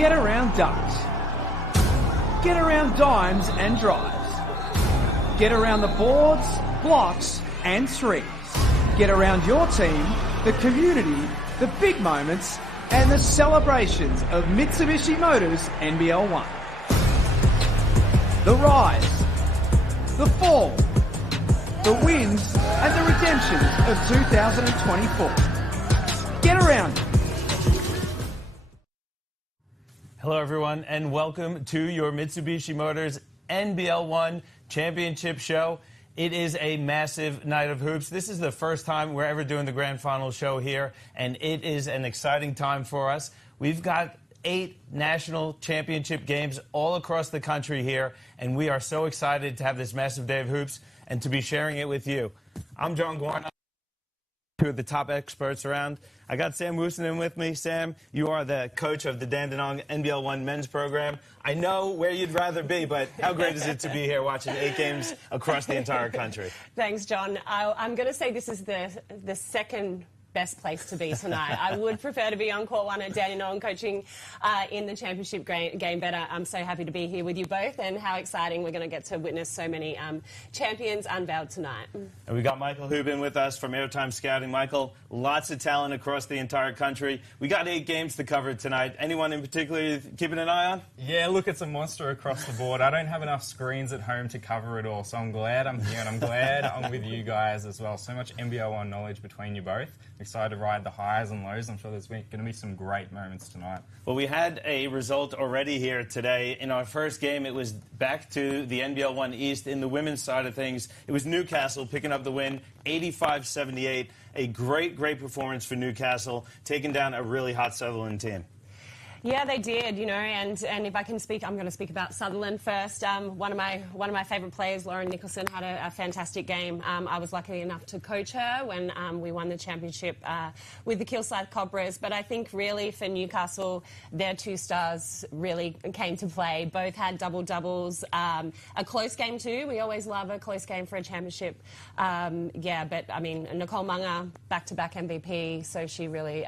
Get around ducks. Get around dimes and drives. Get around the boards, blocks and threes. Get around your team, the community, the big moments and the celebrations of Mitsubishi Motors NBL1. The rise, the fall, the wins and the redemptions of 2024. Get around it. Hello everyone and welcome to your Mitsubishi Motors NBL1 Championship Show. It is a massive night of hoops. This is the first time we're ever doing the Grand Finals show here, and it is an exciting time for us. We've got 8 national championship games all across the country here, and we are so excited to have this massive day of hoops and to be sharing it with you. I'm Jon Guarna, two of the top experts around. I got Sam Woosnam with me. Sam, you are the coach of the Dandenong NBL1 men's program. I know where you'd rather be, but how great is it to be here watching 8 games across the entire country? Thanks, John. I'm going to say this is the second best place to be tonight. I would prefer to be on court 1 at Dandenong coaching in the championship game, but I'm so happy to be here with you both, and how exciting we're going to get to witness so many champions unveiled tonight. And we got Michael Houben with us from Airtime Scouting. Michael, lots of talent across the entire country. We got 8 games to cover tonight. Anyone in particular you're keeping an eye on? Yeah, look, it's a monster across the board. I don't have enough screens at home to cover it all, so I'm glad I'm here, and I'm glad I'm with you guys as well. So much NBL1 knowledge between you both. Excited to ride the highs and lows. I'm sure there's going to be some great moments tonight. Well, we had a result already here today. In our first game, it was back to the NBL1 East. In the women's side of things, it was Newcastle picking up the win, 85-78. A great performance for Newcastle, taking down a really hot Sutherland team. Yeah, they did, you know, and if I can speak, I'm going to speak about Sutherland first. One of my favourite players, Lauren Nicholson, had a fantastic game. I was lucky enough to coach her when we won the championship with the Kilsyth Cobras. But I think really for Newcastle, their 2 stars really came to play. Both had double-doubles. A close game too. We always love a close game for a championship. Yeah, but I mean, Nicole Munger, back-to-back MVP, so she really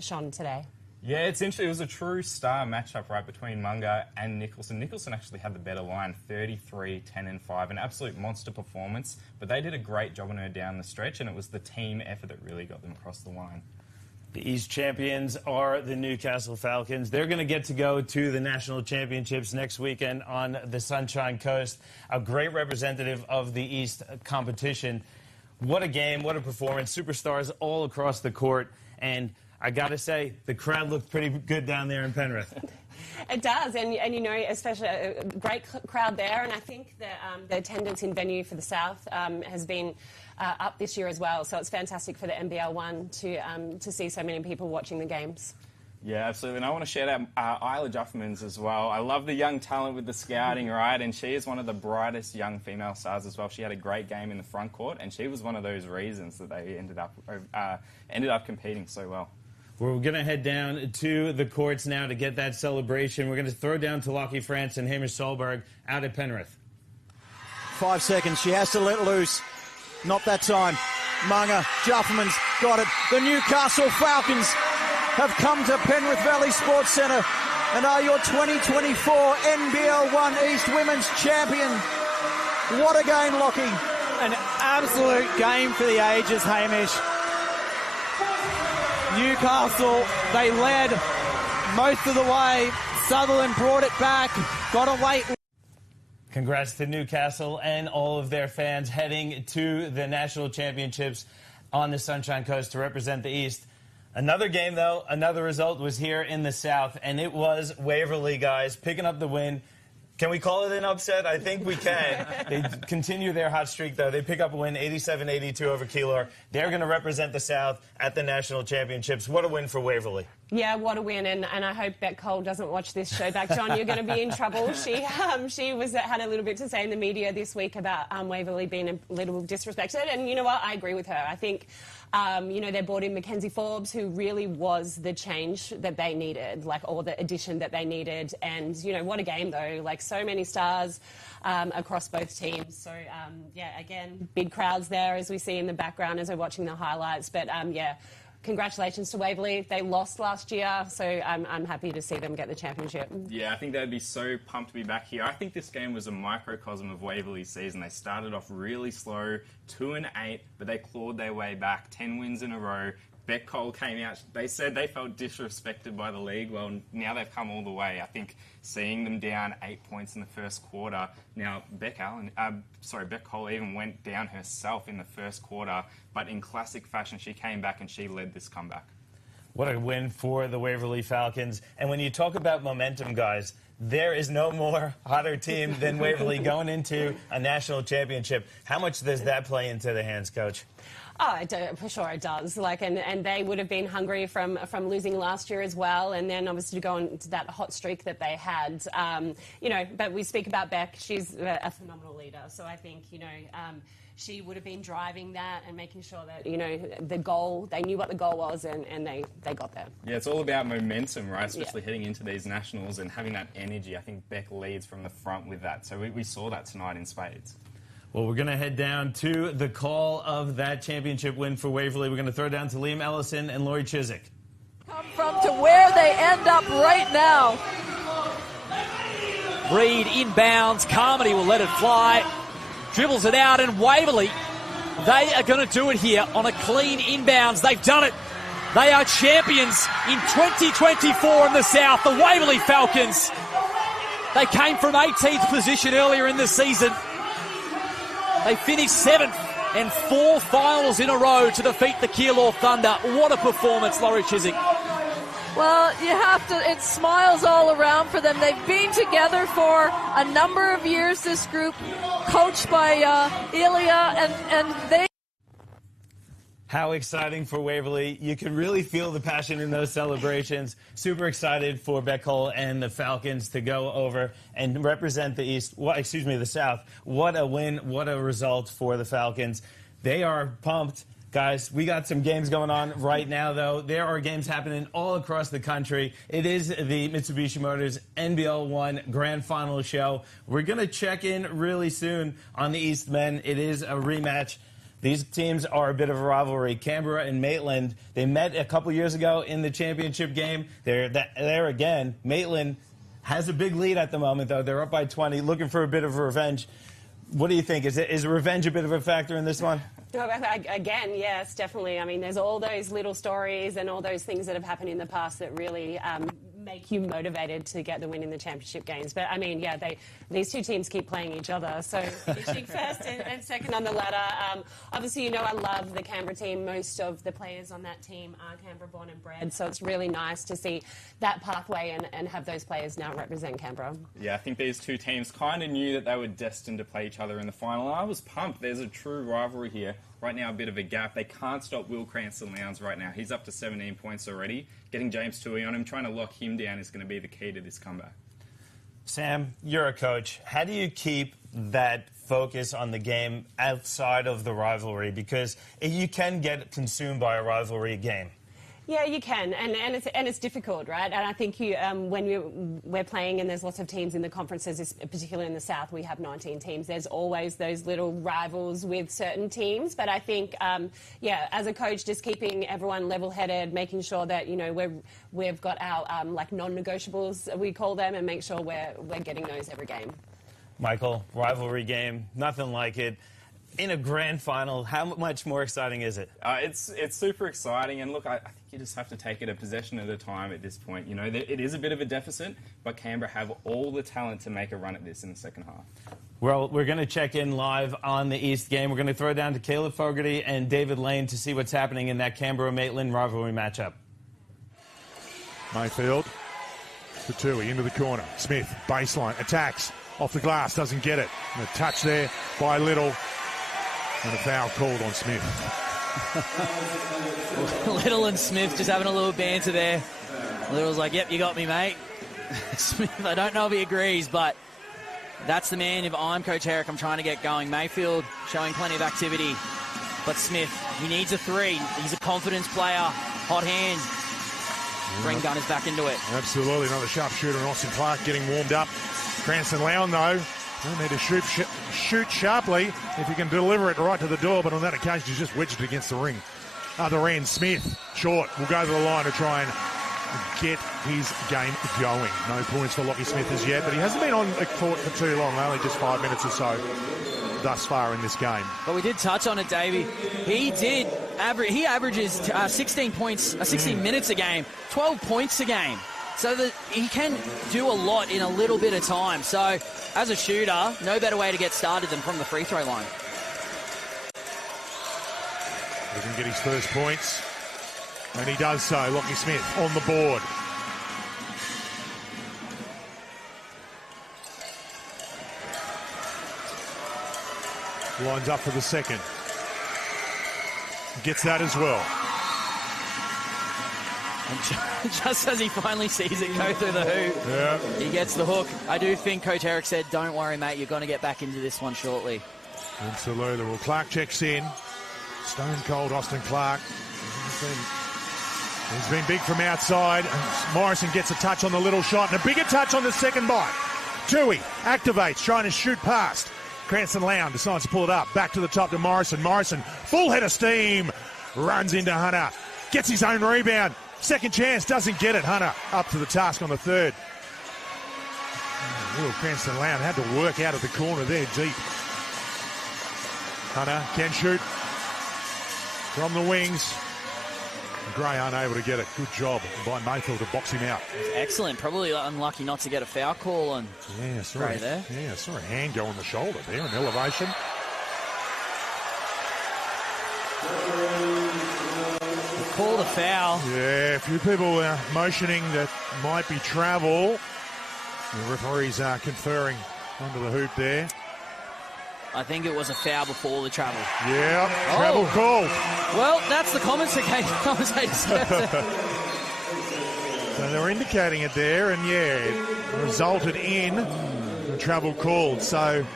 shone today. Yeah, it's interesting. It was a true star matchup, right, between Munger and Nicholson. Nicholson actually had the better line, 33, 10 and 5, an absolute monster performance. But they did a great job on her down the stretch, and it was the team effort that really got them across the line. The East champions are the Newcastle Falcons. They're going to get to go to the national championships next weekend on the Sunshine Coast. A great representative of the East competition. What a game, what a performance. Superstars all across the court. And I got to say, the crowd looked pretty good down there in Penrith. It does, and you know, especially a great crowd there, and I think the attendance in venue for the South has been up this year as well, so it's fantastic for the NBL1 to see so many people watching the games. Yeah, absolutely. And I want to shout out Isla Juffmans as well. I love the young talent with the scouting, right? And she is one of the brightest young female stars as well. She had a great game in the front court, and she was one of those reasons that they ended up competing so well. We're going to head down to the courts now to get that celebration. We're going to throw down to Lockie France and Hamish Solberg out at Penrith. 5 seconds. She has to let loose. Not that time. Munger, Juffman's got it. The Newcastle Falcons have come to Penrith Valley Sports Centre and are your 2024 NBL1 East Women's Champion. What a game, Lockie. An absolute game for the ages, Hamish. Newcastle, they led most of the way. Sutherland brought it back, got a late. Congrats to Newcastle and all of their fans heading to the national championships on the Sunshine Coast to represent the East. Another game, though, another result was here in the South, and it was Waverley, guys, picking up the win. Can we call it an upset? I think we can. They continue their hot streak, though. They pick up a win, 87-82 over Keilor. They're going to represent the South at the national championships. What a win for Waverley. Yeah, what a win, and I hope Bet Cole doesn't watch this show back. John, you're going to be in trouble. She had a little bit to say in the media this week about Waverley being a little disrespected, and you know what? I agree with her. I think, you know, they brought in Mackenzie Forbes, who really was the change that they needed, like, or the addition that they needed, and, you know, what a game, though. Like, so many stars across both teams. So, yeah, again, big crowds there, as we see in the background as we're watching the highlights, but, yeah, congratulations to Waverley. They lost last year, so I'm happy to see them get the championship. Yeah, I think they'd be so pumped to be back here. I think this game was a microcosm of Waverley's season. They started off really slow, 2-8, but they clawed their way back, 10 wins in a row. Beck Cole came out. They said they felt disrespected by the league. Well, now they've come all the way. I think seeing them down 8 points in the first quarter. Now, Beck Cole even went down herself in the first quarter, but in classic fashion, she came back and she led this comeback. What a win for the Waverley Falcons. And when you talk about momentum, guys, there is no more hotter team than Waverley going into a national championship. How much does that play into the hands, Coach? Oh, for sure it does. And they would have been hungry from losing last year as well, and then obviously to go into that hot streak that they had. But we speak about Beck. She's a phenomenal leader. So I think, she would have been driving that and making sure that, the goal, they knew what the goal was and they got there. Yeah, it's all about momentum, right? Especially heading into these nationals and having that energy. I think Beck leads from the front with that. So we saw that tonight in spades. Well, we're going to head down to the call of that championship win for Waverley. We're going to throw down to Liam Ellison and Lori Chiswick. Come from to where they end up right now. Reed inbounds. Carmody will let it fly. Dribbles it out, and Waverley, they are going to do it here on a clean inbounds. They've done it. They are champions in 2024 in the South. The Waverley Falcons. They came from 18th position earlier in the season. They finished 7th and 4 finals in a row to defeat the Keilor Thunder. What a performance, Laurie Chiswick. Well, you have to, it smiles all around for them. They've been together for a number of years, this group, coached by Ilya, and they... How exciting for Waverley. You could really feel the passion in those celebrations. Super excited for Beck Cole and the Falcons to go over and represent the the South. What a win, what a result for the Falcons. They are pumped. Guys, we got some games going on right now, though. There are games happening all across the country. It is the Mitsubishi Motors NBL1 Grand Finals show. We're going to check in really soon on the East men. It is a rematch. These teams are a bit of a rivalry. Canberra and Maitland, they met a couple years ago in the championship game. They're there again. Maitland has a big lead at the moment, though. They're up by 20, looking for a bit of revenge. What do you think? Is revenge a bit of a factor in this one? Again, yes, definitely. I mean, there's all those little stories and all those things that have happened in the past that really make you motivated to get the win in the championship games. But, I mean, yeah, these two teams keep playing each other. So finishing first and second on the ladder. Obviously, I love the Canberra team. Most of the players on that team are Canberra born and bred. So it's really nice to see that pathway and have those players now represent Canberra. Yeah, I think these two teams kind of knew that they were destined to play each other in the final. I was pumped. There's a true rivalry here. Right now, a bit of a gap. They can't stop Will Cranston-Lowndes right now. He's up to 17 points already. Getting James Toohey on him, trying to lock him down is going to be the key to this comeback. Sam, you're a coach. How do you keep that focus on the game outside of the rivalry? Because you can get consumed by a rivalry game. Yeah, you can, and it's difficult, right? And I think when we're playing and there's lots of teams in the conferences, particularly in the South, we have 19 teams. There's always those little rivals with certain teams. But I think, as a coach, just keeping everyone level-headed, making sure that we've got our non-negotiables, we call them, and make sure we're getting those every game. Michael, rivalry game, nothing like it. In a grand final, how much more exciting is it? It's super exciting, and look, I think you just have to take it a possession at a time at this point. It is a bit of a deficit, but Canberra have all the talent to make a run at this in the second half. Well, we're going to check in live on the East game. We're going to throw down to Caleb Fogarty and David Lane to see what's happening in that Canberra-Maitland rivalry matchup. Mayfield to Toohey into the corner. Smith, baseline, attacks, off the glass, doesn't get it. And a touch there by Little. And a foul called on Smith. Little and Smith just having a little banter there. Little's like, yep, you got me, mate. Smith, I don't know if he agrees, but that's the man. If I'm Coach Herrick, I'm trying to get going. Mayfield showing plenty of activity. But Smith, he needs a three. He's a confidence player. Hot hand. Bring Gunners back into it. Absolutely. Another sharpshooter in Austin Clark getting warmed up. Cranston-Lowndes, though. They need to shoot sharply if you can deliver it right to the door, but on that occasion, he's just wedged it against the ring. Other end, Smith, short, will go to the line to try and get his game going. No points for Lockie Smith as yet, but he hasn't been on the court for too long, only just 5 minutes or so thus far in this game. But we did touch on it, Davey. He averages 16 points, 16 minutes a game, 12 points a game. So that he can do a lot in a little bit of time. So as a shooter, no better way to get started than from the free throw line. He can get his first points, and he does so. Lockie Smith on the board. Lines up for the second. Gets that as well. And just as he finally sees it go through the hoop, he gets the hook. I do think Coach Eric said, don't worry, mate, you're going to get back into this one shortly. Absolutely. Well, Clark checks in. Stone cold Austin Clark. He's been big from outside. And Morrison gets a touch on the little shot and a bigger touch on the second bite. Tui activates, trying to shoot past. Cranston Lown decides to pull it up. Back to the top to Morrison. Morrison, full head of steam, runs into Hunter. Gets his own rebound. Second chance, doesn't get it. Hunter up to the task on the third. Little Cranston Lown had to work out of the corner there deep. Hunter can shoot from the wings. Gray unable to get it. Good job by Mayfield to box him out. Excellent. Probably unlucky not to get a foul call on Gray there. Yeah, saw a hand go on the shoulder there in elevation. Call the foul. Yeah, a few people motioning that might be travel. The referees are conferring under the hoop there. I think it was a foul before the travel. Yeah, travel call. Well, that's the commentators. So they were indicating it there, and yeah, it resulted in the travel called. So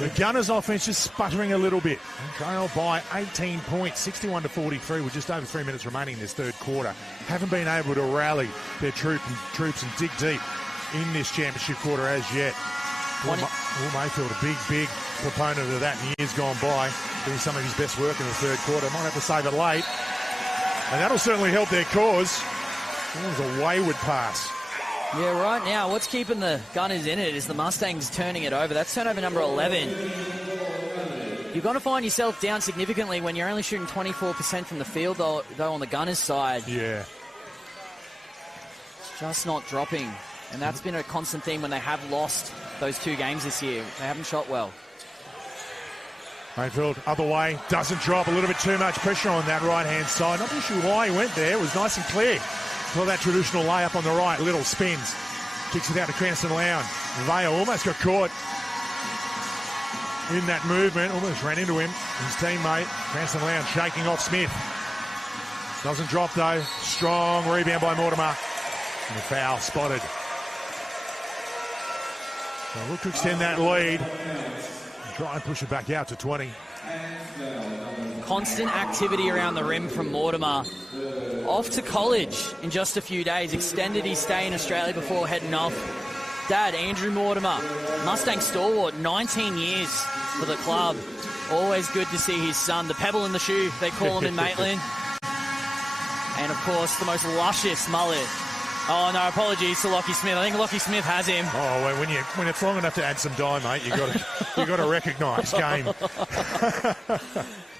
the Gunners' offense just sputtering a little bit. Trail by 18 points, 61-43, with just over 3 minutes remaining in this third quarter. Haven't been able to rally their troops and dig deep in this championship quarter as yet. Will Mayfield, a big proponent of that in years gone by, doing some of his best work in the third quarter. Might have to save it late. And that'll certainly help their cause. That was a wayward pass. Yeah, right now, what's keeping the Gunners in it is the Mustangs turning it over. That's turnover number 11. You're going to find yourself down significantly when you're only shooting 24% from the field, though on the Gunners' side. Yeah. It's just not dropping. And that's been a constant theme when they have lost those 2 games this year. They haven't shot well. Mayfield, other way, doesn't drop. A little bit too much pressure on that right-hand side. Not really sure why he went there. It was nice and clear. For that traditional layup on the right, Little spins. Kicks it out to Cranston Lown. Vale almost got caught in that movement. Almost ran into him. His teammate, Cranston Lown, shaking off Smith. Doesn't drop, though. Strong rebound by Mortimer. And a foul spotted. So look to extend that lead. And try and push it back out to 20. Constant activity around the rim from Mortimer. Off to college in just a few days. Extended his stay in Australia before heading off. Dad, Andrew Mortimer, Mustang stalwart, 19 years for the club. Always good to see his son. The pebble in the shoe, they call him in Maitland. And, of course, the most luscious mullet. Oh, no, apologies to Lockie Smith. I think Lockie Smith has him. Oh, well, when it's long enough to add some dye, mate, you got to recognise game.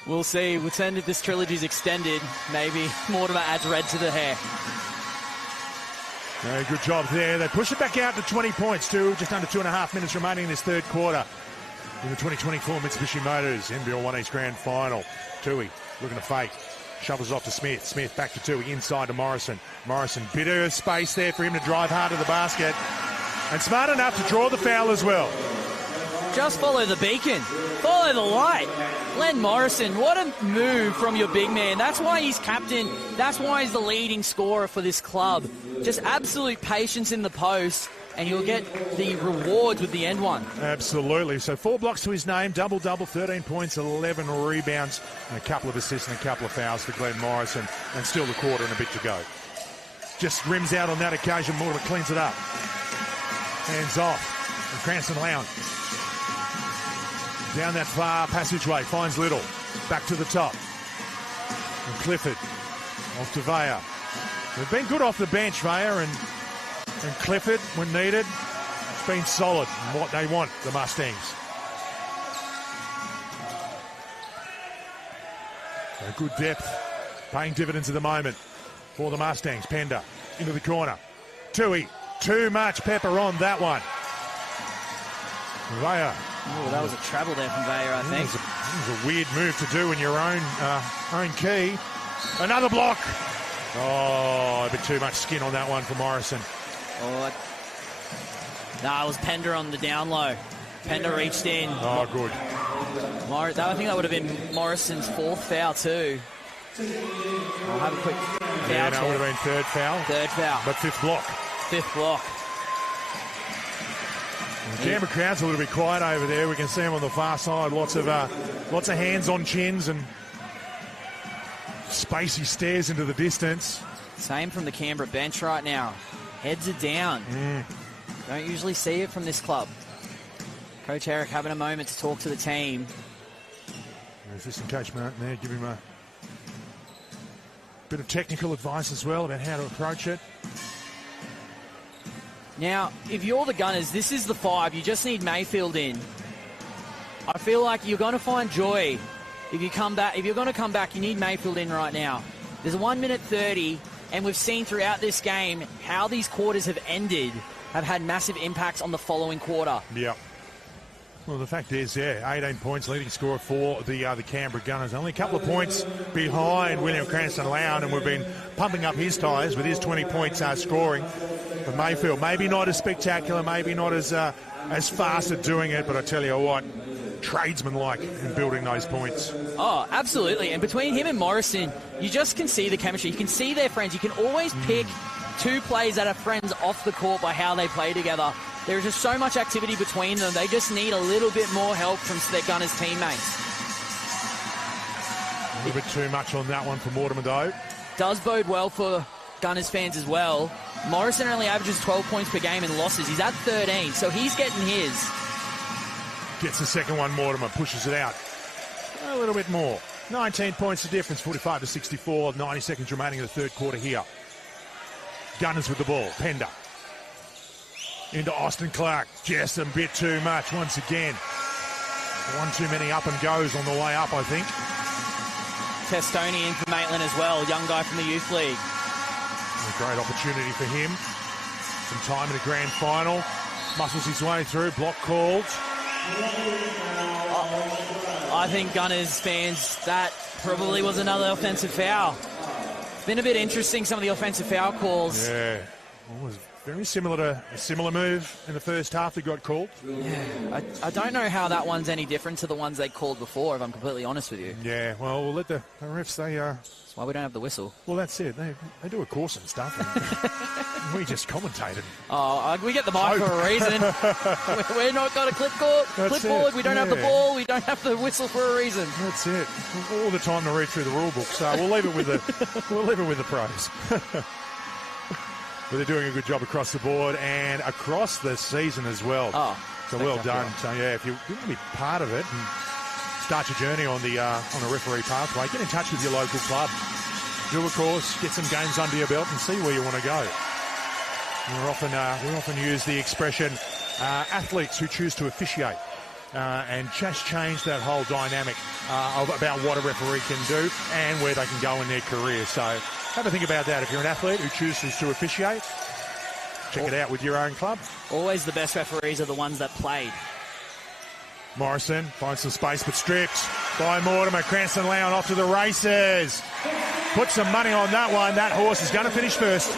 We'll see. We'll send if this trilogy's extended. Maybe Mortimer adds red to the hair. Yeah, good job there. They push it back out to 20 points, too. Just under 2.5 minutes remaining in this third quarter. In the 2024 Mitsubishi Motors NBL1 East Grand Final. Tui looking to fake. Shovels off to Smith. Smith back to Tui. Inside to Morrison. Morrison, bit of space there for him to drive hard to the basket. And smart enough to draw the foul as well. Just follow the beacon. Follow the light. Glenn Morrison, what a move from your big man. That's why he's captain. That's why he's the leading scorer for this club. Just absolute patience in the post, and you'll get the rewards with the end one. Absolutely. So 4 blocks to his name, double-double, 13 points, 11 rebounds, and a couple of assists and a couple of fouls for Glenn Morrison, and still the quarter and a bit to go. Just rims out on that occasion. Mortimer cleans it up. Hands off. And Cranston Lown. Down that far passageway, finds Little. Back to the top. And Clifford off to Vaya. They've been good off the bench, Vaya and Clifford when needed. It's been solid in what they want, the Mustangs. So good depth, paying dividends at the moment for the Mustangs. Pender into the corner. Tui, too much pepper on that one. Vaya. Oh, that was a travel there from Vaya, I think. It was a weird move to do in your own key. Another block. Oh, a bit too much skin on that one for Morrison. Oh, no, it was Pender on the down low. Pender reached in. Oh, good. I think that would have been Morrison's 4th foul too. I'll have a quick foul. Yeah, that would have been 3rd foul. 3rd foul. But 5th block. 5th block. The Canberra crowd's a little bit quiet over there. We can see them on the far side. Lots of hands on chins and spacey stares into the distance. Same from the Canberra bench right now. Heads are down. Don't usually see it from this club. Coach Eric having a moment to talk to the team. Assistant Coach Martin there, give him a bit of technical advice as well about how to approach it. Now, if you're the Gunners, this is the 5. You just need Mayfield in. I feel like you're going to find joy if you come back. If you're going to come back, you need Mayfield in right now. There's a 1 minute 30, and we've seen throughout this game how these quarters have ended, have had massive impacts on the following quarter. Yeah. Well, the fact is, 18 points, leading scorer for the Canberra Gunners. Only a couple of points behind William Cranston-Lown, and we've been pumping up his tyres with his 20 points scoring. But Mayfield, maybe not as spectacular, maybe not as fast at doing it, but I tell you what, tradesman-like in building those points. Oh, absolutely. And between him and Morrison, you just can see the chemistry. You can see their friends. You can always pick 2 players that are friends off the court by how they play together. There's just so much activity between them. They just need a little bit more help from their Gunners teammates. A little bit too much on that one for Mortimer, though. Does bode well for Gunners fans as well. Morrison only averages 12 points per game in losses. He's at 13, so he's getting his. Gets the second one, Mortimer, pushes it out a little bit more. 19 points the difference, 45-64, 90 seconds remaining in the third quarter here. Gunners with the ball, Pender. Into Austin Clark, just a bit too much once again. One too many up and goes on the way up, I think. Testoni in for Maitland as well, young guy from the Youth League. A great opportunity for him. Some time in the grand final. Muscles his way through, block called. I think Gunners fans, that probably was another offensive foul. It's been a bit interesting, some of the offensive foul calls. Yeah, it was very similar to a similar move in the first half that got called. Yeah, I don't know how that one's any different to the ones they called before, if I'm completely honest with you. Yeah, well, we'll let the refs, That's why we don't have the whistle. Well, that's it. They do a course and stuff. And we just commentated. Oh, we get the mic for a reason. We're not got a clipboard. We don't have the ball. We don't have the whistle for a reason. That's it. All the time to read through the rule book. So we'll leave it with the pros. But they're doing a good job across the board and across the season as well. Oh, so well done. So yeah, if you want to be part of it and start your journey on a referee pathway, get in touch with your local club. Do a course, get some games under your belt, and see where you want to go. We often use the expression athletes who choose to officiate, and just change that whole dynamic about what a referee can do and where they can go in their career. So have a think about that. If you're an athlete who chooses to officiate, check it out with your own club. Always the best referees are the ones that played. Morrison finds some space but stripped by Mortimer. Cranston-Lown off to the races. Put some money on that one. That horse is going to finish first.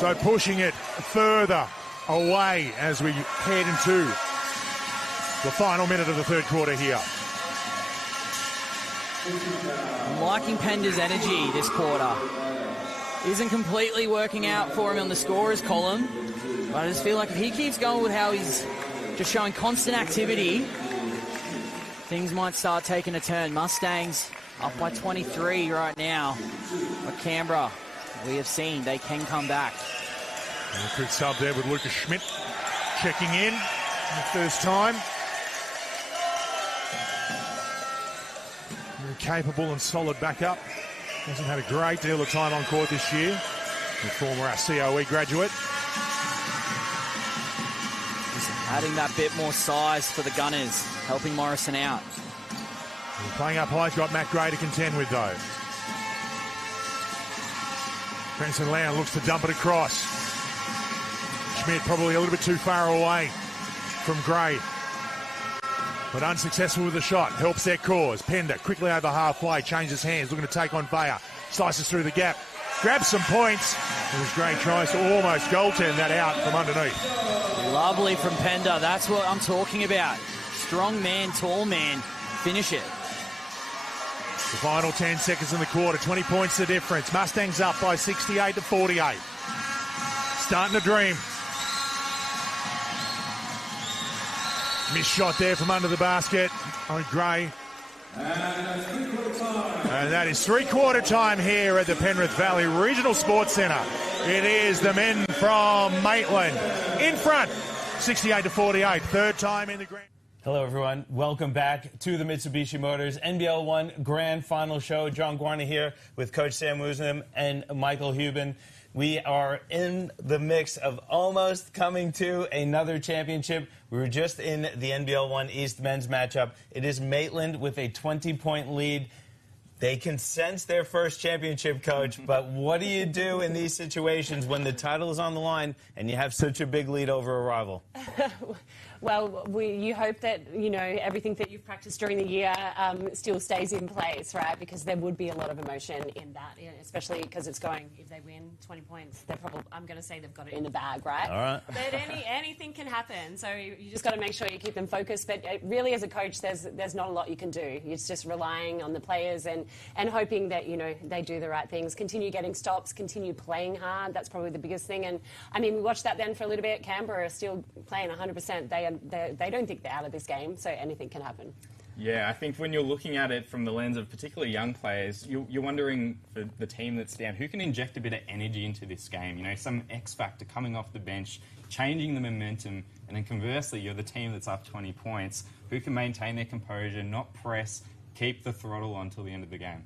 So pushing it further away as we head into the final minute of the third quarter here. I'm liking Pender's energy this quarter. Isn't completely working out for him on the scorers column, but I just feel like if he keeps going with how he's just showing constant activity, things might start taking a turn. Mustangs up by 23 right now. But Canberra, we have seen they can come back. And a quick sub there with Lucas Schmidt checking in the first time. Very capable and solid backup. Hasn't had a great deal of time on court this year. The former COE graduate. Just adding that bit more size for the Gunners, helping Morrison out. And playing up high, got Matt Gray to contend with though. Benson Lown looks to dump it across. Schmidt probably a little bit too far away from Gray. But unsuccessful with the shot. Helps their cause. Pender quickly over halfway. Changes hands. Looking to take on Vaya. Slices through the gap. Grabs some points. And as Gray tries to almost goaltend that out from underneath. Lovely from Pender. That's what I'm talking about. Strong man, tall man. Finish it. The final 10 seconds in the quarter. 20 points the difference. Mustangs up by 68 to 48. Starting to dream. Missed shot there from under the basket on Gray. And that is three-quarter time here at the Penrith Valley Regional Sports Centre. It is the men from Maitland in front, 68 to 48. Third time in the grand. Hello, everyone. Welcome back to the Mitsubishi Motors NBL1 Grand Final show. Jon Guarna here with Coach Sam Woosnam and Michael Houben. We are in the mix of almost coming to another championship. We were just in the NBL1 East men's matchup. It is Maitland with a 20-point lead. They can sense their first championship, Coach, but what do you do in these situations when the title is on the line and you have such a big lead over a rival? Well, you hope that, you know, everything that you've practiced during the year still stays in place, right? Because there would be a lot of emotion in that, especially because it's going, if they win 20 points, they're probably, I'm going to say they've got it in the bag, right? All right. But anything can happen, so you just got to make sure you keep them focused. But really, as a coach, there's not a lot you can do. It's just relying on the players and hoping that, you know, they do the right things. Continue getting stops, continue playing hard. That's probably the biggest thing. And, I mean, we watched that then for a little bit. Canberra are still playing 100%. They don't think they're out of this game, so anything can happen. Yeah, I think when you're looking at it from the lens of particularly young players, you're wondering for the team that's down, who can inject a bit of energy into this game? You know, some X factor coming off the bench, changing the momentum, and then conversely, you're the team that's up 20 points. Who can maintain their composure, not press, keep the throttle on till the end of the game?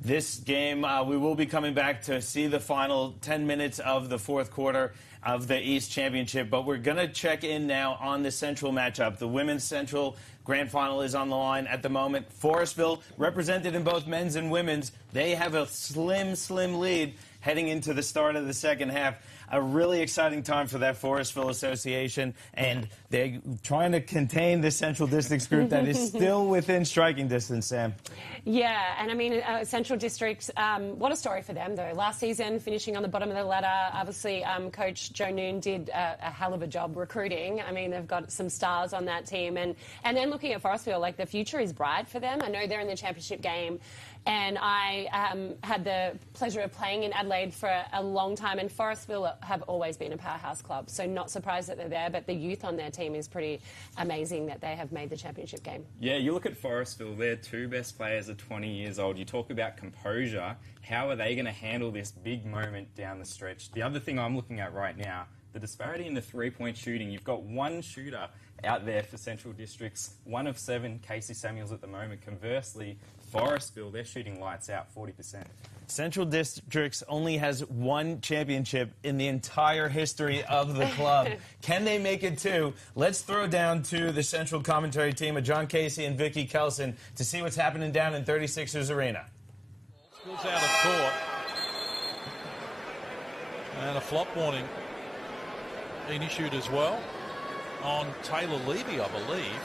This game, we will be coming back to see the final 10 minutes of the fourth quarter of the East Championship, but we're going to check in now on the Central matchup. The Women's Central Grand Final is on the line at the moment. Forestville, represented in both men's and women's, they have a slim lead heading into the start of the second half. A really exciting time for that Forestville Association, and they're trying to contain the Central Districts group that is still within striking distance, Sam. Yeah, and I mean, Central Districts, what a story for them, though. Last season, finishing on the bottom of the ladder, obviously Coach Joe Noon did a hell of a job recruiting. I mean, they've got some stars on that team. And then looking at Forestville, like, the future is bright for them. I know they're in the championship game, and I had the pleasure of playing in Adelaide for a long time, and Forestville have always been a powerhouse club, so not surprised that they're there, but the youth on their team is pretty amazing that they have made the championship game. Yeah, you look at Forestville, their two best players are 20 years old. You talk about composure. How are they going to handle this big moment down the stretch? The other thing I'm looking at right now, the disparity in the three-point shooting. You've got one shooter out there for Central Districts, 1 of 7, Casey Samuels at the moment. Conversely, Forestville, they're shooting lights out, 40%. Central Districts only has one championship in the entire history of the club. Can they make it two? Let's throw down to the Central commentary team of John Casey and Vicky Kelson to see what's happening down in 36ers Arena. Spills out of court. And a flop warning being issued as well on Taylor Levy, I believe.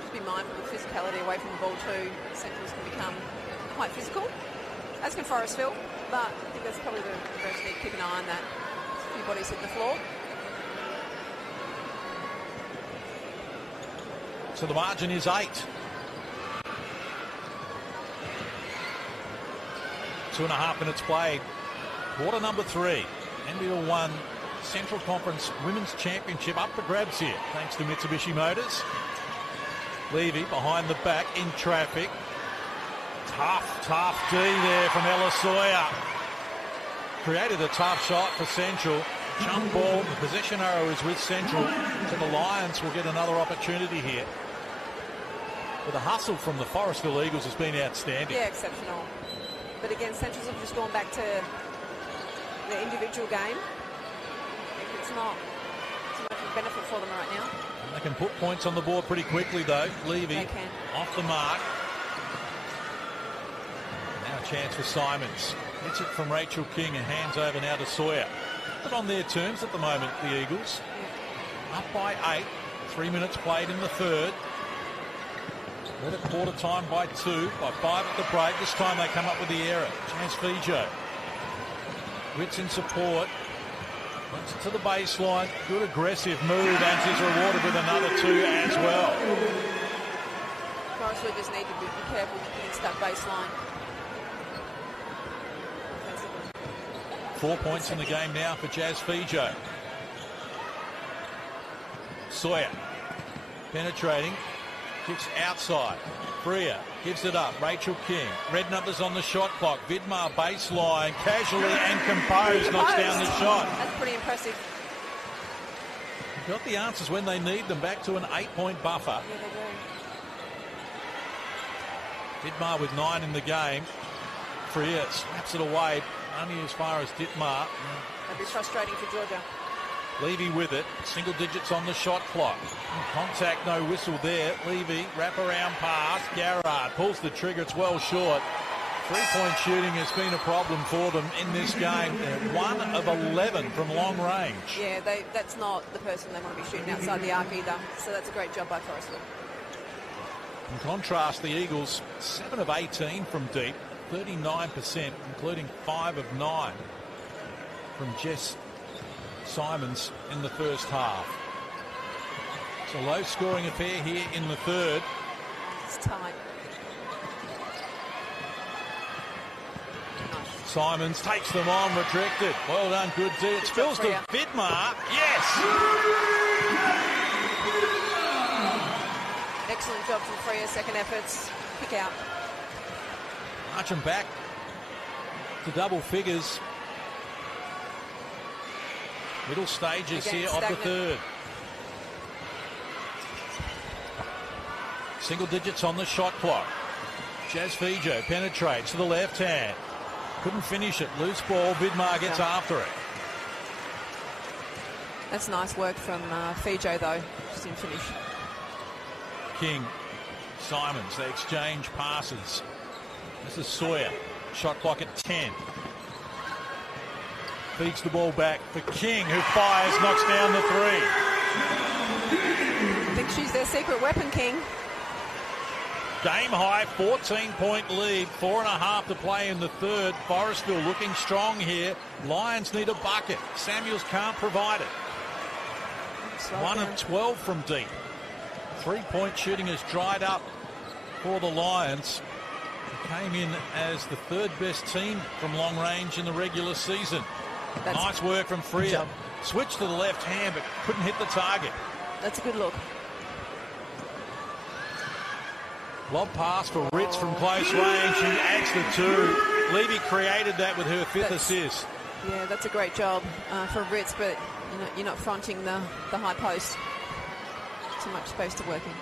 Just be mindful of physicality away from the ball too. Centrals can become quite physical, as can Forestville, but I think that's probably the first need to keep an eye on that. There's a few bodies hitting the floor. So the margin is 8. 2.5 minutes played. Quarter number 3. NBL1 Central Conference Women's Championship up for grabs here, thanks to Mitsubishi Motors. Levy behind the back in traffic. Tough D there from Ella Sawyer. Created a tough shot for Central. Jump ball, the possession arrow is with Central. So the Lions will get another opportunity here. But the hustle from the Forestville Eagles has been outstanding. Yeah, exceptional. But again, Centrals have just gone back to the individual game. It's not so much of a benefit for them right now. They can put points on the board pretty quickly, though. Levy off the mark. Now a chance for Simons. Hits it from Rachel King and hands over now to Sawyer. But on their terms at the moment, the Eagles. Up by 8. 3 minutes played in the third. Led at quarter time by 2. By 5 at the break. This time they come up with the error. Jazz Fijo. Ritz in support. Puts it to the baseline. Good aggressive move, and she's rewarded with another 2 as well. Forestfield just need to be careful against that baseline. 4 points in the game now for Jazz Fijo. Sawyer penetrating. Kicks outside. Bria gives it up. Rachel King. Red numbers on the shot clock. Vidmar baseline. Casually and composed knocks down the shot. That's pretty impressive. Got the answers when they need them. Back to an 8-point buffer. Yeah, they do. Vidmar with 9 in the game. Freer slaps it away. Only as far as Ditmar. That'd be frustrating for Georgia. Levy with it. Single digits on the shot clock. Contact, no whistle there. Levy, wrap-around pass. Garrard pulls the trigger. It's well short. 3-point shooting has been a problem for them in this game. 1 of 11 from long range. Yeah, that's not the person they want to be shooting outside the arc either. So that's a great job by Forestville. In contrast, the Eagles, 7 of 18 from deep. 39%, including 5 of 9 from Jess Simons in the first half. It's a low-scoring affair here in the third. It's tight. Simons takes them on, retracted. Well done, good D. It spills to Vidmar. Yes! Excellent job from Freya, second efforts. Kick out. Marching back to double figures. Middle stages Again, here stagnant. of the third. Single digits on the shot clock. Jazz Fijo penetrates to the left hand. Couldn't finish it. Loose ball. Vidmar gets after it. That's nice work from Fijo, though. Just didn't finish. King, Simons, they exchange passes. This is Sawyer. Shot clock at 10. Feeds the ball back for King, who fires, knocks down the 3. I think she's their secret weapon, King. Game high, 14-point lead, 4.5 to play in the third. Forestville looking strong here. Lions need a bucket. Samuels can't provide it. 1 of 12 from deep. 3-point shooting has dried up for the Lions. Came in as the third best team from long range in the regular season. Nice work from Freer. Switched to the left hand, but couldn't hit the target. That's a good look. Lob pass for Ritz from close range. She adds the 2. Levy created that with her 5th assist. Yeah, that's a great job for Ritz, but you're not fronting the high post. Too much space to work in.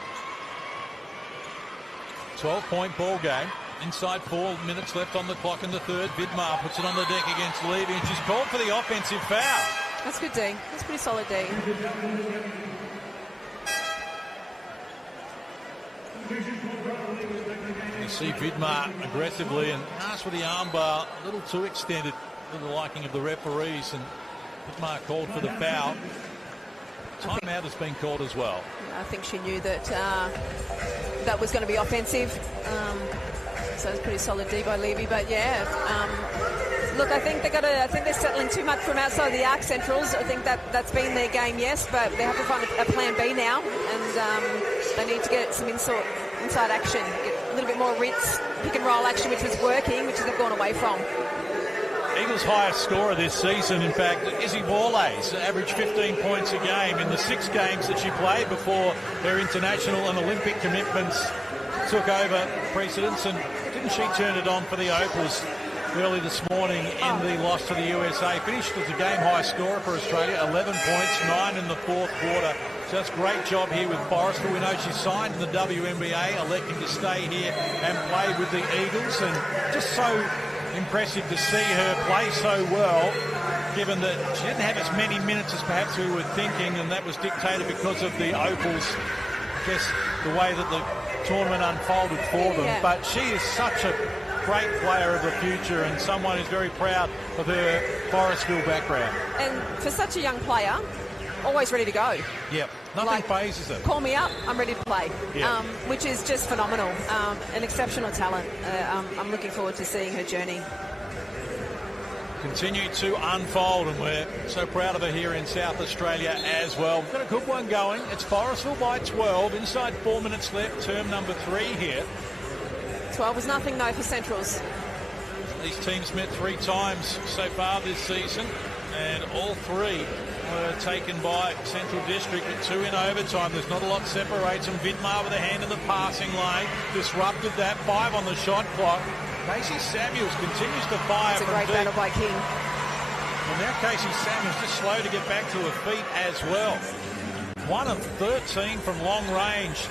12-point ball game. Inside 4 minutes left on the clock in the third. Vidmar puts it on the deck against Levy, and she's called for the offensive foul. That's good D. That's pretty solid D. You see Vidmar aggressively and asked for the armbar, a little too extended for the liking of the referees, and Vidmar called for the foul. Timeout has been called as well. I think she knew that that was going to be offensive. So it's pretty solid D by Levy, but yeah. Look, I think they're settling too much from outside the arc, Centrals. I think that's been their game, yes, but they have to find a plan B now, and they need to get some inside action, get a little bit more Ritz pick and roll action, which was working, which they've gone away from. Eagles' highest scorer this season, in fact, Izzy Borlase, averaged 15 points a game in the 6 games that she played before her international and Olympic commitments took over precedence. And didn't she turn it on for the Opals early this morning in the loss to the USA? Finished as a game-high scorer for Australia, 11 points, 9 in the fourth quarter. Just great job here with Forrestal. We know she signed in the WNBA, electing to stay here and play with the Eagles, and just so impressive to see her play so well, given that she didn't have as many minutes as perhaps we were thinking, and that was dictated because of the Opals, just the way that the tournament unfolded for them. Yeah. But she is such a great player of the future and someone who's very proud of her Forestville background. And for such a young player, always ready to go. Yep, nothing phases her. Call me up, I'm ready to play, Yeah. which is just phenomenal. An exceptional talent. I'm looking forward to seeing her journey. Continue to unfold, and we're so proud of her here in South Australia as well. We've got a good one going. It's Forestville by 12. Inside 4 minutes left, term number 3 here. 12 was nothing, though, for Centrals. These teams met 3 times so far this season, and all 3 were taken by Central District, with 2 in overtime. There's not a lot separates them. Vidmar with a hand in the passing lane. Disrupted that. 5 on the shot clock. Casey Samuels continues to fire It's a from great deep. battle by King. Well, now Casey Samuels just slow to get back to her feet as well. 1 of 13 from long range.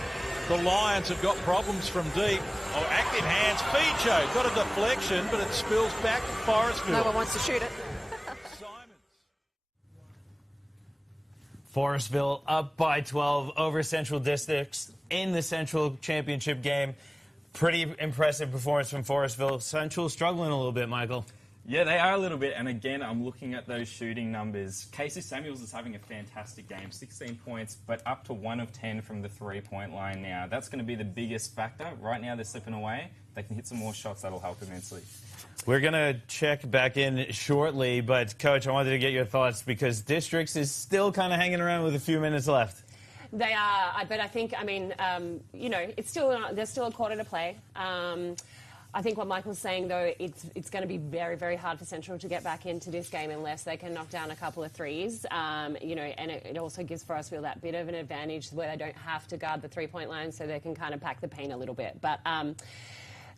The Lions have got problems from deep. Oh, active hands. Fijo got a deflection, but it spills back to Forestville. No one wants to shoot it. Forestville up by 12 over Central Districts in the Central Championship game. Pretty impressive performance from Forestville. Central struggling a little bit, Michael. Yeah, they are a little bit, and again, I'm looking at those shooting numbers. Casey Samuels is having a fantastic game, 16 points, but up to 1 of 10 from the three-point line now. That's going to be the biggest factor. Right now, they're slipping away. They can hit some more shots. That'll help immensely. We're going to check back in shortly, but, Coach, I wanted to get your thoughts because Districts is still kind of hanging around with a few minutes left. They are, but I think, you know, there's still a quarter to play. I think what Michael's saying, though, it's going to be very, very hard for Central to get back into this game unless they can knock down a couple of threes. You know, and it also gives Forestville that bit of an advantage where they don't have to guard the three-point line, so they can kind of pack the paint a little bit. But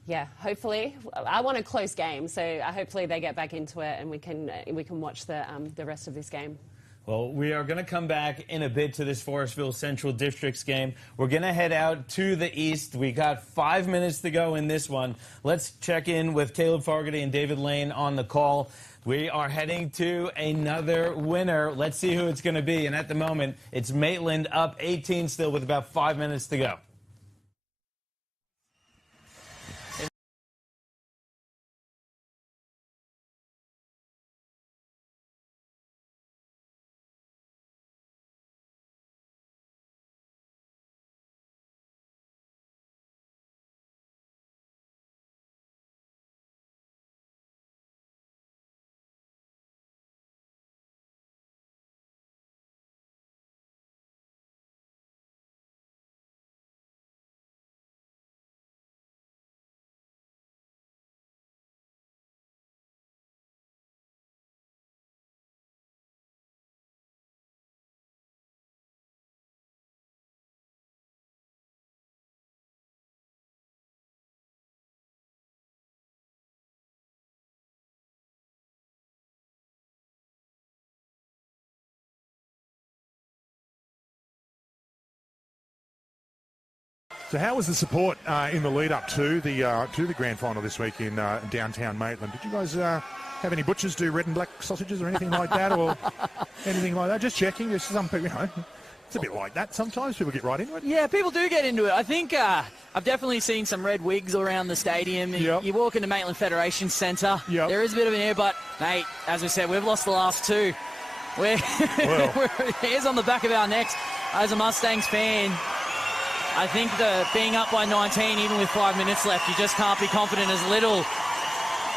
yeah, hopefully, I want a close game, so hopefully they get back into it and we can watch the rest of this game. Well, we are going to come back in a bit to this Forestville Central Districts game. We're going to head out to the east. We got 5 minutes to go in this one. Let's check in with Caleb Fogarty and David Lane on the call. We are heading to another winner. Let's see who it's going to be. And at the moment, it's Maitland up 18 still with about 5 minutes to go. So how was the support in the lead-up to the grand final this week in downtown Maitland? Did you guys have any butchers do red and black sausages or anything like that, or anything like that? Just checking. There's some people, you know, it's a bit like that sometimes. People get right into it. Yeah, people do get into it. I think I've definitely seen some red wigs around the stadium. Yep. You walk into Maitland Federation Centre, Yep. there is a bit of an air, but, mate, as we said, we've lost the last 2. We're hairs on the back of our necks. As a Mustangs fan, I think being up by 19, even with 5 minutes left, you just can't be confident as little.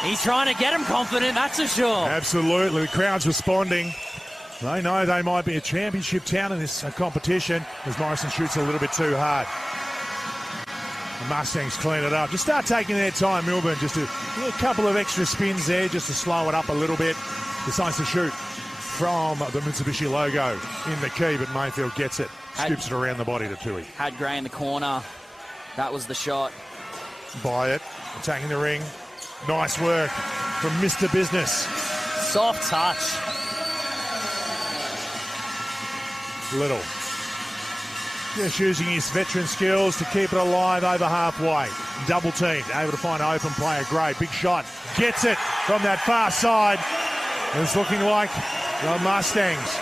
He's trying to get him confident, that's for sure. Absolutely. The crowd's responding. They know they might be a championship town in this competition as Morrison shoots a little bit too hard. The Mustangs clean it up. Just start taking their time, Milburn. Just a couple of extra spins there just to slow it up a little bit. Decides to shoot from the Mitsubishi logo in the key, but Mayfield gets it. Scoops it around the body to Tui. Had Gray in the corner. That was the shot. By it. Attacking the ring. Nice work from Mr. Business. Soft touch. Little. Just using his veteran skills to keep it alive over halfway. Double teamed, able to find an open player. Great, big shot. Gets it from that far side. It's looking like the Mustangs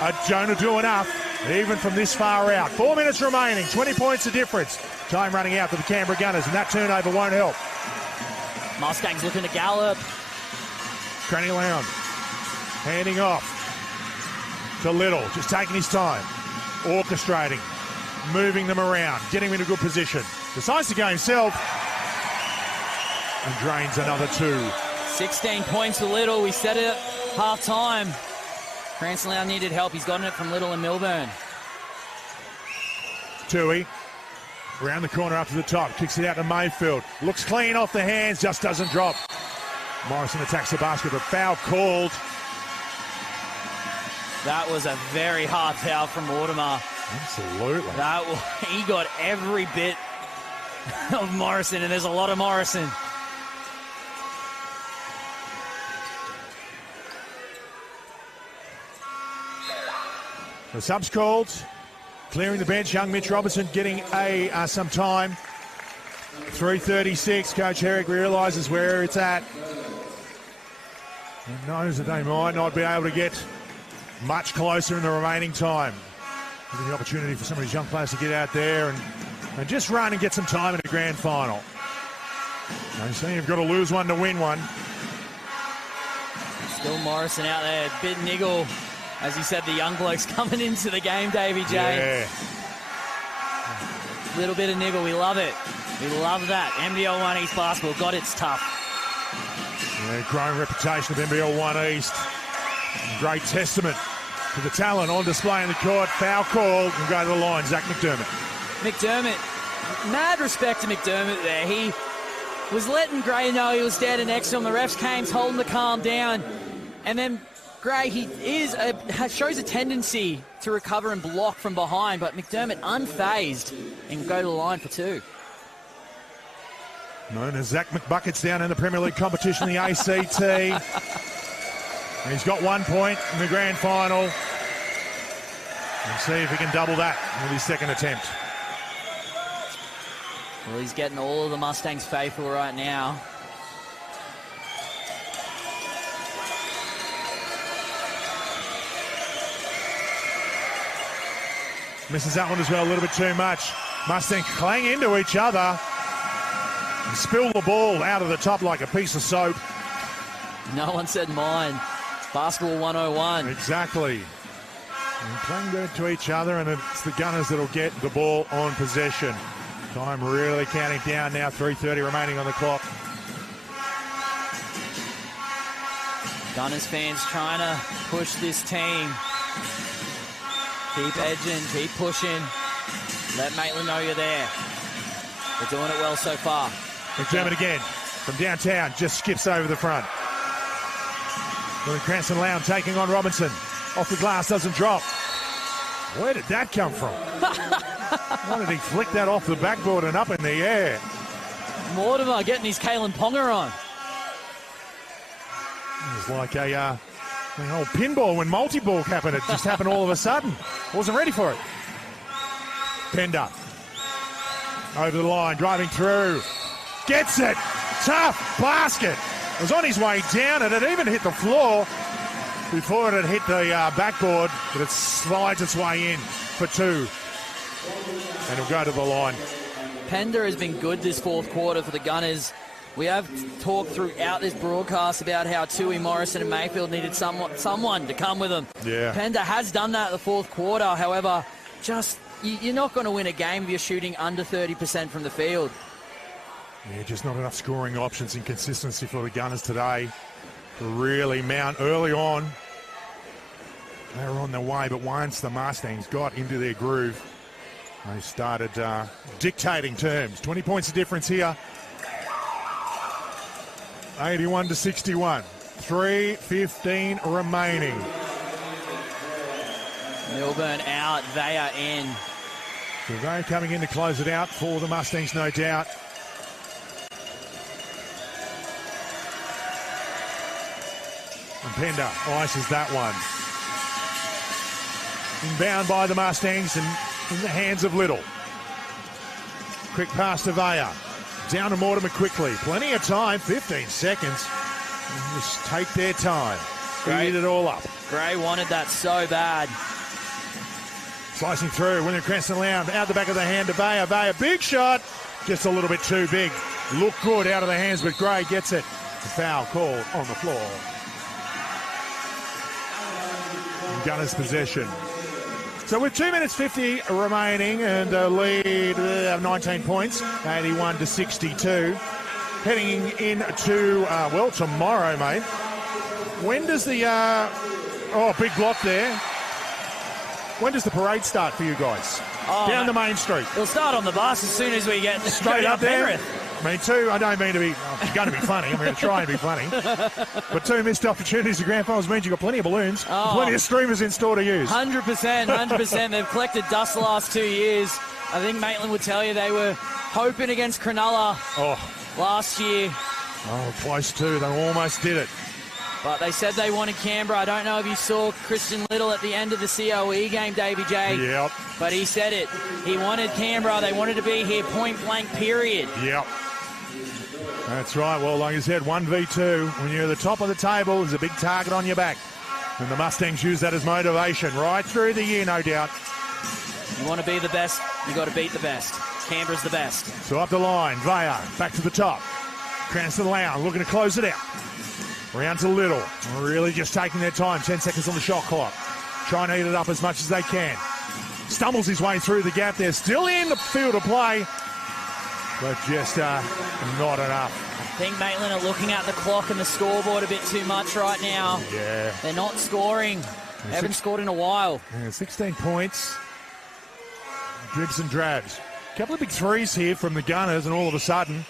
are going to do enough, even from this far out. 4 minutes remaining, 20 points of difference. Time running out for the Canberra Gunners, and that turnover won't help. Mustangs looking to gallop. Cranny Lown handing off to Little, just taking his time, orchestrating, moving them around, getting them in a good position. Decides to go himself and drains another 2. 16 points for Little. We said it at half-time. Cranston needed help. He's gotten it from Little and Milburn. Tui, around the corner up to the top, kicks it out to Mayfield. Looks clean off the hands, just doesn't drop. Morrison attacks the basket, but foul called. That was a very hard foul from Mortimer. Absolutely. He got every bit of Morrison, and there's a lot of Morrison. The subs called, clearing the bench. Young Mitch Robertson getting some time. 3:36. Coach Herrick realises where it's at. And knows that they might not be able to get much closer in the remaining time. Giving the opportunity for some of these young players to get out there and just run and get some time in the grand final. They say you've got to lose one to win one. Still Morrison out there, bit niggle. As he said, the young blokes coming into the game, Davey J. Yeah. Little bit of niggle, we love it. We love that. NBL1 East basketball, God, it's tough. Yeah, growing reputation of NBL1 East. Great testament to the talent on display in the court. Foul called and go to the line. Zach McDermott. McDermott, mad respect to McDermott there. He was letting Gray know he was standing next to him. The refs came, told him to calm down. And then Gray, shows a tendency to recover and block from behind, but McDermott unfazed and go to the line for 2. Known as Zach McBuckets down in the Premier League competition, the ACT. And he's got 1 point in the grand final. And see if he can double that with his second attempt. Well, he's getting all of the Mustangs faithful right now. Misses that one as well, a little bit too much. Mustangs clang into each other and spill the ball out of the top like a piece of soap. No one said mine. Basketball 101. Exactly. And playing good to each other, and it's the Gunners that'll get the ball on possession. Time really counting down now, 3:30 remaining on the clock. Gunners fans trying to push this team. Keep edging, keep pushing. Let Maitland know you're there. They're doing it well so far. McDermott again from downtown, just skips over the front. Cranston Lown taking on Robinson. Off the glass, doesn't drop. Where did that come from? Why did he flick that off the backboard and up in the air? Mortimer getting his Kalen Ponga on. It was like a old pinball when multi-ball happened. It just happened all of a sudden. Wasn't ready for it. Pender. Over the line, driving through. Gets it. Tough basket. It was on his way down, and it even hit the floor before it had hit the backboard, but it slides its way in for 2. And he'll go to the line. Pender has been good this fourth quarter for the Gunners. We have talked throughout this broadcast about how Tui, Morrison and Mayfield needed someone to come with them. Yeah. Pender has done that in the fourth quarter. However, you're not going to win a game if you're shooting under 30% from the field. Yeah, just not enough scoring options and consistency for the Gunners today to really mount early on. They were on their way, but once the Mustangs got into their groove, they started dictating terms. 20 points of difference here. 81-61. 3:15 remaining. Milburn out, they are in. So they're coming in to close it out for the Mustangs, no doubt. And Pender ices that one. Inbound by the Mustangs, and in the hands of Little. Quick pass to Vaya. Down to Mortimer quickly. Plenty of time, 15 seconds. Just take their time. Speed it all up. Gray wanted that so bad. Slicing through, William Cranston Lowndes out the back of the hand to Vaya. Vaya, big shot. Just a little bit too big. Looked good out of the hands, but Gray gets it. The foul call on the floor. Gunners possession. So with 2 minutes 50 remaining and a lead of 19 points, 81 to 62. Heading into, well, tomorrow, mate. When does the, big block there. When does the parade start for you guys? Down the main street. It'll start on the bus as soon as we get straight up there. Me too. I don't mean to be going to be funny. I'm going to try and be funny. But 2 missed opportunities to grand finals means you've got plenty of balloons, plenty of streamers in store to use. 100%. They've collected dust the last 2 years. I think Maitland would tell you they were hoping against Cronulla last year. Oh, close too. They almost did it. But they said they wanted Canberra. I don't know if you saw Christian Little at the end of the COE game, Davey J. Yep. But he said it. He wanted Canberra. They wanted to be here, point blank, period. Yep. That's right. Well, like I said, 1v2. When you're at the top of the table, there's a big target on your back. And the Mustangs use that as motivation right through the year, no doubt. You want to be the best, you got to beat the best. Canberra's the best. So up the line, Vaya back to the top. Cranston Lowndes looking to close it out. Round to Little. Really just taking their time. 10 seconds on the shot clock. Trying to eat it up as much as they can. Stumbles his way through the gap there. Still in the field of play. But just not enough. I think Maitland are looking at the clock and the scoreboard a bit too much right now. Yeah. They're not scoring. They haven't scored in a while. Yeah, 16 points. Dribs and drabs. A couple of big threes here from the Gunners, and all of a sudden,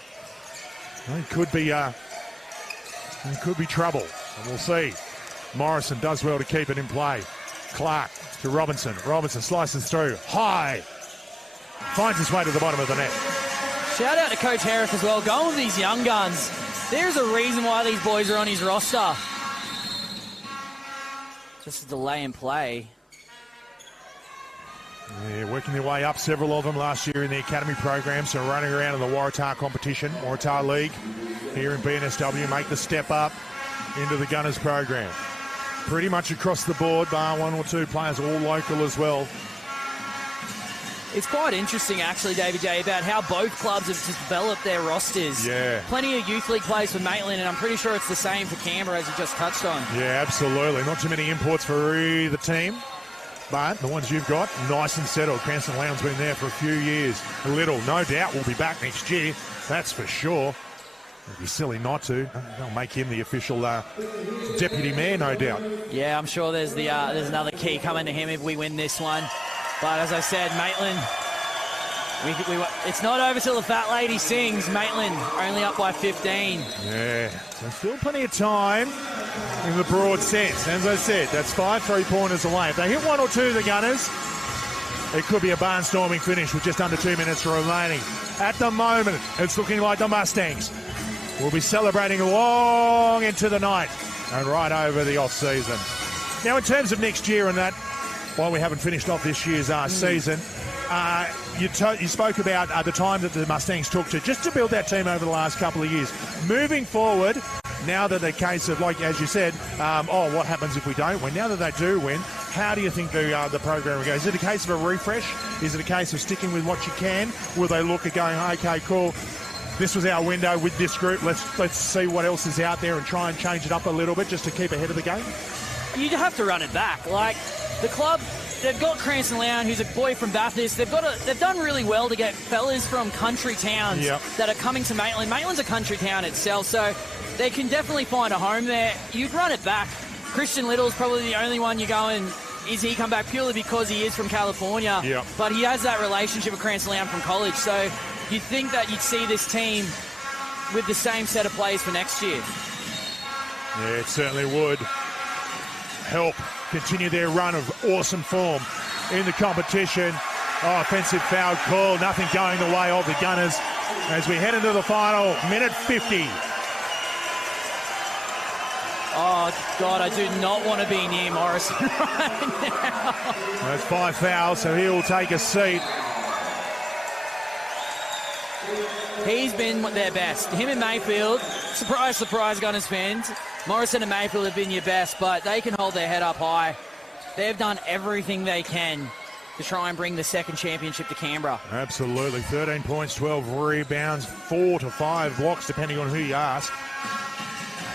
it could be trouble. And we'll see. Morrison does well to keep it in play. Clark to Robinson. Robinson slices through. High. Finds his way to the bottom of the net. Shout out to Coach Herrick as well. Going with these young guns. There's a reason why these boys are on his roster. Just a delay in play. Yeah, working their way up, several of them last year in the academy program, so running around in the Waratah competition, Waratah League here in BNSW, make the step up into the Gunners program. Pretty much across the board, bar one or two players, all local as well. It's quite interesting, actually, David J, about how both clubs have just developed their rosters. Yeah. Plenty of youth league players for Maitland, and I'm pretty sure it's the same for Canberra, as you just touched on. Yeah, absolutely. Not too many imports for either team. But the ones you've got, nice and settled. Cranston Lowndes been there for a few years. Little, no doubt, will be back next year. That's for sure. It'd be silly not to. They'll make him the official deputy mayor, no doubt. Yeah, I'm sure there's another key coming to him if we win this one. But as I said, Maitland, it's not over till the fat lady sings. Maitland only up by 15. Yeah, so still plenty of time in the broad sense. As I said, that's 5 3-pointers away. If they hit one or two, the Gunners, it could be a barnstorming finish with just under 2 minutes remaining. At the moment, it's looking like the Mustangs will be celebrating long into the night and right over the off-season. Now, in terms of next year and that, while we haven't finished off this year's season, you spoke about the time that the Mustangs took to build that team over the last couple of years. Moving forward, now that the case of, like as you said, what happens if we don't win? Now that they do win, how do you think the program will go? Is it a case of a refresh? Is it a case of sticking with what you can? Will they look at going, okay, cool, this was our window with this group, let's see what else is out there and try and change it up a little bit just to keep ahead of the game? You have to run it back. Like, the club, they've got Cranston Lowndes, who's a boy from Bathurst. They've done really well to get fellas from country towns that are coming to Maitland. Maitland's a country town itself, so they can definitely find a home there. You'd run it back. Christian Little's probably the only one you're going, is he come back purely because he is from California? Yep. But he has that relationship with Cranston Lowndes from college, so you'd think that you'd see this team with the same set of players for next year. Yeah, it certainly would help continue their run of awesome form in the competition. Offensive foul call, nothing going the way of the Gunners as we head into the final minute 50. Oh, God, I do not want to be near Morrison right now. That's 5 fouls, so he'll take a seat. He's been their best. Him and Mayfield, surprise, surprise, Gunners fans. Morrison and Mayfield have been your best, but they can hold their head up high. They've done everything they can to try and bring the second championship to Canberra. Absolutely. 13 points, 12 rebounds, 4 to 5 blocks, depending on who you ask.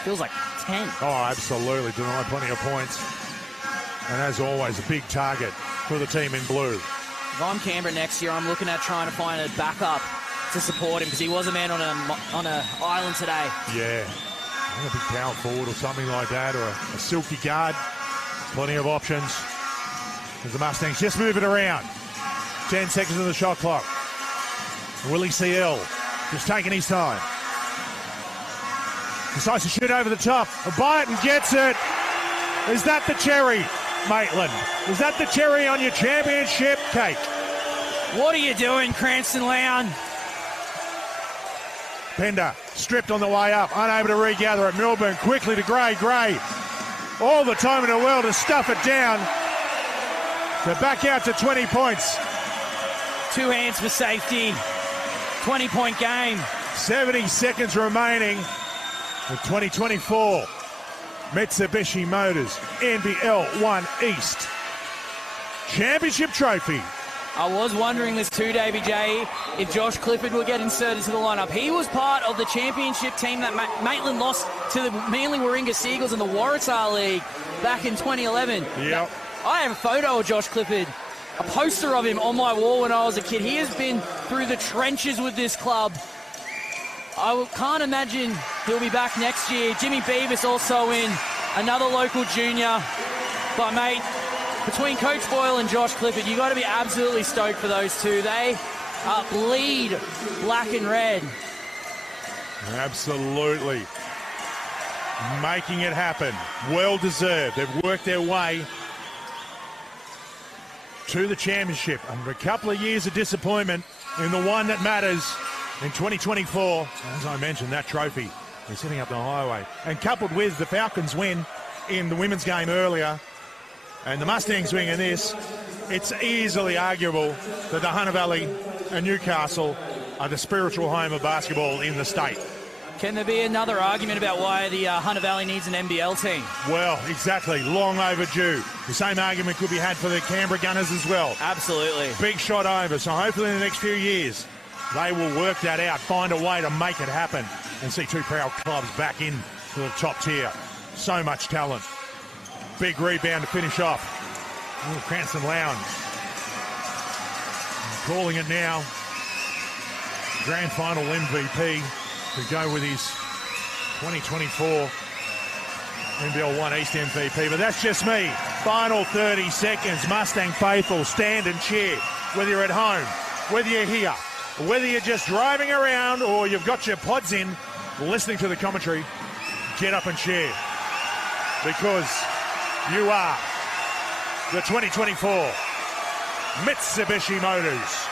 Feels like 10. Oh, absolutely. Denied plenty of points. And as always, a big target for the team in blue. If I'm Canberra next year, I'm looking at trying to find a backup to support him because he was a man on a island today. Yeah. A big power forward or something like that, or a silky guard. Plenty of options. As the Mustangs just move it around. 10 seconds on the shot clock. Willie CL just taking his time. Decides to shoot over the top. Byton gets it. Is that the cherry, Maitland? Is that the cherry on your championship cake? What are you doing, Cranston Lown? Pender stripped on the way up, unable to regather it. Milburn quickly to Gray. Gray, all the time in the world to stuff it down. To back out to 20 points. 2 hands for safety. 20-point game. 70 seconds remaining. The 2024 Mitsubishi Motors NBL1 East Championship Trophy. I was wondering this too, Davey J, if Josh Clifford will get inserted to the lineup. He was part of the championship team that Maitland lost to the Manly Warringah Seagulls in the Waratah League back in 2011. Yep. I have a photo of Josh Clifford, a poster of him on my wall when I was a kid. He has been through the trenches with this club. I can't imagine he'll be back next year. Jimmy Beavis also in, another local junior. But, mate, between Coach Boyle and Josh Clifford, you got to be absolutely stoked for those two. They bleed black and red. Absolutely. Making it happen. Well deserved. They've worked their way to the championship under a couple of years of disappointment in the one that matters in 2024. As I mentioned, that trophy is sitting up the highway. And coupled with the Falcons win in the women's game earlier, and the Mustangs win in this, it's easily arguable that the Hunter Valley and Newcastle are the spiritual home of basketball in the state. Can there be another argument about why the Hunter Valley needs an NBL team? Well, exactly. Long overdue. The same argument could be had for the Canberra Gunners as well. Absolutely. Big shot over. So hopefully in the next few years, they will work that out, find a way to make it happen, and see two proud clubs back in to the top tier. So much talent. Big rebound to finish off. Oh, Cranston Lown calling it now. Grand Final MVP to go with his 2024 NBL1 East MVP. But that's just me. Final 30 seconds. Mustang faithful, stand and cheer. Whether you're at home, whether you're here, whether you're just driving around or you've got your pods in, listening to the commentary, get up and cheer. Because you are the 2024 Mitsubishi Motors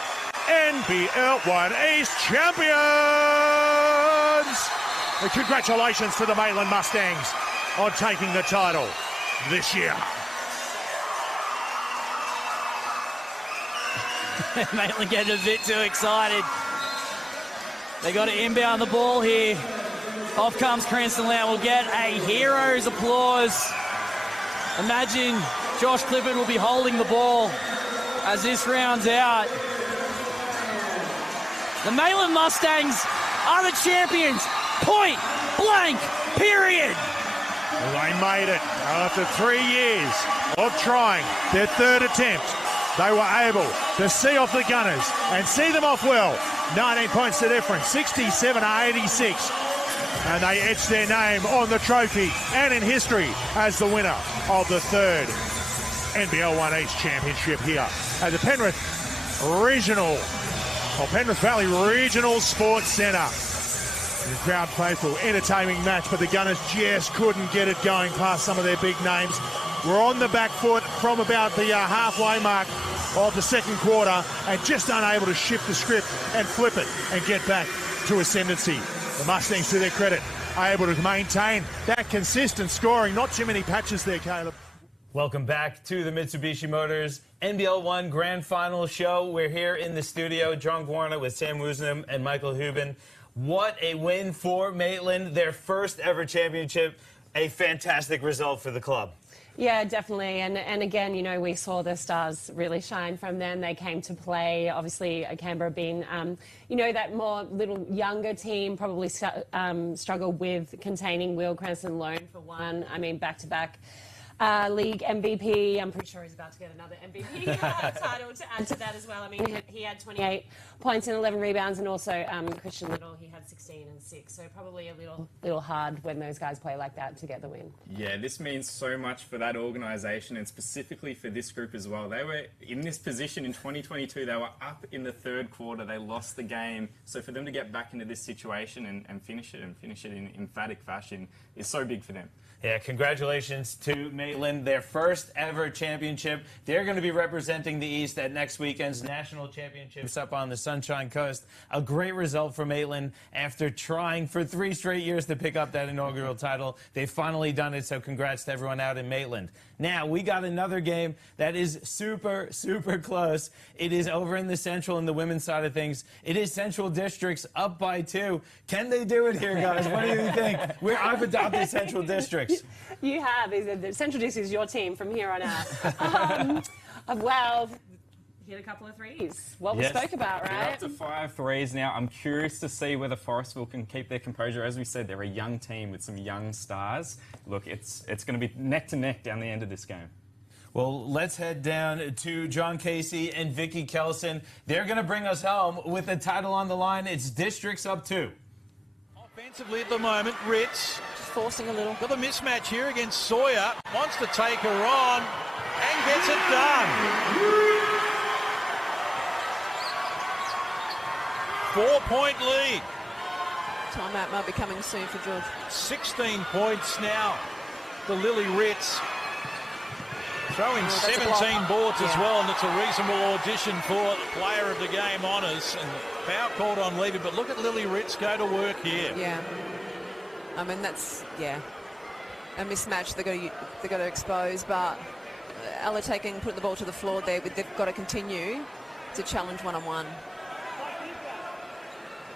NBL1 East champions! And congratulations to the Maitland Mustangs on taking the title this year. Maitland getting a bit too excited. They got to inbound the ball here. Off comes Cranston Lown. We'll get a hero's applause. Imagine Josh Clifford will be holding the ball as this rounds out. The Maitland Mustangs are the champions. Point blank, period. Well, they made it after 3 years of trying their third attempt. They were able to see off the Gunners and see them off well. 19 points the difference, 67-86. And they etched their name on the trophy and in history as the winner of the third NBL1 East Championship here at the Penrith Valley Regional Sports Centre. The crowd faithful, entertaining match, but the Gunners just couldn't get it going past some of their big names. We're on the back foot from about the halfway mark of the second quarter and just unable to shift the script and flip it and get back to ascendancy. The Mustangs, to their credit, are able to maintain that consistent scoring. Not too many patches there, Caleb. Welcome back to the Mitsubishi Motors NBL1 Grand Finals show. We're here in the studio, Jon Guarna with Sam Woosnam and Michael Houben. What a win for Maitland, their first ever championship. A fantastic result for the club. Yeah, definitely. And again, you know, we saw the stars really shine from them. They came to play. Obviously, Canberra being, you know, that more little younger team probably struggled with containing Will Cranston-Lone for one. I mean, back-to-back league MVP. I'm pretty sure he's about to get another MVP title to add to that as well. I mean, he had 28 points and 11 rebounds, and also Christian Little, he had 16 and 6. So probably a little hard when those guys play like that to get the win. Yeah, this means so much for that organisation and specifically for this group as well. They were in this position in 2022. They were up in the third quarter. They lost the game. So for them to get back into this situation and finish it in emphatic fashion is so big for them. Yeah, congratulations to Maitland, their first ever championship. They're going to be representing the East at next weekend's National Championships up on the Sunshine Coast. A great result for Maitland after trying for 3 straight years to pick up that inaugural title. They've finally done it, so congrats to everyone out in Maitland. Now, we got another game that is super, super close. It is over in the Central in the women's side of things. It is Central Districts up by 2. Can they do it here, guys? What do you think? I've adopted Central Districts. You have. The Central District is your team from here on out. Well, hit a couple of threes. What we spoke about, right? They're up to 5 threes now. I'm curious to see whether Forestville can keep their composure. As we said, they're a young team with some young stars. Look, it's going to be neck to neck down the end of this game. Well, let's head down to John Casey and Vicky Kelson. They're going to bring us home with the title on the line. It's Districts up 2. Offensively at the moment, Ritz. Forcing a little. Got the mismatch here against Sawyer. Wants to take her on and gets it done. 4-point lead. Timeout might be coming soon for George. 16 points now for Lily Ritz. Throwing 17 boards as well, and it's a reasonable audition for Player of the Game honours. And foul called on Levy, but look at Lily Ritz go to work here. Yeah. I mean, that's, a mismatch they've got to expose, but Ella putting the ball to the floor there, but they've got to continue to challenge one-on-one.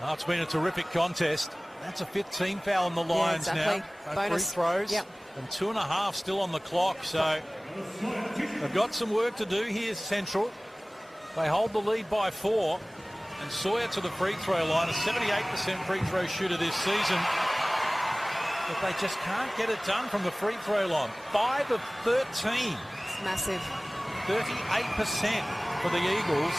Oh, it's been a terrific contest. That's a 5th team foul on the Lions now. Bonus. Free throws. Yep. And 2.5 still on the clock, so they've got some work to do here, Central. They hold the lead by 4, and Sawyer to the free throw line, a 78% free throw shooter this season. But they just can't get it done from the free throw line. 5 of 13. It's massive. 38% for the Eagles.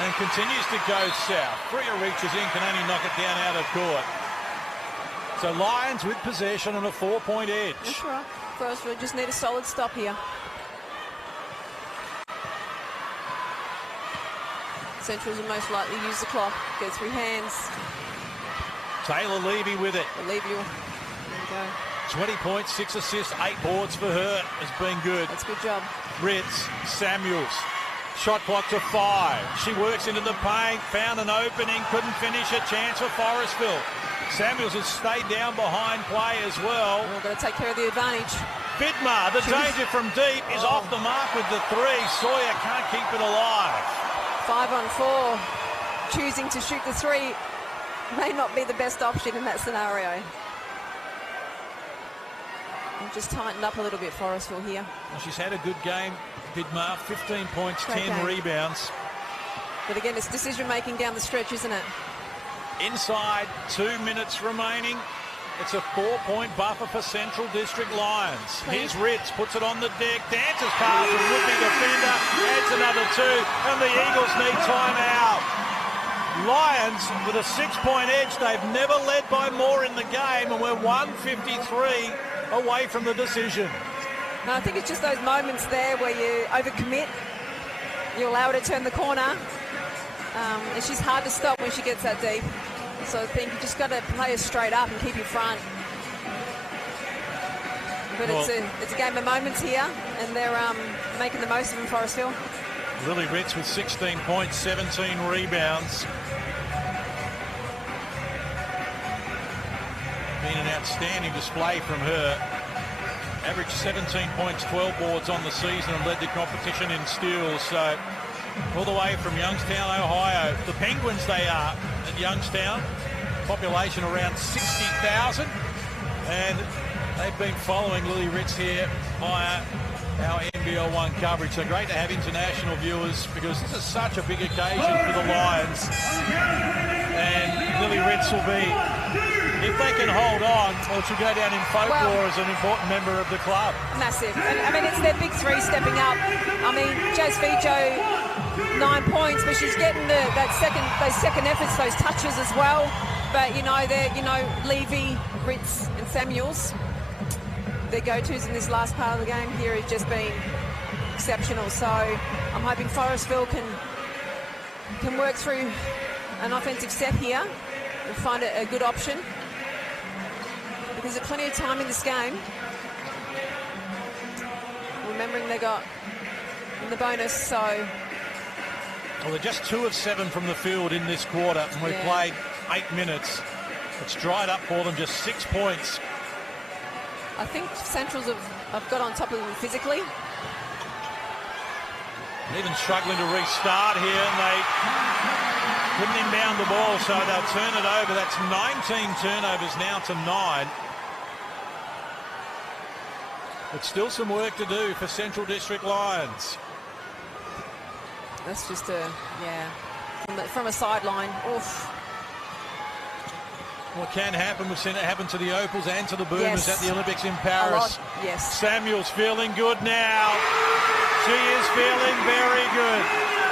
And continues to go south. Freer reaches in, can only knock it down out of court. So Lions with possession on a 4-point edge. That's right. First, we just need a solid stop here. Centrals will most likely use the clock. Go through hands. Taylor Levy with it. Levy, there we go. 20 points, 6 assists, 8 boards for her. Has been good. That's a good job. Ritz, Samuels. Shot clock to 5. She works into the paint, found an opening, couldn't finish. A chance for Forestville. Samuels has stayed down behind play as well. We're going to take care of the advantage. Vidmar, the danger from deep, is off the mark with the 3. Sawyer can't keep it alive. 5 on 4. Choosing to shoot the 3 may not be the best option in that scenario. And just tightened up a little bit, Forestville here. Well, she's had a good game, Vidmar. 15 points, 10 rebounds. But again, it's decision-making down the stretch, isn't it? Inside, 2 minutes remaining. It's a 4-point buffer for Central District Lions. Here's Ritz, puts it on the deck, dances past a would-be defender, adds another 2, and the Eagles need timeout. Lions with a 6-point edge. They've never led by more in the game, and we're 153 away from the decision. No, I think it's just those moments there where you overcommit. You allow her to turn the corner. And she's hard to stop when she gets that deep. So I think you just got to play her straight up and keep your front. But well, it's a game of moments here, and they're making the most of them, Forestville. Lily Ritz with 16 points, 17 rebounds. been an outstanding display from her. Averaged 17 points, 12 boards on the season and led the competition in steals. So all the way from Youngstown, Ohio. The Penguins they are at Youngstown. Population around 60,000. And they've been following Lily Ritz here via our NBL1 coverage. So great to have international viewers because this is such a big occasion for the Lions. And Lily Ritz will be, if they can hold on, or she'll go down in folklore as an important member of the club. Massive. And, I mean, it's their big three stepping up. I mean, Jazz Fijo, 9 points, but she's getting those second efforts, those touches as well. But, Levy, Ritz and Samuels, their go-tos in this last part of the game here has just been exceptional. So I'm hoping Forestville can work through an offensive set here and find a good option. Because there's plenty of time in this game. Remembering they got in the bonus, so... Well, they're just 2 of 7 from the field in this quarter, and we've played 8 minutes. It's dried up for them, just 6 points. I think Centrals have got on top of them physically. Even struggling to restart here, and they couldn't inbound the ball, so they'll turn it over. That's 19 turnovers now to 9. But still some work to do for Central District Lions. That's just from a sideline. Oof. What can happen, we've seen it happen to the Opals and to the Boomers at the Olympics in Paris. Yes. Samuel's feeling good now. She is feeling very good.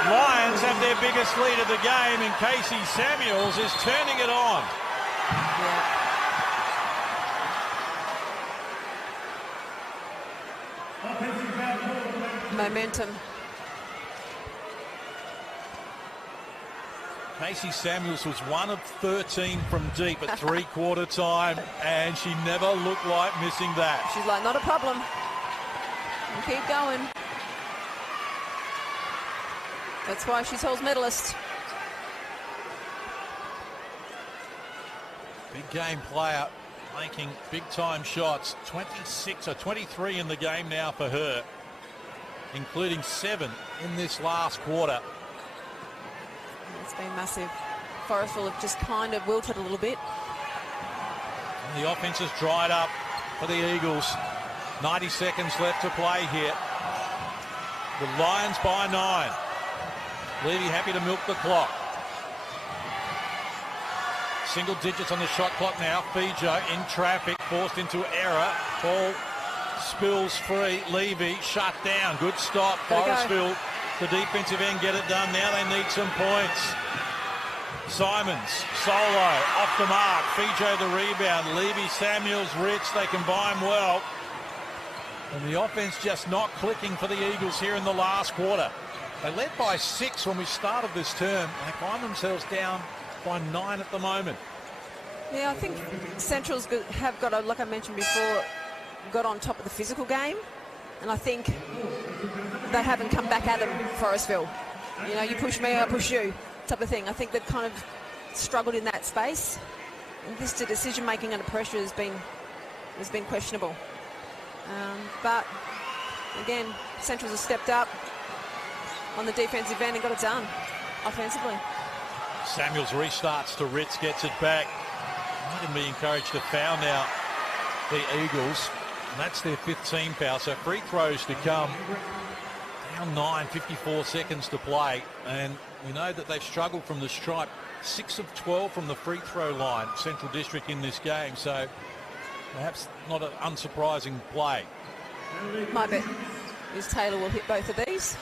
Lions have their biggest lead of the game, and Casey Samuels is turning it on. Yeah. Momentum. Casey Samuels was 1 of 13 from deep at three-quarter time, and she never looked like missing that. She's like, not a problem. We'll keep going. That's why she's Hall's medalist. Big game player, making big-time shots. 26 or 23 in the game now for her, including 7 in this last quarter. It's been massive. Forestville have just kind of wilted a little bit. And the offense has dried up for the Eagles. 90 seconds left to play here. The Lions by 9. Levy happy to milk the clock. Single digits on the shot clock now. Fijo in traffic, forced into error. Ball spills free. Levy shut down. Good stop. Forestville, the defensive end, get it done. Now they need some points. Simons, solo, off the mark. Fijo the rebound. Levy, Samuels, Ritz, they combine well. And the offense just not clicking for the Eagles here in the last quarter. They led by 6 when we started this term. They find themselves down by 9 at the moment. Yeah, I think Centrals have got, like I mentioned before, got on top of the physical game. And I think they haven't come back at them, Forestville. You know, you push me, I push you, type of thing. I think they've kind of struggled in that space. And just the decision-making under pressure has been questionable. But, again, Centrals have stepped up on the defensive end and got it done offensively. Samuels restarts to Ritz, gets it back. Might even be encouraged to foul now, the Eagles. And that's their 5th team foul, so free throws to come. Down 9, 54 seconds to play. And we know that they've struggled from the stripe. 6 of 12 from the free throw line, Central District in this game. So perhaps not an unsurprising play. My bet is Taylor will hit both of these.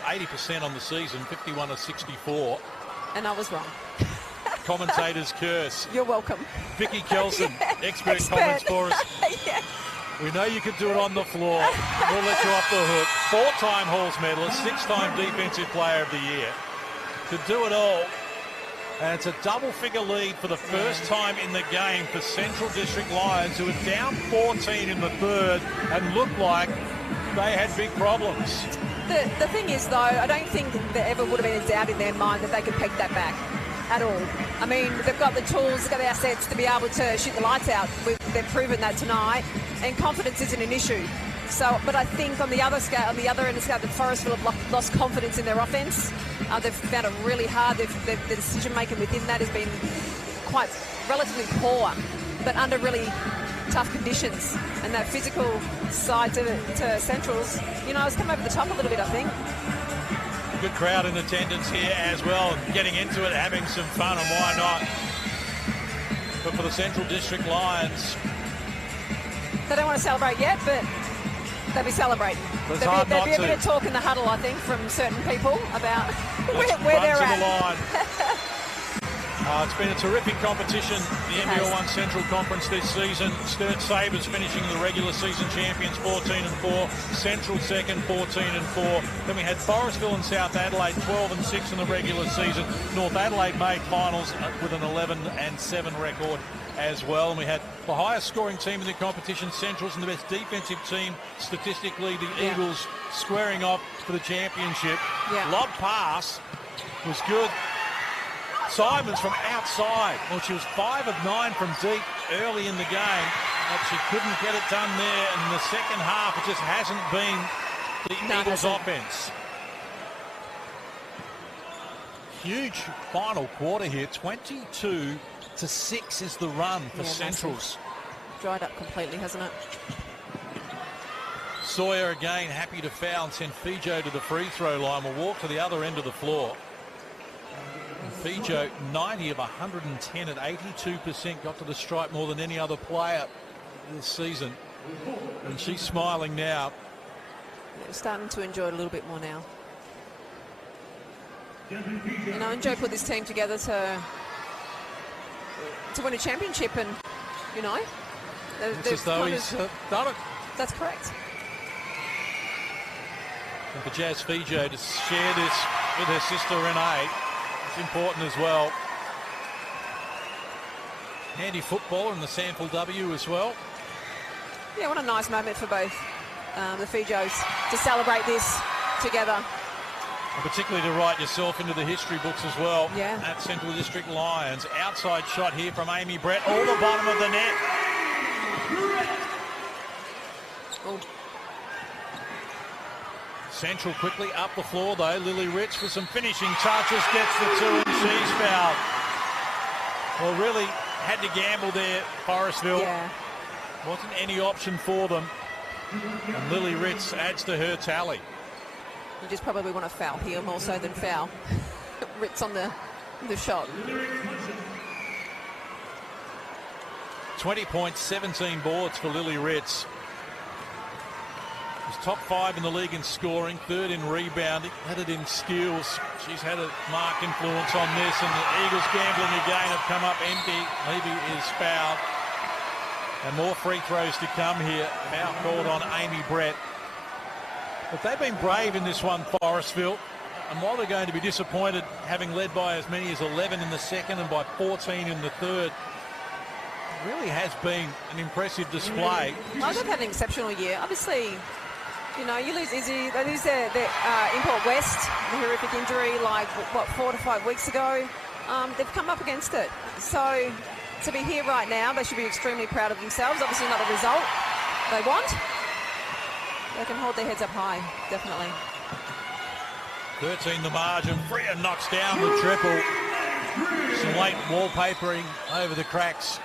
80% on the season, 51 of 64. And I was wrong. Commentator's curse. You're welcome. Vicky Kelson, expert comments for us. Yeah. We know you can do it on the floor. We'll let you off the hook. 4-time Halls medalist, 6-time Defensive Player of the Year. To do it all. And it's a double-figure lead for the first time in the game for Central District Lions, who are down 14 in the third and looked like they had big problems. The thing is, though, I don't think there ever would have been a doubt in their mind that they could take that back. at all. I mean, they've got the tools, they've got the assets to be able to shoot the lights out. They've proven that tonight, and confidence isn't an issue. So, but I think on the other scale, on the other end of the scale, the Forestville have lost confidence in their offense. They've found it really hard. The decision making within that has been quite relatively poor, but under really tough conditions. And that physical side to Central's, has come over the top a little bit, I think. Good crowd in attendance here as well, getting into it, having some fun, and why not? But for the Central District Lions, they don't want to celebrate yet, but they'll be celebrating. There'll be a bit of talk in the huddle, I think, from certain people about where they're at. It's been a terrific competition, the NBL1 Central Conference this season. Sturt Sabres finishing the regular season champions 14-4, Central second 14-4. Then we had Forestville and South Adelaide 12-6 in the regular season. North Adelaide made finals with an 11-7 record as well. And we had the highest scoring team in the competition, Centrals, and the best defensive team statistically, the Eagles, squaring off for the championship. Lob pass was good. Simons from outside. Well, she was 5 of 9 from deep early in the game, but she couldn't get it done there. And in the second half, it just hasn't been the Eagles' offense. Huge final quarter here. 22-6 is the run for Centrals. Dried up completely, hasn't it? Sawyer again happy to foul and send Fijo to the free throw line. Will walk to the other end of the floor. Fijo, 90 of 110 at 82%, got to the stripe more than any other player this season. And she's smiling now. We're starting to enjoy it a little bit more now. And Joe put this team together to win a championship, and it's as though he's done it. That's correct. And for Jazz Fijo to share this with her sister Renee, important as well. Handy footballer in the Sample W as well. Yeah, what a nice moment for both the Fijos to celebrate this together. And particularly to write yourself into the history books as well. Yeah. At Central District Lions. Outside shot here from Amy Brett. All the bottom of the net. Oh. Central quickly up the floor though. Lily Rich for some finishing touches, gets the 2 and she's fouled. Well, really had to gamble there, Forestville. Yeah. Wasn't any option for them. And Lily Rich adds to her tally. You just probably want to foul here more so than foul Ritz on the shot. 20 points, 17 boards for Lily Ritz. She's top 5 in the league in scoring, 3rd in rebounding, had it in skills. She's had a marked influence on this, and the Eagles gambling again have come up empty. Levy is fouled. And more free throws to come here. Foul called on Amy Brett. But they've been brave in this one, Forestville. And while they're going to be disappointed, having led by as many as 11 in the second and by 14 in the third, it really has been an impressive display. Oh, they've had an exceptional year. Obviously, you lose Izzy, they lose their Import West, the horrific injury, 4 to 5 weeks ago. They've come up against it. So to be here right now, they should be extremely proud of themselves. Obviously not the result they want. They can hold their heads up high, definitely. 13 the margin. Freya knocks down the triple. Some late wallpapering over the cracks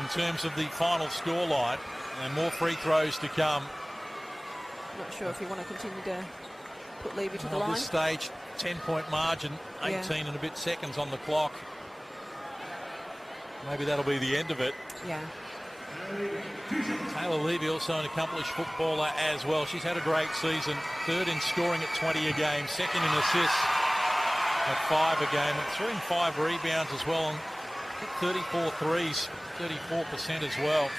in terms of the final scoreline, and more free throws to come. Not sure if you want to continue to put Levy to the line. At this stage, 10-point margin, 18 and a bit seconds on the clock. Maybe that'll be the end of it. Yeah. Taylor Levy, also an accomplished footballer as well. She's had a great season. 3rd in scoring at 20 a game. 2nd in assists at 5 a game. And 3 and 5 rebounds as well. And 34 threes, 34% as well.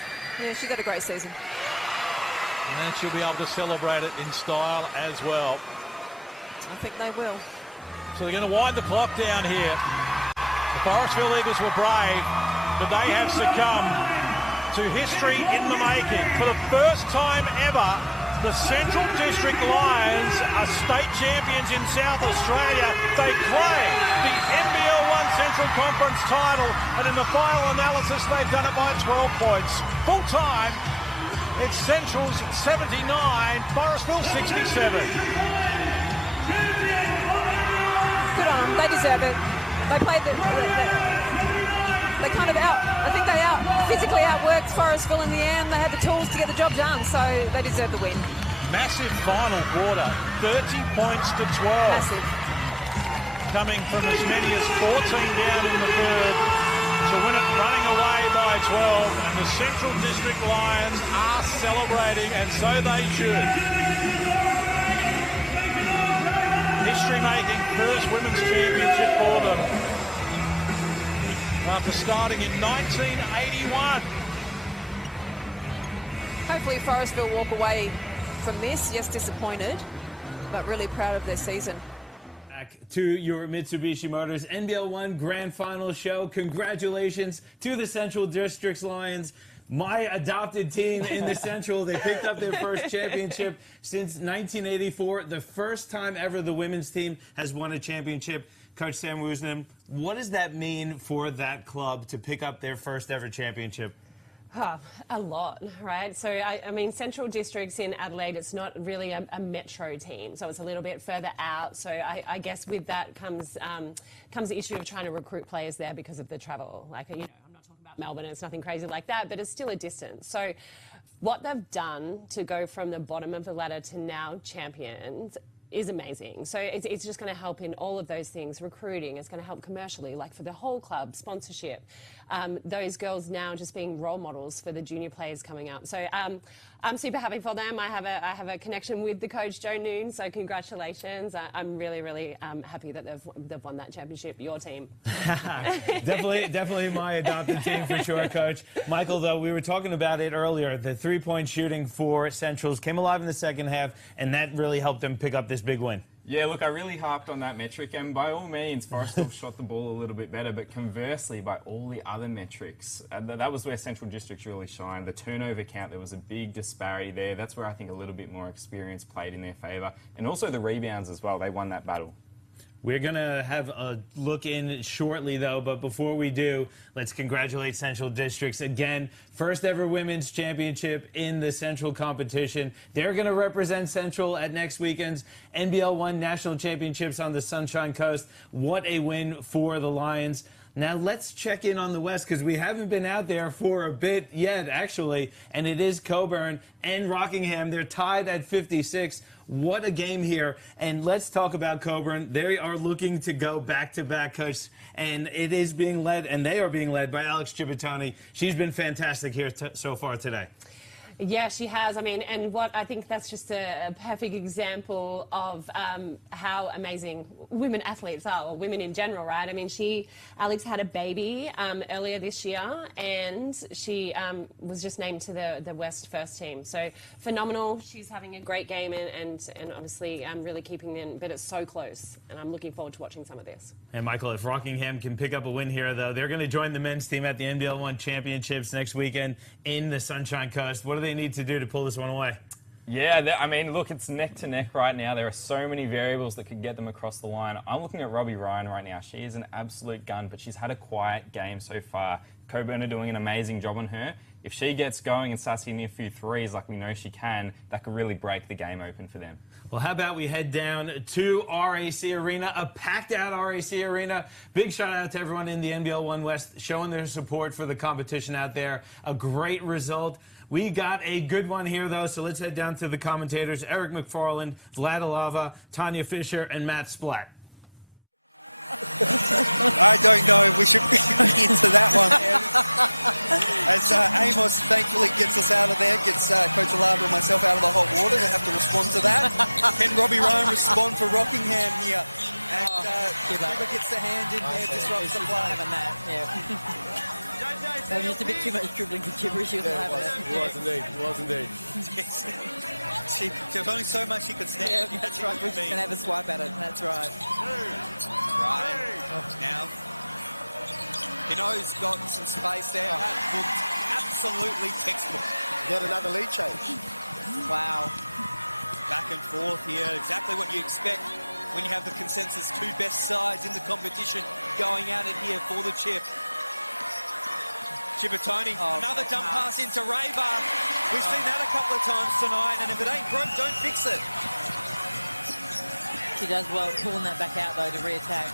Yeah, she's had a great season. And then she'll be able to celebrate it in style as well. I think they will. So they're going to wind the clock down here. The Forestville Eagles were brave, but they have succumbed to history in the making. For the first time ever, the Central District Lions are state champions in South Australia. They claim the NBL1 Central Conference title, and in the final analysis, they've done it by 12 points. Full time, it's Central's 79, Forestville 67. Good on them. They deserve it. They played they kind of physically outworked Forestville in the end. They had the tools to get the job done, so they deserve the win. Massive final quarter, 30 points to 12. Massive. Coming from as many as 14 down in the third to win it running away by 12. And the Central District Lions are celebrating, and so they should. History-making first women's championship for them after starting in 1981. Hopefully Forestville walk away from this, yes, disappointed, but really proud of their season. Back to your Mitsubishi Motors NBL1 Grand Finals show. Congratulations to the Central Districts Lions, my adopted team in the Central. They picked up their first championship since 1984, the first time ever the women's team has won a championship. Coach Sam Woosnam, what does that mean for that club to pick up their first ever championship? Oh, a lot, right? So, I mean, Central Districts in Adelaide, it's not really a metro team, so it's a little bit further out. So I guess with that comes the issue of trying to recruit players there because of the travel. Like, you know, I'm not talking about Melbourne, it's nothing crazy like that, but it's still a distance. So what they've done to go from the bottom of the ladder to now champions is amazing. So it's just going to help in all of those things. Recruiting, it's going to help commercially, like for the whole club, sponsorship. Those girls now just being role models for the junior players coming up. So I'm super happy for them. I have a connection with the coach, Joe Noon, so congratulations. I'm really, really happy that they've won that championship, your team. Definitely my adopted team for sure, Coach. Michael, though, we were talking about it earlier. The three-point shooting for Centrals came alive in the second half, and that really helped them pick up this big win. Yeah, look, I really harped on that metric, and by all means, Forestville shot the ball a little bit better, but conversely, by all the other metrics, that was where Central Districts really shined. The turnover count, there was a big disparity there. That's where I think a little bit more experience played in their favour. And also the rebounds as well. They won that battle. We're going to have a look in shortly, though, but before we do, let's congratulate Central Districts again. First ever women's championship in the Central competition. They're going to represent Central at next weekend's NBL1 National Championships on the Sunshine Coast. What a win for the Lions. Now let's check in on the West, because we haven't been out there for a bit yet, actually, and it is Coburn and Rockingham. They're tied at 56. What a game here. And let's talk about Coburn. They are looking to go back-to-back, Coach, and it is being led, and they are being led by Alex Ciabattoni. She's been fantastic here so far today. Yeah, she has. I mean, and what I think that's just a perfect example of how amazing women athletes are, or women in general, right? I mean, Alex had a baby earlier this year, and she was just named to the West first team. So phenomenal. She's having a great game, and obviously really keeping them, but it's so close, and I'm looking forward to watching some of this. And Michael, if Rockingham can pick up a win here, though, they're going to join the men's team at the NBL1 Championships next weekend in the Sunshine Coast. What do they need to do to pull this one away? Yeah, I mean, look, it's neck to neck right now. There are so many variables that could get them across the line. I'm looking at Robbie Ryan right now. She is an absolute gun, but she's had a quiet game so far. Coburn are doing an amazing job on her. If she gets going and starts hitting a few threes like we know she can, that could really break the game open for them. Well, how about we head down to RAC Arena, a packed-out RAC Arena. Big shout-out to everyone in the NBL1 West showing their support for the competition out there. A great result. We got a good one here, though, so let's head down to the commentators. Eric McFarland, Vlad Alava, Tanya Fisher, and Matt Splatt. I don't know if we should be going into that one. As Amos thankfully gets us out of there, gets Coach Alava and myself out of the hot water to have to respond to that. Can Robbie Ryan respond for Rockingham here? And Cuba gets the hand in there, disrupts the play. Having that, yeah. That was just a bit too much dribbling for Chibber. She was having it. It was indeed. There was only so much she could stand. Yeah, that's right. She's going to have a swipe at it. That's right. Right. Now, Pinot's got some space there. That looked absolutely textbook. Yet another lead change. Wow. Back and forth here. Exactly what you expect when you have the consensus two best sides in the competition going at it here for the chip. Chippertoni, another dump pass into Raybar. We've seen that a couple of times tonight, and if it ain't broke, don't fix it. She does well pulling that back out, though, to re-attack.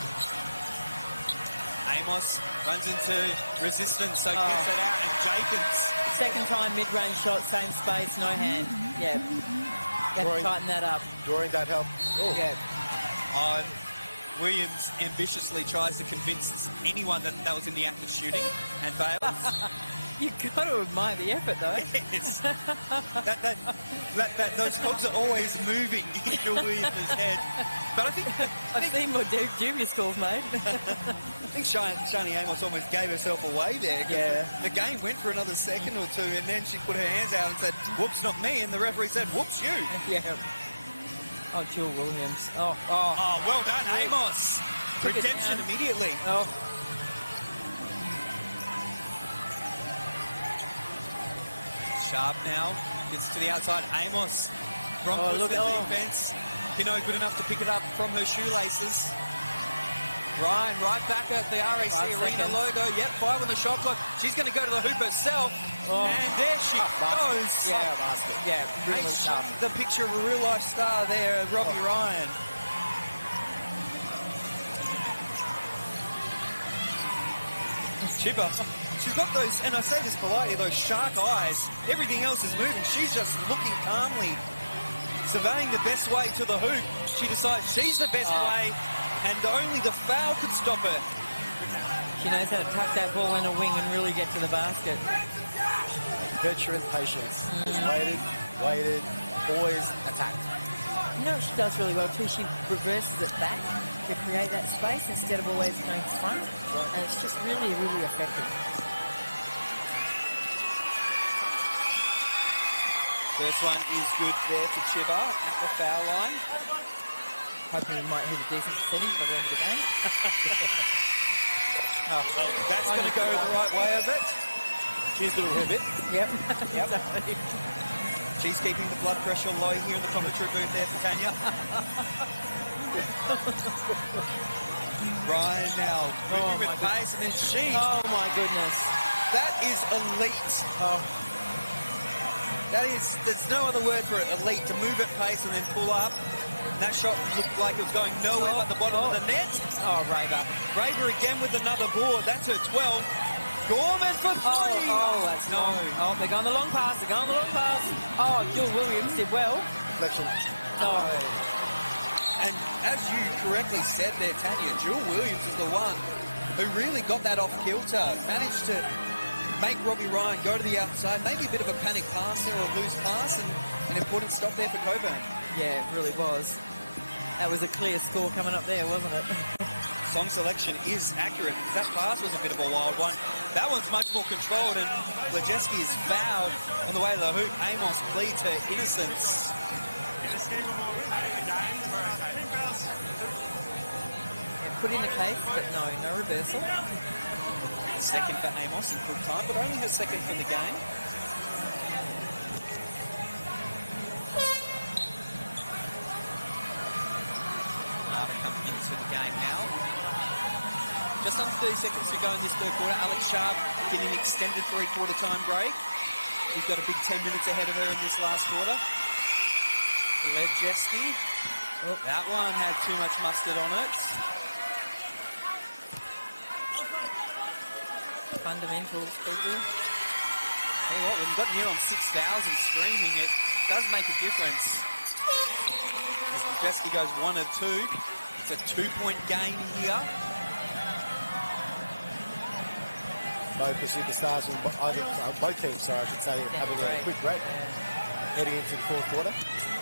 Amos runs into resistance, so gets it out, and Jenkins. Second time mid-range shot, same space, no hand. Yeah. Got to tighten that up. Drawing that help. Oh. Yeah. Williams ambitiously tries to convince anyone that that was in the act of shooting and fails. You've got to admire the effort, though. Yes. Those cogs are always moving in Jill Williams' head. But I think I've seen more dubious calls made. I think Shani Amos almost gave herself away there. Yeah. The game went for another second or two, and then she put her hands out and said, "Whoops, not me," and the referee said, "Whoops, you." Yeah. Oh, Jill Williams. Oh, well done, Amos. Redemption immediately. Oh. Sharp now gets to the outside. Amos. Wrong foot the defense. Pino good enough to pick it up from her shoelaces. Ryan right back at the RAC Arena logo. Yep, 5 on the shot clock. She's going to go to the hoop herself. And there she goes. Yeah, basket. Yeah, really tough. The picture of a real-life star there, Robbie Ryan. Chipper, she's got those, and I say this politely, those shark eyes. Everything else is moving. She's just looking calmly, surveying the best way to the hoop. She decides she's the best way, and only the foul could stop her. She knows how to tuck that ball in a wing and really get to the basket. Veteran patience. Just waited, always attacked. You know what she does really well too? She reverses it back to create that space instead of always going front. And it's just really, really effective. First one is good there for Chibba at the foul line. Hoping we might hit a decent percentage by the end of the game. Well, that's going to go the right way of it. She's doing her bit. Yep. Exactly. She's keeping the blood pressure low here in the commentary booth there for Tanya. Ryan now moving with pace, and then she. Oh my goodness. That is elite. There's no other word for it, elite, to move at pace and then pull up. And that shot looked like it was going nowhere but the bottom of the net. Oh, Raver. Raver again with another board. That's her 12. Gorman for 3. Oh, that's no. Oh, they're going the long pass. Oh, Jill Williams did well. Reflection. Oh. And as you correctly said there, Tanya, Jill Williams is the one who really got that off kilter, managed to make Robbie Ryan go to the outside, maybe a bit of a panic pass there or a loose pass, and an important stop there for Coburn. Yeah, it really was. That was a clear score coming up there, wasn't it? Song selection is accurate. That pass was a bit of a wild one. That one's much more controlled, and Lejeski is fouled on the way to the hoop. Amos pleads her innocence. Put in the case, but no reversal. Second for Amos in quick time, but only her second for the game. Arda coming into the game now. Just under 30 seconds to go in this third quarter. Alex Sharp getting an extended three-quarter time break. He's got a big 10 minutes ahead of her in this last quarter. Lejeski. Oh, that one had too much mustard on it. Fundamentals, people. Tell you what, when you've got near on 6,000 screaming, it does make a difference. As Lejeski goes 1 of 2. It's a 2-point game here. Both the superstars from both teams, sorry, I should say, having a quick break heading into the fourth quarter.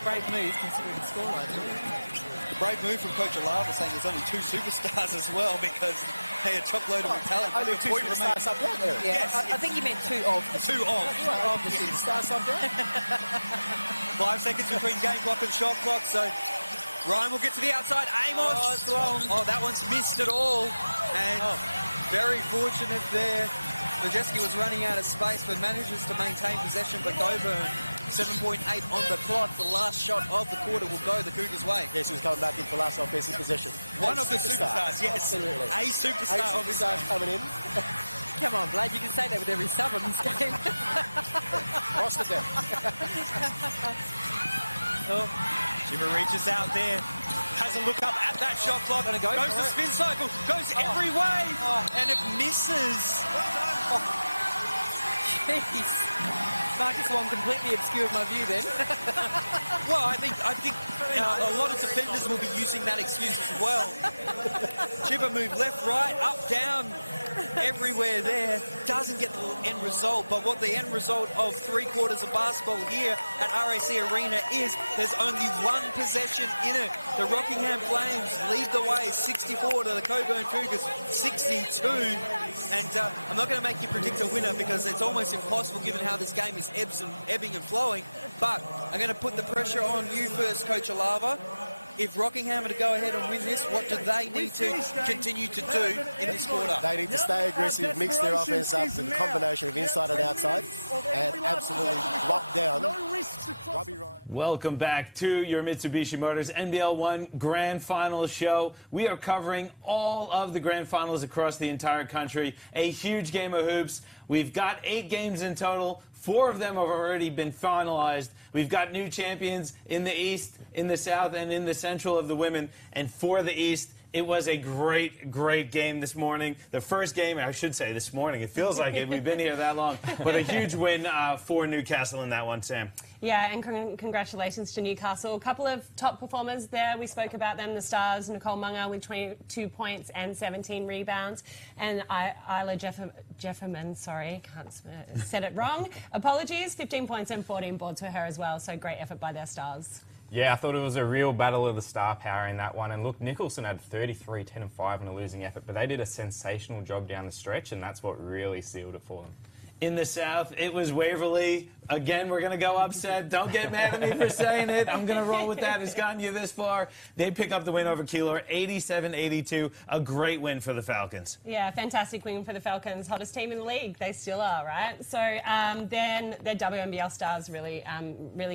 Brave move considering the scoreline. The brave move from Coach Alava saying there's only 2 superstars as well because they are chock-loaded with talent. Only 2 superstars up there. Yeah, Yes. I think you meant 2 of. 2 of. Of the superstars up there. 5 seconds between game clock and shot clock, so Ryan will get to the outside. Amos. Oh, it's wrong. Oh, that one's missed it all. And very fortunate there. Lejeski was running out of space, but manages to maintain possession for Coburn. 7.8 on the clock. The last shot of the quarter will go the Cougars' way. Yes, he was coming back in for last offensive possession. One of the superstars, yes. Absolutely. A superstar of his superstars coming in. Come on, Blade, you can say that with every sub in this game. Lost it there. Jimmer reaches out there, has a look up at that shot clock, goes to spin cycle, goes every way, and it misses. Jeez. Marcus Wong completely obscured my view then. Well, I think a lot of defenders will be using that excuse as well. Chipper moved left, right, up, down, everywhere there. Doesn't get the end result, but what the end result of 3/4 of basketball here at RAC Arena is, there's only one possession in it. The Rockingham Flames lead the way 64 to the Cockburn Cougars 62. And I'm not going to make you predict a winner because it's almost impossible given how this game is ebbing and flowing. But I'm going to put the pressure on you first, Coach Alava. If Rockingham are to go ahead and win this, what do they need to continue to do in this quarter? They need to stay aggressive, mix their offense up with a combination of inside and outside, and absolutely lock down Robbie Ryan. Welcome back to your Mitsubishi Motors NBL1 Grand Finals show. We are covering all of the Grand Finals across the entire country. A huge game of hoops. We've got 8 games in total. 4 of them have already been finalized. We've got new champions in the East, in the South, and in the Central of the women. And for the East, it was a great, great game this morning. The first game, I should say this morning. It feels like it. We've been here that long. But a huge win for Newcastle in that one, Sam. Yeah, and congratulations to Newcastle. A couple of top performers there. We spoke about them, the Stars, Nicole Munger with 22 points and 17 rebounds. And Isla Jefferman, sorry, said it wrong. Apologies, 15 points and 14 boards for her as well. So great effort by their Stars. Yeah, I thought it was a real battle of the star power in that one. And look, Nicholson had 33, 10 and 5 in a losing effort, but they did a sensational job down the stretch, and that's what really sealed it for them. In the South, it was Waverley. Again, we're going to go upset. Don't get mad at me for saying it. I'm going to roll with that. It's gotten you this far. They pick up the win over Keilor, 87-82. A great win for the Falcons. Yeah, fantastic win for the Falcons. Hottest team in the league. They still are, right? So then their WNBL Stars really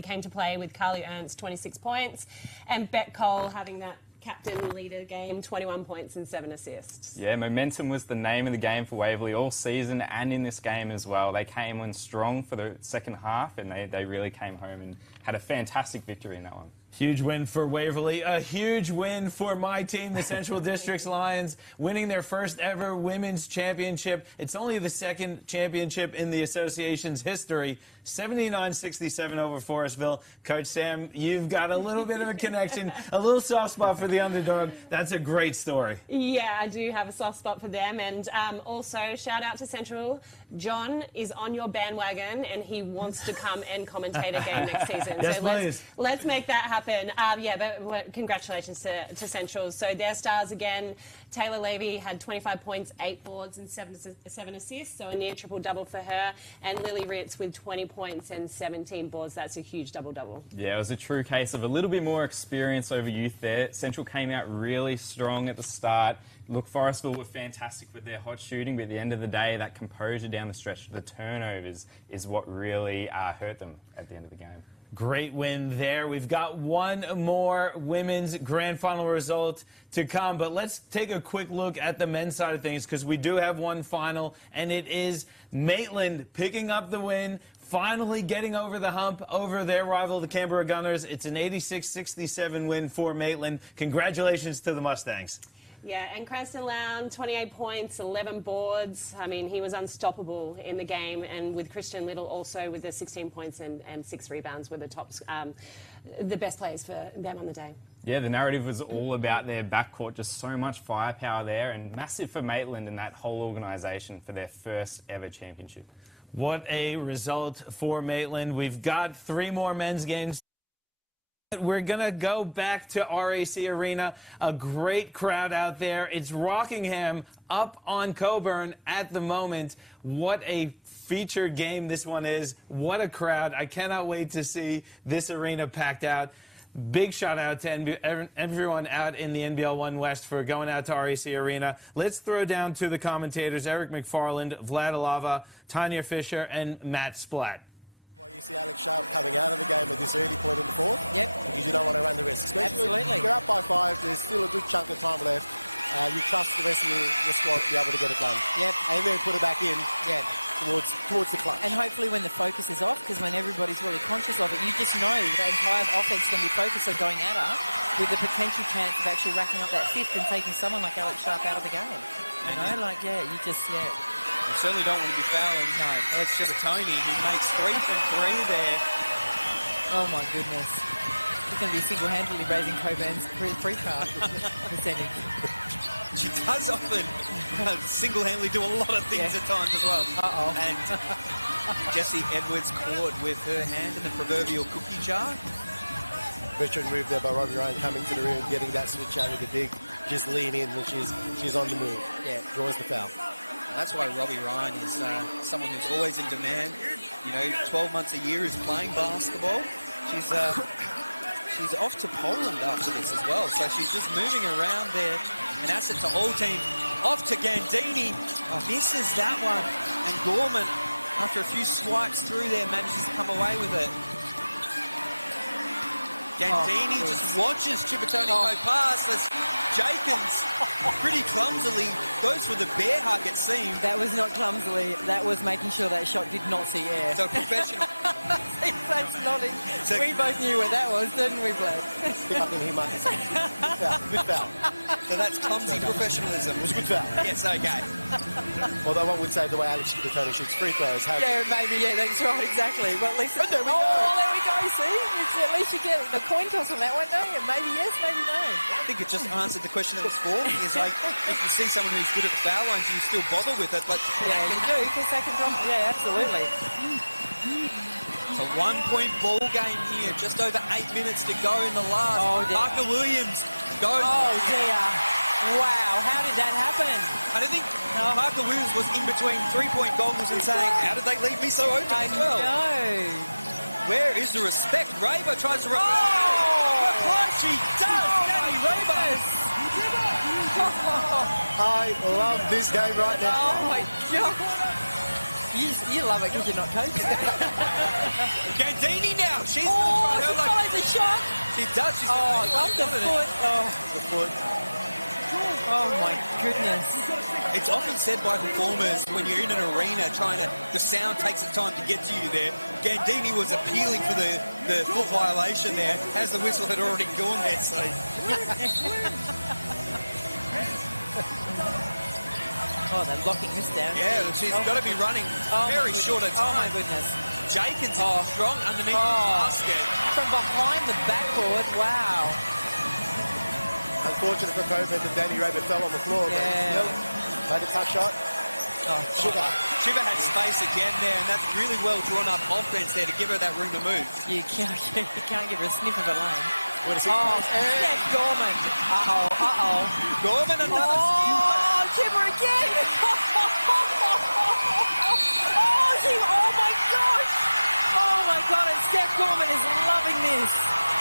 came to play with Carly Ernst, 26 points, and Bet Cole having that captain leader game, 21 points and 7 assists. Yeah, momentum was the name of the game for Waverley all season and in this game as well. They came on strong for the second half and they really came home and had a fantastic victory in that one. Huge win for Waverley. A huge win for my team, the Central Districts Lions, winning their first ever women's championship. It's only the second championship in the association's history. 79-67 over Forestville. Coach Sam, you've got a little bit of a connection, a little soft spot for the underdog. That's a great story. Yeah, I do have a soft spot for them. And also, shout out to Central. Jon is on your bandwagon and he wants to come and commentate a game next season. Yes, so let's make that happen. Yeah, but congratulations to Central. So their Stars again. Taylor Levy had 25 points, 8 boards and 7 assists, so a near triple-double for her. And Lily Ritz with 20 points and 17 boards. That's a huge double-double. Yeah, it was a true case of a little bit more experience over youth there. Central came out really strong at the start. Look, Forestville were fantastic with their hot shooting, but at the end of the day, that composure down the stretch, the turnovers, is what really hurt them at the end of the game. Great win there. We've got one more women's grand final result to come, but let's take a quick look at the men's side of things because we do have one final, and it is Maitland picking up the win, finally getting over the hump over their rival, the Canberra Gunners. It's an 86-67 win for Maitland. Congratulations to the Mustangs. Yeah, and Cranston Lown, 28 points, 11 boards. I mean, he was unstoppable in the game. And with Christian Little also with the 16 points and 6 rebounds were the tops, the best players for them on the day. Yeah, the narrative was all about their backcourt, just so much firepower there, and massive for Maitland and that whole organisation for their first ever championship. What a result for Maitland. We've got 3 more men's games. We're going to go back to RAC Arena. A great crowd out there. It's Rockingham up on Cockburn at the moment. What a featured game this one is. What a crowd. I cannot wait to see this arena packed out. Big shout out to everyone out in the NBL1 West for going out to RAC Arena. Let's throw down to the commentators, Eric McFarland, Vlad Alava, Tanya Fisher, and Matt Splatt. Well, you see Alex Sharp coming out of the game at this early point in the fourth. Yep. Because you don't want to run the risk. Especially Absolutely. if you're up by 5, there's still a good chunk of time left. You trust the rest of your squad to be able to get it done. Yep. And then put it back in Yep. towards the clutch. And hopefully when the focus is off, because when everybody's really conscious of it, you just know the entire offense is going to be focused on going at her with the potential chance of actually racking up that fifth and taking someone like Alex Sharp out of the game. You know, like, yeah, you just, yeah. You certainly don't want to be fouling. No. Alex Sharp, he makes 3 from 3 there. Oh, my goodness. He's going to be single-handedly raising Coburn's free throw percentage. She does often single-handedly do a lot of things at times as well. Uh-oh. And Jessie Edwards caught with her hand in the proverbial cookie jar. Veteran move there by Robbie Ryan coming to the rim, getting that switch out of the big, just lean in when she's on the move. Yeah. Draws the foul. And that's why Robbie Ryan is someone who's always in demand. You know, 12 months a year is playing basketball. She's off to Poland after this as well. So she's just moving around there. An asset to all teams. Off to Gandini. Misses that one. And Gorman, after a few swipes through there, manages to come away with it. Gandini just watches Chipotone go past as Jenkins pretty clumsily goes for the bear hug, it seemed. That was not clumsily. That was making sure that shot did not see air. So professional. That's nodding. So, we both knew what that was, didn't we, Blake? Good foul. So that's clumsy professionalism. It was a good foul. Yes, okay. Although one would say the way Alex Chipotone shoots free throws. Yeah, maybe, yeah, that's right, exactly. But at least... there we go. There we go, see? It's, at least you get the coin toss on that one, don't you? Maybe yes, maybe no. I think it just answered the question that was for me. Is like, if you see someone who's good at the foul line, do you still bother with it? But yeah, you do, because they can drop... Yeah, absolutely. It's a 1-point ball game here, just over 8 minutes to go in the last. Oh, dear. Parker Williams goes. Oh, dear. Wow, how did that happen? I don't think Parker Williams was in between 3-point goggles and saying, how did they leave me so open as well? No. Where is the respect? Raver tries to... She does! Danny Raver! I love this game right now. Oh, my God. You love it because you're not coaching. Gandini now. She's she follows the shot. She does. She's off the foot. The foot. Oh my goodness. It's often said by performers when you're in an arena the sound takes the time to get to you there. Gandini was appealing for the foot violation there as the whistle had already gone there. So. Oh, they're locking this down. Yeah, she's got to be running very short of time. Oh, my goodness. Jenkins is strong underneath the basket. From behind the backboard, wow. Unfortunate for Coburn that Danny Raver fell on the floor. Yeah. But still, made a tough shot. Shiva had space again there, and that's really well drawn up offense there to give her that room to move. You can't give her a sniff of a lane. Steph Gorman. Uh-oh. Gorman another Oh, Chipper again. Oh, my gosh. Oh, my God, and Steph Gorman is loving this.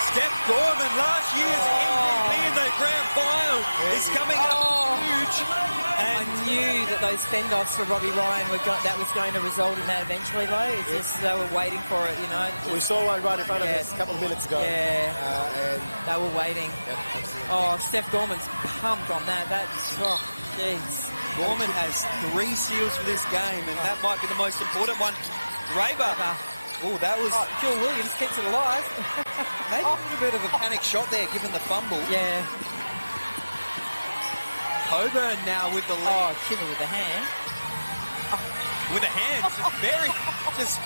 Steph Gorman, last year's MVP in the grand final, is coming up huge. And I knew that those fend-offs for Robbie Ryan that was going to result in that eventually, though. It's just they were waiting for it, you know. We saw one right in front of us a couple of minutes ago. Yeah, and they were waiting. Yep, absolutely. Oh, Steph Gorman's pumped on that. Jeez. Gorman has 3 steals for this game, and that might be the most important one. Raver. Oh, that was... Jill Williams keeps it alive. Maybe a little bit of a panic shot there, given the fumble. Yeah. Coburn now with the lead. Oh, Chipper with the hand. With the hand, just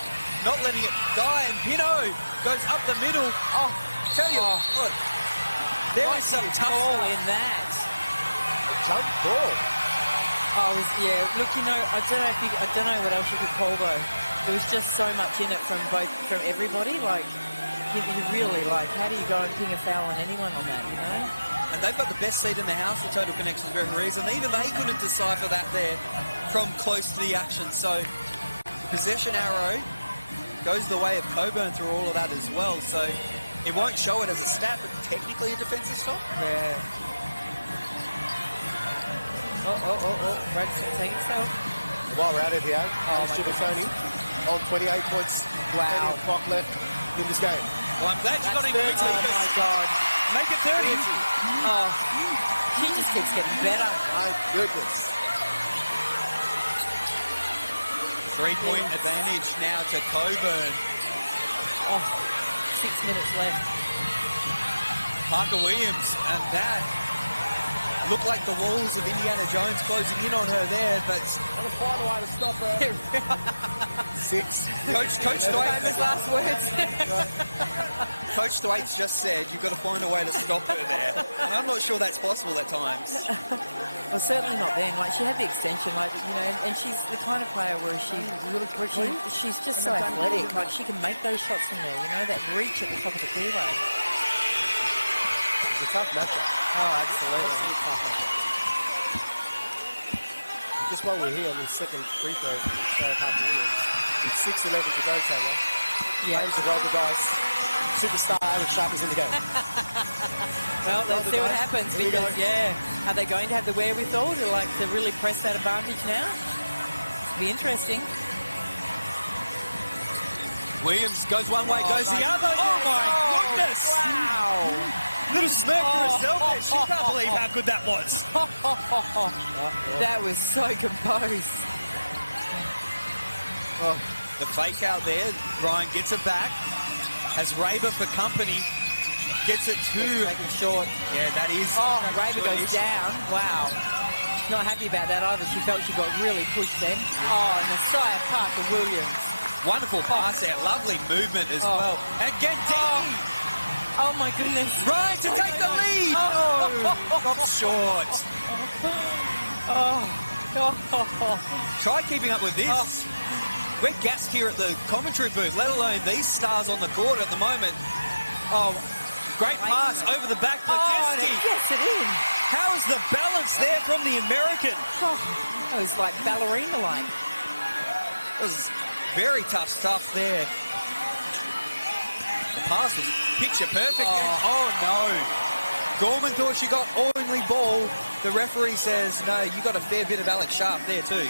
not letting it die. And Pino goes up the middle. Oh, tell you what, there is some tough ball in that. A jump ball. Look, you know, I don't know what else you could call though. There was just so much in it from everybody. Like, you really how do you go and ping a foul on anyone on that? You know. And they've got the best seat in the house, the Total Connections referees, and even they couldn't decipher that there from close to the action. So possession arrow goes the way of Coburn through all of that as well. So it won't show it as a stat, but technically a defensive stop. Yeah. Brad's going to take himself. While we're at it here, Chipotone on 28 points. Wow. Plenty of clock left in this game. Well, I'm glad you got in That's quickly. Oh, my God. Make it 30. Oh, she just keeps getting better. My goodness. 3-point advantage now to Coburn. Oh, 6 minutes left. Parker Williams, and that looked like the walls of Indiana Jones closing in on her there, but Gotta find a way to stop her. 6. Coach Thwaite. Famous last words. Coach Thwaite's just said you've got to find a way to stop her there. And I'm not sure that's possible at times. Well, certainly not then. Like, she had the extension, like, you know, and she's the kind of player where she's just so athletic. Like, she can make those shots from there, you know, that reach at the top of the fairway. It's a tough matchup. Oh, absolutely. Tough matchup. Just while we're here on this second free throw, show Parker Williams. With 6:11 to go, Taylor. Flames have rolled the dice. Superstar Alex Sharp is in the game. Well, let's see what happens, because, are they going to have the wherewithal to really press that advantage now? It'll be interesting. Williams goes one way, goes the other. Oh, my goodness. Wow. Little smirk to herself there. She can't believe how good that was. That was so composed. The fake out there. Ryan gets it back. Has Raber for company. Gets it to... Making short. Yeah, that is... Oh, Raber goes down. Wow. She's not happy about that either. She felt she got really pushed then. Oh, and Messiah Parker Williams. Wonderful pass there. Lovely movement as well. And Gandini. Oh, my goodness. Ryan to take the lead. Oh, got short. Try keeping up with this. We're gassed here at the commentary booth, let alone these stars on the court at the moment. Oh, great pass over the back. Blajeski. Gets it in. How is the balance there from the American? That was like ballerina-like. It was very tough stuff there. The pass was picture perfect. Oh no. Gorman thought she got only ball. The referee says, no, you got a fair bit of Alex Sharp there too.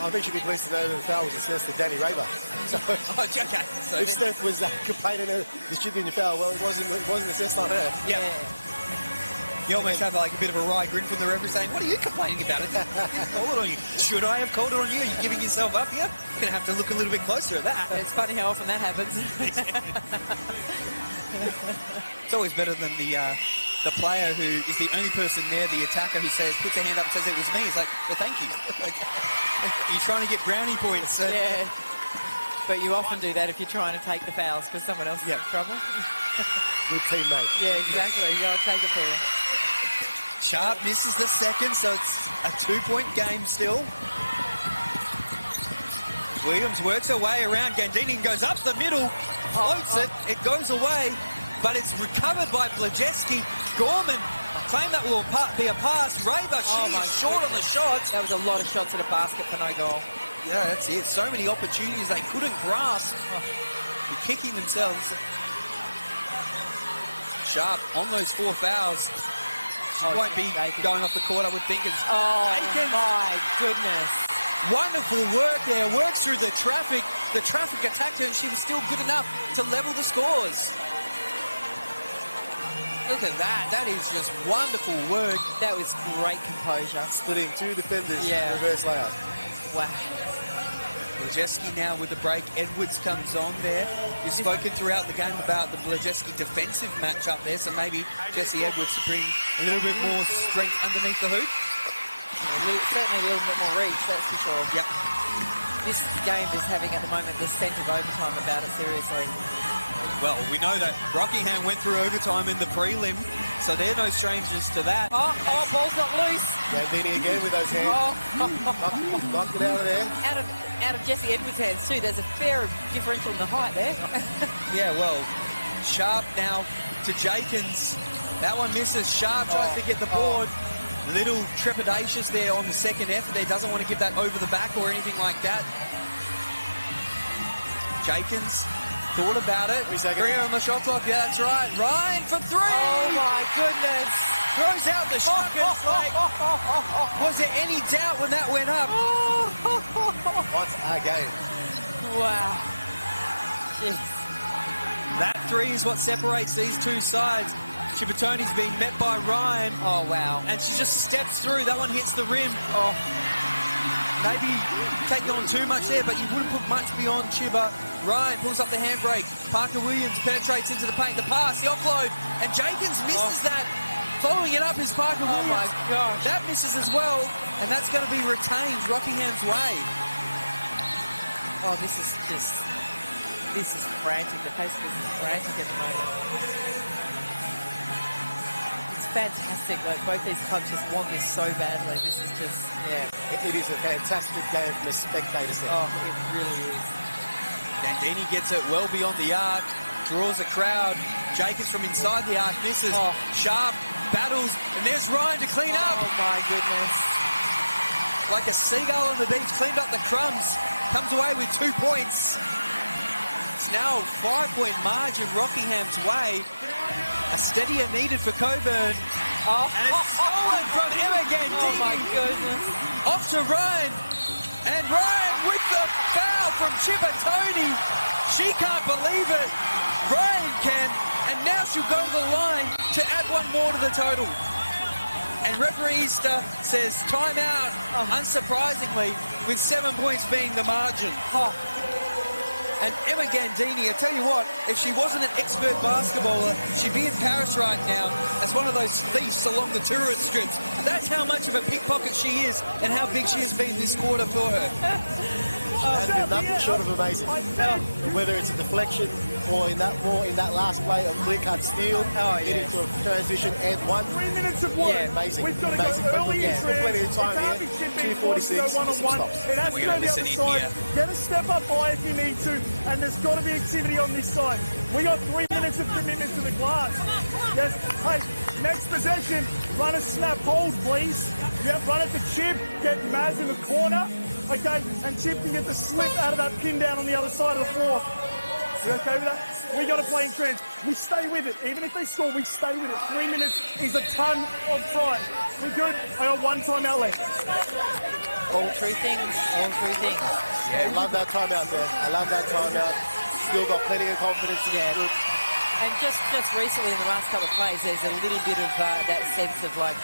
I think she'd be pleased to know that the foul was assessed to Danny Raber. So, okay. So if Steph was complaining that there should be a foul, well, it wasn't assessed on her. Yeah. You almost have like a bit of a wry grin from the referee saying, what are you complaining about? I didn't call it on you. Should I have called it on you? Are you giving yourself up here? You're going to have to look a little bit closer at that. It's funny how often that happens. It's always better than the player who is the only person there, the attacker, who puts their hand up and says it was me. It's like, well, thank you. You're trying to get brownie points. Yeah. But you often do that if you're trying to take the fouls because someone else is in trouble. Good teammate. Yeah, exactly. You got to take it for you. Sharp misses the second, so it's a 2-point game still. Williams works her way around Gandini and goes up the middle, floats it, it goes away, but it's recovered by Blajeski. Gorman claimed that will be a pass. Raber, she's short on the shots. That was a lot of shots at a basket for no goal. Yeah, that's it. So many opportunities they couldn't grasp. They're kicking themselves. Sharp on those 4 fouls. She won't be going off the court, I would think. My goodness. Wonderful work there. Works through the traffic. The traffic attacked her and she was still good enough to level the scores. Look at that. That is just wonderful work. That was great composure. Splitting 2 defenders in reverse layout. Wow. Blajeski now with the break. Edwards comes on there. You've spoken throughout the game about the Blajeski defensive matchup there, so maybe Jesse Edwards to bring a little bit more strength underneath the hoop. Certainly a little bit more reach, that's for sure. Yep. This game is having at the moment the scent of overtime about it, seriously. Well, we know that Rockingham went through overtime in the prelim, so they're no strangers to that. Ball's not loose. Gandini again with those hands. Knocked it out of there. Out of Jesse Edwards' hands too. There's a fair differential in the height there. Yeah, well, Sharp now to Jenkins. That one misses. Sharp tries to get the board. Little trepidatious there on the second effort there. Doesn't want to give that over the back or anything like that. Jenkins thought about it. 3 seconds. 3 on the shot clock. Yeah, that's right. Ryan for 3. Oh my goodness. Throws out the shot. Like, was there any doubt when that went up? What a game. Wow. Jeez. That three is what separates these two sides. Chibotoni's being met by Ryan. Oh, wow. And she just steps through. That one hits the rim. Oh, maybe taking on too much there, but you wouldn't put much beyond Chibba. Ryan pulls up the handbrake. Parker Williams penetrates into the paint. The pass, the offload, and Jenkins misses that. Following it up is Parker Williams. Oh, my gosh. That misses as well, and that's going to be retained Rockingham's way. Oh, this is frantic. The pace of this is frantic at the moment. It's fantastic. Like, both these clubs just want this so badly. This is just, yeah. It is a fantastic game from a spectator set. Oh, it really is. Dandini gets it well beyond the arc, draws a crowd. Jacobs from inside the arc misses. Oh. Sharp battles, and there's Ryan to clean up. Oh, my goodness. Like a seagull on the beach, cleaned up the crumbs. Comes away with 2 points. It's now a 5-point margin Rockingham's way. A steadier needed for Coburn. Oh. And it's stolen from Emma Gandini. Oh, my goodness. Off to Ryan. And Ryan with the foul from Chibotoni. She can't believe it. Ryan can. And now she'll go to the line to add one more to the total. And referee Easter says timeout, unsurprisingly, with 7 points being the margin. And Emma Gandini, I tell you what, if she wasn't an expert basketballer, she'd be in Paris right now as one of those thieves along the tourist strips. That's how much of a pickpocket she is and how big she has been this quarter for her. Has been nothing short of amazing. Whether it's a deflection or in that last play, a clear-cut steal, getting to a transition and one. 3 minutes of work. Yeah, amazing. We've got to amazing. go early in plenty of time here. 2:46. One-on-one. It has to go the other side. Get a step up high if you need to, and there's got to be activity on this side. We got 3 minutes of commitment to the glass. Yes. Hey, next possession, run a snap hold, please. Yep, run it to Chib. Get Maz in the corner. Okay, and Chib can get the slip out of that pin down on the other side of the floor. You okay with that? We got to play in trends. We stay with it. Even if they score, we stay with it. 3 minutes is a ton of time. We good? I got one timeout left. All true things. All true things. Yeah, I love that timeout there. I love that timeout. Still got plenty of confidence. Yeah. And just recently in the last couple of plays, there's a little bit of that sense of like,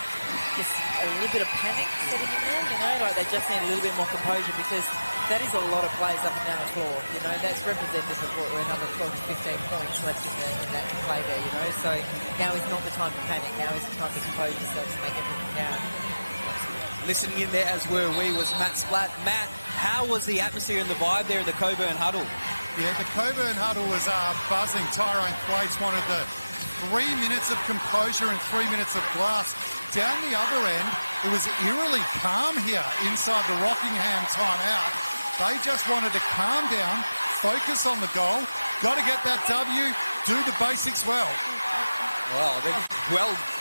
just a little bit of panic setting in there, you know, like they just need a little bit more composure because that is a lot of plays up and down the floor, you know, that's representative of another 12 to 15 points left in that play there, you know, so now is not the time to panic, now is the time to compose yourself to make everything count. Listening in there as were we was Matt Splatt. Matt, how was the atmosphere and the vibe there in the Coburn huddle? Yeah, the Coburn huddle was buzzing. Tyrone Thwaites wanted the 3 minutes of composure and 3 minutes of glass. Down the other end, it was eerily calm here inside the Rockingham timeout. They just wanted to calm down, focus on the goal, got to get that W, do the basics well. Well,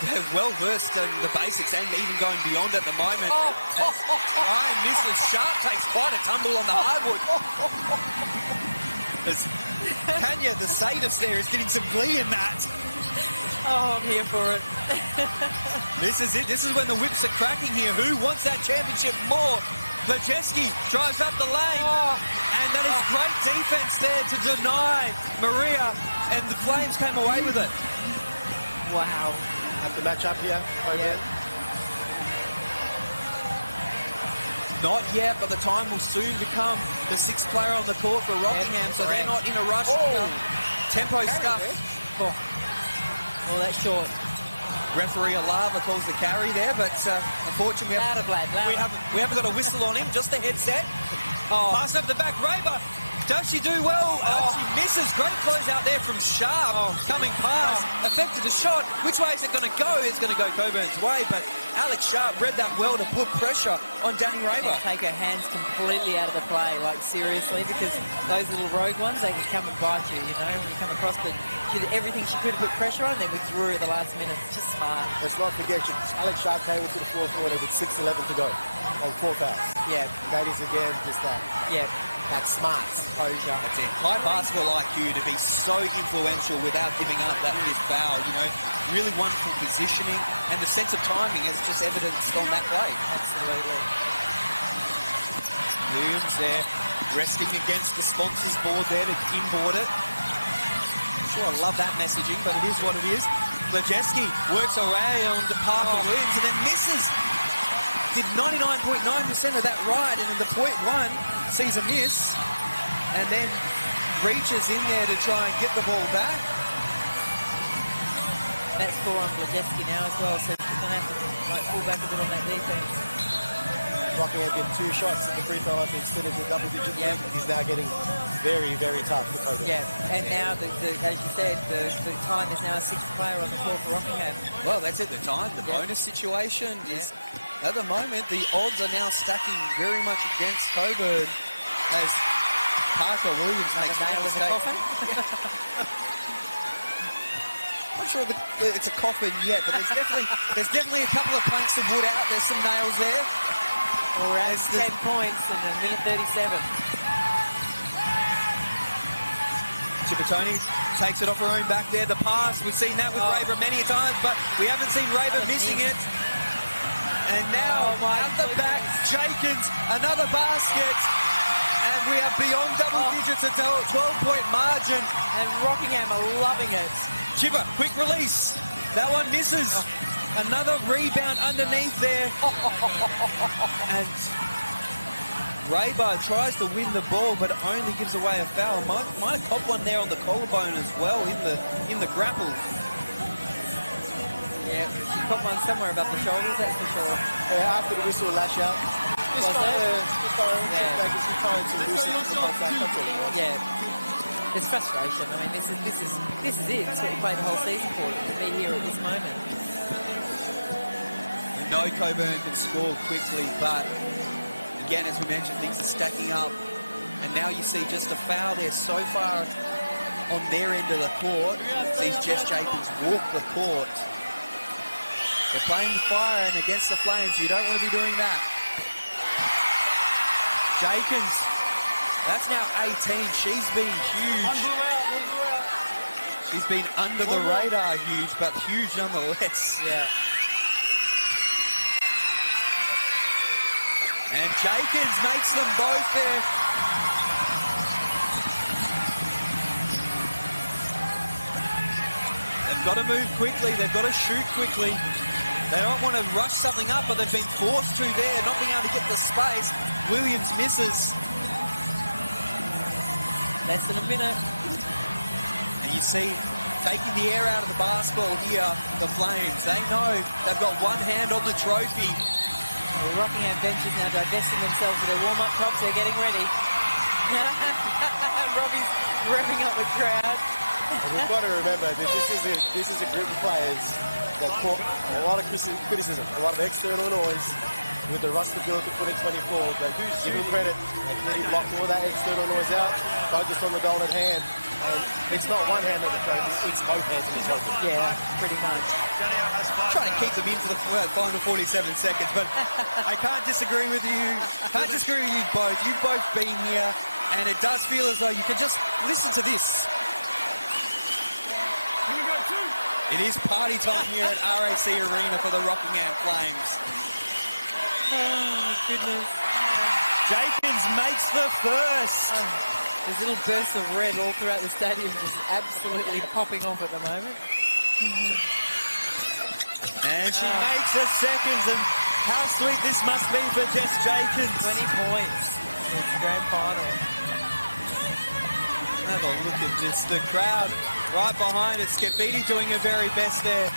they're well versed in the basics and even going beyond at the moment. Ryan misses. Sharp takes quite a tumble on the hardwood. Tanya, the sadist there, is getting some glee in that. Oh, I'm here for it. This is it. This is when the whips are cracking here. Who wants that championship more? Blajeski drives up the lane. And that is great defense there to deny Maria. And the Flames came away with it. Wow. Have to match up here. Yeah. Not yet, but the time will soon become the sixth player on the court for Rockingham, so they're not in a rush. Tempo stuff. Well, that's short. Referee Alava calls the carry there, but unfortunately we haven't got a whistle on him, just the headset. Pass up the back, Raber. Does she do well? She misses. Great close out there from Sharp. Coming past. Affected the shot. Which way is it going to go? It's going to go Coburn's way, but Alex Sharp read that well to put pressure on Danny Raber. Take her hands completely out of the play, like seriously, because those little rogue ones, they can come and bite you, you know, when you come across. But she did everything she could to put pressure on, then withdrew at the last minute. It's just smart. Let's not forget, Alex Sharp came into the fourth quarter with 6:11 to go on 4 fouls. Yeah. That is, again, just that. Yeah. That's smart. Composure. That's it. High basketball IQ to be so influential without giving up that fifth foul, you know. Really wonderful positioning, and the sense of timing is just evidenced on that play. Absolutely. Williams there, resting against the sponsors board there to inboard it. I'm sure I love that messaging, but it is what it is. Lejeski works around Parker Williams and then misses. Did 99.9% of that ride, and in the .1 sees a miss, and then reaches in there to try and get the ball back. That's 4 on Lejeski now as well, so she's going to have to pull back a bit on that defense. Rockingham did 2 shots at the free throw line instead of the double-digit lead. He's now getting very, very tough for Coburn. Yeah, and now, as you said, the time is now a 6th player on the floor for Rockingham. Well, that's it, the time. The bonus situation is, at the moment, the odds are now stacking very much against Coburn as Parker Williams makes a nail in the coffin. Not sure it's a coffin yet, but there's definitely a couple of planks of wood out. There's some nails there. We're at 10 points in a minute 37. Cipollone takes it off her own back there. The pass, we've seen that with Raver many times, but we haven't seen Raver missing it. And now, out the back, Jenkins, another basket. And we are beyond double digits, a 12-point margin. And Rockingham are loving it. Chipper, quick release. That one misses. Another rebound underneath there. And Raybar tries to win the ball, but only gives away a foul. Might have copped one there on the collarbone as well in the grapple. Yeah, she caught one somewhere above the shoulders, that's for sure. After the whistle, lash out. Just trying to loosen the contact, that's all it was. Yeah. There's frustration. I mean, this is it. It's what we played the whole season for, to be here at this moment. We know Coburn can score quickly, but again, as we mentioned, things are stacking up. And now you see just a foul there so far on their end of the court. Sees Jess Jenkins walk the court. They're playing with fire, and against the Flames, you don't want to be doing that. Jenkins, that's now 18. She's been huge. She's been under the radar huge, but huge nonetheless. Yeah. And Jenkins makes them both there. They've got to move quickly. They've got to shoot quickly. They don't want to rush something up, but they've been forced to there, not being able to get the space. Williams misses. Less than a minute. And you see, taking the air out of the basketball here, the Flames. They know they've got one hand on the trophy. The Rockingham bench is now divesting themselves of their warm-up props. They're getting ready. Robbie's revving up the crowd. And we've got to remember that this is a group of players that caught a lot of criticism, a lot of external noise with the roster build to put in 24. But give them credit, they clearly blocked all that external noise out, focused on the golden hand. And it's not one hand on the trophy, it's both hands on the trophy. Yeah, pretty much. Trying to keep them in for the final 47 seconds, but I can't disagree with you. Can't disagree with you both. You've both been here, and it does feel as though you can just listen to this. It is party time here at RAC Arena for the Rockingham Flames. Oh, goodness. Jenkins makes the first. There's little bursts of red all throughout the stadium, just absolutely popping off at the moment. And she makes the seconds, and how sweet this must be for Jess Jenkins. 20 points. It's grand final. Have a look at this. The crowd right behind it. Scafidi doing her very best there.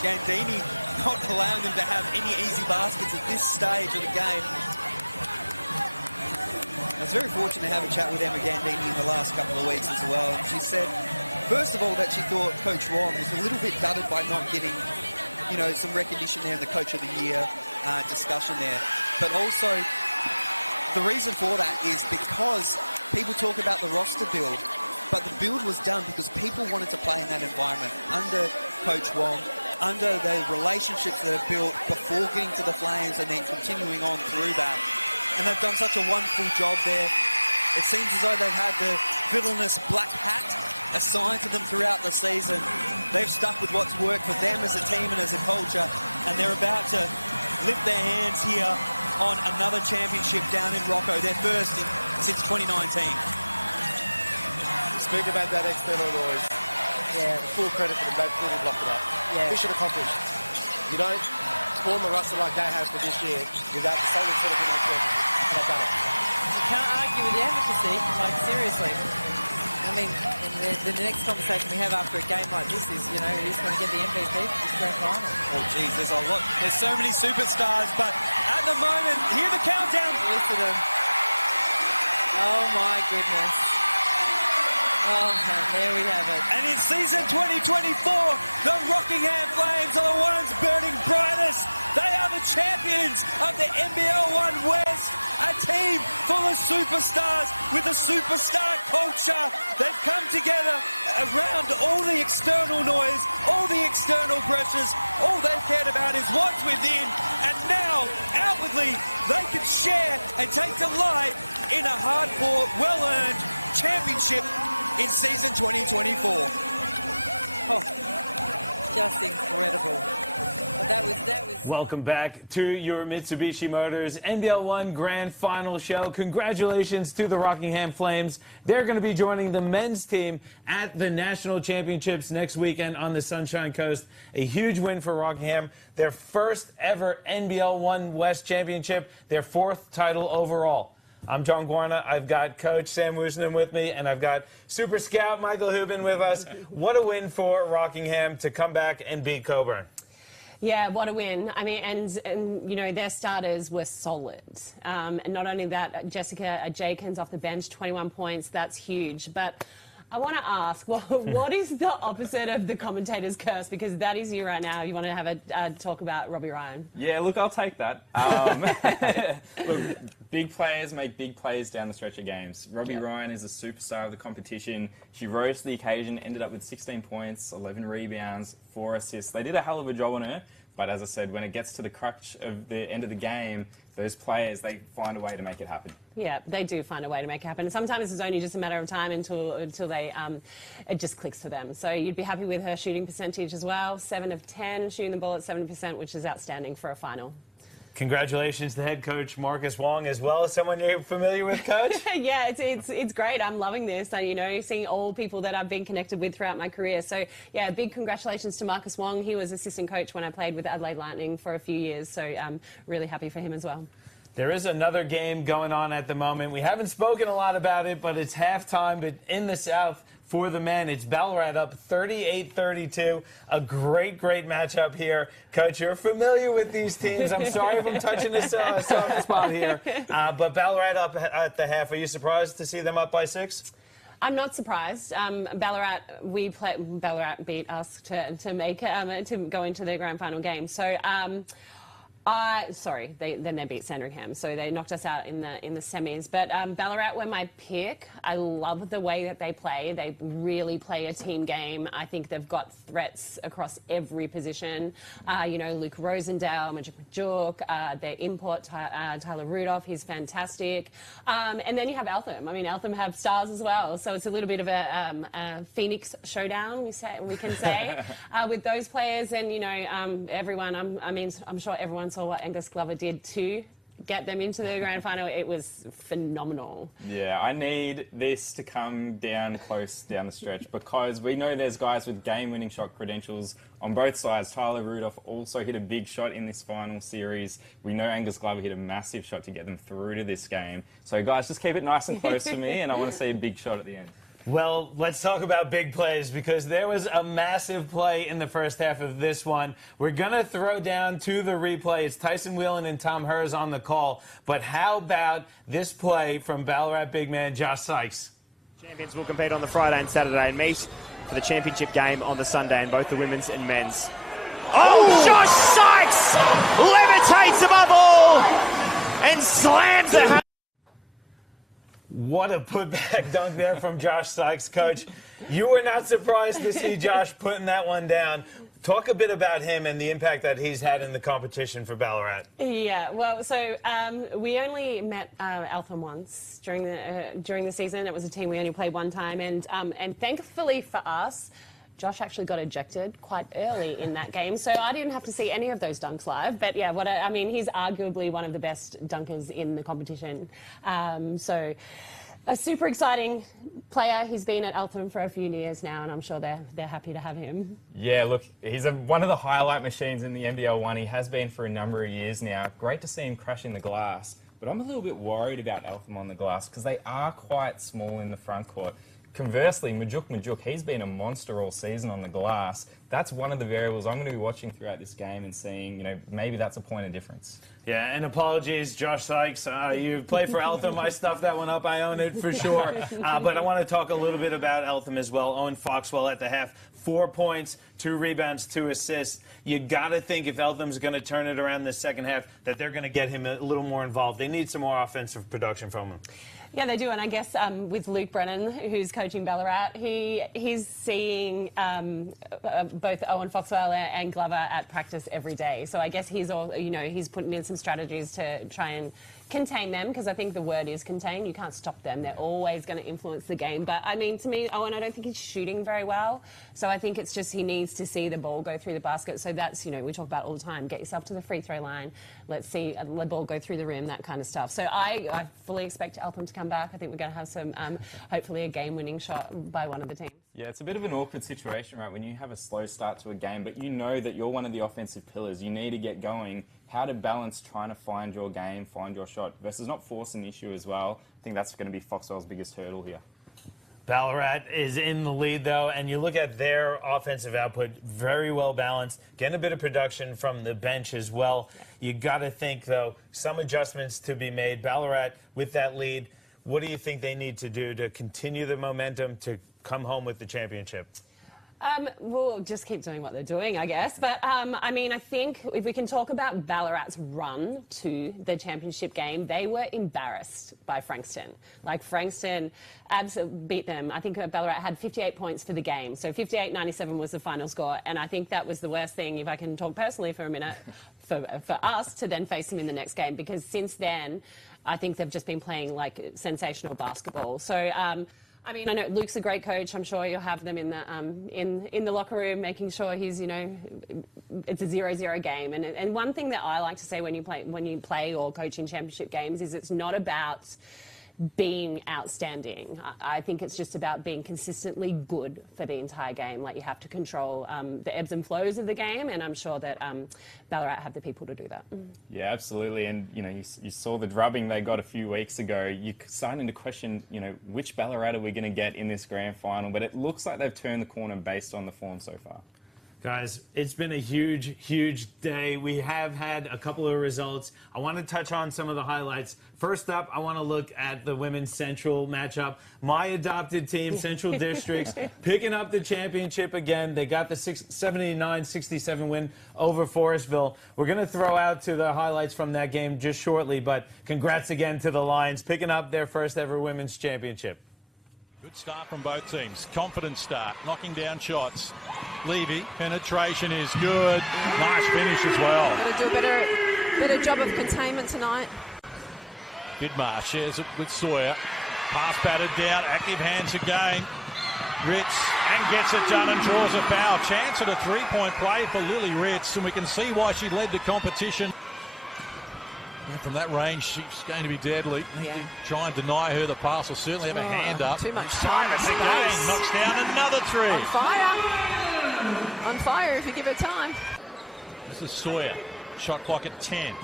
Gandini not allowing them to have any easy baskets at this stage of the game. I was very fortunate to have a chat with Emma Gandini in the last couple of weeks as well. And she said, first of all, that she thought Coach Ron was a little bit dudded by not getting, you know, some recognition there in the Coach of the Year discussion there. But also, the reason for that is because people talk about the roster build, but the build was done because people wanted to play in that environment under Coach Wong, under the relationships that are built before getting to the Flames and then continuing on through that. And they've done such a wonderful job there. It seems as though they've had the villainous black hat assigned to them throughout the season. They've stuck with what's worked for them as a team and as a culture, and they're about to lift their hands here on another championship down in Rocco, their first since 2019. Speak about that external noise. Yeah, full credit to them. They've clearly blocked it up. Yeah. Mission accomplished. You don't form a roster like they have for this year without the solid sort of winning the championship. And they've done it. You can't argue with the advocacy, like seriously. I mean, the next conversation we have after a game like this is, you know, who's going to get the MVP for this grand final? Oh, geez, there's a lot. There's so many superstars, but at the moment, hear the countdown. Listen to them. Oh, my goodness. Oh, there we have it. And in season 2024, the Rockingham Flames are the ones burning brightest. They are the champions of the NBL1 West, a team full of superstars with a superstar culture. They've come together around all the external noise, all the external pressures. All they've cared about is what's within. And now, outwardly, they can share and take delight in a hard-fought, well-earned championship in season 2024. Oh, just incredible. That was. Welcome back to your Mitsubishi Motors NBL1 Grand Final show. Congratulations to the Rockingham Flames. They're going to be joining the men's team at the National Championships next weekend on the Sunshine Coast. A huge win for Rockingham. Their first ever NBL1 West Championship, their fourth title overall. I'm Jon Guarna. I've got Coach Sam Woosnam with me, and I've got Super Scout Michael Houben with us. What a win for Rockingham to come back and beat Coburn. Yeah, what a win. I mean, and you know, their starters were solid. And not only that, Jessica Jakins off the bench, 21 points. That's huge. But I want to ask, what is the opposite of the commentator's curse? Because that is you right now. You want to have a talk about Robbie Ryan? Yeah, look, I'll take that. Look, big players make big plays down the stretch of games. Robbie Ryan is a superstar of the competition. She rose to the occasion, ended up with 16 points, 11 rebounds, 4 assists. They did a hell of a job on her. But as I said, when it gets to the crutch of the end of the game, those players, they find a way to make it happen. Yeah, they do find a way to make it happen. And sometimes it's only just a matter of time until they it just clicks for them. So you'd be happy with her shooting percentage as well. 7 of 10, shooting the ball at 70%, which is outstanding for a final. Congratulations to head coach Marcus Wong as well. Someone you're familiar with, Coach? Yeah, it's great. I'm loving this. You know, seeing all people that I've been connected with throughout my career. So, yeah, big congratulations to Marcus Wong. He was assistant coach when I played with Adelaide Lightning for a few years. So I'm really happy for him as well. There is another game going on at the moment. We haven't spoken a lot about it, but it's halftime. But in the South, for the men, it's Ballarat up 38-32. A great matchup here. Coach, you're familiar with these teams. I'm sorry if I'm touching this soft spot here. But Ballarat up at the half. Are you surprised to see them up by 6? I'm not surprised. Ballarat beat us to go into their grand final game. So. Sorry, then they beat Sandringham, so they knocked us out in the semis. But Ballarat were my pick. I love the way that they play. They really play a team game. I think they've got threats across every position. You know, Luke Rosendale, Majuk, their import, Tyler Rudolph, he's fantastic. And then you have Eltham. I mean, Eltham have stars as well, so it's a little bit of a Phoenix showdown, we can say, with those players. And, you know, everyone, I'm sure everyone saw what Angus Glover did to get them into the grand final. It was phenomenal. Yeah, I need this to come down close down the stretch because we know there's guys with game-winning shot credentials on both sides. Tyler Rudolph also hit a big shot in this final series. We know Angus Glover hit a massive shot to get them through to this game. So, guys, just keep it nice and close for me, and I want to see a big shot at the end. Well, let's talk about big plays because there was a massive play in the first half of this one. We're going to throw down to the replay. It's Tyson Whelan and Tom Hers on the call. But how about this play from Ballarat big man Josh Sykes? Champions will compete on the Friday and Saturday and meet for the championship game on the Sunday in both the women's and men's. Oh, Josh Sykes levitates above all and slams it. What a putback dunk there from Josh Sykes, Coach. You were not surprised to see Josh putting that one down. Talk a bit about him and the impact that he's had in the competition for Ballarat. Yeah, well, so we only met Eltham once during the season. It was a team we only played one time, and thankfully for us, Josh actually got ejected quite early in that game, so I didn't have to see any of those dunks live. But yeah, I mean, he's arguably one of the best dunkers in the competition. So a super exciting player. He's been at Eltham for a few years now, and I'm sure they're happy to have him. Yeah, look, he's one of the highlight machines in the NBL1. He has been for a number of years now. Great to see him crashing the glass, but I'm a little bit worried about Eltham on the glass because they are quite small in the front court. Conversely, Majuk, he's been a monster all season on the glass. That's one of the variables I'm going to be watching throughout this game and seeing, you know, maybe that's a point of difference. Yeah, and apologies, Josh Sykes. You play for Eltham. I stuffed that one up. I own it for sure. But I want to talk a little bit about Eltham as well. Owen Foxwell at the half. 4 points, 2 rebounds, 2 assists. You got to think if Eltham's going to turn it around the second half that they're going to get him a little more involved. They need some more offensive production from him. Yeah, they do, and I guess with Luke Brennan, who's coaching Ballarat, he's seeing both Owen Foxwell and Glover at practice every day. So I guess he's putting in some strategies to try and contain them, because I think the word is contain. You can't stop them. They're always going to influence the game. But I mean, to me, Owen, I don't think he's shooting very well. So I think it's just he needs to see the ball go through the basket. So that's, we talk about all the time. Get yourself to the free throw line. Let's see the ball go through the rim, that kind of stuff. So I fully expect Eltham to come back. I think we're going to have some, hopefully a game-winning shot by one of the teams. Yeah, it's a bit of an awkward situation, right? When you have a slow start to a game, but you know that you're one of the offensive pillars. You need to get going. How to balance trying to find your game, find your shot, versus not forcing the issue as well. I think that's going to be Foxwell's biggest hurdle here. Ballarat is in the lead, though, and you look at their offensive output, very well balanced, getting a bit of production from the bench as well. You got to think, though, some adjustments to be made. Ballarat, with that lead, what do you think they need to do to continue the momentum to come home with the championship? We'll just keep doing what they're doing, I guess. But, I mean, I think if we can talk about Ballarat's run to the championship game, they were embarrassed by Frankston. Like, Frankston absolutely beat them. I think Ballarat had 58 points for the game. So 58-97 was the final score. And I think that was the worst thing, if I can talk personally for a minute, for us to then face them in the next game. Because since then, I think they've just been playing, like, sensational basketball. So, I mean, I know Luke's a great coach. I'm sure you'll have them in the locker room, making sure he's, it's a 0-0 game. And one thing that I like to say when you play or coach in championship games is it's not about being outstanding. I think it's just about being consistently good for the entire game. Like, you have to control the ebbs and flows of the game, and I'm sure that Ballarat have the people to do that. Yeah, absolutely. And, you saw the drubbing they got a few weeks ago. You're starting to question, which Ballarat are we going to get in this grand final? But it looks like they've turned the corner based on the form so far. Guys, it's been a huge, huge day. We have had a couple of results. I want to touch on some of the highlights. First up, I want to look at the women's Central matchup. My adopted team, Central Districts, picking up the championship again. They got the 79-67 win over Forestville. We're going to throw out to the highlights from that game just shortly, but congrats again to the Lions, picking up their first ever women's championship. Good start from both teams. Confident start, knocking down shots. Levy, penetration is good. Nice finish as well. Got to do a better job of containment tonight. Vidmar shares it with Sawyer. Pass batted down, active hands again. Ritz, and gets it done and draws a foul. Chance at a three-point play for Lily Ritz, and we can see why she led the competition. And from that range, she's going to be deadly. Yeah. Try and deny her the pass. Will certainly have a hand up. Too much time. Again, knocks down another three. On fire. On fire if you give her time. This is Sawyer. Shot clock at 10.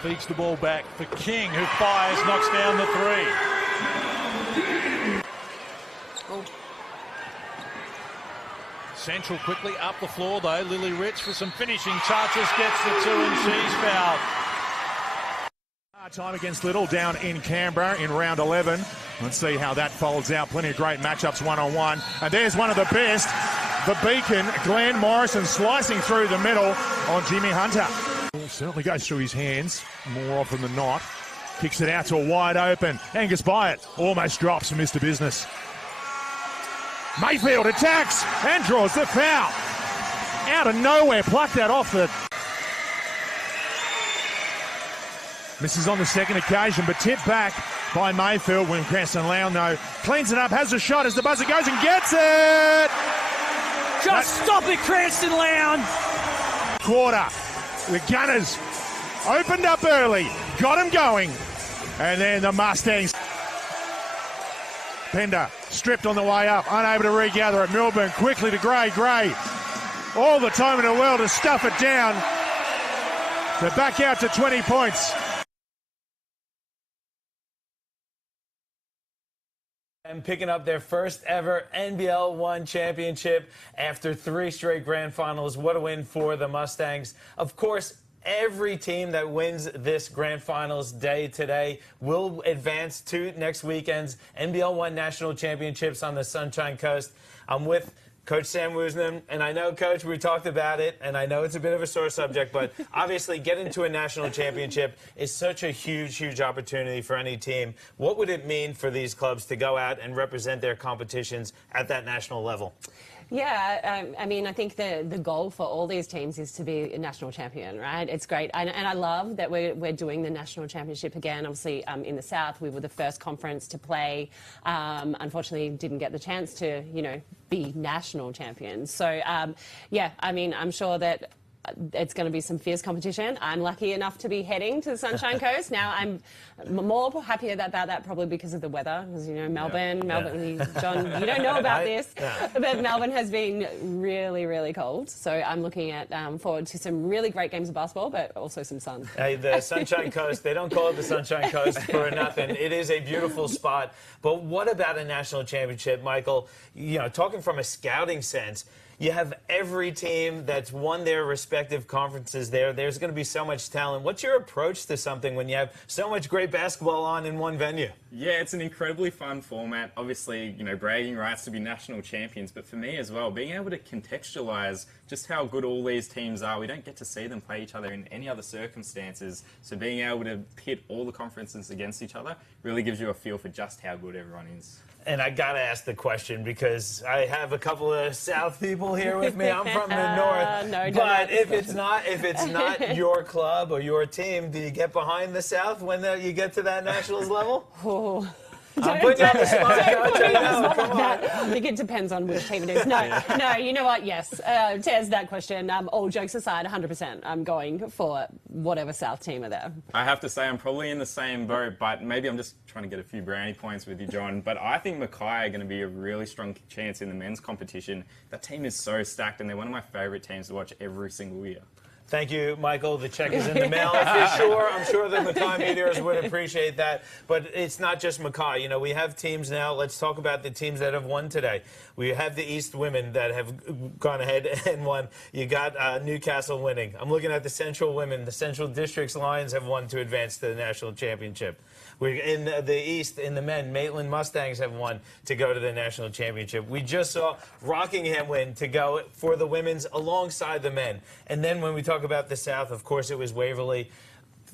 Feeds the ball back for King, who fires, knocks down the three. Oh. Central quickly up the floor, though. Lily Ritz for some finishing touches, gets the 2 and she's fouled. Time against Little down in Canberra in round 11. Let's see how that folds out. Plenty of great matchups one-on-one. And there's one of the best. The Beacon, Glenn Morrison slicing through the middle on Jimmy Hunter. Certainly goes through his hands more often than not. Kicks it out to a wide open. Angus Byatt almost drops for Mr. Business. Mayfield attacks and draws the foul. Out of nowhere, plucked that off the... Misses on the second occasion, but tipped back by Mayfield when Cranston Lowndes cleans it up, has a shot as the buzzer goes and gets it! Just stop it, Cranston Lowndes! Quarter. The Gunners opened up early, got him going, and then the Mustangs. Pender stripped on the way up, unable to regather it. Milburn quickly to Gray. Gray, all the time in the world to stuff it down. They're back out to 20 points. And picking up their first ever NBL1 championship after 3 straight grand finals. What a win for the Mustangs. Of course, every team that wins this grand finals day today will advance to next weekend's NBL1 national championships on the Sunshine Coast. I'm with Coach Sam Woosnam, and I know, Coach, we talked about it, and I know it's a bit of a sore subject, but obviously getting to a national championship is such a huge, huge opportunity for any team. What would it mean for these clubs to go out and represent their competitions at that national level? Yeah, I mean, I think the goal for all these teams is to be a national champion, right? It's great. And I love that we're doing the national championship again. Obviously, in the South, we were the first conference to play. Unfortunately, didn't get the chance to, be national champions. So, yeah, I mean, I'm sure that it's going to be some fierce competition. I'm lucky enough to be heading to the Sunshine Coast. Now, I'm more happy about that probably because of the weather. Because, Melbourne, John, you don't know about this, but Melbourne has been really, really cold. So I'm looking at forward to some really great games of basketball, but also some sun. Hey, the Sunshine Coast, they don't call it the Sunshine Coast for nothing. It is a beautiful spot. But what about a national championship, Michael? Talking from a scouting sense, you have every team that's won their respective conferences there. There's going to be so much talent. What's your approach to something when you have so much great basketball on in one venue? Yeah, it's an incredibly fun format. Obviously, bragging rights to be national champions, but for me as well, being able to contextualize just how good all these teams are. We don't get to see them play each other in any other circumstances. So being able to pit all the conferences against each other really gives you a feel for just how good everyone is. And I got to ask the question because I have a couple of South people here with me. I'm from the North. But if it's not your club or your team, do you get behind the South when you get to that nationals level? I'm putting you on the spot, Coach. I think it depends on which team it is. No, you know what? Yes. To answer that question, all jokes aside, 100%. I'm going for whatever South team are there. I have to say I'm probably in the same boat, but maybe I'm just trying to get a few brownie points with you, John. But I think Mackay are going to be a really strong chance in the men's competition. That team is so stacked, and they're one of my favourite teams to watch every single year. Thank you, Michael. The check is in the mail for sure. I'm sure the Mackay meteors would appreciate that. But it's not just Mackay. We have teams now. Let's talk about the teams that have won today. We have the East women that have gone ahead and won. You got Newcastle winning. I'm looking at the Central women. The Central Districts Lions have won to advance to the national championship. We're in the East, in the men, Maitland Mustangs have won to go to the national championship. We just saw Rockingham win to go for the women's alongside the men. And then when we talk about the South, of course, it was Waverly.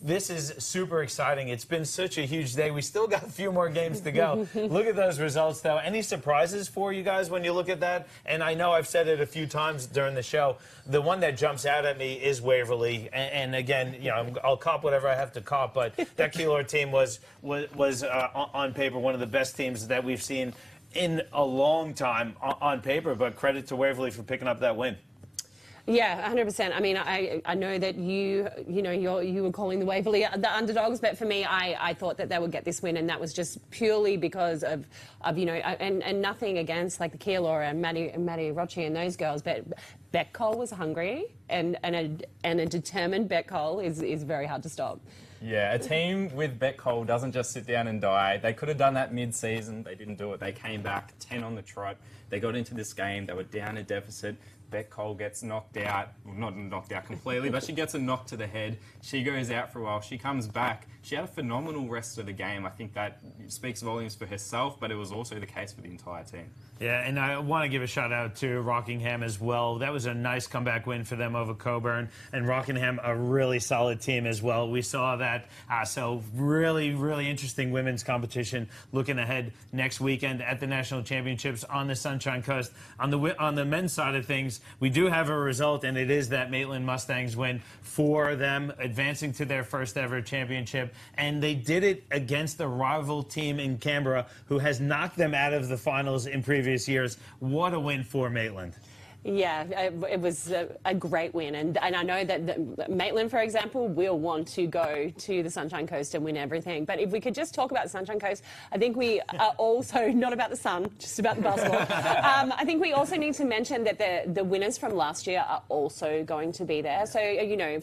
This is super exciting. It's been such a huge day. We still got a few more games to go. Look at those results, though. Any surprises for you guys when you look at that? And I know I've said it a few times during the show. The one that jumps out at me is Waverly. And again, I'll cop whatever I have to cop. But that Keilor team was on paper one of the best teams that we've seen in a long time on paper. But credit to Waverly for picking up that win. Yeah, 100%. I mean, I know that you were calling the Waverly the underdogs, but for me, I thought that they would get this win, and that was just purely because of and nothing against like the Keilor and Maddie Rochi and those girls, but Beck Cole was hungry, and a determined Beck Cole is very hard to stop. Yeah, a team with Beck Cole doesn't just sit down and die. They could have done that mid-season. They didn't do it. They came back 10 on the trot. They got into this game. They were down a deficit. Beck Cole gets knocked out, well, not knocked out completely, but she gets a knock to the head. She goes out for a while. She comes back. She had a phenomenal rest of the game. I think that speaks volumes for herself, but it was also the case for the entire team. Yeah, and I want to give a shout out to Rockingham as well. That was a nice comeback win for them over Coburn, and Rockingham a really solid team as well. We saw that. So really, really interesting women's competition looking ahead next weekend at the National Championships on the Sunshine Coast. On the men's side of things, Hoops. We do have a result, and it is that Maitland Mustangs win for them, advancing to their first ever championship. And they did it against the rival team in Canberra, who has knocked them out of the finals in previous years. What a win for Maitland. Yeah, it was a great win. And I know that Maitland, for example, will want to go to the Sunshine Coast and win everything. But if we could just talk about the Sunshine Coast, I think we are also, not about the sun, just about the basketball. I think we also need to mention that the winners from last year are also going to be there. So, you know,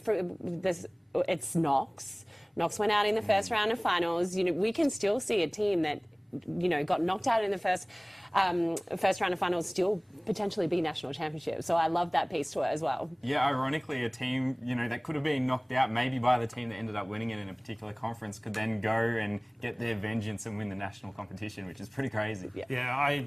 it's Knox. Knox went out in the first round of finals. You know, we can still see a team that, you know, got knocked out in the first round of finals still potentially be national championships. So I love that piece to it as well. Yeah, ironically, a team, you know, that could have been knocked out maybe by the team that ended up winning it in a particular conference could then go and get their vengeance and win the national competition, which is pretty crazy. Yeah, I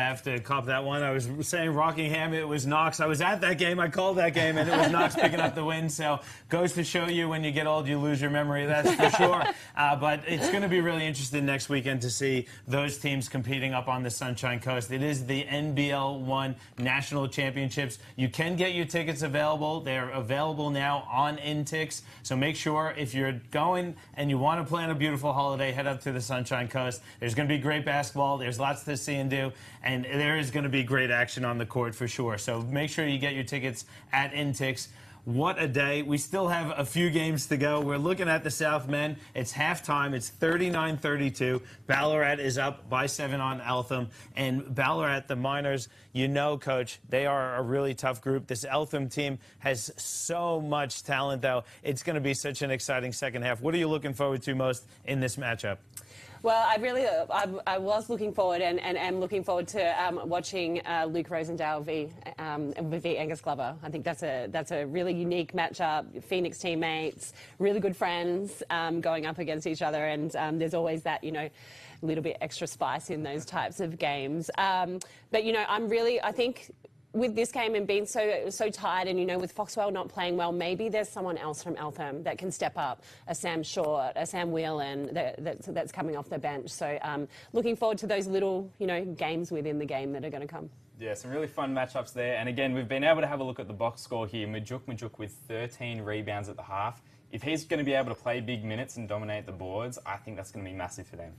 have to cop that one. I was saying Rockingham, it was Knox. I was at that game, I called that game, and it was Knox picking up the win. So goes to show you when you get old, you lose your memory, that's for sure. But it's going to be really interesting next weekend to see those teams competing up on the Sunshine Coast. It is the NBL1 National Championships. You can get your tickets available. They're available now on Intix. So make sure if you're going and you want to plan a beautiful holiday, head up to the Sunshine Coast. There's going to be great basketball. There's lots to see and do. And there is going to be great action on the court for sure. So make sure you get your tickets at Intix. What a day. We still have a few games to go. We're looking at the South men. It's halftime. It's 39-32. Ballarat is up by 7 on Eltham. And Ballarat, the Miners, you know, Coach, they are a really tough group. This Eltham team has so much talent, though. It's going to be such an exciting second half. What are you looking forward to most in this matchup? Well, I was looking forward and am looking forward to watching Luke Rosendale v Angus Glover. I think that's a really unique matchup. Phoenix teammates, really good friends going up against each other, and there's always that, you know, little bit extra spice in those types of games. But, you know, I think with this game and being so tired, and, you know, with Foxwell not playing well, maybe there's someone else from Eltham that can step up, a Sam Short, a Sam Whelan that's coming off the bench. So looking forward to those little, you know, games within the game that are going to come. Yeah, some really fun matchups there. And again, we've been able to have a look at the box score here. Majuk with 13 rebounds at the half. If he's going to be able to play big minutes and dominate the boards, I think that's going to be massive for them.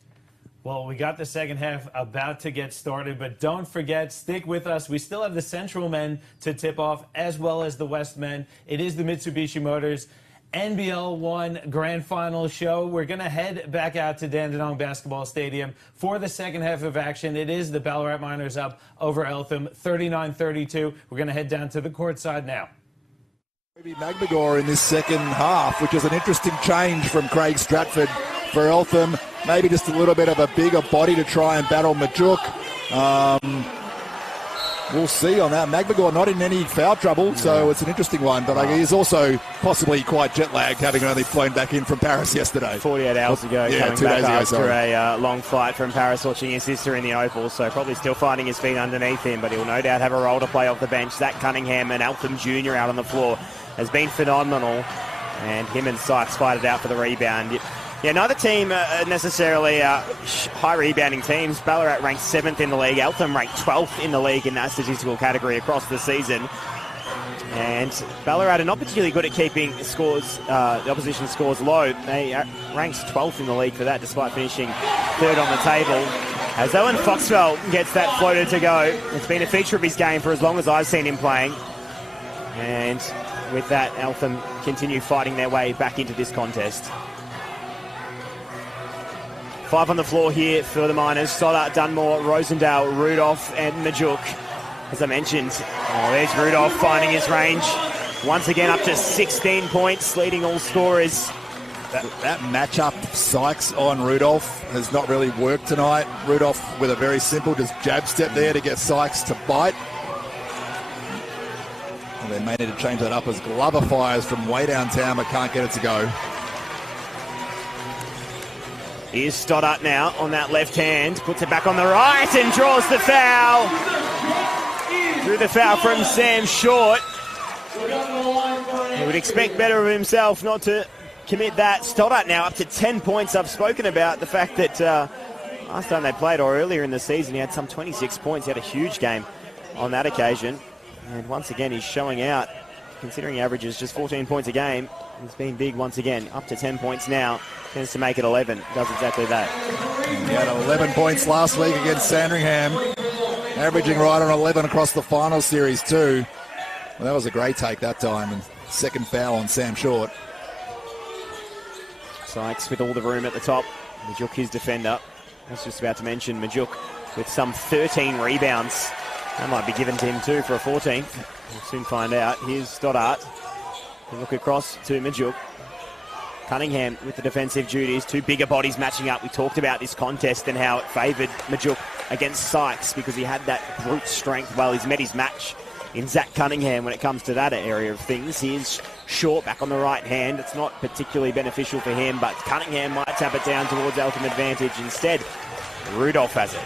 Well, we got the second half about to get started, but don't forget, stick with us. We still have the Central men to tip off, as well as the West men. It is the Mitsubishi Motors NBL1 Grand Finals show. We're going to head back out to Dandenong Basketball Stadium for the second half of action. It is the Ballarat Miners up over Eltham, 39-32. We're going to head down to the court side now. Maybe Magbagor in this second half, which is an interesting change from Craig Stratford for Eltham. Maybe just a little bit of a bigger body to try and battle Majuk. We'll see on that. Magbagor not in any foul trouble, so it's an interesting one. But he's also possibly quite jet-lagged, having only flown back in from Paris yesterday. 48 hours ago, yeah, coming 2 back days ago, after a long flight from Paris, watching his sister in the Oval. So probably still finding his feet underneath him, but he'll no doubt have a role to play off the bench. Zach Cunningham and Eltham Jr. out on the floor has been phenomenal, and him and Sykes fight it out for the rebound. Yeah, neither team necessarily high rebounding teams. Ballarat ranked 7th in the league. Eltham ranked 12th in the league in that statistical category across the season. And Ballarat are not particularly good at keeping scores, the opposition scores low. They ranked 12th in the league for that, despite finishing 3rd on the table. As Owen Foxwell gets that floater to go, it's been a feature of his game for as long as I've seen him playing. And with that, Eltham continue fighting their way back into this contest. 5 on the floor here for the Miners. Stoddart, Dunmore, Rosendale, Rudolph and Majuk. As I mentioned, there's Rudolph finding his range. Once again up to 16 points, leading all scorers. That matchup, Sykes on Rudolph, has not really worked tonight. Rudolph with a very simple just jab step there to get Sykes to bite. And they may need to change that up as Glover fires from way downtown but can't get it to go. Here's Stoddart now on that left hand, puts it back on the right and draws the foul. Drew the foul from Sam Short. He would expect better of himself not to commit that. Stoddart now up to 10 points. I've spoken about the fact that last time they played or earlier in the season he had some 26 points. He had a huge game on that occasion. And once again, he's showing out. Considering he averages just 14 points a game, he's been big once again. Up to 10 points now. Tends to make it 11. Does exactly that. He had 11 points last week against Sandringham. Averaging right on 11 across the final series too. Well, that was a great take that time. And second foul on Sam Short. Sykes with all the room at the top. Majuk, his defender. I was just about to mention Majuk with some 13 rebounds. That might be given to him too for a 14th. We'll soon find out. Here's Stoddart. Look across to Majuk. Cunningham with the defensive duties. Two bigger bodies matching up. We talked about this contest and how it favoured Majuk against Sykes because he had that brute strength. Well, he's met his match in Zach Cunningham when it comes to that area of things. Here's Short back on the right hand. It's not particularly beneficial for him, but Cunningham might tap it down towards Eltham advantage. Instead, Rudolph has it.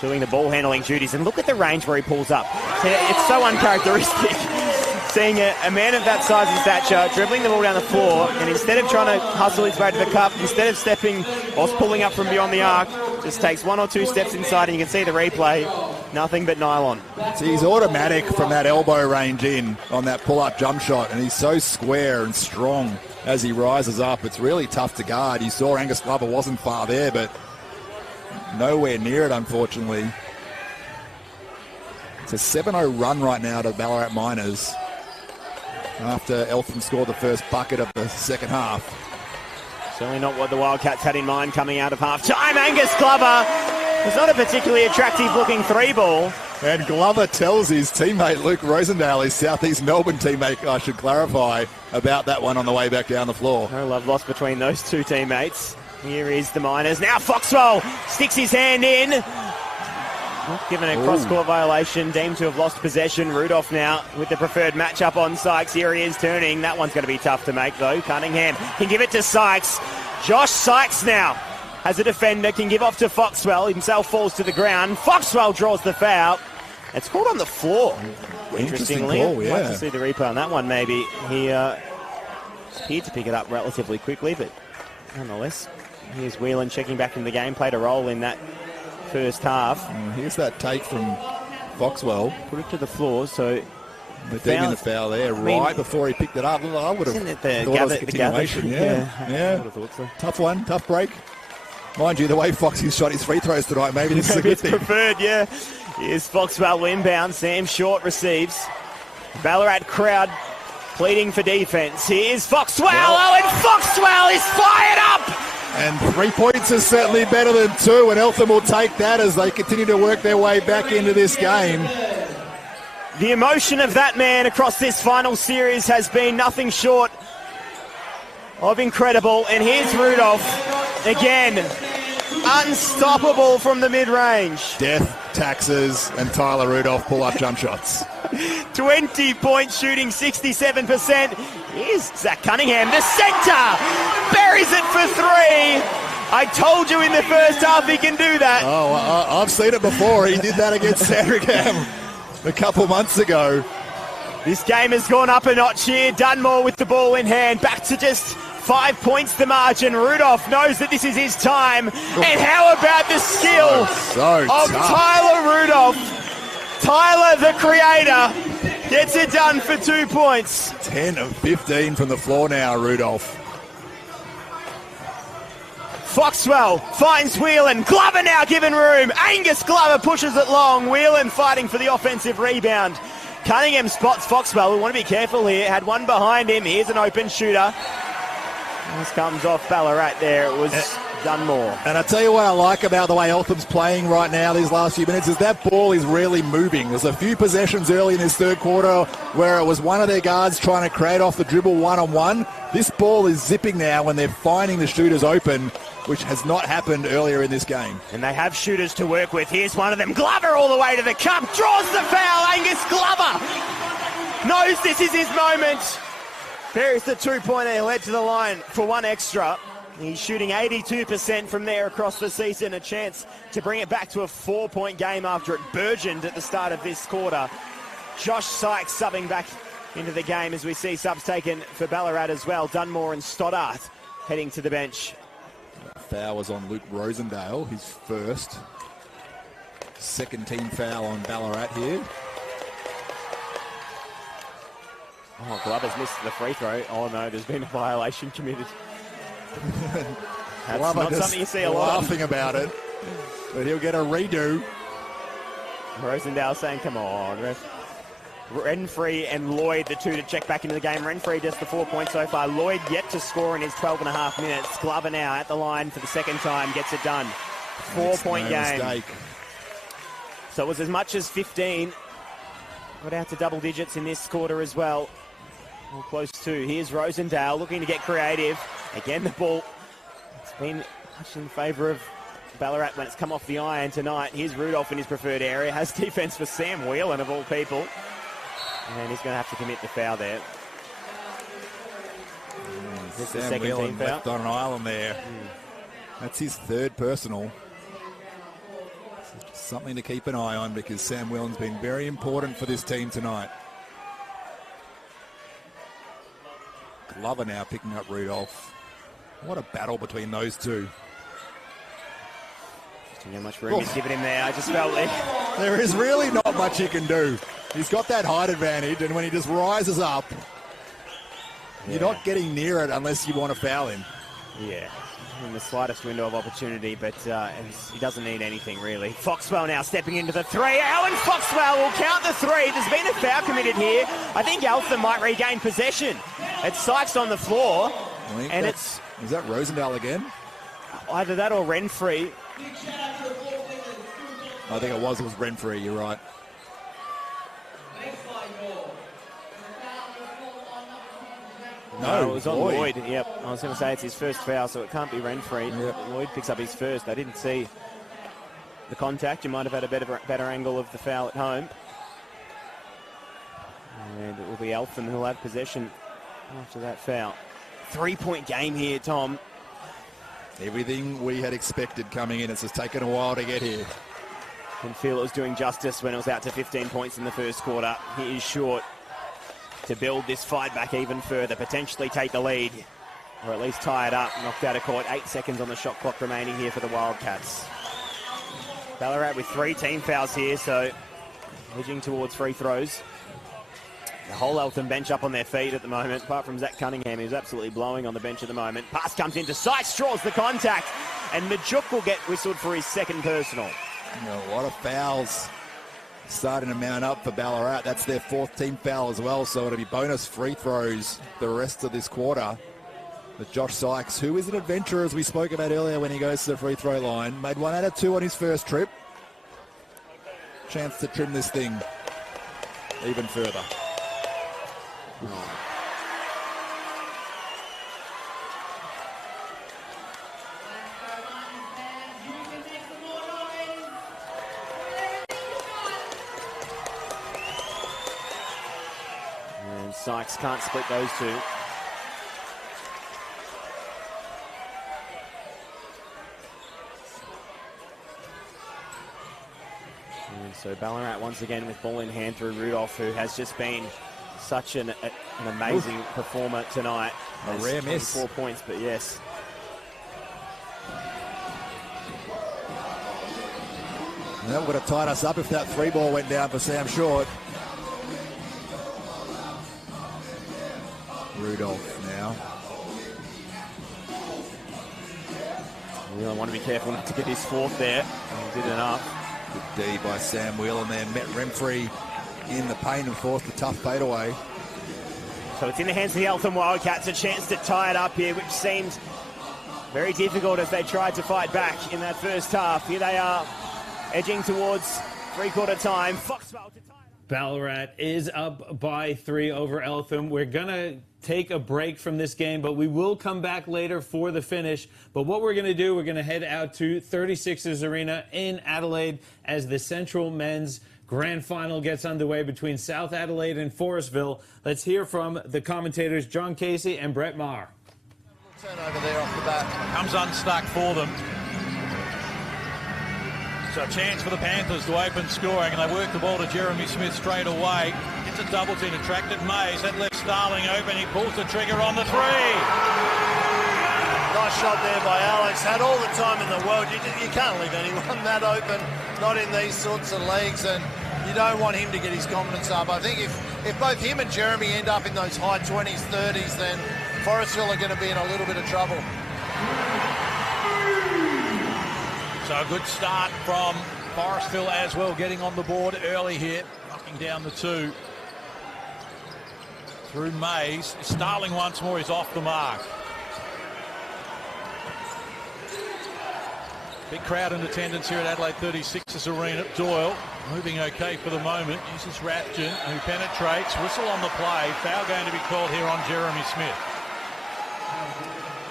Doing the ball handling duties. And look at the range where he pulls up. It's so uncharacteristic. Seeing a man of that size and stature dribbling the ball down the floor, and instead of trying to hustle his way to the cup, instead of stepping or pulling up from beyond the arc, just takes one or two steps inside, and you can see the replay. Nothing but nylon. See, he's automatic from that elbow range in on that pull-up jump shot, and he's so square and strong as he rises up. It's really tough to guard. You saw Angus Glover wasn't far there, but nowhere near it, unfortunately. It's a 7-0 run right now to Ballarat Miners after Eltham scored the first bucket of the second half. Certainly not what the Wildcats had in mind coming out of half-time. Angus Glover was not a particularly attractive-looking three ball. And Glover tells his teammate Luke Rosendale, his South East Melbourne teammate, I should clarify, about that one on the way back down the floor. No love lost between those two teammates. Here is the Miners. Now Foxwell sticks his hand in. Given a cross-court violation, deemed to have lost possession. Rudolph now with the preferred matchup on Sykes. Here he is turning. That one's going to be tough to make, though. Cunningham can give it to Sykes. Josh Sykes now has a defender, can give off to Foxwell. Himself falls to the ground. Foxwell draws the foul. It's called on the floor. Interestingly, call, yeah. I'd like to see the replay on that one, maybe. He appeared to pick it up relatively quickly, but nonetheless, here's Whelan checking back in the game. Played a role in that first half. Here's that take from Foxwell. Put it to the floor, so the deeming the foul there right before he picked it up. I would have thought it was a continuation. Yeah. I would have thought so. Tough one, tough break. Mind you, the way Foxy's shot his free throws tonight, maybe this is a good thing. Preferred, yeah. Here's Foxwell inbound. Sam Short receives. Ballarat crowd pleading for defence. Here's Foxwell. Oh, and Foxwell is fired up! And 3 points is certainly better than 2, and Eltham will take that as they continue to work their way back into this game. The emotion of that man across this final series has been nothing short of incredible. And here's Rudolph again, unstoppable from the mid-range. Death, taxes, and Tyler Rudolph pull-up jump shots. 20-point shooting, 67%. Here's Zach Cunningham, the centre, buries it for 3. I told you in the first half he can do that. Oh, I've seen it before. He did that against Sandringham a couple months ago. This game has gone up a notch here. Dunmore with the ball in hand, back to just 5 points the margin. Rudolph knows that this is his time. And how about the skill of tough. Tyler Rudolph? Tyler, the creator, gets it done for 2 points. 10 of 15 from the floor now, Rudolph. Foxwell finds Whelan. Glover now given room. Angus Glover pushes it long. Whelan fighting for the offensive rebound. Cunningham spots Foxwell. We want to be careful here. Had one behind him. Here's an open shooter. This comes off Ballarat there. It was Dunmore. And I tell you what I like about the way Eltham's playing right now these last few minutes is that ball is really moving. There's a few possessions early in this third quarter where it was one of their guards trying to create off the dribble one-on-one. This ball is zipping now when they're finding the shooters open, which has not happened earlier in this game. And they have shooters to work with. Here's one of them. Glover all the way to the cup. Draws the foul. Angus Glover knows this is his moment. Buries the 2-pointer, led to the line for 1 extra. He's shooting 82% from there across the season. A chance to bring it back to a 4-point game after it burgeoned at the start of this quarter. Josh Sykes subbing back into the game as we see subs taken for Ballarat as well. Dunmore and Stoddart heading to the bench. Foul was on Luke Rosendale, his first. Second team foul on Ballarat here. Oh, Glover's missed the free throw. Oh, no, there's been a violation committed. That's Glover not just something you see a lot. laughing about it, but he'll get a redo. Rosendale saying, come on, ref. Renfrey and Lloyd, the two to check back into the game. Renfrey just the 4 points so far. Lloyd yet to score in his 12.5 minutes. Glover now at the line for the second time, gets it done. 4-point game. Mistake. So it was as much as 15. Got out to double digits in this quarter as well. Or close to. Here's Rosendale looking to get creative. Again, the ball. It's been much in favour of Ballarat when it's come off the iron tonight. Here's Rudolph in his preferred area. Has defence for Sam Whelan of all people. And he's going to have to commit the foul there. This is the second Whelan team foul. left on an island there. That's his third personal. Something to keep an eye on because Sam Whelan's been very important for this team tonight. Glover now picking up Rudolph. What a battle between those two. How much room he's given him there. I just felt there is really not much he can do. He's got that height advantage, and when he just rises up, you're not getting near it unless you want to foul him. Yeah, in the slightest window of opportunity, but he doesn't need anything really. Foxwell now stepping into the three. Alan Foxwell will count the three. There's been a foul committed here. I think Eltham might regain possession. It's Sykes on the floor, and is that Rosendale again? Either that or Renfrey. I think it was Renfrey, you're right. No, it was on Lloyd. Yep, I was going to say it's his first foul, so it can't be Renfrey. Yep. Lloyd picks up his first. I didn't see the contact. You might have had a better angle of the foul at home. And it will be Eltham who'll have possession after that foul. 3-point game here, Tom. Everything we had expected coming in. It's just taken a while to get here. Didn't feel it was doing justice when it was out to 15 points in the first quarter. He is short to build this fight back even further, potentially take the lead, or at least tie it up. Knocked out of court, 8 seconds on the shot clock remaining here for the Wildcats. Ballarat with 3 team fouls here, so edging towards free throws. The whole Eltham bench up on their feet at the moment, apart from Zach Cunningham, who's absolutely blowing on the bench at the moment. Pass comes into Sykes, draws the contact, and Majuk will get whistled for his second personal. A lot of fouls starting to mount up for Ballarat. That's their 4th team foul as well, so it'll be bonus free throws the rest of this quarter. But Josh Sykes, who is an adventurer, as we spoke about earlier when he goes to the free throw line, made 1 out of 2 on his first trip. Chance to trim this thing even further. And Sykes can't split those two. And so Ballarat once again with ball in hand through Rudolph, who has just been such an amazing performer tonight. A rare miss. 4 points, but yes. And that would have tied us up if that 3 ball went down for Sam Short. Rudolph now. Really want to be careful not to get his 4th there. He did enough. Good D by Sam Whelan there. Met Renfrey in the paint and forced the tough fadeaway. So it's in the hands of the Eltham Wildcats, a chance to tie it up here, which seemed very difficult as they tried to fight back in that first half. Here they are, edging towards 3-quarter time. Foxwell to tie it up. Ballarat is up by 3 over Eltham. We're going to take a break from this game, but we will come back later for the finish. But what we're going to do, we're going to head out to 36ers Arena in Adelaide as the Central Men's Grand Final gets underway between South Adelaide and Forestville. Let's hear from the commentators John Casey and Brett Maher. Turnover there off the bat. Comes unstuck for them. So a chance for the Panthers to open scoring, and they work the ball to Jeremy Smith straight away. Gets a double team, attracted Mays. That left Starling open. He pulls the trigger on the 3. Nice shot there by Alex. Had all the time in the world. You can't leave anyone that open, not in these sorts of leagues. And you don't want him to get his confidence up. I think if both him and Jeremy end up in those high 20s, 30s, then Forestville are going to be in a little bit of trouble. So a good start from Forestville as well, getting on the board early here, knocking down the 2. Through Mays. Starling once more is off the mark. Big crowd in attendance here at Adelaide 36's arena. Doyle moving okay for the moment. Uses Rathjen, who penetrates. Whistle on the play. Foul going to be called here on Jeremy Smith.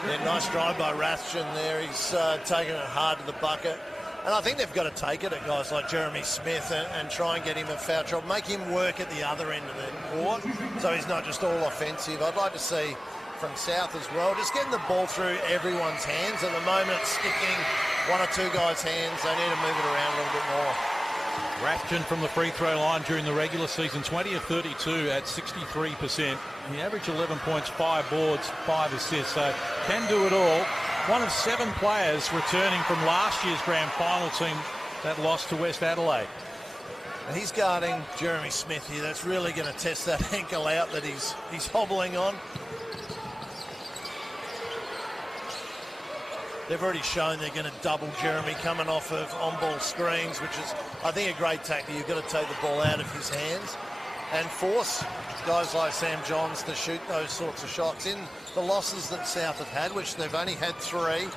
Yeah, nice drive by Rathjen there. He's taking it hard to the bucket. And I think they've got to take it at guys like Jeremy Smith and try and get him a foul trouble. Make him work at the other end of the court so he's not just all offensive. I'd like to see from South as well, just getting the ball through everyone's hands. At the moment, it's sticking 1 or 2 guys' hands. They need to move it around a little bit more. Rathjen from the free throw line during the regular season, 20 of 32 at 63%. He averaged 11 points, 5 boards, 5 assists, so can do it all. One of 7 players returning from last year's grand final team that lost to West Adelaide. And he's guarding Jeremy Smith here. That's really going to test that ankle out that he's hobbling on. They've already shown they're going to double Jeremy coming off of on-ball screens, which is, I think, a great tactic. You've got to take the ball out of his hands and force guys like Sam Johns to shoot those sorts of shots. In the losses that South have had, which they've only had 3,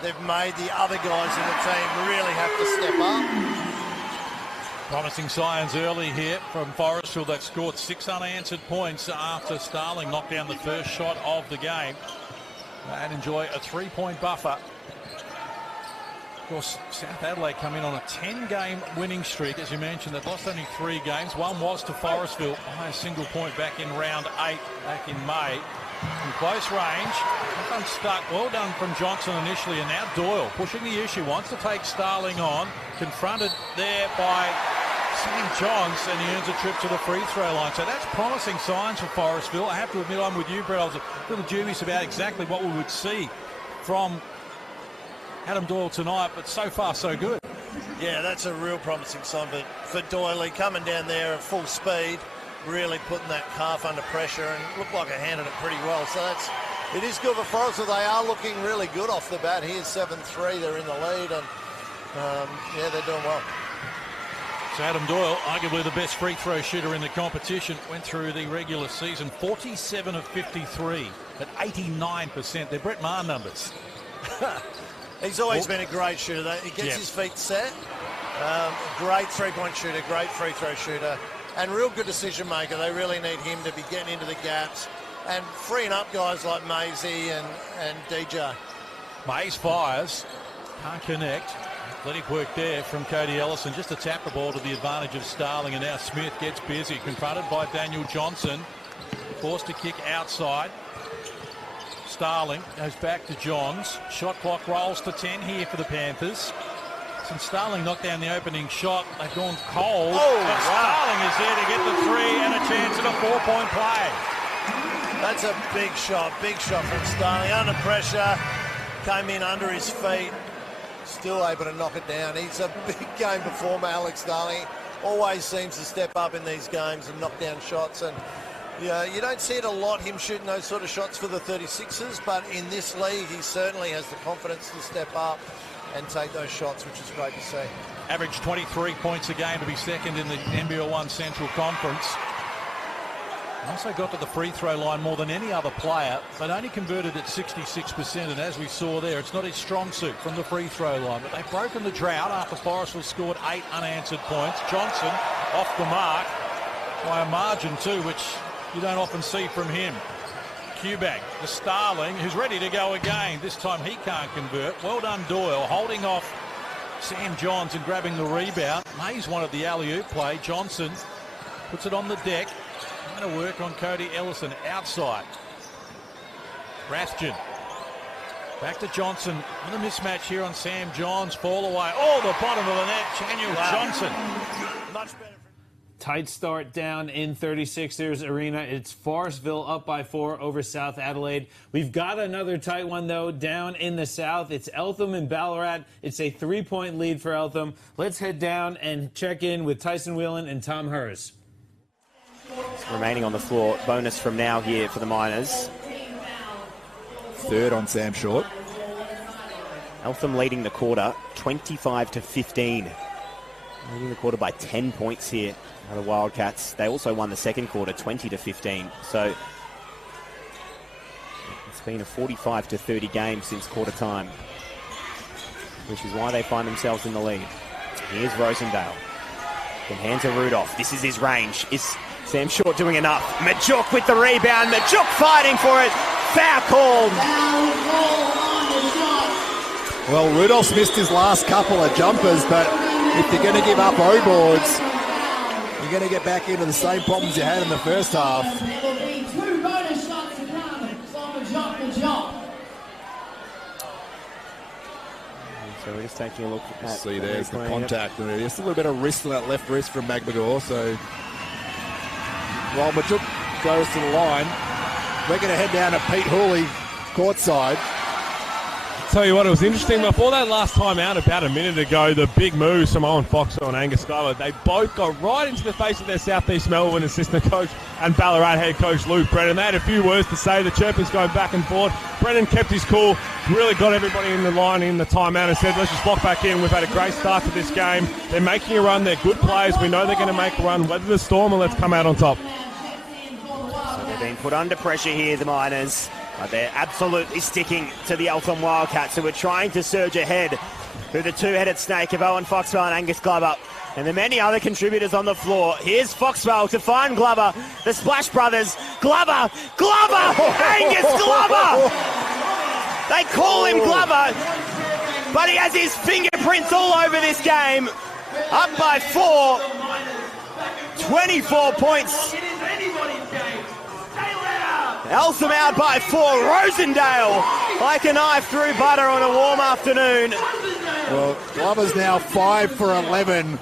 they've made the other guys in the team really have to step up. Promising signs early here from Forestville. They've scored 6 unanswered points after Starling knocked down the first shot of the game. And enjoy a 3-point buffer. Of course, South Adelaide come in on a 10-game winning streak. As you mentioned, they've lost only 3 games. One was to Forestville by a single point back in round 8 back in May. From close range, unstuck. Well done from Johnson initially, and now Doyle pushing the issue. Wants to take Starling on. Confronted there by Sam Johns, and he earns a trip to the free throw line. So that's promising signs for Forestville. I have to admit, I'm with you, Brett. I was a little dubious about exactly what we would see from Adam Doyle tonight, but so far so good. Yeah, that's a real promising sign for Doyley, coming down there at full speed, really putting that calf under pressure, and looked like it handled it pretty well. So it is good for Forestville. They are looking really good off the bat. Here's 7-3. They're in the lead, and yeah, they're doing well. So Adam Doyle, arguably the best free throw shooter in the competition, went through the regular season 47 of 53 at 89%. They're Brett Maher numbers. He's always been a great shooter. He gets his feet set. Great three-point shooter, great free throw shooter, and real good decision maker. They really need him to be getting into the gaps and freeing up guys like Maisie and DJ. Mays fires, can't connect. Athletic work there from Cody Ellison, just to tap the ball to the advantage of Starling, and now Smith gets busy, confronted by Daniel Johnson, forced to kick outside. Starling goes back to Johns. Shot clock rolls to 10 here for the Panthers. Since Starling knocked down the opening shot, they've gone cold. But Starling is there to get the 3 and a chance at a 4-point play. That's a big shot from Starling. Under pressure, came in under his feet. Still able to knock it down. He's a big game performer, Alex Starling. Always seems to step up in these games and knock down shots. And yeah, you don't see it a lot, him shooting those sort of shots for the 36ers, but in this league, he certainly has the confidence to step up and take those shots, which is great to see. Averaged 23 points a game to be second in the NBL1 Central Conference. Also got to the free throw line more than any other player, but only converted at 66%. And as we saw there, it's not his strong suit from the free throw line. But they've broken the drought after Forestville scored 8 unanswered points. Johnson off the mark by a margin too, which you don't often see from him. Quebec to Starling, who's ready to go again. This time he can't convert. Well done, Doyle, holding off Sam Johns and grabbing the rebound. Mays wanted the alley-oop play. Johnson puts it on the deck. Trying to work on Cody Ellison outside. Rathjen back to Johnson. And a mismatch here on Sam Johns. Fall away. Oh, the bottom of the net. Daniel Johnson. Much better. Tight start down in 36ers Arena. It's Forestville up by 4 over South Adelaide. We've got another tight one, though, down in the south. It's Eltham and Ballarat. It's a 3-point lead for Eltham. Let's head down and check in with Tyson Whelan and Tom Hers. Remaining on the floor. Bonus from now here for the Miners. Third on Sam Short. Eltham leading the quarter 25-15. Leading the quarter by 10 points here. The Wildcats, they also won the second quarter 20-15. So it's been a 45-30 game since quarter time, which is why they find themselves in the lead. Here's Rosendale. Then hands to Rudolph. This is his range. Is Sam Short doing enough? Majuk with the rebound. Majuk fighting for it. Foul called. Well, Rudolph's missed his last couple of jumpers, but if you're going to give up O-boards, you're going to get back into the same problems you had in the first half. So we're just taking a look at... See, there's the contact. There's a little bit of wrist on that left wrist from Magbagor. So while Majuk goes to the line, we're going to head down to Pete Hooley, courtside. Tell you what, it was interesting. Before that last time out, about a minute ago, the big moves from Owen Foxwell and Angus Glover, they both got right into the face of their South East Melbourne assistant coach and Ballarat head coach Luke Brennan. They had a few words to say. The chirping's going back and forth. Brennan kept his cool, really got everybody in the line in the timeout and said, let's just lock back in. We've had a great start to this game. They're making a run. They're good players. We know they're going to make a run. Weather the storm and let's come out on top. So they've been put under pressure here, the Miners. But they're absolutely sticking to the Eltham Wildcats, who are trying to surge ahead through the two-headed snake of Owen Foxwell and Angus Glover. And the many other contributors on the floor. Here's Foxwell to find Glover. The Splash Brothers. Glover! Glover! Angus Glover! They call him Glover, but he has his fingerprints all over this game. Up by 4. 24 points. Eltham out by 4. Rosendale like a knife through butter on a warm afternoon. Well, Glover's now 5 for 11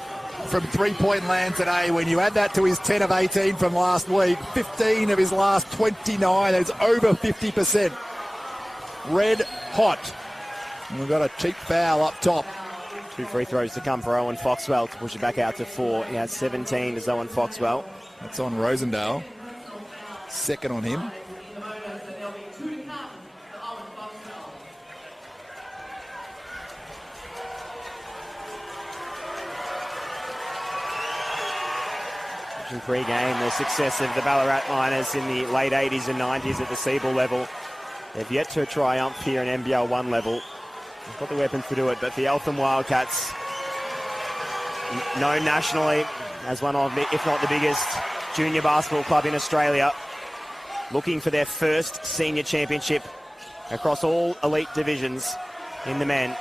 from three-point land today. When you add that to his 10 of 18 from last week, 15 of his last 29, it's over 50%. Red hot. And we've got a cheap foul up top. 2 free throws to come for Owen Foxwell to push it back out to 4. He has 17 as Owen Foxwell. That's on Rosendale. Second on him. Pre-game, the success of the Ballarat Miners in the late 80s and 90s at the Seabull level. They've yet to triumph here in NBL1 level. They've got the weapons to do it, but the Eltham Wildcats, known nationally as one of, if not the biggest, junior basketball club in Australia, looking for their first senior championship across all elite divisions in the men.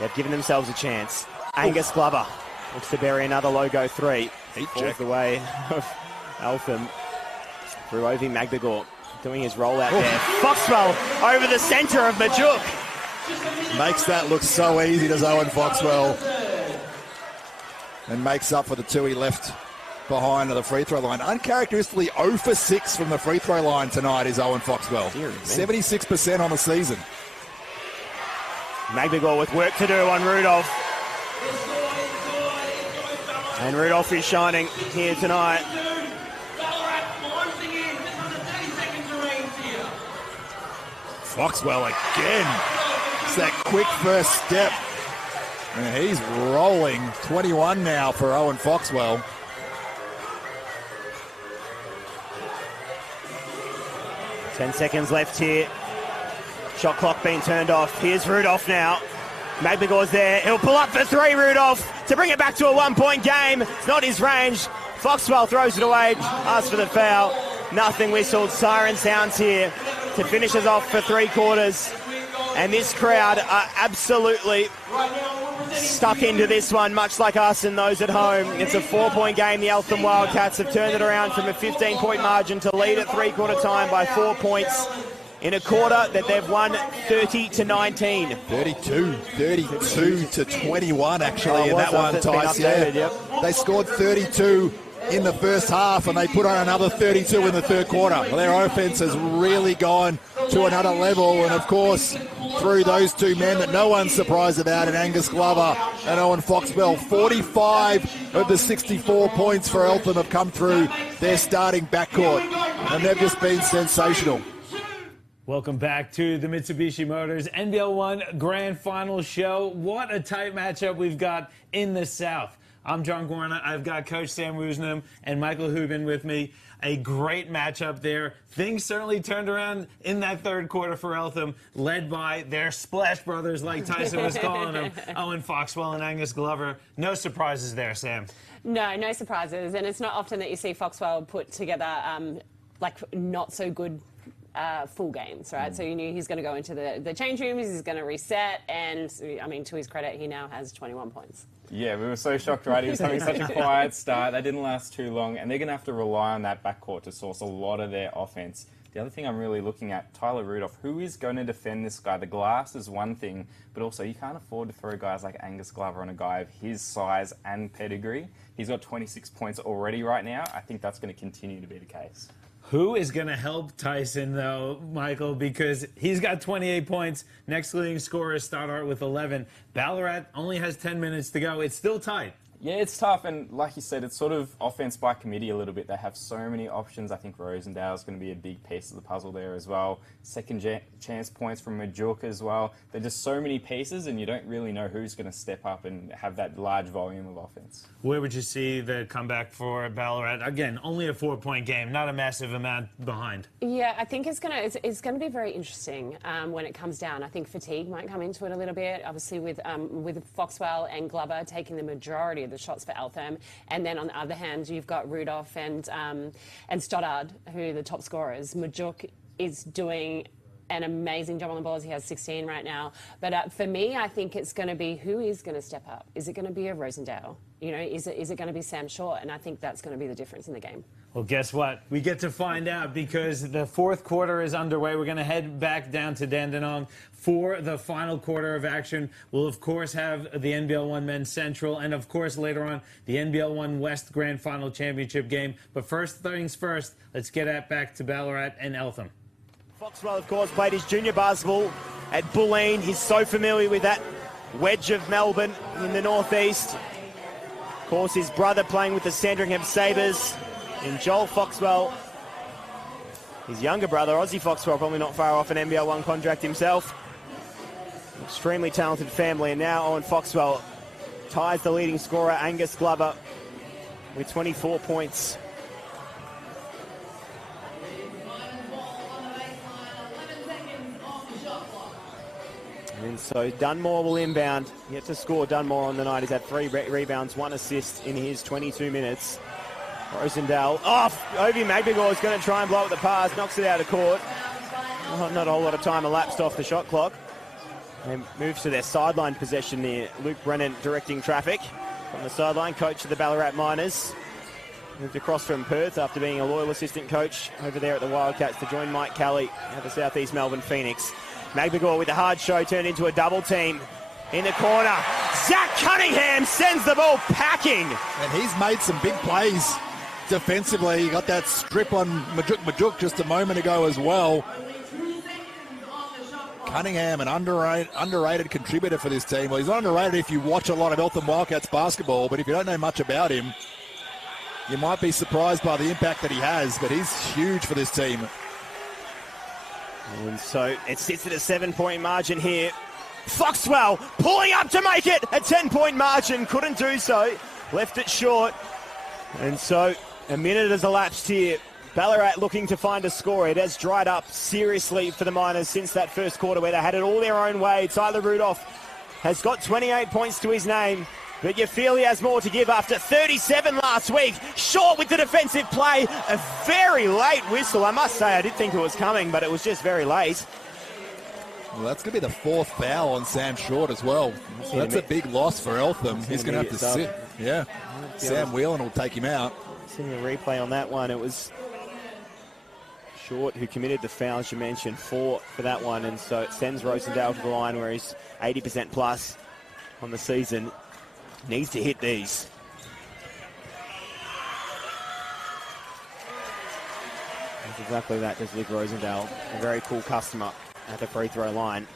They've given themselves a chance. Angus Glover looks to bury another logo 3. Falls the way of Eltham through Ovi Magbagor, doing his rollout there. Foxwell over the centre of Majuk. Makes that look so easy, does Owen Foxwell. And makes up for the 2 he left behind the free throw line. Uncharacteristically 0 for 6 from the free throw line tonight is Owen Foxwell. 76% on the season. Magbagor with work to do on Rudolph. And Rudolph is shining here tonight. Foxwell again. It's that quick first step. And he's rolling. 21 now for Owen Foxwell. Ten seconds left here. Shot clock being turned off. Here's Rudolph now. Magbagor's there. He'll pull up for 3, Rudolph, to bring it back to a 1-point game. It's not his range. Foxwell throws it away. Asks for the foul. Nothing whistled. Siren sounds here to finish us off for 3 quarters. And this crowd are absolutely stuck into this one, much like us and those at home. It's a 4-point game. The Eltham Wildcats have turned it around from a 15-point margin to lead at 3-quarter time by 4 points. in a quarter that they've won 30-19. 32 to 21 actually in that one, Tice. Yep. They scored 32 in the first half and they put on another 32 in the third quarter. Their offense has really gone to another level, and of course through those two men that no one's surprised about in Angus Glover and Owen Foxwell. 45 of the 64 points for Eltham have come through their starting backcourt, and they've just been sensational. Welcome back to the Mitsubishi Motors NBL1 Grand Finals show. What a tight matchup we've got in the South. I'm Jon Guarna. I've got Coach Sam Woosnam and Michael Houben with me. A great matchup there. Things certainly turned around in that third quarter for Eltham, led by their Splash Brothers, like Tyson was calling them, Owen Foxwell and Angus Glover. No surprises there, Sam. No surprises. And it's not often that you see Foxwell put together, not so good full games, right? So you knew he's going to go into the change rooms, he's going to reset, and, I mean, to his credit, he now has 21 points. Yeah, we were so shocked, right? He was having such a quiet start. They didn't last too long, and they're going to have to rely on that backcourt to source a lot of their offense. The other thing I'm really looking at, Tyler Rudolph, who is going to defend this guy? The glass is one thing, but also you can't afford to throw guys like Angus Glover on a guy of his size and pedigree. He's got 26 points already right now. I think that's going to continue to be the case. Who is going to help Tyson, though, Michael? Because he's got 28 points. Next leading scorer is Stoddart with 11. Ballarat only has 10 minutes to go. It's still tight. Yeah, it's tough, and like you said, it's sort of offense by committee a little bit. They have so many options. I think Rosendale is going to be a big piece of the puzzle there as well. Second chance points from Majuk as well. There's just so many pieces, and you don't really know who's going to step up and have that large volume of offense. Where would you see the comeback for Ballarat? Again, only a 4-point game, not a massive amount behind. Yeah, I think it's gonna be very interesting when it comes down. I think fatigue might come into it a little bit. Obviously, with Foxwell and Glover taking the majority of the shots for Eltham, and then on the other hand, you've got Rudolph and Stoddard, who are the top scorers. Majuk is doing an amazing job on the balls. He has 16 right now. But for me, I think it's going to be who is going to step up. Is it going to be a Rosendale? You know, is it going to be Sam Short? And I think that's going to be the difference in the game. Well, guess what? We get to find out because the fourth quarter is underway. We're going to head back down to Dandenong for the final quarter of action. We'll, of course, have the NBL1 Men's Central and, of course, later on, the NBL1 West Grand Final Championship game. But first things first, let's get back to Ballarat and Eltham. Foxwell, of course, played his junior basketball at Bulleen. He's so familiar with that wedge of Melbourne in the northeast. Of course, his brother playing with the Sandringham Sabres in Joel Foxwell. His younger brother, Ozzy Foxwell, probably not far off an NBL1 contract himself. Extremely talented family, and now Owen Foxwell ties the leading scorer, Angus Glover, with 24 points. And so Dunmore will inbound. Yet to score Dunmore on the night. He's had 3 rebounds, 1 assist in his 22 minutes. Rosendale off. Ovi Magbegor is going to try and blow up the pass. Knocks it out of court. Not a whole lot of time elapsed off the shot clock. And moves to their sideline possession there. Luke Brennan directing traffic from the sideline. Coach of the Ballarat Miners. Moved across from Perth after being a loyal assistant coach over there at the Wildcats to join Mike Kelly at the South East Melbourne Phoenix. Magbegor with a hard show turned into a double team in the corner. Zach Cunningham sends the ball packing. And he's made some big plays defensively. He got that strip on Majuk just a moment ago as well. Cunningham, an underrated contributor for this team. Well, he's not underrated if you watch a lot of Eltham Wildcats basketball, but if you don't know much about him, you might be surprised by the impact that he has, but he's huge for this team. And so it sits at a 7-point margin here. Foxwell pulling up to make it a 10-point margin. Couldn't do so. Left it short. And so a minute has elapsed here. Ballarat looking to find a score. It has dried up seriously for the Miners since that first quarter where they had it all their own way. Tyler Rudolph has got 28 points to his name. But you feel he has more to give after 37 last week. Short with the defensive play. A very late whistle. I must say, I did think it was coming, but it was just very late. Well, that's going to be the 4th foul on Sam Short as well. So that's a big loss for Eltham. He's going to have to sit. Yeah. Sam Whelan will take him out. Seeing a replay on that one, it was Short, who committed the foul, as you mentioned, 4 for that one, and so it sends Rosendale to the line where he's 80% plus on the season. Needs to hit these. That's exactly that, does Luke Rosendale. A very cool customer at the free throw line.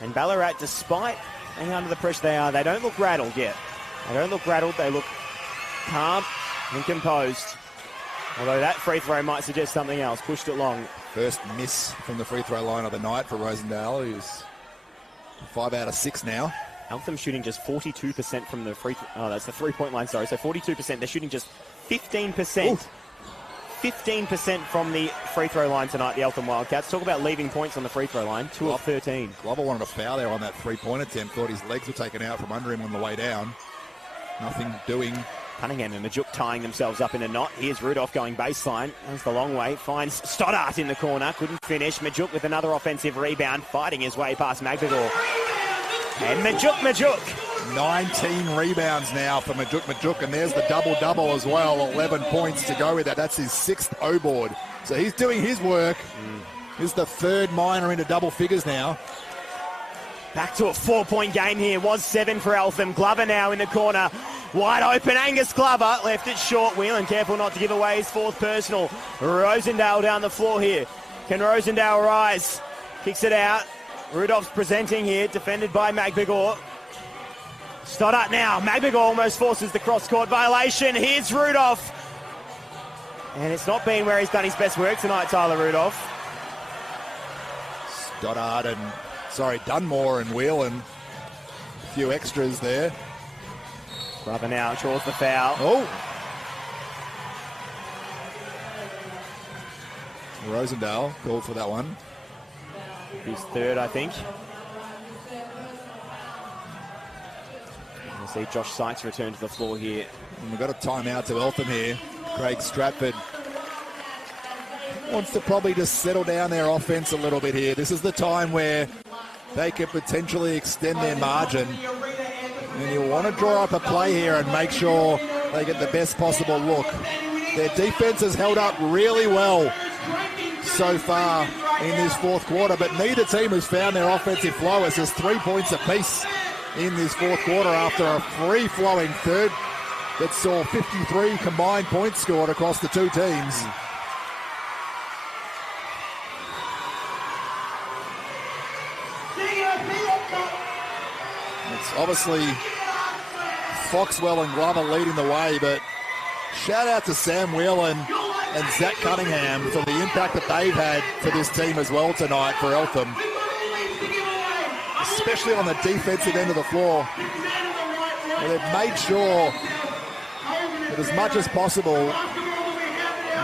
And Ballarat, despite being under the pressure they are, they don't look rattled yet. They don't look rattled, they look calm and composed. Although that free throw might suggest something else. Pushed it long. First miss from the free throw line of the night for Rosendale, who's 5 out of 6 now. Eltham shooting just 42% from the free throw. Oh, that's the three-point line, sorry. So 42%. They're shooting just 15%. Ooh. 15% from the free throw line tonight, the Eltham Wildcats. Talk about leaving points on the free throw line. 2 of 13. Glover wanted a foul there on that three-point attempt. Thought his legs were taken out from under him on the way down. Nothing doing. Cunningham and Majuk tying themselves up in a knot. Here's Rudolph going baseline. That's the long way. Finds Stoddart in the corner. Couldn't finish. Majuk with another offensive rebound. Fighting his way past Magdagor. And Majuk. 19 rebounds now for Majuk. And there's the double-double as well. 11 points to go with that. That's his 6th O-board. So he's doing his work. This is the 3rd minor into double figures now. Back to a 4-point game here. Was 7 for Eltham. Glover now in the corner. Wide open, Angus Glover. Left it short. Whelan careful not to give away his 4th personal. Rosendale down the floor here. Can Rosendale rise? Kicks it out. Rudolph's presenting here. Defended by Magbegor. Stoddart now. Magbegor almost forces the cross-court violation. Here's Rudolph. And it's not been where he's done his best work tonight, Tyler Rudolph. Stoddart and... Dunmore and Whelan. A few extras there. Glover now draws the foul. Oh! Rosendale called for that one. His 3rd, I think. You see Josh Sykes return to the floor here. And we've got a timeout to Eltham here. Craig Stratford wants to probably just settle down their offense a little bit here. This is the time where they could potentially extend their margin. And you'll want to draw up a play here and make sure they get the best possible look. Their defense has held up really well so far in this 4th quarter, but neither team has found their offensive flow. It's just 3 points apiece in this 4th quarter after a free-flowing 3rd that saw 53 combined points scored across the 2 teams. It's obviously Foxwell and Glover leading the way, but shout out to Sam Whelan and Zach Cunningham for the impact that they've had for this team as well tonight for Eltham. Especially on the defensive end of the floor, where they've made sure that as much as possible,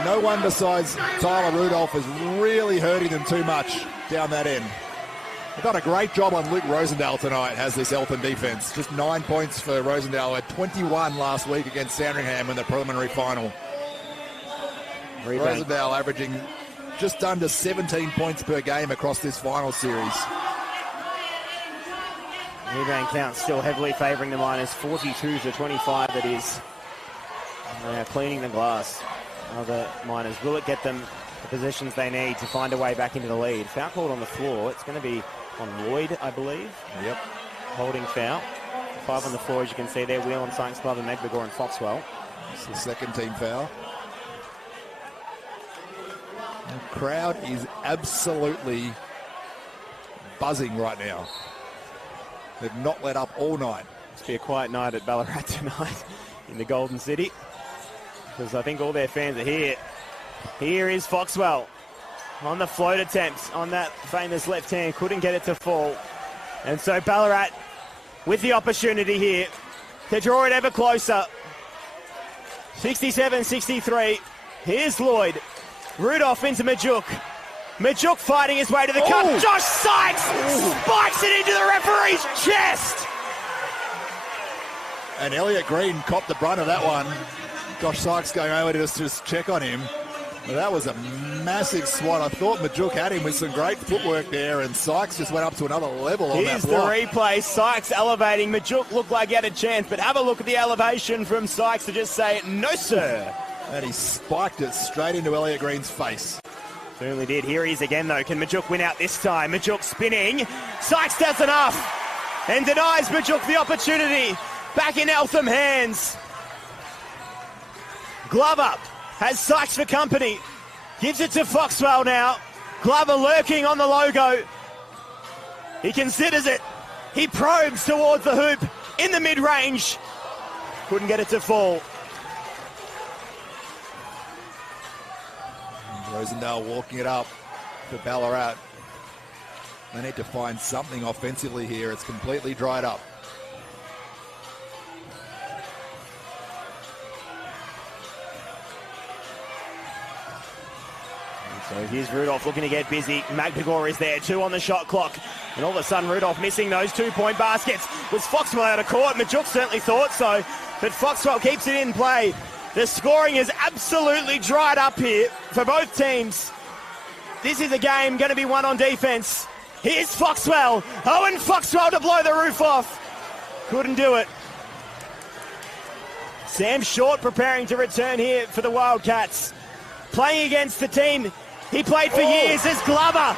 no one besides Tyler Rudolph is really hurting them too much down that end. They've done a great job on Luke Rosendale tonight, has this Eltham defense. Just 9 points for Rosendale, had 21 last week against Sandringham in the preliminary final. Rosendale averaging just under 17 points per game across this final series. Rebound count still heavily favouring the Miners, 42-25 that is. They are cleaning the glass of the Miners. Will it get them the positions they need to find a way back into the lead? Foul called on the floor. It's going to be on Lloyd, I believe. Yep. Holding foul. 5 on the floor, as you can see there. Whelan, Sykes, Glover, Magbegor and Foxwell. It's the 2nd team foul. The crowd is absolutely buzzing right now. They've not let up all night. Must be a quiet night at Ballarat tonight in the Golden City, because I think all their fans are here. Here is Foxwell on the float attempt on that famous left hand. Couldn't get it to fall. And so Ballarat with the opportunity here to draw it ever closer. 67-63. Here's Lloyd. Rudolph into Majuk. Majuk fighting his way to the cup. Josh Sykes spikes it into the referee's chest. And Elliot Green copped the brunt of that one. Josh Sykes going over to just check on him. Well, that was a massive swat. I thought Majuk had him with some great footwork there, and Sykes just went up to another level on Here's that block. the replay. Sykes elevating. Majuk looked like he had a chance, but have a look at the elevation from Sykes to just say, no, sir. And he spiked it straight into Elliot Green's face. Certainly did. Here he is again, though. Can Majuk win out this time? Majuk spinning. Sykes does enough and denies Majuk the opportunity. Back in Eltham hands. Glover has Sykes for company. Gives it to Foxwell now. Glover lurking on the logo. He considers it. He probes towards the hoop in the mid-range. Couldn't get it to fall. Rosendale walking it up for Ballarat. They need to find something offensively here. It's completely dried up. So here's Rudolph looking to get busy. McNagor is there, 2 on the shot clock. And all of a sudden, Rudolph missing those 2-point baskets. Was Foxwell out of court? Majuk certainly thought so, but Foxwell keeps it in play. The scoring is absolutely dried up here for both teams. This is a game going to be won on defense. Here's Foxwell. Owen Foxwell to blow the roof off. Couldn't do it. Sam Short preparing to return here for the Wildcats. Playing against the team he played for years as Glover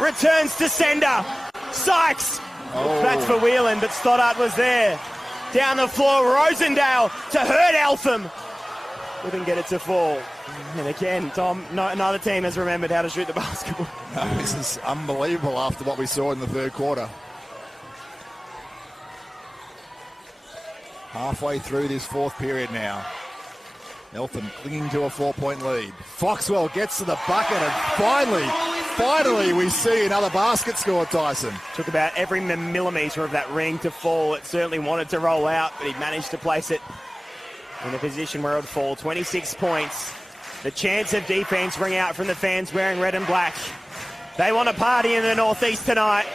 returns to sender. Sykes. That's for Whelan, but Stoddart was there. Down the floor, Rosendale to hurt Eltham. Couldn't get it to fall. And again, Tom, neither team has remembered how to shoot the basketball. No, this is unbelievable after what we saw in the third quarter. Halfway through this fourth period now. Eltham clinging to a 4-point lead. Foxwell gets to the bucket and finally we see another basket scored, Tyson. Took about every millimetre of that ring to fall. It certainly wanted to roll out, but he managed to place it in a position where it would fall. 26 points. The chance of defence ring out from the fans wearing red and black. They want a party in the northeast tonight,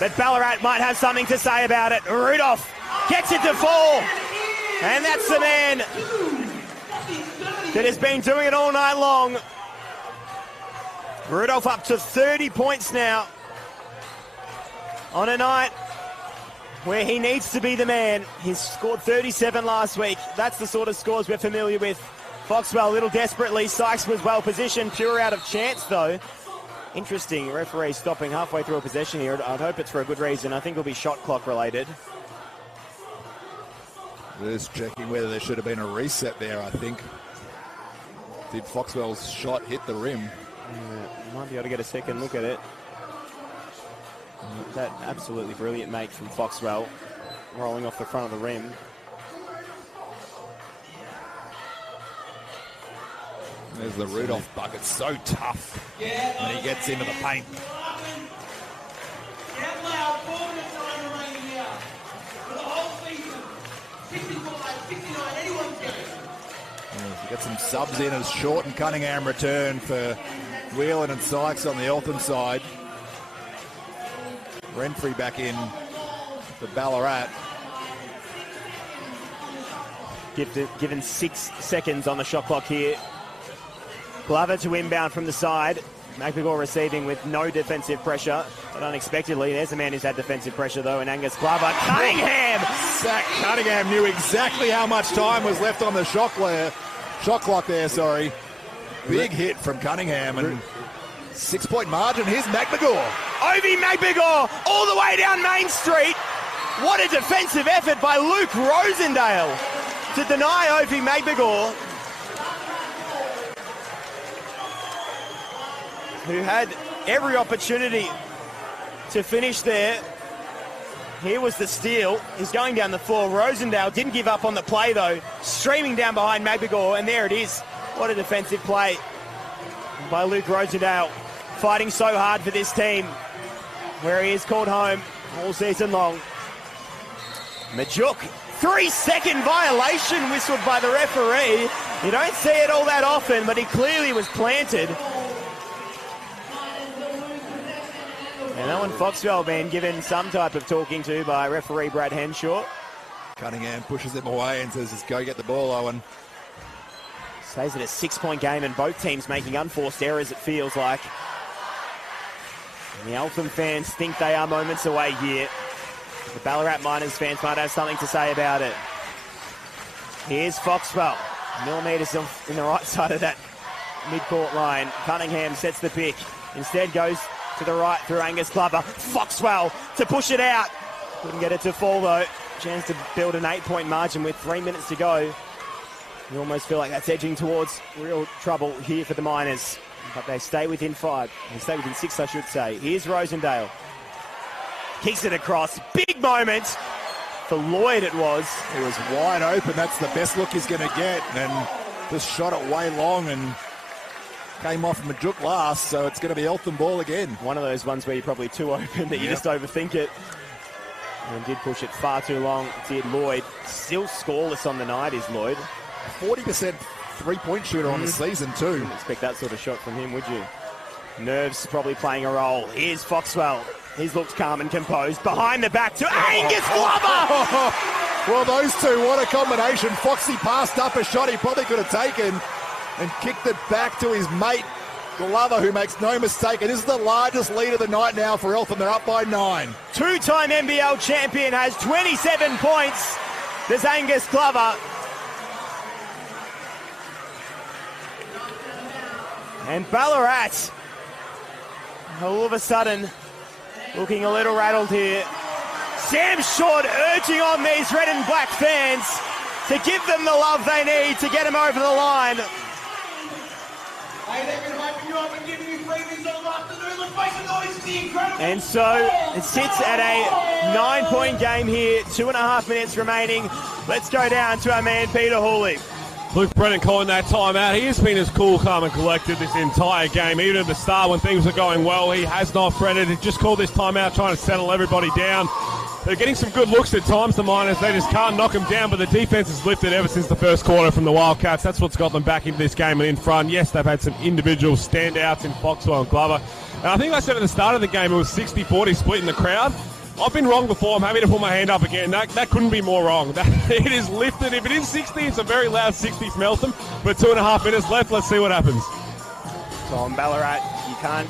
but Ballarat might have something to say about it. Rudolph gets it to fall, and that's the man that has been doing it all night long. Rudolph up to 30 points now on a night where he needs to be the man. He's scored 37 last week. That's the sort of scores we're familiar with. Foxwell a little desperately. Sykes was well positioned, pure out of chance though. Interesting, referee stopping halfway through a possession here. I'd hope it's for a good reason. I think it'll be shot clock related. Just checking whether there should have been a reset there, I think. Did Foxwell's shot hit the rim? Yeah, might be able to get a second look at it. That absolutely brilliant make from Foxwell, rolling off the front of the rim. There's the Rudolph bucket, so tough when he gets into the paint. Get some subs in as Short and Cunningham return for Whelan and Sykes on the Eltham side. Renfrey back in for Ballarat. Given 6 seconds on the shot clock here. Glover to inbound from the side. McNagor receiving with no defensive pressure, but unexpectedly, there's a man who's had defensive pressure though, and Angus Glover. Cunningham! Zach Cunningham knew exactly how much time was left on the shot clock there, sorry. Big hit from Cunningham and 6-point margin. Here's McNagor. Ovi McNagor all the way down Main Street. What a defensive effort by Luke Rosendale to deny Ovi McNagor, who had every opportunity to finish there. Here was the steal. He's going down the floor. Rosendale didn't give up on the play though, streaming down behind McNagor, and there it is. What a defensive play by Luke Rosendale, fighting so hard for this team, where he is called home all season long. Majuk, 3-second violation whistled by the referee. You don't see it all that often, but he clearly was planted. And Owen Foxwell being given some type of talking to by referee Brad Henshaw. Cunningham pushes him away and says, go get the ball, Owen. Stays at a 6-point game and both teams making unforced errors, it feels like. And the Eltham fans think they are moments away here. The Ballarat Miners fans might have something to say about it. Here's Foxwell. Millimetres in the right side of that mid-court line. Cunningham sets the pick. Instead goes to the right through Angus Glover. Foxwell to push it out. Couldn't get it to fall though. Chance to build an 8-point margin with 3 minutes to go. You almost feel like that's edging towards real trouble here for the Miners. But they stay within 5. They stay within 6, I should say. Here's Rosendale. Kicks it across. Big moment. For Lloyd it was. He was wide open. That's the best look he's going to get. And just shot it way long and came off Majuk last. So it's going to be Eltham ball again. One of those ones where you're probably too open that you just overthink it. And did push it far too long. Did Lloyd. Still scoreless on the night is Lloyd. 40% three-point shooter on the season too. Wouldn't expect that sort of shot from him, would you? Nerves probably playing a role. Here's Foxwell. He's looked calm and composed. Behind the back to Angus Glover! Well, those two, what a combination. Foxy passed up a shot he probably could have taken and kicked it back to his mate, Glover, who makes no mistake. And this is the largest lead of the night now for Eltham. They're up by 9. Two-time NBL champion has 27 points. There's Angus Glover. And Ballarat, all of a sudden, looking a little rattled here. Sam Short urging on these red and black fans to give them the love they need to get them over the line. And so it sits at a 9-point game here, 2.5 minutes remaining. Let's go down to our man Peter Hooley. Luke Brennan calling that timeout. He has been as cool, calm and collected this entire game. Even at the start when things are going well, he has not fretted. He just called this timeout trying to settle everybody down. They're getting some good looks at times, the Miners. They just can't knock them down, but the defense has lifted ever since the first quarter from the Wildcats. That's what's got them back into this game and in front. Yes, they've had some individual standouts in Foxwell and Glover. And I think I said at the start of the game it was 60-40 split in the crowd. I've been wrong before. I'm happy to put my hand up again. That couldn't be more wrong. It is lifted. If it is 60, it's a very loud 60 from Eltham. But 2.5 minutes left. Let's see what happens. So on Ballarat, you can't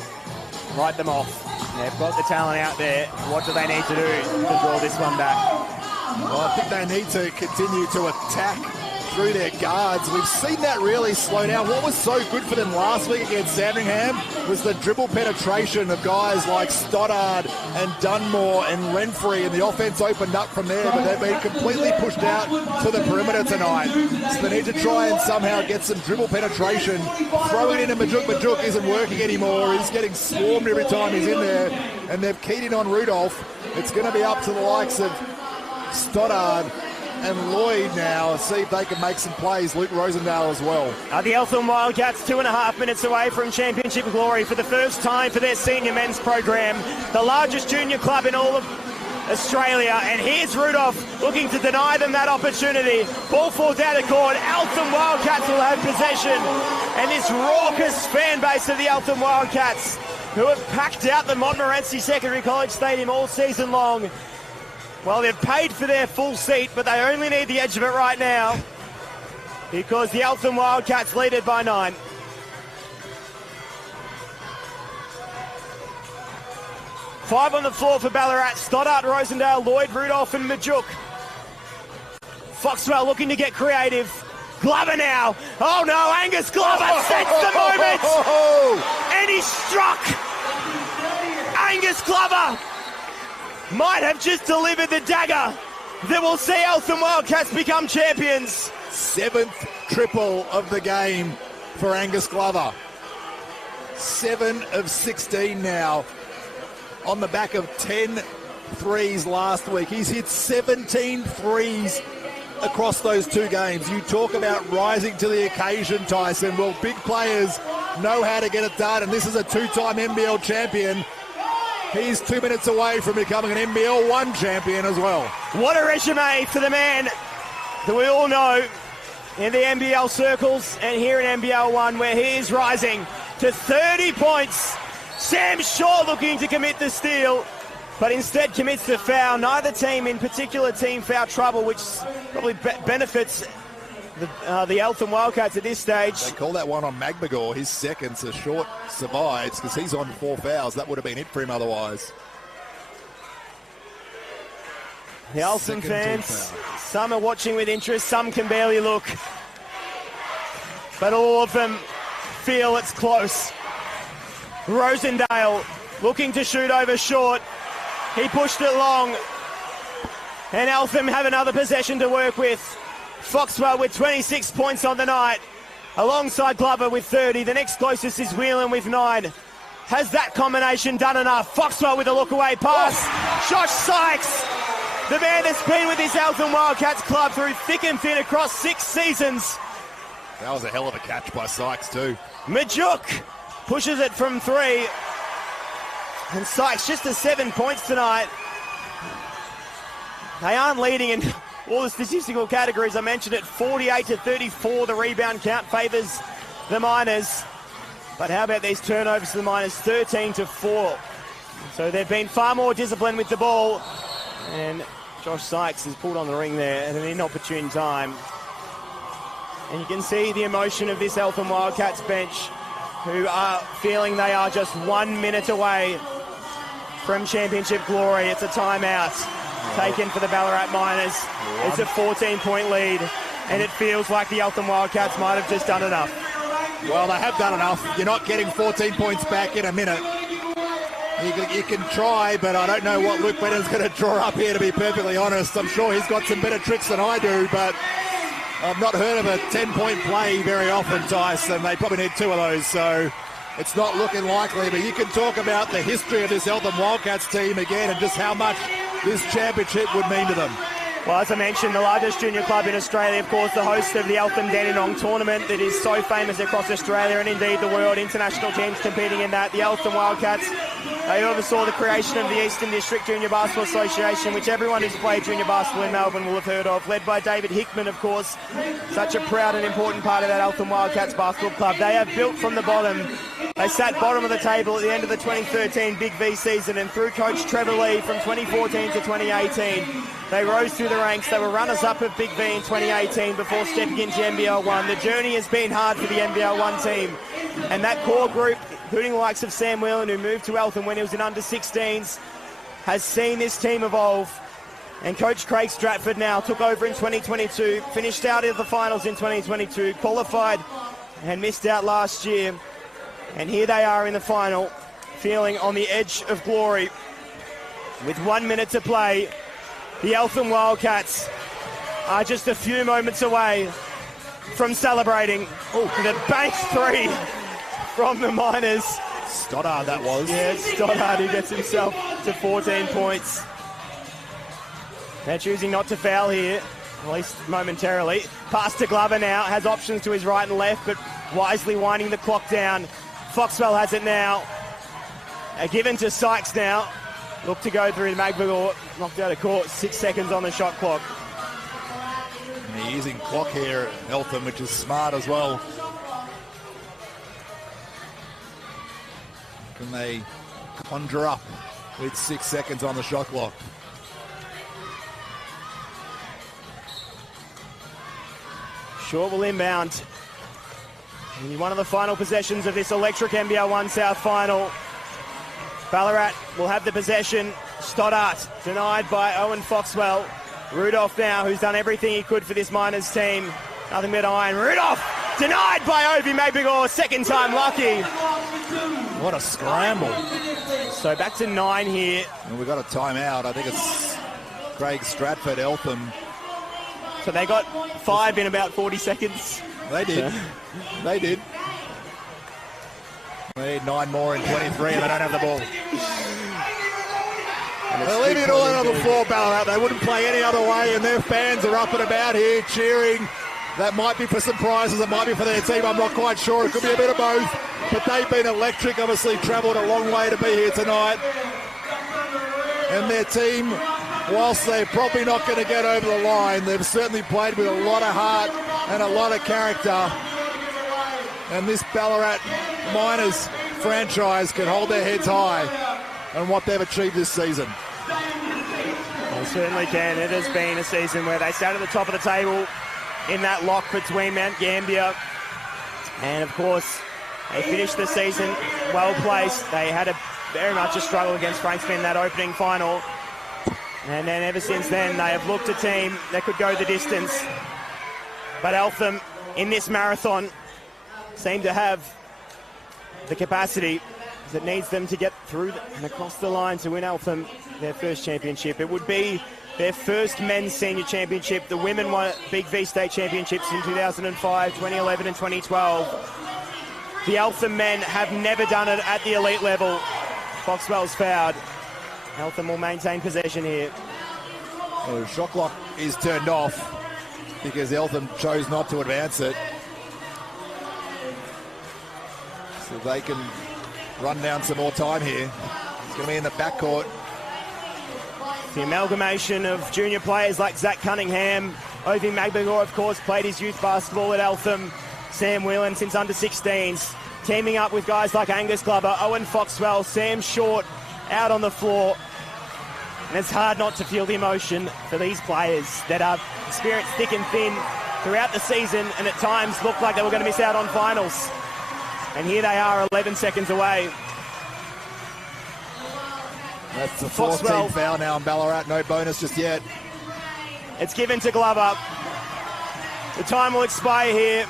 write them off. They've got the talent out there. What do they need to do to draw this one back? Well, I think they need to continue to attack through their guards. We've seen that really slow down. What was so good for them last week against Sandringham was the dribble penetration of guys like Stoddard and Dunmore and Renfrey, and the offense opened up from there, but they've been completely pushed out to the perimeter tonight. So they need to try and somehow get some dribble penetration. Throwing it into Majuk. Majuk isn't working anymore. He's getting swarmed every time he's in there, and they've keyed in on Rudolph. It's going to be up to the likes of Stoddard and Lloyd now, see if they can make some plays. Luke Rosendale as well. The Eltham Wildcats 2.5 minutes away from championship glory for the first time for their senior men's program. The largest junior club in all of Australia. And here's Rudolph looking to deny them that opportunity. Ball falls out of court. Eltham Wildcats will have possession. And this raucous fan base of the Eltham Wildcats, who have packed out the Montmorency Secondary College Stadium all season long. Well, they've paid for their full seat, but they only need the edge of it right now because the Eltham Wildcats lead it by 9. Five on the floor for Ballarat. Stoddart, Rosendale, Lloyd, Rudolph and Majuk. Foxwell looking to get creative. Glover now. Oh no, Angus Glover sets the moment. And he struck. Angus Glover might have just delivered the dagger that will see Eltham Wildcats become champions. 7th triple of the game for Angus Glover. 7 of 16 now on the back of 10 threes last week. He's hit 17 threes across those 2 games. You talk about rising to the occasion, Tyson. Well, big players know how to get it done, and this is a 2-time NBL champion. He's 2 minutes away from becoming an NBL1 champion as well. What a resume for the man that we all know in the NBL circles and here in NBL1, where he is rising to 30 points. Sam Shaw looking to commit the steal, but instead commits the foul. Neither team in particular team foul trouble, which probably benefits the Eltham Wildcats at this stage. They call that one on Magmagor. His second, so Short survives because he's on 4 fouls. That would have been it for him otherwise. The Eltham fans, some are watching with interest, some can barely look. But all of them feel it's close. Rosendale looking to shoot over short. He pushed it long. And Eltham have another possession to work with. Foxwell with 26 points on the night, alongside Glover with 30. The next closest is Whelan with 9. Has that combination done enough? Foxwell with a look-away pass. Josh Sykes, the man that's been with his Eltham Wildcats club through thick and thin across 6 seasons. That was a hell of a catch by Sykes too. Majuk pushes it from 3. And Sykes just to 7 points tonight. They aren't leading in all the statistical categories. I mentioned it, 48-34. The rebound count favours the Miners. But how about these turnovers to the Miners? 13-4. So they've been far more disciplined with the ball. And Josh Sykes has pulled on the ring there at an inopportune time. And you can see the emotion of this Eltham Wildcats bench, who are feeling they are just 1 minute away from championship glory. It's a timeout taken for the Ballarat Miners. It's a 14-point lead, and it feels like the Eltham Wildcats might have just done enough. Well, they have done enough. You're not getting 14 points back in a minute. You can try, but I don't know what Luke Bennon's going to draw up here, to be perfectly honest. I'm sure he's got some better tricks than I do, but I've not heard of a 10-point play very often, Tice, and they probably need 2 of those, so it's not looking likely. But you can talk about the history of this Eltham Wildcats team again and just how much this championship would mean to them. Well, as I mentioned, the largest junior club in Australia, of course, the host of the Eltham Dandenong tournament that is so famous across Australia and indeed the world. International teams competing in that. The Eltham Wildcats, they oversaw the creation of the Eastern District Junior Basketball Association, which everyone who's played junior basketball in Melbourne will have heard of, led by David Hickman, of course, such a proud and important part of that Eltham Wildcats basketball club. They have built from the bottom. They sat bottom of the table at the end of the 2013 Big V season, and through coach Trevor Lee from 2014 to 2018, they rose through the ranks. They were runners-up of Big V in 2018 before stepping into NBL1. The journey has been hard for the NBL1 team, and that core group, including the likes of Sam Whelan, who moved to Eltham when he was in under-16s, has seen this team evolve. And coach Craig Stratford now took over in 2022, finished out of the finals in 2022, qualified and missed out last year. And here they are in the final, feeling on the edge of glory. With 1 minute to play, the Eltham Wildcats are just a few moments away from celebrating the bank 3 from the Miners. Stoddard, that was. Yeah, Stoddard, who gets himself to 14 points. They're choosing not to foul here, at least momentarily. Pass to Glover now, has options to his right and left, but wisely winding the clock down. Foxwell has it now. A given to Sykes now. Look to go through Magbagor, knocked out of court, 6 seconds on the shot clock. And they're using clock here at Eltham, which is smart as well. Can they conjure up with 6 seconds on the shot clock? Short will inbound. And one of the final possessions of this electric NBL1 South final. Ballarat will have the possession. Stoddart denied by Owen Foxwell. Rudolph now, who's done everything he could for this Miners team. Nothing but iron. Rudolph denied by Ovi Magbagor. Second time lucky. What a scramble. So back to 9 here. And we've got a timeout. I think it's Craig Stratford, Eltham. So they got 5 in about 40 seconds. They did. They did. They need 9 more in 23 and they don't have the ball. They're leaving it all out on the floor, Ballarat. They wouldn't play any other way, and their fans are up and about here cheering. That might be for some prizes, it might be for their team, I'm not quite sure. It could be a bit of both, but they've been electric, obviously travelled a long way to be here tonight. And their team, whilst they're probably not going to get over the line, they've certainly played with a lot of heart and a lot of character. And this Ballarat Miners franchise can hold their heads high on what they've achieved this season. They certainly can. It has been a season where they sat at the top of the table in that lock between Mount Gambier. And of course, they finished the season well placed. They had very much a struggle against Frankston in that opening final. And then ever since then, they have looked a team that could go the distance. But Eltham, in this marathon, seem to have the capacity that needs them to get through and across the line to win Eltham their first championship. It would be their first men's senior championship. The women won Big V State championships in 2005, 2011 and 2012. The Eltham men have never done it at the elite level. Foxwell's fouled. Eltham will maintain possession here. The shot clock is turned off because Eltham chose not to advance it. So they can run down some more time here. It's going to be in the backcourt. The amalgamation of junior players like Zach Cunningham. Ovi Magbagor, of course, played his youth basketball at Eltham. Sam Whelan since under-16s. Teaming up with guys like Angus Glover, Owen Foxwell, Sam Short out on the floor. And it's hard not to feel the emotion for these players that are experienced thick and thin throughout the season and at times looked like they were going to miss out on finals. And here they are 11 seconds away. That's the 14th foul now on Ballarat. No bonus just yet. It's given to Glover. The time will expire here.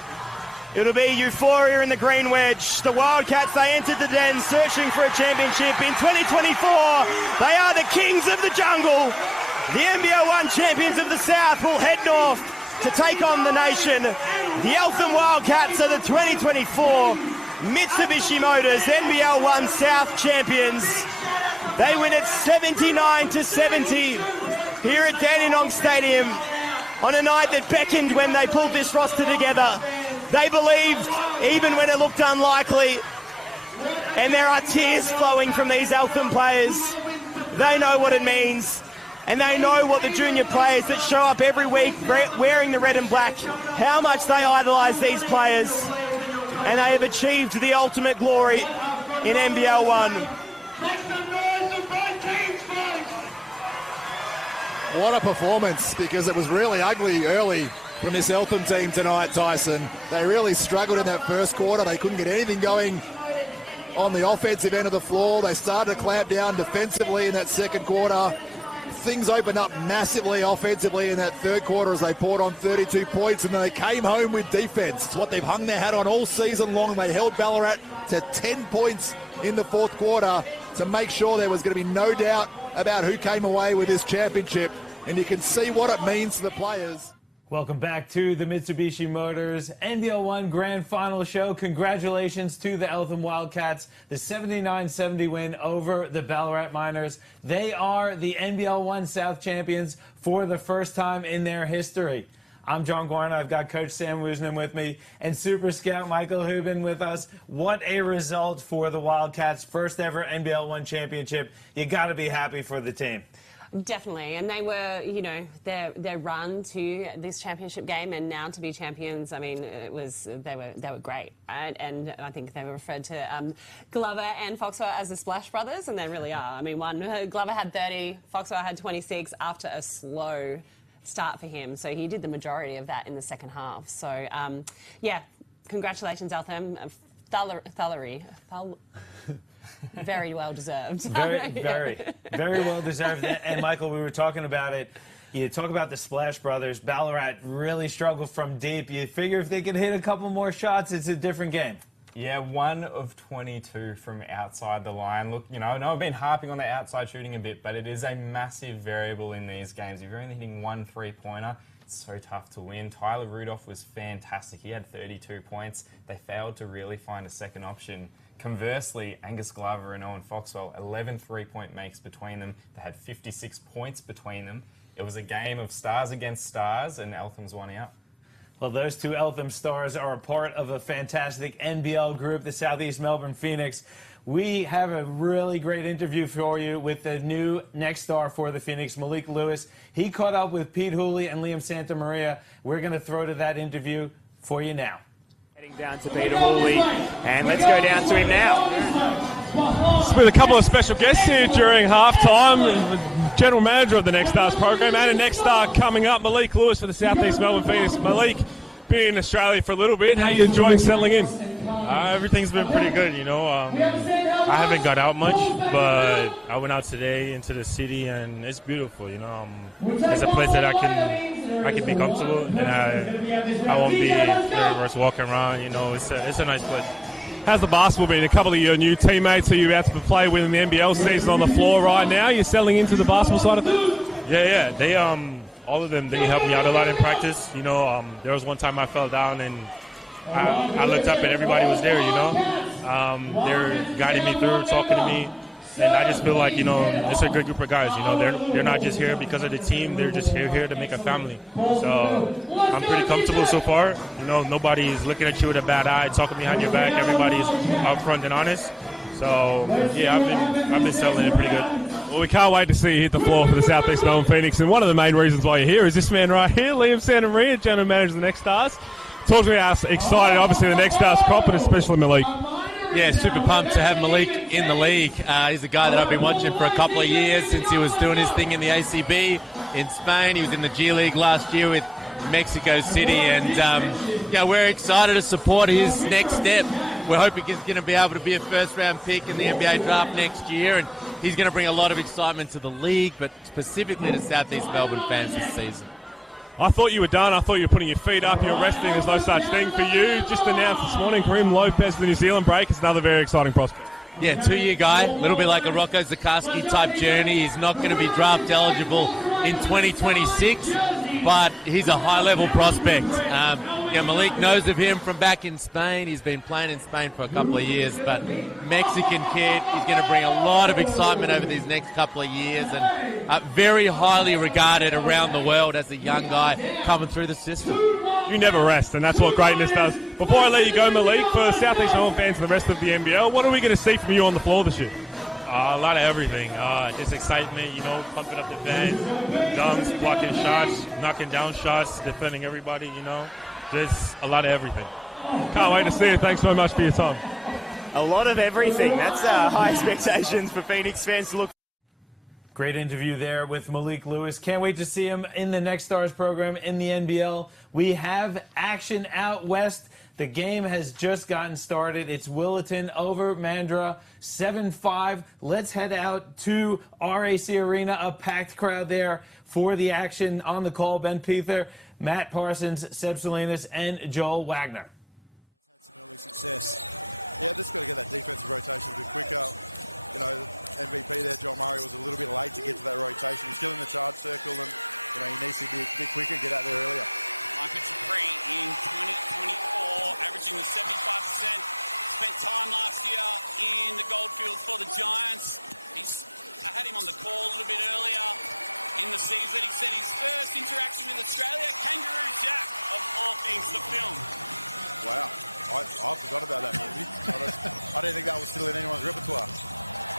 It'll be euphoria in the green wedge. The Wildcats, they entered the den searching for a championship in 2024. They are the kings of the jungle. The NBL1 champions of the South will head north to take on the nation. The Eltham Wildcats are the 2024 Mitsubishi Motors NBL1 South champions. They win it 79-70 here at Dandenong Stadium on a night that beckoned when they pulled this roster together. They believed even when it looked unlikely. And there are tears flowing from these Eltham players. They know what it means. And they know what the junior players that show up every week wearing the red and black, how much they idolise these players. And they have achieved the ultimate glory in NBL1. What a performance, because it was really ugly early from this Eltham team tonight, Tyson. They really struggled in that first quarter. They couldn't get anything going on the offensive end of the floor. They started to clamp down defensively in that second quarter. Things opened up massively offensively in that third quarter as they poured on 32 points, and then they came home with defense. It's what they've hung their hat on all season long. They held Ballarat to 10 points in the fourth quarter to make sure there was going to be no doubt about who came away with this championship, and you can see what it means to the players. Welcome back to the Mitsubishi Motors NBL1 Grand Final show. Congratulations to the Eltham Wildcats, the 79-70 win over the Ballarat Miners. They are the NBL1 South champions for the first time in their history. I'm Jon Guarna. I've got Coach Sam Woosnam with me and Super Scout Michael Houben with us. What a result for the Wildcats. First ever NBL1 championship. You got to be happy for the team. Definitely, and they were, you know, their run to this championship game and now to be champions. I mean, it was they were great, right? And I think they were referred to Glover and Foxwell as the Splash Brothers, and they really are. I mean, Glover had 30, Foxwell had 26 after a slow start for him, so he did the majority of that in the second half. So, yeah, congratulations, Eltham. Very well deserved. Very well deserved. And Michael, we were talking about it. You talk about the Splash Brothers. Ballarat really struggled from deep. You figure if they could hit a couple more shots, it's a different game. Yeah, 1 of 22 from outside the line. Look, you know, I know I've been harping on the outside shooting a bit, but it is a massive variable in these games. If you're only hitting 1 3-pointer, it's so tough to win. Tyler Rudolph was fantastic. He had 32 points. They failed to really find a second option. Conversely, Angus Glover and Owen Foxwell, 11 3-point makes between them. They had 56 points between them. It was a game of stars against stars, and Eltham's won out. Well, those two Eltham stars are a part of a fantastic NBL group, the Southeast Melbourne Phoenix. We have a really great interview for you with the new next star for the Phoenix, Malik Lewis. He caught up with Pete Hooley and Liam Santamaria. We're going to throw to that interview for you now. Heading down to Peter Hooley, and let's go down to him now. With a couple of special guests here during halftime, General Manager of the Next Stars program, and a Next Star coming up, Malik Lewis for the Southeast Melbourne Phoenix. Malik, been in Australia for a little bit. How are you enjoying settling in? Everything's been pretty good, you know. I haven't got out much, but I went out today into the city, and it's beautiful, you know. It's a place that I can be comfortable, and I won't be nervous walking around, you know. It's a nice place. How's the basketball been? A couple of your new teammates who you're about to play with in the NBL season on the floor right now. You're settling into the basketball side of things? Yeah. They all of them, they helped me out a lot in practice. You know, there was one time I fell down and I looked up and everybody was there, you know. They're guiding me through, talking to me. And I just feel like, you know, it's a good group of guys. You know, they're not just here because of the team. They're just here to make a family. So I'm pretty comfortable so far. You know, nobody's looking at you with a bad eye, talking behind your back. Everybody's upfront and honest. So, yeah, I've been settling in pretty good. Well, we can't wait to see you hit the floor for the Southeast Melbourne Phoenix. And one of the main reasons why you're here is this man right here, Liam Santamaria, general manager of the Next Stars. Talk to me how excited, obviously, the Next Stars crop, and especially Malik. Yeah, super pumped to have Malik in the league. He's a guy that I've been watching for a couple of years since he was doing his thing in the ACB in Spain. He was in the G League last year with Mexico City, and yeah, we're excited to support his next step. We're hoping he's going to be able to be a first-round pick in the NBA draft next year, and he's going to bring a lot of excitement to the league, but specifically to Southeast Melbourne fans this season. I thought you were done. I thought you were putting your feet up. You're resting. There's no such thing for you. Just announced this morning, Kareem Lopez, the New Zealand break, is another very exciting prospect. Yeah, 2-year guy, a little bit like a Rocco Zakarsky type journey. He's not going to be draft eligible in 2026, but he's a high-level prospect. Malik knows of him from back in Spain. He's been playing in Spain for a couple of years, but Mexican kid, he's going to bring a lot of excitement over these next couple of years, and very highly regarded around the world as a young guy coming through the system. You never rest, and that's what greatness does. Before I let you go, Malik, for Southeast Melbourne fans and the rest of the NBL, what are we going to see from you on the floor this year? A lot of everything. Just excitement, you know, pumping up the fans, dunks, blocking shots, knocking down shots, defending everybody, you know. Just a lot of everything. Can't wait to see it. Thanks so much for your time. A lot of everything. That's high expectations for Phoenix fans to look. Great interview there with Malik Lewis. Can't wait to see him in the Next Stars program in the NBL. We have action out west. The game has just gotten started. It's Willetton over Mandurah, 7-5. Let's head out to RAC Arena, a packed crowd there for the action. On the call, Ben Peether, Matt Parsons, Seb Salinas, and Joel Wagner. Had some early success. Yeah, just got to get that defensive rotation a bit quicker. You know, MVP there, Jon Murray, was a little bit late to get to that rotation. He's still in the charge circle, and you know he needs to be a bit quicker, get out there earlier. Michael Dupree in 2024, averaging the 75%. Spent time last year in the Goldfields for the Giants. I had him on the call a little bit earlier in the season. He said his first interaction with Australia, Kangaroo Jack, of all things, the film. Wow, I forgot about that movie. I didn't think that was still in anyone's repertoire.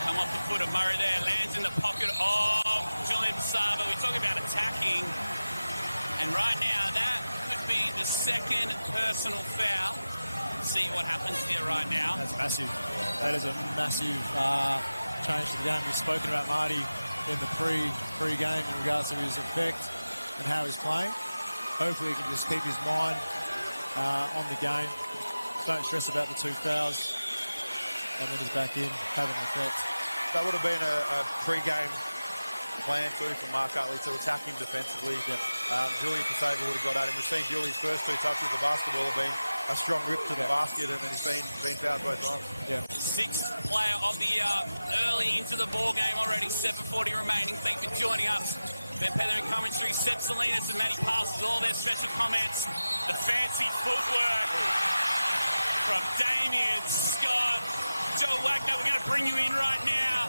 Come off the foot of Murray there, lands in the pocket of Julian Sava. We talk about attacking, and right now that could be the second personal foul. See what happens here right now. That's massive. That is a massive change to the game. We've spoken about Marty in the pre-game in regards to his effect and how he's playing. Hopefully he can just keep his mind on the game. Don't stress about the 2 fouls, and then he's back in, having an effect. That would have been a pre-game plan too from Mark Utley to attack him defensively. Yep. Julian Pasava would have got at him. We've seen Julian's first 2 touches of the basketball have been a strong rip to the basket, and then he's been fouled both times. Yeah. 6th player of the year, early into the ball game already. 7:40 remaining. Thank you for joining us. Ben Peether in commentary, Seb Salinas and Matty Parsons, all their special comments. The fancy footwork from Damien Scott. Joe Wagner, we're going to bring you in right now.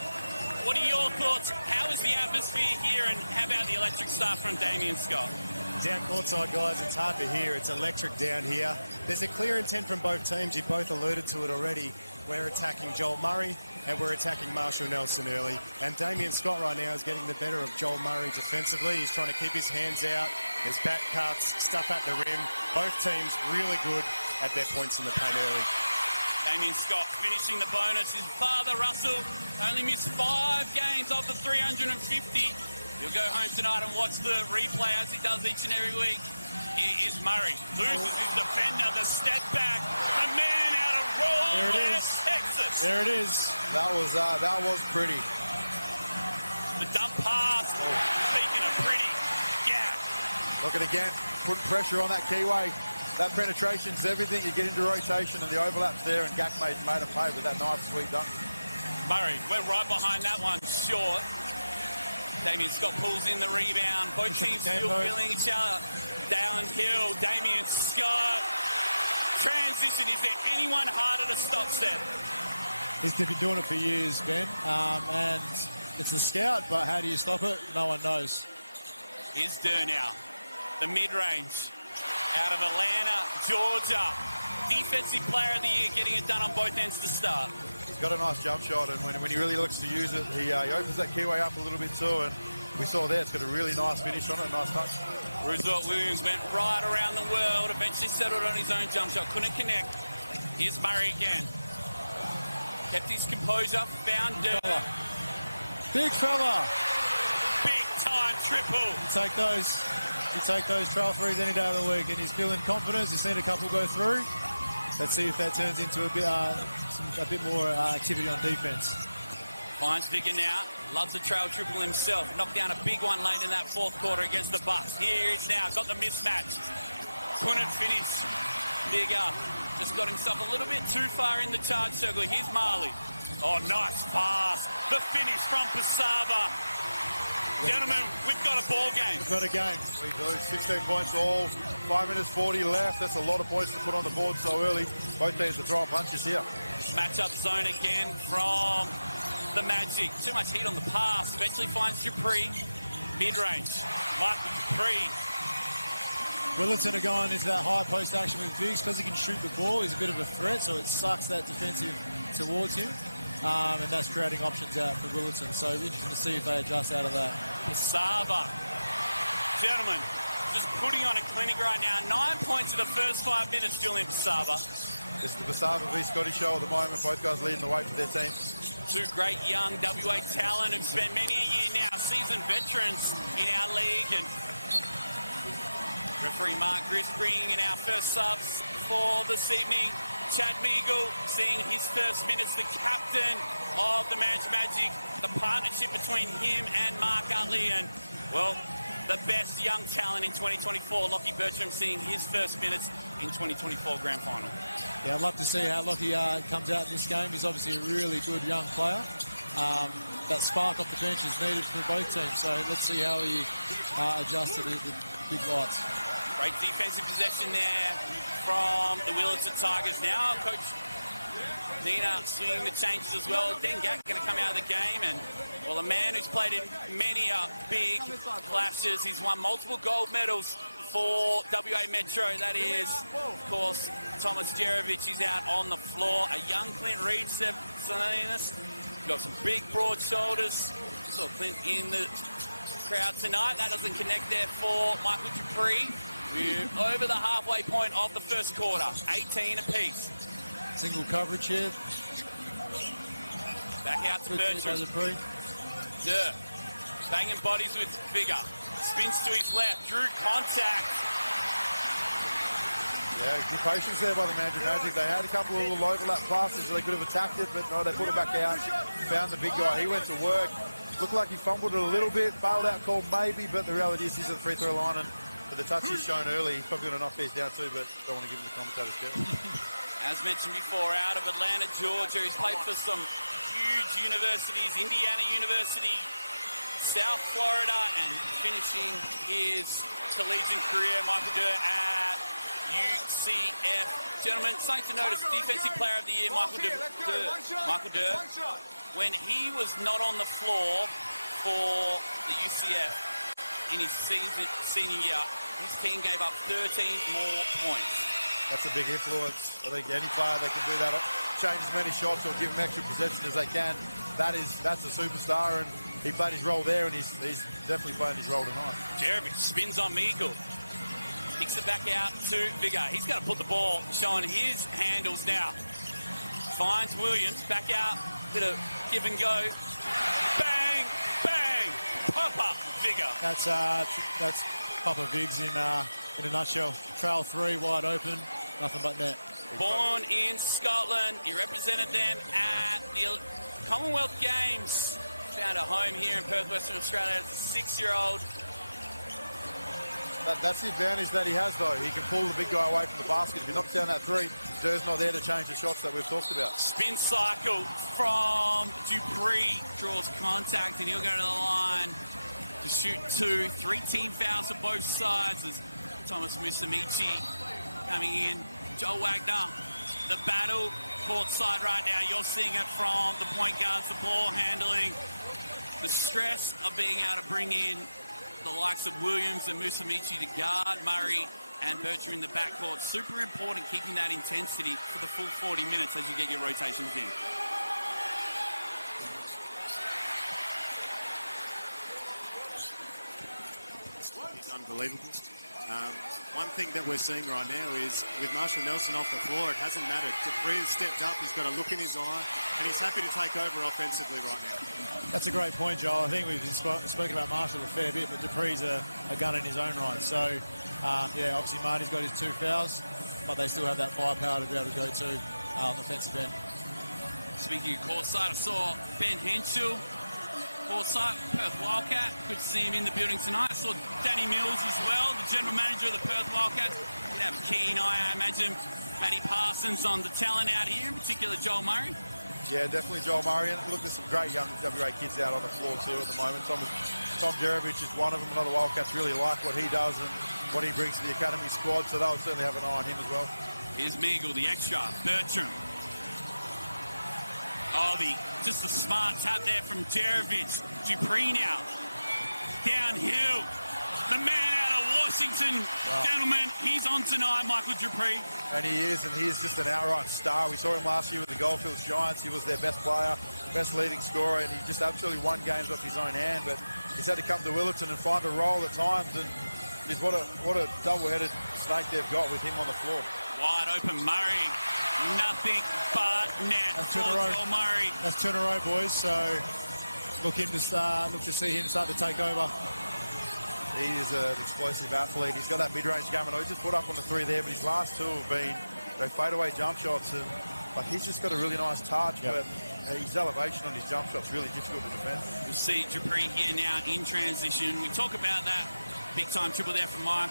What are your thoughts? How is the atmosphere here, and how about the electric start from Damien Scott? Down courtside, guys, it's hard to hear. It's electric down here. There's a clear intent from both teams. You've both alluded to it already. We're attacking Joel Murray, and we're attacking Marshall Nelson early. And Damien Scott right now is getting the better of Joel Murray defensively. He's trying to keep his hands out. There's back cuts, stuff at the rim. Both teams really good at their points in the paint early. Damien Scott finishing the bonus. His father, Russell, only missed 5 games of the 350. He'll go home tonight and watch the replay as he does each and every week. Here is Murray. Loses his defender, the step back. The man out of Roll West, Texas. There it is. That was pretty. The dump pass. Speaking of pretty, yeah. Look at again, putting pressure on that Kiwi. that penetration's everything. You get into rotation and the overlaps there, and Gak made a play with that nice sweep dunk. Murray, we're right behind that one, short. Damien Scott pulls in the rebound. Both teams still feeling each other. Downhill, Damien Scott. Transition, is there anyone harder to stop, Steph? He's been doing it for years, Ben. And it's the scout, but how do you stop it? No one knows. Here's Durr now. The mid-range. Out of Atlanta, Georgia. Defensive player of the year, getting it done on both ends to start. He's got a nice jump shot, and when he really looks to use it, he opens that keyway up a little bit too, and we saw there, it's got a really nice finish on it, nice touch. Roosevelt Williams went right around the world, eventually settled on his own jump shot, couldn't connect. Here's Murray again. Kept his composure, found Durr. Big fella. Big time triple. You take those trail threes any day of the week, and he's feeling confidence. He's seen a couple go through. Let's see if that turns into a bit more activity on defense. Finds Vigor now. Loves the trail triple himself. Knocked down a big one late in that fourth quarter against the Bucks. Here he is now. Got the mismatch. Couldn't finish. Vigor just got himself a little bit too far in the charge circle. Here's Marley. Oh, nice pass. The finish from Pasaba. Gentlemen, we've got a ball game. We've got a game. We do. 16 points all. 5 minutes 40 left. That's a lot of points to put on the board so early. Both teams are throwing punches here. Match-up zone again from the Magic. Too much heat on the pass. Eventually finds Dupree. Mid-range. Michael Dupree. Willerton are going into that high post action with Viggs because he can shoot the ball. He's a bit of a threat, so it sucks that defensive towards him. And that's creating options out for Willerton. So interesting to see if they adjust out of that. Pasaba. Gentlemen, just putting on a clinic right now. 9 points in the first 5 minutes, Julian Pasaba. This is the Pasaba v Scotty show at the moment. Both guys leading the way for their teams. Two great young WA talent who've spent many a year now, seasoned veterans in our league. And referee Mark Griff bringing in our first subs for this evening. Chad Meagle seeing his first minutes, the captain of the Manchester Magic, the partnership between him and Mark Utley, and, well, the best young talent in 2024, Lockie Bertram, seeing his first minutes in 2024 Grand Final. Yeah, I'd love to see how Lockie comes out in this game. He's obviously a really good young player. That spark off the bench is needed for both teams, so let's see how he adjusts to the big lights. Great defensive possession there from the Willerton Tigers. Now, Coach Nina swinging the changes as well. Dan Gak going to come out of the game, and, well, a man who's played in many big clashes. He's won multiple gold medals for WA Metro. That is, of course, Thomas Jerovic. He's out on the floor. A young Clint Reed, Salinas. Got some big, broad shoulders. Saw Clint in the crowd tonight. That doesn't connect there for Michael Dupree. We're over the halfway point of the first quarter. 18 apiece. Single coverage here. Back out to Bertram. Durr. Banging bodies with Vigor. Spins to his left. Drew contact. Yeah, good patience there by the Magic. They had a couple of little overlap passes so they could have attacked it, but no, they put it back out. Found the big guy. He went to work. Looked like he fumbled it a little bit. Bailed out call maybe, but the reality is he's at the free throw line, and for the touch he's shown early, he's probably going to knock these down too, but don't want to give him the commentator's skill. As mentioned before, out of Atlanta, Georgia. He's played for some huge universities, Indiana University, South Florida, and finishing his collegiate career, Michael Durr at UCF. Gentlemen, something to notice, Defensive Player of the Year, Michael Durr. When he was not on the floor for the UCF in his senior year, his team gave up 13 more points. That's a big influence. I think any player that can do that, change as many shots or give them extra possession as they can, that's a superstar, and he played his role there, and he's definitely playing his role tonight. Jerovic spins on Meagle. Kicks it back out to Vigor. He's going to put the ball, showing his handles now. Finds Williams, back out, bit of give and go. Bang, bang, Papa Vigor. That's Papa Viggs in a nutshell. Trail three, wide open, nothing but net. Born in Scotland, he represented them at the Commonwealth Games. Found a home here in Perth, Western Australia as a 6-year-old. That's the advantage that he has, though. He can pull the big guy away from the basket. If he knocks down that three, Durr's not there to change the shots that we've talked about. Spin cycle from Dupree. Draws contact, and he'll go to the line to shoot 2. 3 team fouls for both sides as Thomas Mitsubishi coming in. Joe Wagner, the battle courtside right now. You're seeing it from the point guards, the ball handling, the stress of being able to bring in the likes of Williams and Mitsubishi to guard Murray and Bertram in the backcourt. Super important keeping that intensity for the full 40 minutes as you get your rotations in. It's unbelievable. One thing that we're seeing right now is with Marshall Nelson off the floor, it hasn't mattered. Dupree has stepped up, he's got a look in his eye, and he's happy to take over offensively right now. That's a great point, Joel. I think we've spoken about Marshall a fair bit, but Dupree's a gun in his own right. So, yeah, obviously Marty's got his 2 fouls, but they still have that firepower to be able to go to on the offensive end. Speaking of courtside, I saw Ben Henschel, courtside, Perth Wildcat. Good to see him in the building tonight. I saw Danny Mills as well, the general manager of the Perth Wildcats. He'd have a keen eye, I imagine. Matty Parsons on the talent out here, in particular Joel Murray. Yeah, definitely Joel Murray. And look, there's some great young WA kids out on the floor too at the moment. Tom Jerovich is one of them. Another Wildcats really like what he does and what he brings to the academy squad, so they'll certainly have an eye on him as well. Here's Meagle, the extra. Bertram. Obi, just a smart tap there from Jerovich. Dupree now. Downhill. The man out of Washington. Wow. Gentlemen, he's on tonight, Michael Dupree. And he is just an outright star. We saw him last year with the Goldfields Giants. He was their best player, best leading scorer, and he just absolutely won games off his own hand. But he's had to come to Willetton and find a role at times, and just what a double-headed snake they've got with him on the floor. Wide open Murray. Nothing but net. That's 2 in a row. Murray. That's 2 in a row, boys. So look to see him start to take over. He is an explosive athlete. He's got that mid-range game, and he just put up on the 3 there, but his last 2 have been fadeaway jump shots, and he's just got a really nice touch, but his elevation on his jump shot's really difficult to defend. We'll see Dupree here now in transition. We talk about that big-time triple there from Mike,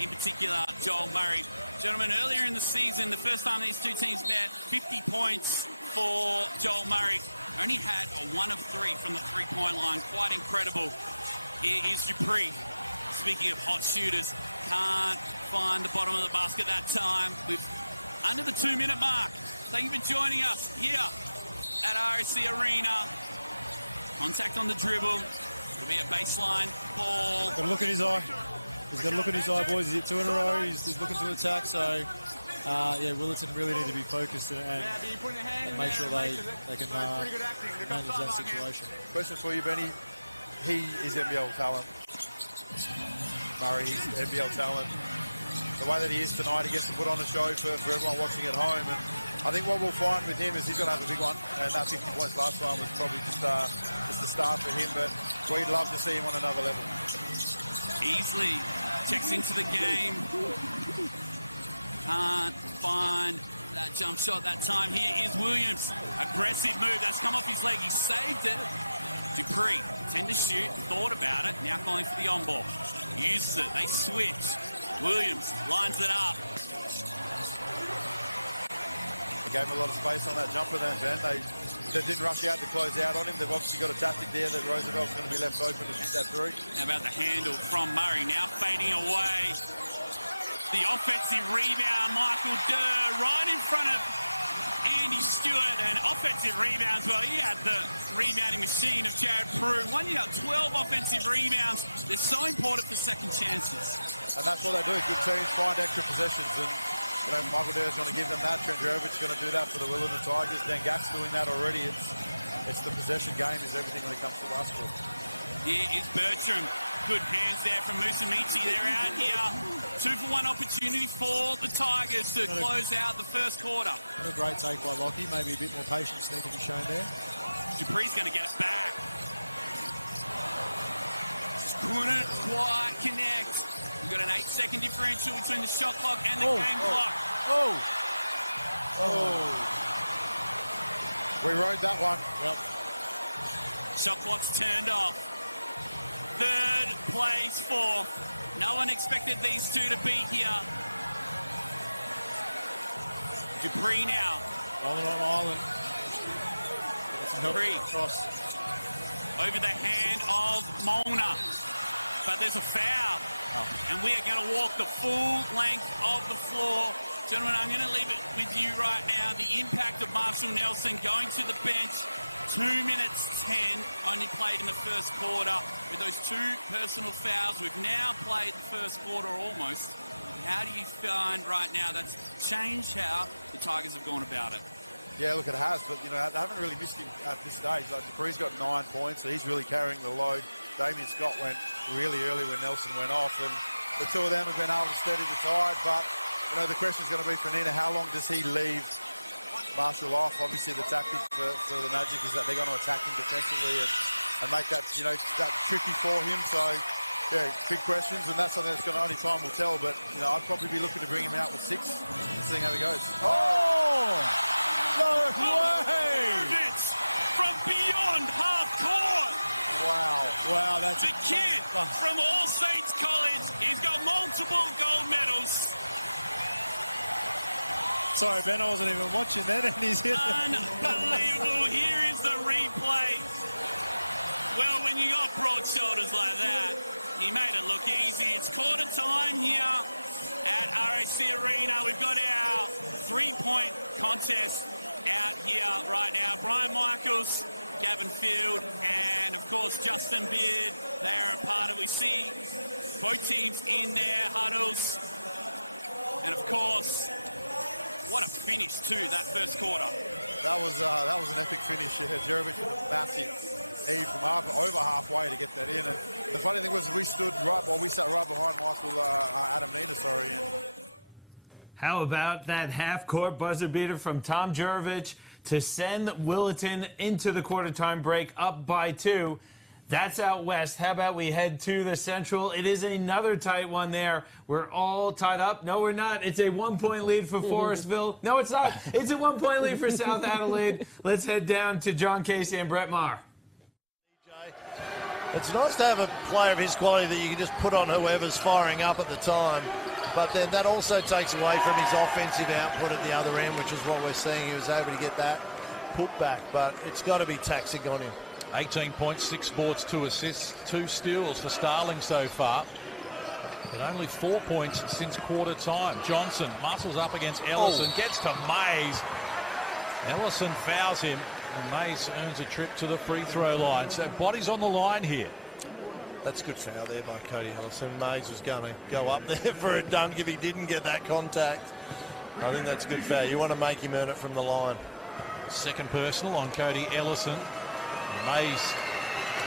in particular Joel Murray. Gentlemen, earlier in the season, the first time these 2 teams met, 50 points for Joel Murray. Only had a 1 of 3 from the 3-point line. Quite incredible. Here is Dupree. Speaking of hot shooters, can't find the bottom of the basket that time. We've under the 2-minute mark. Thank you for joining us here at RSC Arena. Contact on the dribble. It'll be a baseline ball. Got to look in his eye. He's got to look in his eye, boys. He's hit 2 in a row. He's looking to attack. So, yeah, Willetton really need to be focused and make sure they can manage that situation. Question for you, Benny. He is NBL talent. Murray, he's NBL talent. The way that he is tonight, he gets to put on a show for everyone watching at home. And I think what we'll find with him is he's going to have a big one. And that 50 points last time was probably just a start for him. But we'd love to see him on another level. Easily checks into the game. Can't find that jump shot that time. Here is Williams. Aggressive move. That's come off his leg. He saved it. Dupree, tend to shoot, thought about it. Now calling for the on-ball. Uses it. They switch. Williams lines it up. They gave him a lot of space on that jumper then, Ben. They didn't rush out to close out on him. They've obviously got a tactic there that Roosevelt's going to be left open to shoot that 3. How about the handle from Murray? Now fading away. The offensive rebound, Michael Durr, right in front of Andy Stewart, and offensive rebounds. Well, he had the rebounding machine of Jared Prue. 1 year, 12 offensive rebounds. They're so important for second chances. And that's what they do. Good teams find extra possessions, and Michael Durr's going to give them that. Trent Jerovich's going to do that for the Willetton Tigers. Dan Gack's doing that already. It's the possession game is everything when it comes to basketball. Here is Bertram. Good hands there from Mitsubishi. They're out here. 2-for-1 opportunity for the Tigers to close out the first quarter. What a great take by Lockie. Maybe a bit more patience need to be shown there. Dupree's going to get it back. Just couldn't quite connect. We've got an 8-second differential between the shot clock and the game clock. We rode that one. Yep. Shot clock's turned off. Third plays for. No one expected these two to be here. Dupree now. Island on Island. Dupree. Cross. Over the hand of Molnar. But there's a foul. And we are going to walk the full length of the floor. Gentlemen, I'm going to leave it with you right now. The impact of Marshall Nelson going to the bench. 2 minutes 10 only played in the first quarter with those 2 personal fouls. We've now played the first quarter almost. How do you find right now that's changed how the Tigers have gone about it? Yeah, look, it has, but, you know, they haven't really missed him at this stage. Like, Dupree's got 9 points, so he's really carrying the load. Damien Scott went really early when Nelson went off, and the two of them have been able to steady the tide, but, you know, the question's going to be for Nina, how long does he leave Marshall off? Obviously, the tactic for the Magic is that they're going to attack him defensively and make that, you know, that tricky for him, so... Yeah, big questions, and that's something that's going to only time will tell. But you know, I'd probably be looking to bring him out with 6, seeing how he goes. Oh! No way! It's from beyond half court. Wow, that's the kid from All Saints College. He's got multiple gold medals. Sorry, Ben, I wasn't even watching that, and he's hit. Unbelievable! Here is the replay. Well, when you got broad shoulders like that. He made it look easy. It's quarter time here at RAC Arena. We've got our 3-point contest out here right now. Brian Michaels, Gavin Field, and of course Justin Beard. They are a part of it. We see both teams in their huddles. And of course, what a finish too, that first quarter. That was an epic finish. Jerovic with a massive heave from over halfway to get that in. And the funny thing was we sat right behind Adam Nina, and how about that half-court buzzer beater from Tom Jerovic to send Willerton into the quarter-time break up by 2. That's out west. How about we head to the Central? It is another tight one there. We're all tied up. No, we're not. It's a 1-point lead for Forestville. No, it's not. It's a 1-point lead for South Adelaide. Let's head down to John Casey and Brett Maher. It's nice to have a player of his quality that you can just put on whoever's firing up at the time. But then that also takes away from his offensive output at the other end, which is what we're seeing. He was able to get that put back, but it's got to be taxing on him. 18 points, 6 boards, 2 assists, 2 steals for Starling so far. But only 4 points since quarter time. Johnson muscles up against Ellison, gets to Mays. Ellison fouls him, and Mays earns a trip to the free throw line. So bodies on the line here. That's a good foul there by Cody Ellison. Mays was going to go up there for a dunk if he didn't get that contact. I think that's a good foul. You want to make him earn it from the line. Second personal on Cody Ellison. Mays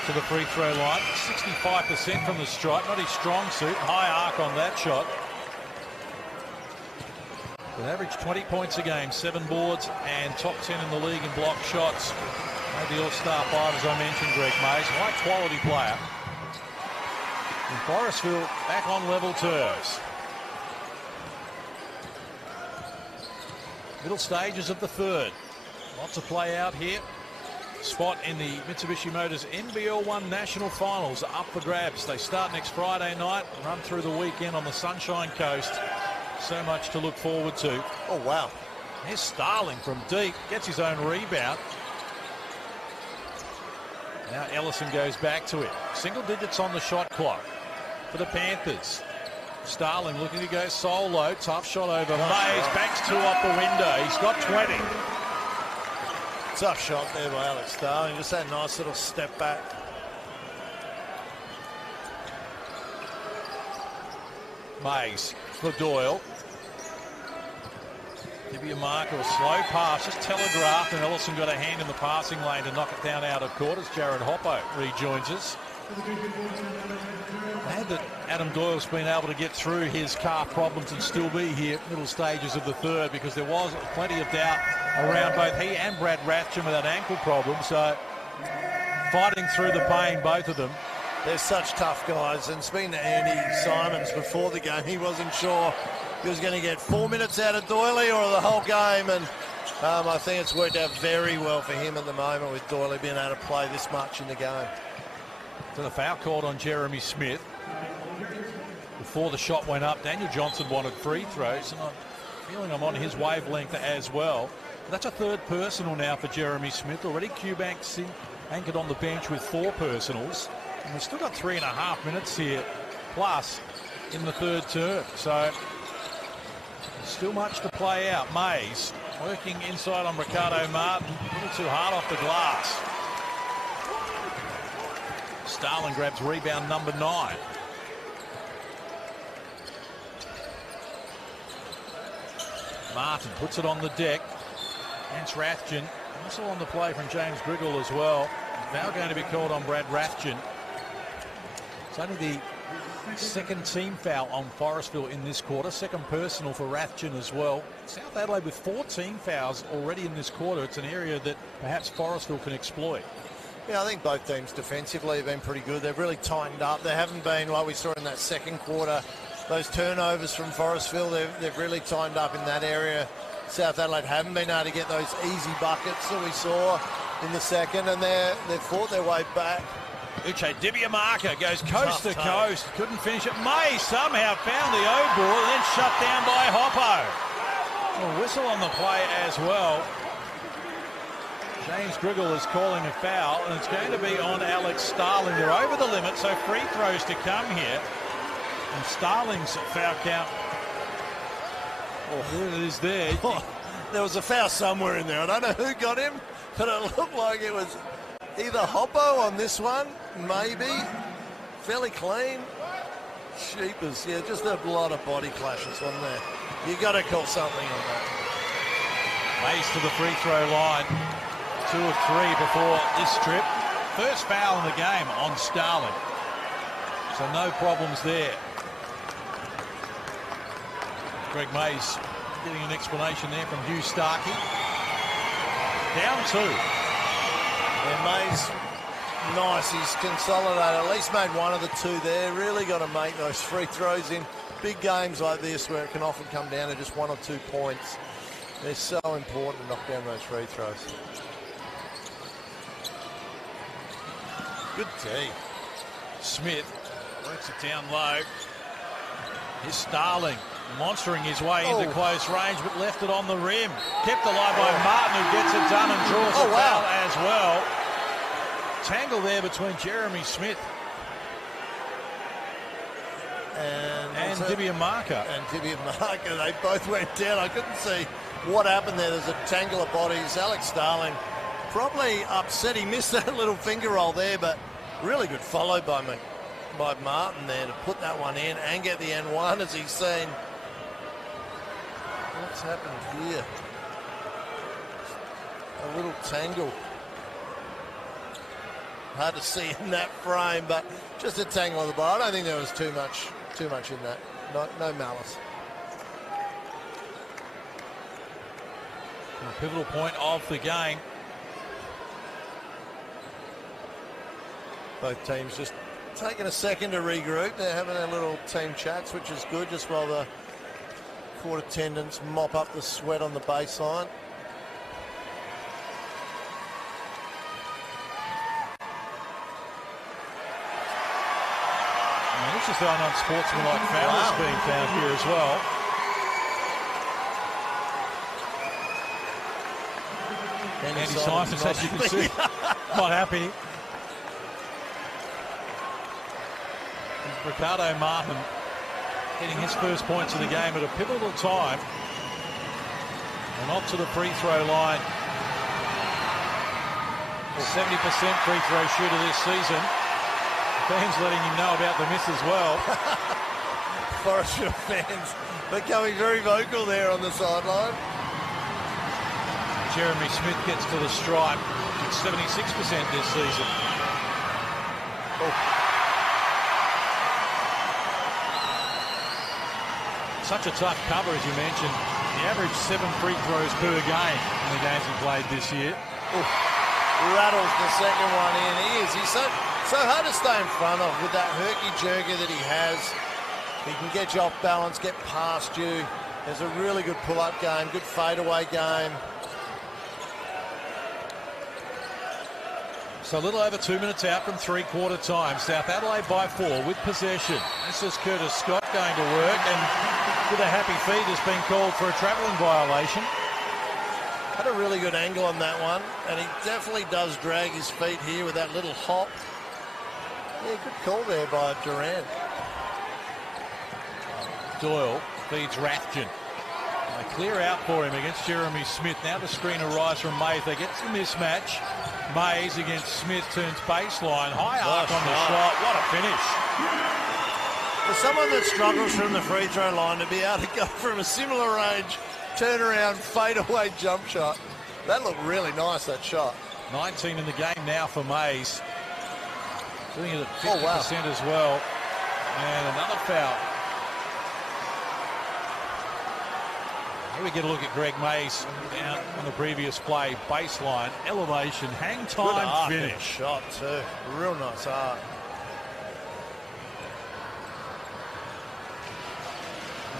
to the free throw line. 65% from the stripe. Not his strong suit. High arc on that shot. With average 20 points a game, 7 boards, and top 10 in the league in block shots. Made the All-Star 5, as I mentioned, Greg Mays. High quality player. And Forestville back on level terms. Middle stages of the third. Lots of play out here. Spot in the Mitsubishi Motors NBL1 National Finals up for grabs. They start next Friday night, run through the weekend on the Sunshine Coast. So much to look forward to. Oh, wow. Here's Starling from deep. Gets his own rebound. Now Ellison goes back to it. Single digits on the shot clock for the Panthers. Starling looking to go solo. Tough shot over Mays. Banks 2 off the window. He's got 20. Tough shot there by Alex Starling. Just that nice little step back. Mays for Doyle. Give you a mark or a slow pass. Just telegraphed, and Ellison got a hand in the passing lane to knock it down out of court as Jared Hoppo rejoins us. Glad that Adam Doyle's been able to get through his calf problems and still be here middle stages of the third, because there was plenty of doubt around both he and Brad Rathjen with that ankle problem. So fighting through the pain, both of them. They're such tough guys, and speaking to Andy Simons before the game, he wasn't sure if he was going to get 4 minutes out of Doyley or the whole game, and I think it's worked out very well for him at the moment with Doyley being able to play this much in the game. So the foul called on Jeremy Smith. before the shot went up, Daniel Johnson wanted free throws, and I'm feeling I'm on his wavelength as well. But that's a third personal now for Jeremy Smith. Already Cubanks anchored on the bench with 4 personals. And we've still got 3.5 minutes here, plus in the third term. So still much to play out. Mays working inside on Ricardo Martin. A little too hard off the glass. Starling grabs rebound number 9. Martin puts it on the deck. Against Rathjen. Also on the play from James Griggle as well. Now going to be called on Brad Rathjen. It's only the second team foul on Forestville in this quarter. Second personal for Rathjen as well. South Adelaide with 4 team fouls already in this quarter. It's an area that perhaps Forestville can exploit. Yeah, I think both teams defensively have been pretty good. They've really tightened up. They haven't been, like we saw in that second quarter, those turnovers from Forestville, they've really tightened up in that area. South Adelaide haven't been able to get those easy buckets that we saw in the second, and they've fought their way back. Uche Dibiamaka goes coast to coast. Couldn't finish it. May somehow found the O ball and then shut down by Hoppo. A whistle on the play as well. James Griggle is calling a foul, and it's going to be on Alex Starling. They're over the limit, so free throws to come here. And Starling's foul count. Oh, it is there. There was a foul somewhere in there. I don't know who got him, but it looked like it was either Hoppo on this one, maybe. Fairly clean. Sheepers, yeah, just a lot of body clashes on there. You got to call something on that. Mays to the free throw line. 2 of 3 before this trip. First foul in the game on Starling. So no problems there. Greg Mays getting an explanation there from Hugh Starkey. Down 2. Yeah, Mays, nice. He's consolidated. At least made one of the 2 there. Really got to make those free throws in big games like this where it can often come down to just 1 or 2 points. They're so important to knock down those free throws. Good tee. Smith works it down low. Here's Starling monstering his way into close range, but left it on the rim. Kept alive by Martin, who gets it done and draws a foul as well. Tangle there between Jeremy Smith and Dibiamaka. And Dibiamaka, they both went down. I couldn't see what happened there. There's a tangle of bodies. Alex Starling probably upset. He missed that little finger roll there, but really good follow by Martin there to put that one in and get the N1 as he's seen. What's happened here? A little tangle. Hard to see in that frame, but just a tangle of the ball. I don't think there was too much in that. No malice. A pivotal point of the game. Both teams just taking a second to regroup. They're having their little team chats, which is good, just while the court attendants mop up the sweat on the baseline. This is the unsportsmanlike foul that's being found here as well. Andy Simons, as you can see, not happy. Ricardo Martin getting his first points of the game at a pivotal time. And off to the free throw line. 70% free throw shooter this season. Fans letting him know about the miss as well. Forestfield fans becoming very vocal there on the sideline. Jeremy Smith gets to the stripe. It's 76% this season. Such a tough cover, as you mentioned. The average 7 free throws per game in the games he played this year. Rattles the second one in. He's so hard to stay in front of with that herky-jerky that he has. He can get you off balance, get past you. There's a really good pull-up game, good fadeaway game. So a little over 2 minutes out from three-quarter time. South Adelaide by 4 with possession. This is Curtis Scott going to work, and with a happy feet has been called for a travelling violation. Had a really good angle on that one, and he definitely does drag his feet here with that little hop. Yeah, good call there by Durant. Doyle feeds Rathjen. They clear out for him against Jeremy Smith. Now the screen arrives from Mays. They get the mismatch. Mays against Smith turns baseline. High arc on the shot. What a finish. For someone that struggles from the free throw line to be able to go from a similar range, turn around, fade away jump shot. That looked really nice, that shot. 19 in the game now for Mays. Doing it at 50% as well. And another foul. Here we get a look at Greg Mays down on the previous play. Baseline, elevation, hang time, finish. Shot too. Real nice arc.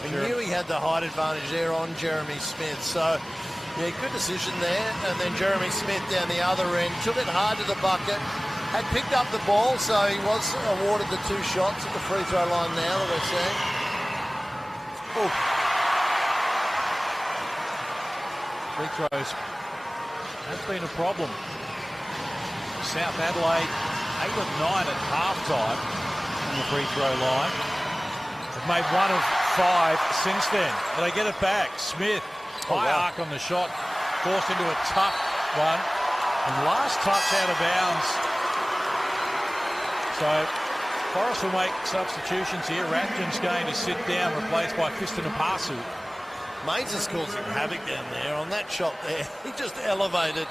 He knew he had the height advantage there on Jeremy Smith. So, yeah, good decision there. And then Jeremy Smith down the other end. Took it hard to the bucket. Had picked up the ball, so he was awarded the 2 shots at the free throw line now that we're seeing. Ooh. Free throws has been a problem. South Adelaide 8 of 9 at halftime on the free throw line. They've made 1 of 5 since then. But they get it back. Smith, high arc on the shot, forced into a tough one. And last touch out of bounds. So Forrest will make substitutions here. Rathjen's going to sit down, replaced by Fiston Apasu. Mays is causing havoc down there on that shot there. He just elevated,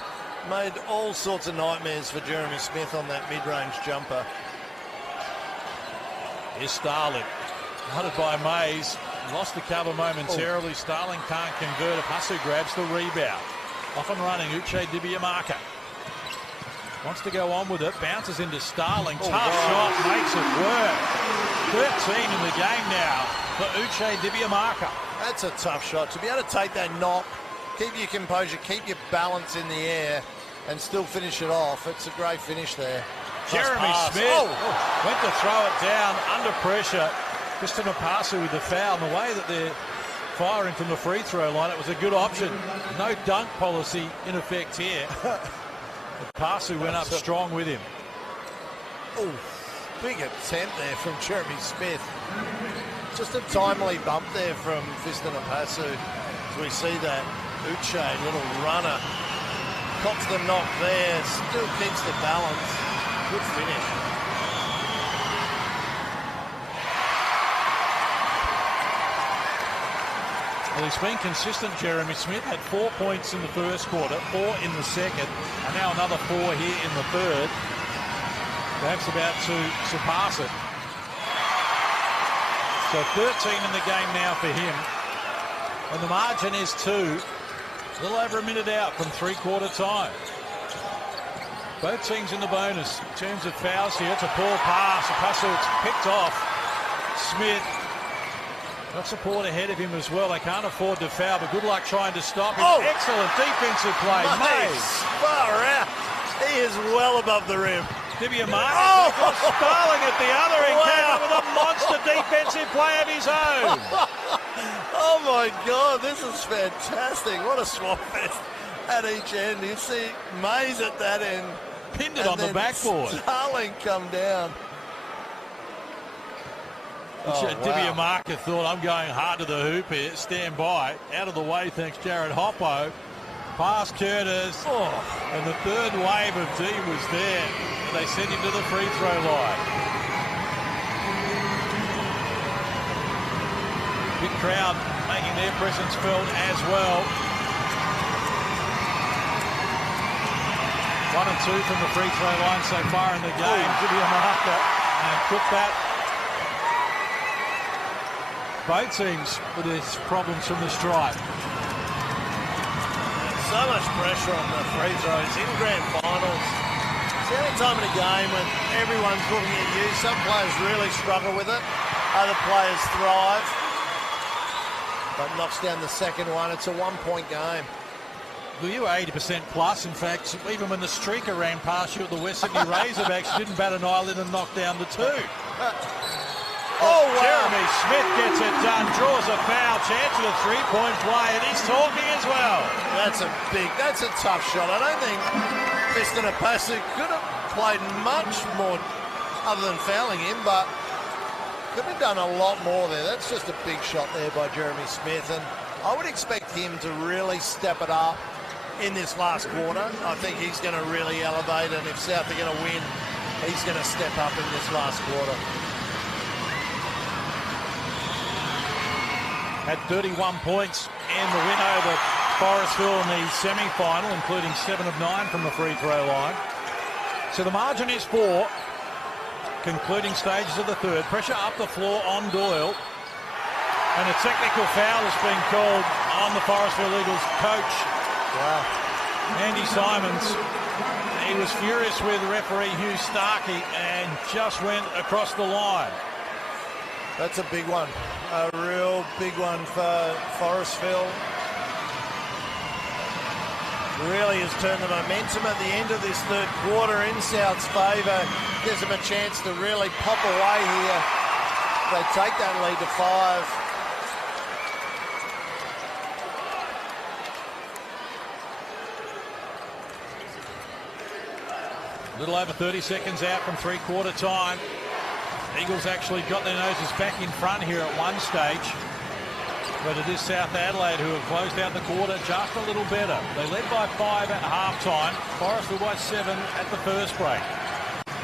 made all sorts of nightmares for Jeremy Smith on that mid-range jumper. Here's Starling, hunted by Mays. Lost the cover momentarily. Starling can't convert. Apasu grabs the rebound. Off and running, Uche Dibiamaka. Wants to go on with it. Bounces into Starling. Tough shot, makes it work. 13 in the game now for Uche Dibiamaka. That's a tough shot. To be able to take that knock, keep your composure, keep your balance in the air, and still finish it off. It's a great finish there. Jeremy Smith went to throw it down under pressure. Fiston Apasu with the foul. And the way that they're firing from the free throw line, it was a good option. No dunk policy in effect here. Apasu went up strong with him. Oh, big attempt there from Jeremy Smith. Just a timely bump there from Fiston Apasu. As we see that Uche, little runner, cops the knock there, still keeps the balance. Good finish. Well, he's been consistent, Jeremy Smith. Had 4 points in the first quarter, 4 in the second, and now another 4 here in the third. Perhaps about to surpass it. So 13 in the game now for him. And the margin is 2. A little over a minute out from three-quarter time. Both teams in the bonus in terms of fouls here. It's a poor pass. Apasu, it's picked off. Smith got support ahead of him as well. They can't afford to foul, but good luck trying to stop him. Excellent defensive play. Mays. Far out. He is well above the rim. Dibiamaka. Starling at the other end came up with a monster defensive play of his own. Oh my God, this is fantastic. What a swap fest at each end. You see Mays at that end. Pinned it on the backboard. Starling come down. Dibiamaka thought, I'm going hard to the hoop here. Stand by. Out of the way, thanks Jared Hoppo. Pass Curtis. And the third wave of D was there. And they sent him to the free throw line. Big crowd making their presence felt as well. 1 and 2 from the free throw line so far in the game. Dibiamaka and took that. Both teams with their problems from the stripe. So much pressure on the free throws in grand finals. It's the only time in a game when everyone's looking at you. Some players really struggle with it. Other players thrive. But knocks down the second one. It's a 1-point game. You were 80% plus. In fact, even when the streaker ran past you at the West Sydney Razorbacks, you didn't bat an eyelid and knock down the 2. Oh, wow. Jeremy Smith gets it done, draws a foul, chance at a three-point play, and he's talking as well. That's a tough shot. I don't think Fiston Apasi could have played much more other than fouling him, but could have done a lot more there. That's just a big shot there by Jeremy Smith, and I would expect him to really step it up in this last quarter. I think he's going to really elevate, and if South are going to win, he's going to step up in this last quarter. Had 31 points in the win over Forestville in the semi-final, including 7 of 9 from the free throw line. So the margin is 4. Concluding stages of the third. Pressure up the floor on Doyle. And a technical foul has been called on the Forestville Eagles coach. Wow. Andy Simons. He was furious with referee Hugh Starkey and just went across the line. That's a big one. A real big one for Forestville. Really has turned the momentum at the end of this third quarter in South's favour. Gives them a chance to really pop away here. They take that lead to 5. A little over 30 seconds out from three-quarter time. Eagles actually got their noses back in front here at one stage. But it is South Adelaide who have closed out the quarter just a little better. They led by 5 at half-time. Forestville by 7 at the first break.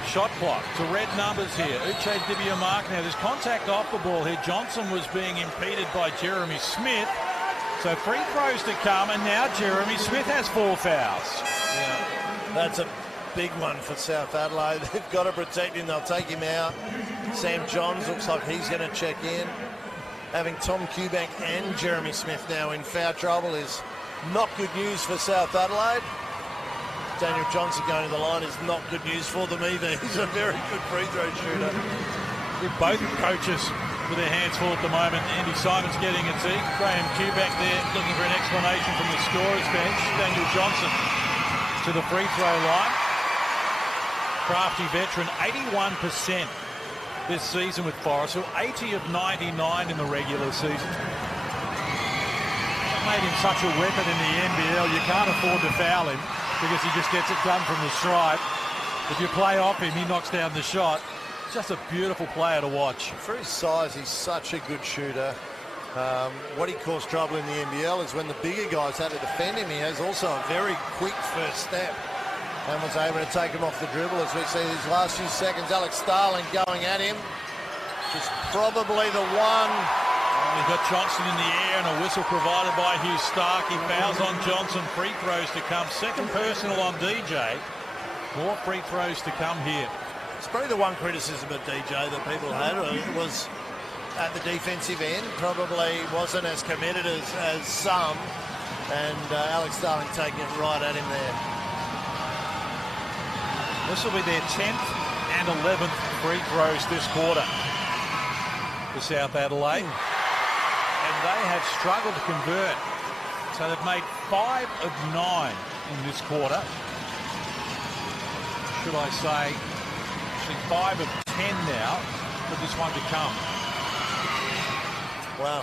Shot clock to red numbers here. Uche Dibiamark. Now there's contact off the ball here. Johnson was being impeded by Jeremy Smith. So free throws to come, and now Jeremy Smith has 4 fouls. Yeah, that's a big one for South Adelaide. They've got to protect him. They'll take him out. Sam Johns looks like he's going to check in. Having Tom Kubank and Jeremy Smith now in foul trouble is not good news for South Adelaide. Daniel Johnson going to the line is not good news for them either. He's a very good free throw shooter. Both coaches with their hands full at the moment. Andy Simons getting a tee. Graham Kubank there looking for an explanation from the scorer's bench. Daniel Johnson to the free throw line. Crafty veteran, 81% this season with Forestville, 80 of 99 in the regular season. That made him such a weapon in the NBL. You can't afford to foul him because he just gets it done from the stripe. If you play off him, he knocks down the shot. Just a beautiful player to watch. For his size, he's such a good shooter. What he caused trouble in the NBL is when the bigger guys had to defend him. He has also a very quick first step and was able to take him off the dribble. As we see these last few seconds, Alex Starling going at him. Just probably the one. We've got Johnson in the air and a whistle provided by Hugh Starkey. Fouls on Johnson, free throws to come. Second personal on DJ. More free throws to come here. It's probably the one criticism of DJ that people had was at the defensive end. Probably wasn't as committed as some. And Alex Starling taking it right at him there. This will be their 10th and 11th free throws this quarter for South Adelaide. And they have struggled to convert. So they've made 5 of 9 in this quarter. Should I say, actually 5 of 10 now for this one to come. Wow.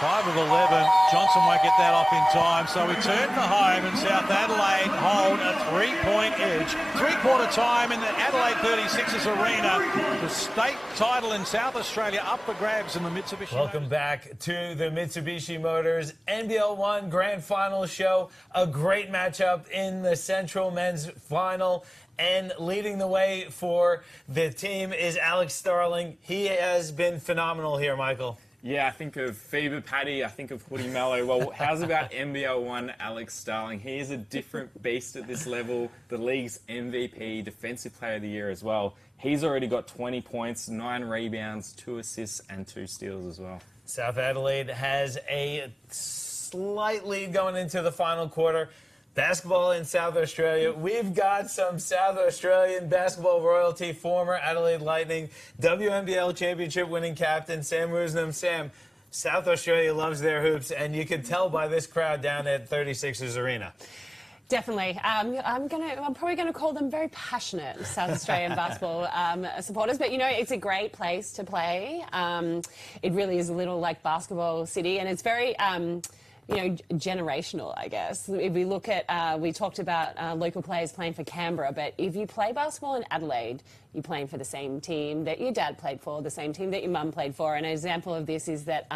5 of 11. Johnson won't get that off in time. So we turn for home, and South Adelaide hold a 3-point edge. Three-quarter time in the Adelaide 36ers arena. The state title in South Australia up for grabs in the Mitsubishi. Welcome back to the Mitsubishi Motors NBL1 Grand Finals show. A great matchup in the Central Men's Final. And leading the way for the team is Alex Starling. He has been phenomenal here, Michael. Yeah, I think of Fever Paddy, I think of Hoodie Mello. Well, how's about NBL1 Alex Starling? He is a different beast at this level. The league's MVP, Defensive Player of the Year as well. He's already got 20 points, 9 rebounds, 2 assists and 2 steals as well. South Adelaide has a slight lead going into the final quarter. Basketball in South Australia. We've got some South Australian basketball royalty, former Adelaide Lightning, WNBL championship winning captain, Sam Woosnam. Sam, South Australia loves their hoops, and you can tell by this crowd down at 36ers Arena. Definitely. I'm probably going to call them very passionate South Australian basketball supporters, but, you know, it's a great place to play. It really is a little like basketball city, and it's very... you know, generational, I guess. If we look at, we talked about local players playing for Canberra, but if you play basketball in Adelaide, you're playing for the same team that your dad played for, the same team that your mum played for. And an example of this is that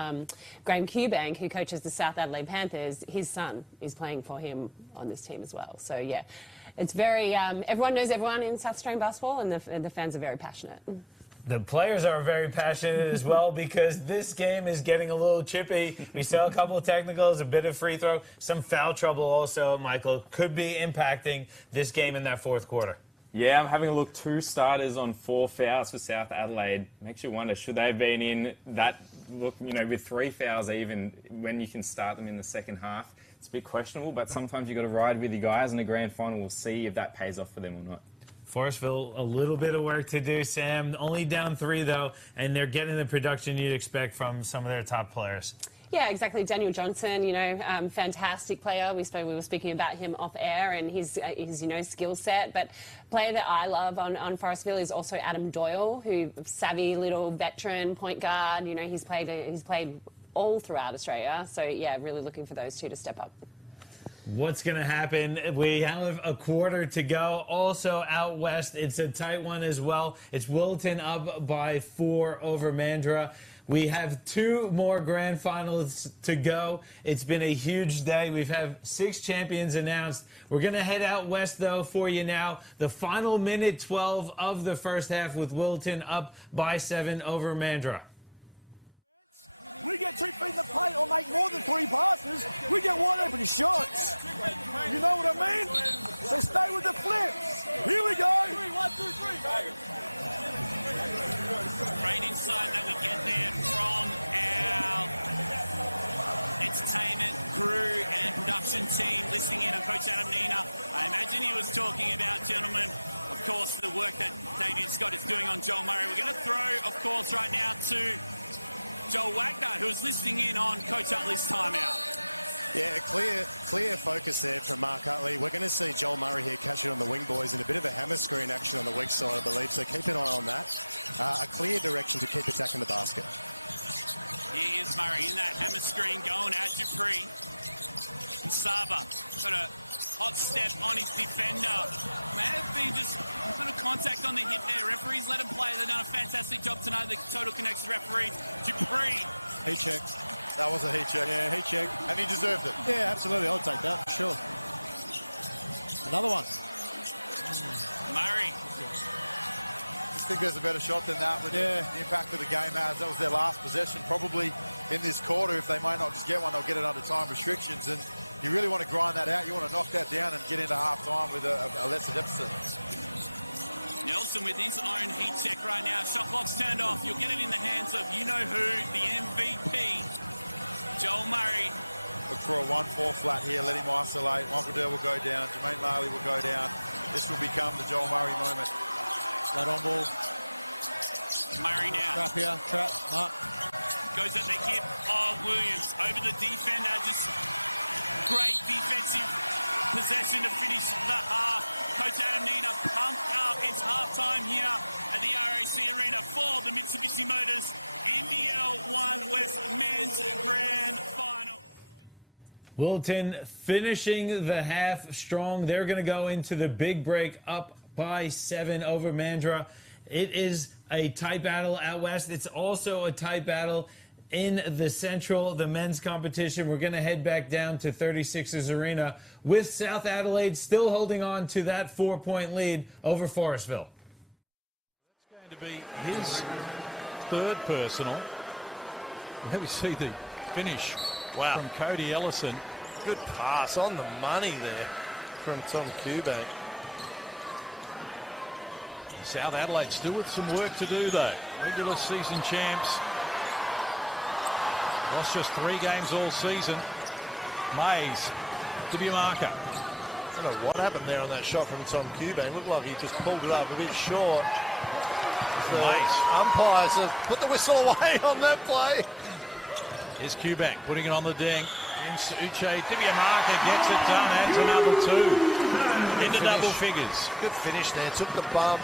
Graham Eubank, who coaches the South Adelaide Panthers, his son is playing for him on this team as well. So, yeah, it's very, everyone knows everyone in South Australian basketball, and the fans are very passionate. The players are very passionate as well because this game is getting a little chippy. We saw a couple of technicals, a bit of free throw, some foul trouble also, Michael, could be impacting this game in that fourth quarter. Yeah, I'm having a look. 2 starters on 4 fouls for South Adelaide. Makes you wonder, should they have been in that look, you know, with 3 fouls even when you can start them in the second half? It's a bit questionable, but sometimes you've got to ride with your guys, and the grand final will see if that pays off for them or not. Forestville, a little bit of work to do, Sam. Only down 3, though, and they're getting the production you'd expect from some of their top players. Yeah, exactly. Daniel Johnson, you know, fantastic player. We were speaking about him off air and his you know, skill set. But player that I love on Forestville is also Adam Doyle, who savvy little veteran point guard. You know, he's played all throughout Australia. So yeah, really looking for those 2 to step up. What's going to happen? We have a quarter to go. Also out west, it's a tight one as well. It's Wilton up by 4 over Mandurah. We have 2 more grand finals to go. It's been a huge day. We've had 6 champions announced. We're going to head out west, though, for you now. The final minute 12 of the first half with Wilton up by 7 over Mandurah. We get 2 feet in the paint or make more than 3 passes, we get wide open shots. You know what I mean? So stay with the flips. Here we go. 3, 1, 2, 3. Great insight that we get there from our entertainment crew and production team listening in on Coach Adam Nina. I imagine he was talking about, gentlemen, of course, the work that Davian Scott is doing on Joel Murray. We're going to throw, of course, right now to Joel Wagner, who's listening in on Coach Utley's timeout. Yeah, clear focus there from Mark Utley. We're going to see Joel Murray here catch it on the wing, boys, and a bit of a hammer screen action on the weak side, I believe, so keep an eye on that. A clear direction to keep attacking the basket. Here is Murray in that hammer screen going at Dupree. And Saba got a hot step on his defender. May have been just a bit of contact on the hip there. Referees let him play. They've done a fantastic job tonight. The Total Connects referees. Dupree. He checked. That was a heat check. Yeah, he checked. And he deserved it. Yeah, absolutely. I'll take that, for sure. Another one. Murray. I think there's a better shot than that with the impact of the game has. That was their last possession probably in this quarter. If they may not just get one, they'll get it under time restrictions. And you really want to grind that out. You want to knock that down and get into half-time with a lesser deficit. Nelson with his own heat check right now. Shot clock's turned off. You'll get it in the hands of you-know-who, the MVP, Joel Murray. Look for a 1-4 flat here. Let him isolate. Michael Dell will go down. Jermaine Marley will go down. This will become the Joel Murray moment. Flat on ball. Murray now. Trap here. Trap. No. Goes at the hip of Williams. Over the defender. Just great defensive possession to finish the half. Coach Adam Nina pumped up. It's halftime here at the RAC Arena for the Mitsubishi Motors NBL1 West Men's Grand Final. Wilton finishing the half strong. They're going to go into the big break up by 7 over Mandurah. It is a tight battle out west. It's also a tight battle in the Central, the men's competition. We're going to head back down to 36ers Arena with South Adelaide still holding on to that 4-point lead over Forestville. It's going to be his 3rd personal. There we see the finish from Cody Ellison. Good pass on the money there from Tom Eubank. South Adelaide still with some work to do, though. Regular season champs. Lost just 3 games all season. Mays to be a marker. I don't know what happened there on that shot from Tom Eubank. Looked like he just pulled it up a bit short. The umpires have put the whistle away on that play. Here's Quebec putting it on the ding. Uche Dibiamaka gets it done, adds another 2 into double figures. Good finish there, took the bump.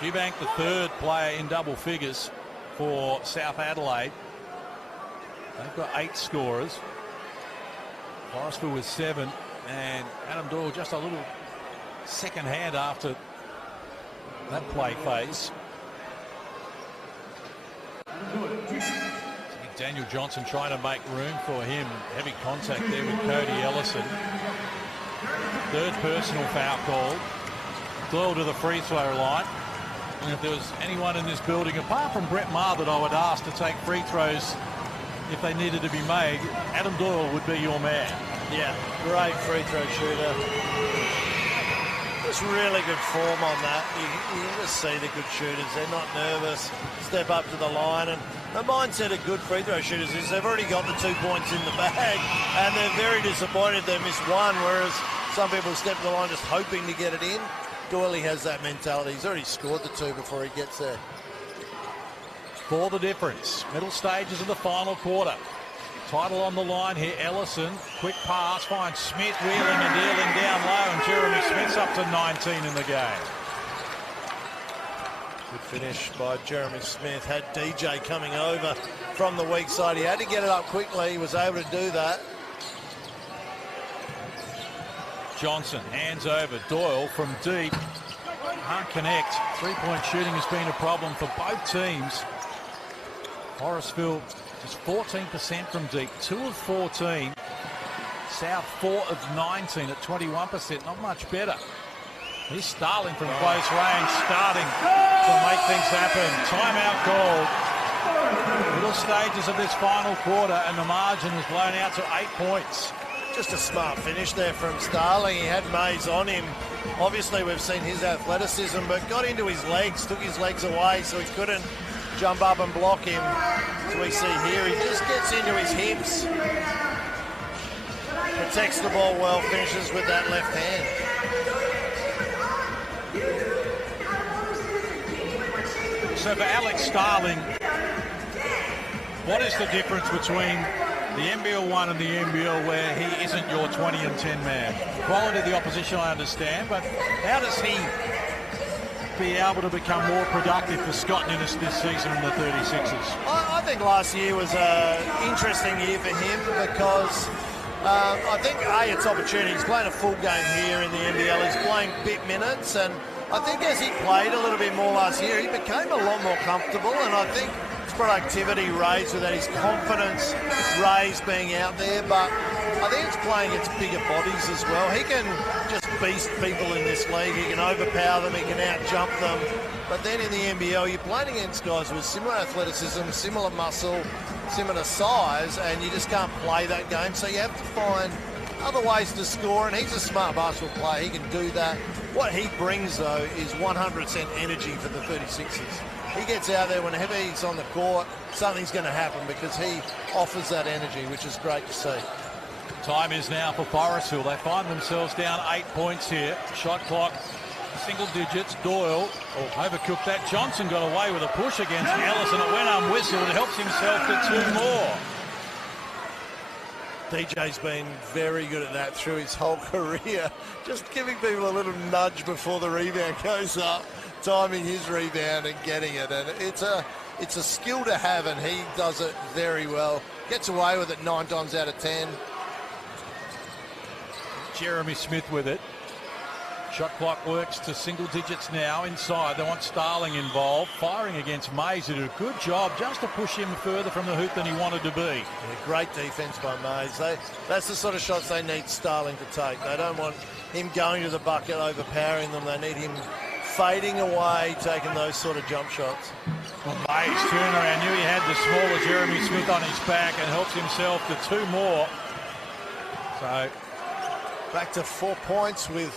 Eubank, the third player in double figures for South Adelaide. They've got 8 scorers. Forestville with 7, and Adam Doyle just a little second hand after that play phase. Daniel Johnson trying to make room for him. Heavy contact there with Cody Ellison. Third personal foul called. Doyle to the free throw line. And if there was anyone in this building, apart from Brett Maher, that I would ask to take free throws if they needed to be made, Adam Doyle would be your man. Yeah, great free throw shooter. Just really good form on that. You just see the good shooters. They're not nervous. Step up to the line. And the mindset of good free throw shooters is they've already got the 2 points in the bag, and they're very disappointed they missed one, whereas some people step to the line just hoping to get it in. Doyle has that mentality. He's already scored the 2 before he gets there. For the difference. Middle stages of the final quarter. Title on the line here. Ellison, quick pass, finds Smith wheeling and dealing down low, and Jeremy Smith's up to 19 in the game. Good finish by Jeremy Smith. Had DJ coming over from the weak side. He had to get it up quickly. He was able to do that. Johnson hands over. Doyle from deep. Can't connect. 3-point shooting has been a problem for both teams. Forestville just 14% from deep. 2 of 14. South 4 of 19 at 21%. Not much better. Here's Starling from close range, starting to make things happen. Timeout called. Middle stages of this final quarter, and the margin is blown out to 8 points. Just a smart finish there from Starling. He had Mays on him. Obviously, we've seen his athleticism, but got into his legs, took his legs away, so he couldn't jump up and block him. So we see here, he just gets into his hips. Protects the ball well, finishes with that left hand. So for Alex Starling, what is the difference between the NBL1 and the NBL where he isn't your 20 and 10 man? Quality of the opposition I understand, but how does he be able to become more productive for Scott Ninnis this season in the 36ers? I think last year was an interesting year for him because I think, it's opportunity. He's playing a full game here in the NBL. He's playing bit minutes, and I think as he played a little bit more last year, he became a lot more comfortable, and I think his productivity raised with that, his confidence raised being out there, but I think it's playing against bigger bodies as well. He can just beast people in this league. He can overpower them, he can out-jump them, but then in the NBL, you're playing against guys with similar athleticism, similar muscle, similar size, and you just can't play that game, so you have to find other ways to score, and he's a smart basketball player. He can do that. What he brings, though, is 100% energy for the 36ers. He gets out there whenever he's on the court, something's going to happen because he offers that energy, which is great to see. Time is now for Forestville. They find themselves down 8 points here. Shot clock, single digits. Doyle overcooked that. Johnson got away with a push against Ellison. It went unwhistled. Helps himself to 2 more. DJ's been very good at that through his whole career. Just giving people a little nudge before the rebound goes up, timing his rebound and getting it. And it's a skill to have, and he does it very well. Gets away with it 9 times out of 10. Jeremy Smith with it. Shot clock works to single digits now inside. They want Starling involved. Firing against Mays, who did a good job just to push him further from the hoop than he wanted to be. Yeah, great defense by Mays. That's the sort of shots they need Starling to take. They don't want him going to the bucket, overpowering them. They need him fading away, taking those sort of jump shots. Well, Mays turnaround, knew he had the smaller Jeremy Smith on his back and helps himself to 2 more. So back to 4 points with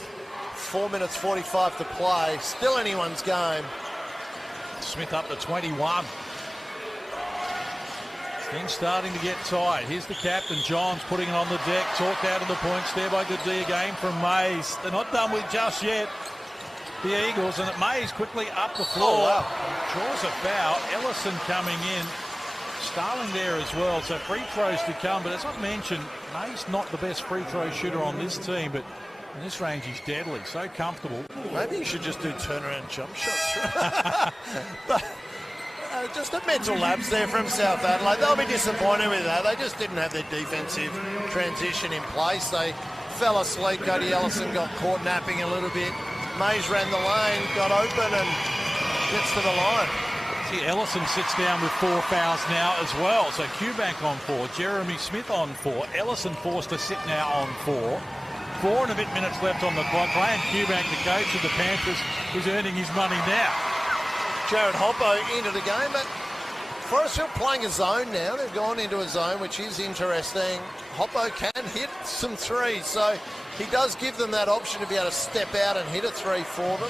4 minutes 45 to play. Still anyone's game. Smith up to 21. Things starting to get tight. Here's the captain, Johns, putting it on the deck. Talked out of the points there by Goodea again from Mays. They're not done with just yet. the Eagles, and Mays quickly up the floor. Draws a foul. Ellison coming in. Starling there as well, so free throws to come. But as I've mentioned, Mays not the best free throw shooter on this team, but in this range he's deadly, so comfortable. Maybe you should just do turnaround jump shots. But, just a mental lapse there from South Adelaide. They'll be disappointed with that. They just didn't have their defensive transition in place. They fell asleep. Cody Ellison got caught napping a little bit. Mays ran the lane, got open and gets to the line. See, Ellison sits down with 4 fouls now as well. So Cubank on 4, Jeremy Smith on 4, Ellison forced to sit now on 4. 4 and a bit minutes left on the clock. Graham Cubank, the coach of the Panthers, who's earning his money now. Jared Hoppo into the game, but Forestville playing a zone now. They've gone into a zone, which is interesting. Hoppo can hit some threes, so he does give them that option to be able to step out and hit a 3 for them.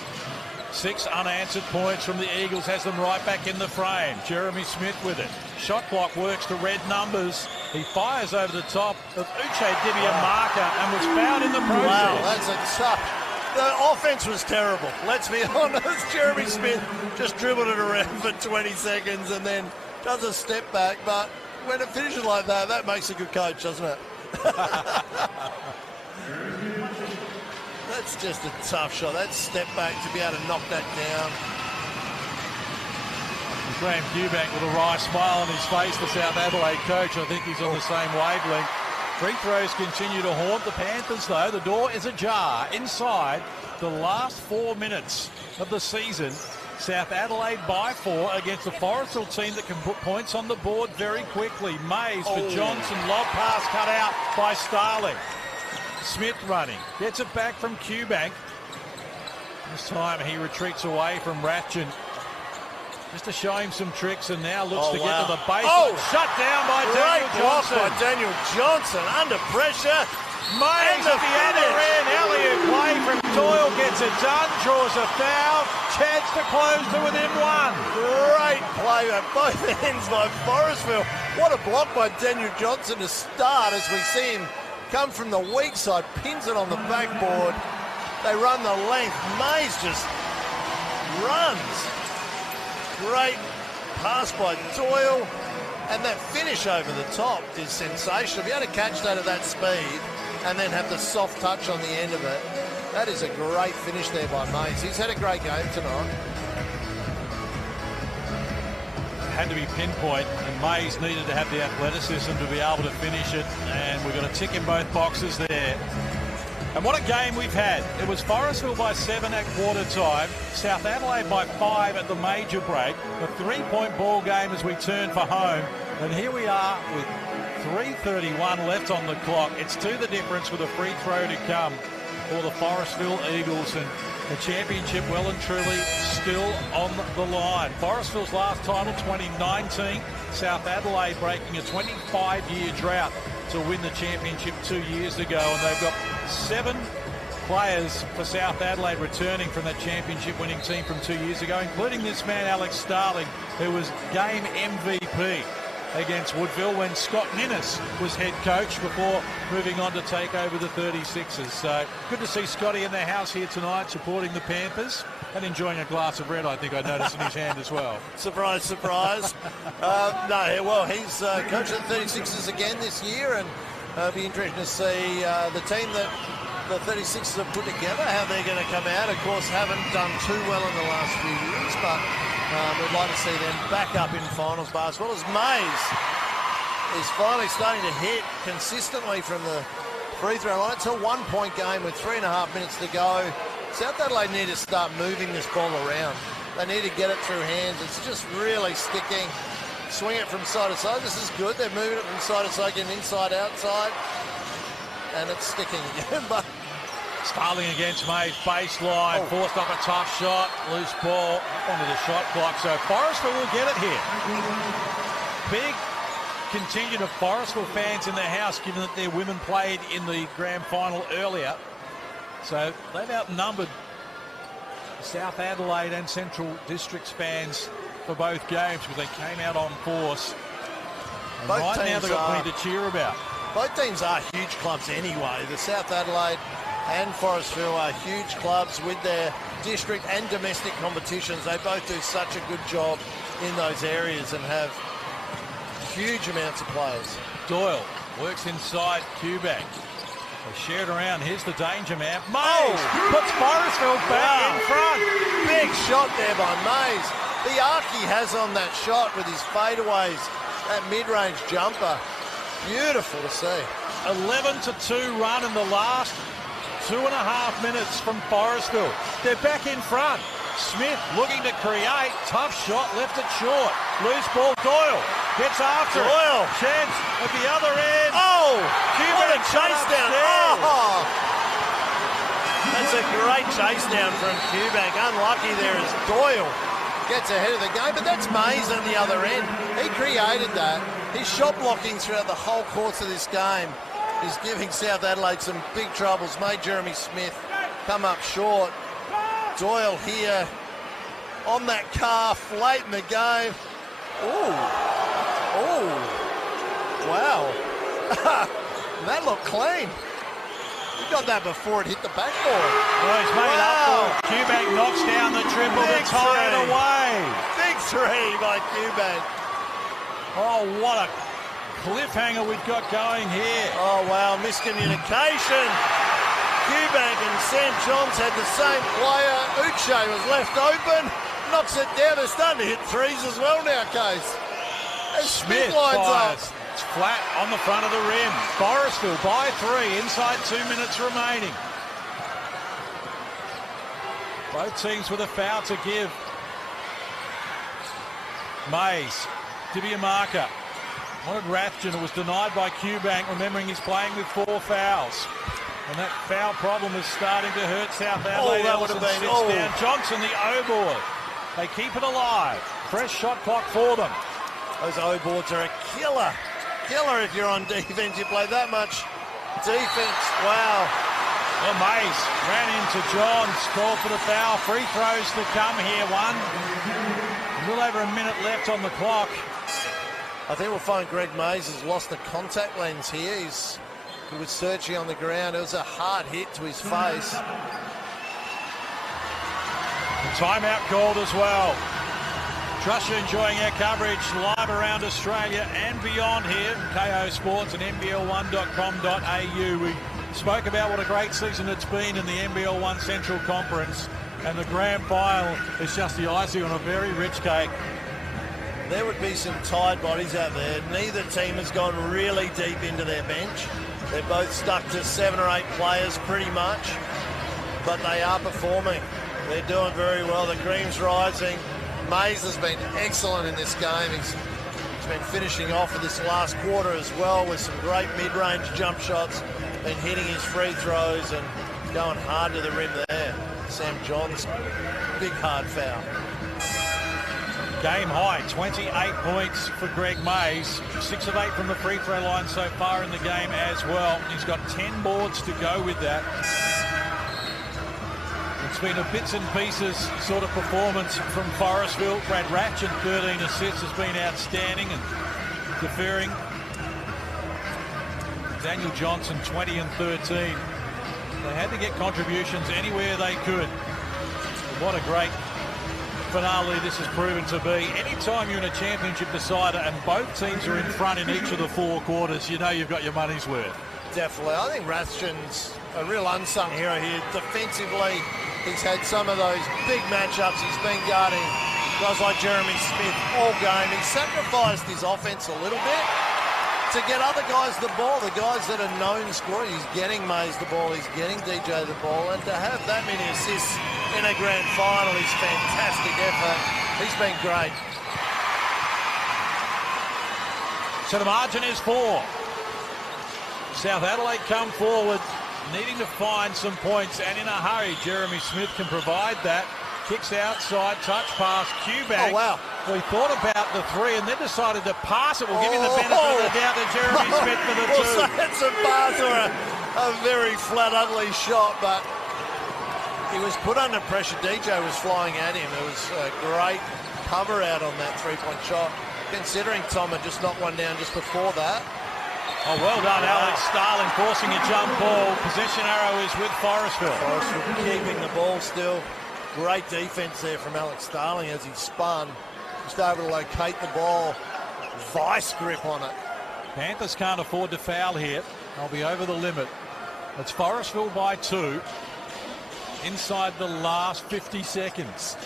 6 unanswered points from the Eagles has them right back in the frame. Jeremy Smith with it. Shot clock works to red numbers. He fires over the top of Uche Dibiamaka and was fouled in the process. Wow, that's a tough. The offense was terrible, let's be honest. Jeremy Smith just dribbled it around for 20 seconds and then does a step back. But when it finishes like that, that makes a good coach, doesn't it? That's just a tough shot. That step back to be able to knock that down. Graham Cubank with a wry smile on his face, the South Adelaide coach. I think he's on the same wavelength. Free throws continue to haunt the Panthers, though. The door is ajar. Inside the last 4 minutes of the season, South Adelaide by 4 against the Forestville team that can put points on the board very quickly. Mays for Johnson. Lob pass cut out by Starling. Smith running. Gets it back from Cubank. This time he retreats away from Ratchin. Just to show him some tricks, and now looks to get to the baseline. Shut down by Daniel Johnson. By Daniel Johnson under pressure. Mays at the other end. Alley-oop play from Doyle gets it done. Draws a foul. Chance to close to within 1. Great play at both ends by Forestville. What a block by Daniel Johnson to start as we see him come from the weak side, pins it on the backboard. They run the length. Mays just runs. Great pass by Doyle, and that finish over the top is sensational. Be able to catch that at that speed and then have the soft touch on the end of it. That is a great finish there by Mays. He's had a great game tonight. Had to be pinpoint, and Mays needed to have the athleticism to be able to finish it, and we've got a tick in both boxes there. And what a game we've had. It was Forestville by 7 at quarter time, South Adelaide by 5 at the major break, a 3-point ball game as we turn for home, and here we are with 3:31 left on the clock. It's to the difference with a free throw to come for the Forestville Eagles, and the championship well and truly still on the line. Forestville's last title, 2019. South Adelaide breaking a 25-year drought to win the championship 2 years ago, and they've got 7 players for South Adelaide returning from that championship winning team from 2 years ago, including this man, Alex Starling, who was game MVP against Woodville when Scott Ninnis was head coach before moving on to take over the 36ers. So good to see Scotty in the house here tonight supporting the Panthers and enjoying a glass of red, I think I noticed in his hand as well. Surprise, surprise. No, well, he's coached the 36ers again this year, and it'll be interesting to see the team that the 36ers have put together, how they're going to come out. Of course, haven't done too well in the last few years, but we'd like to see them back up in finals basketball, as Mays is finally starting to hit consistently from the free throw line. It's a 1-point game with 3.5 minutes to go. South Adelaide need to start moving this ball around. They need to get it through hands. It's just really sticking. Swing it from side to side. This is good. They're moving it from side to side, getting inside, outside. And it's sticking again. But Starling against Mays, baseline, forced up a tough shot, loose ball, up onto the shot clock. So Forestville will get it here. Big contingent of Forestville fans in the house, given that their women played in the grand final earlier. So they've outnumbered South Adelaide and Central Districts fans for both games because they came out on force. And both right now they've got plenty to cheer about. Both teams are huge clubs anyway. The South Adelaide and Forestville are huge clubs with their district and domestic competitions. They both do such a good job in those areas and have huge amounts of players. Doyle works inside Quebec. They share it around. Here's the danger man. Mays puts Forrestville back in front. Big shot there by Mays. The arc he has on that shot with his fadeaways, that mid-range jumper. Beautiful to see. 11-2 run in the last 2.5 minutes from Forrestville. They're back in front. Smith looking to create. Tough shot, left it short. Loose ball, Doyle gets after Doyle. it. Chance at the other end. Oh, Cuban what a chase down. Oh. That's a great chase down from Quebec. Unlucky there is Doyle. Gets ahead of the game, but that's Mays on the other end. He created that. His shot blocking throughout the whole course of this game is giving South Adelaide some big troubles. Made Jeremy Smith come up short. Doyle here on that calf late in the game. Ooh. Oh. Wow. That looked clean. He got that before it hit the backboard. Oh, he's made it up for it. Quebec knocks down the triple to tie it away. Big three by Quebec. Oh, what a cliffhanger we've got going here. Oh, wow, miscommunication. Quebec and Sam Johns had the same player. Uche was left open, knocks it down. They're starting to hit threes as well now, Case. And Smith lines up. It's flat on the front of the rim. Forrestville by 3, inside 2 minutes remaining. Both teams with a foul to give. Mays, Dibiamaka. Wanted Rathjen, who was denied by Quebec, remembering he's playing with 4 fouls. And that foul problem is starting to hurt South Adelaide. Oh, that would have been... Down. Johnson, the O-board. They keep it alive. Fresh shot clock for them. Those O-boards are a killer. Killer if you're on defense. You play that much defense. Wow. Well, Mays ran into Johns. Called for the foul. Free throws to come here. One. A little over a minute left on the clock. I think we'll find Greg Mays has lost the contact lens here. He was searching on the ground. It was a hard hit to his face. Timeout called as well. Trust you're enjoying our coverage live around Australia and beyond here. KO Sports and NBL1.com.au. We spoke about what a great season it's been in the NBL1 Central Conference. And the grand final is just the icing on a very rich cake. There would be some tired bodies out there. Neither team has gone really deep into their bench. They're both stuck to 7 or 8 players pretty much, but they are performing. They're doing very well. The cream's rising. Mays has been excellent in this game. He's been finishing off for this last quarter as well with some great mid-range jump shots, been hitting his free throws and going hard to the rim there. Sam Johns, big hard foul. Game high, 28 points for Greg Mays. 6 of 8 from the free throw line so far in the game as well. He's got 10 boards to go with that. It's been a bits and pieces sort of performance from Forrestville. Brad Rathjen, 13 assists, has been outstanding and deferring. Daniel Johnson, 20 and 13. They had to get contributions anywhere they could. What a great finale this has proven to be. Anytime you're in a championship decider and both teams are in front in each of the 4 quarters, you know you've got your money's worth. Definitely. I think Rathjen's a real unsung hero here. Defensively, he's had some of those big matchups. He's been guarding guys like Jeremy Smith all game. He's sacrificed his offense a little bit to get other guys the ball, the guys that are known scorers. He's getting Mays the ball, he's getting DJ the ball, and to have that many assists in a grand final is fantastic effort. He's been great. So the margin is 4. South Adelaide come forward, needing to find some points, and in a hurry. Jeremy Smith can provide that. Kicks outside, touch pass, Quebec. Oh, wow. Well, he thought about the 3 and then decided to pass it. We'll give him the benefit of the doubt to Jeremy Smith for the 2. Well, so that's a pass or a very flat, ugly shot, but he was put under pressure. DJ was flying at him. It was a great cover out on that 3-point shot, considering Tom had just knocked one down just before that. Oh, well done, Alex Starling, forcing a jump ball. Possession arrow is with Forrestville. Forrestville keeping the ball still. Great defence there from Alex Starling as he spun. Just able to locate the ball. Vice grip on it. Panthers can't afford to foul here. They'll be over the limit. It's Forestville by 2 inside the last 50 seconds.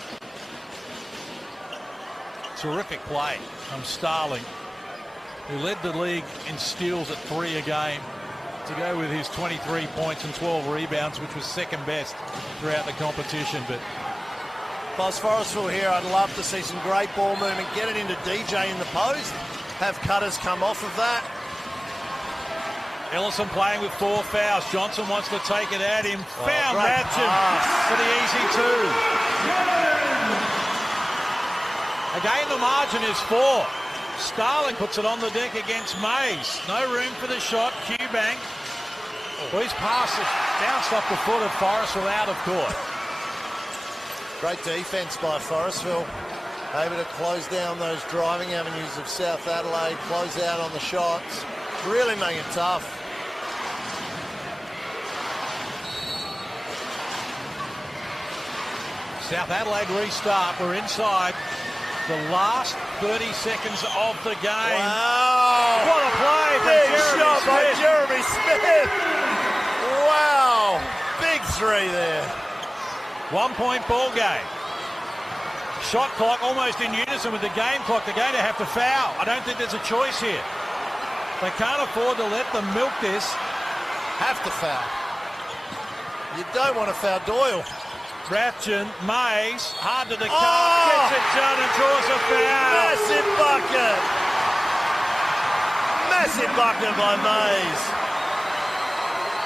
Terrific play from Starling, who led the league in steals at 3 a game, to go with his 23 points and 12 rebounds, which was second best throughout the competition. But if I was Forestville here, I'd love to see some great ball movement, get it into DJ in the post, have cutters come off of that. Ellison playing with 4 fouls. Johnson wants to take it at him. Found great Matcham pass. for the easy 2. Again, the margin is 4. Starling puts it on the deck against Mays. No room for the shot. Q-Bank. Well, his pass is bounced off the foot of Forestville out of court. Great defence by Forestville. Able to close down those driving avenues of South Adelaide, close out on the shots, really make it tough. South Adelaide restart. We're inside the last 30 seconds of the game. Wow! What a play from Big Jeremy shot Smith. by Jeremy Smith. Wow! Big 3 there. 1 point ball game. Shot clock almost in unison with the game clock. They're going to have to foul. I don't think there's a choice here. They can't afford to let them milk this. Have to foul. You don't want to foul Doyle. Ratchin, Mays, hard to the cut, Oh! gets it done and draws a foul. Massive bucket. Massive bucket by Mays.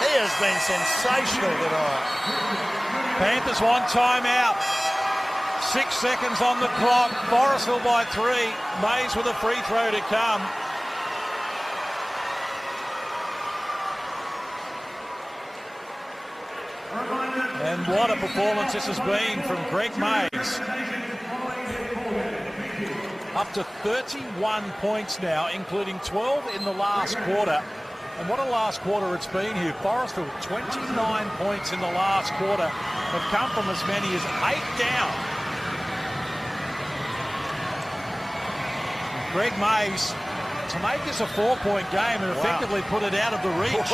He has been sensational tonight. Panthers want timeout. 6 seconds on the clock. Forestville by 3. Mays with a free throw to come. And what a performance this has been from Greg Mays. Up to 31 points now, including 12 in the last quarter. And what a last quarter it's been here. Forestville, 29 points in the last quarter, have come from as many as 8 down. Greg Mays to make this a 4-point game and effectively put it out of the reach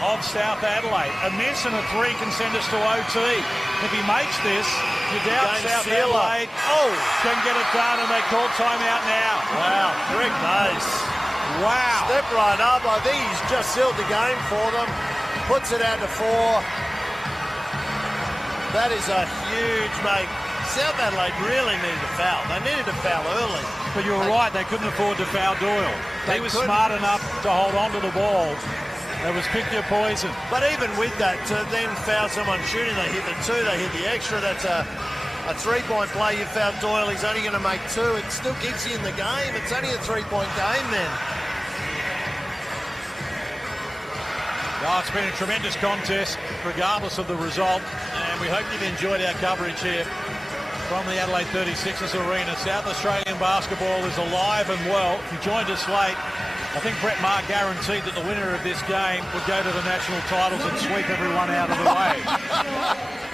of South Adelaide. A miss and a 3 can send us to OT. If he makes this, you doubt Game South sealer. Adelaide can get it done, and they call timeout now. Wow, Greg Mays. Wow. Step right up. I think he's just sealed the game for them. Puts it out to 4. That is a huge make. South Adelaide really needed a foul. They needed a foul early. But you were right, they couldn't afford to foul Doyle. He was smart enough to hold on to the ball. That was pick your poison. But even with that, to then foul someone shooting, they hit the 2, they hit the extra. That's a 3-point play. You fouled Doyle, he's only going to make 2. It still keeps you in the game. It's only a 3-point game then. Oh, it's been a tremendous contest, regardless of the result. And we hope you've enjoyed our coverage here from the Adelaide 36ers Arena. South Australian basketball is alive and well. If you joined us late, I think Brett Maher guaranteed that the winner of this game would go to the national titles and sweep everyone out of the way.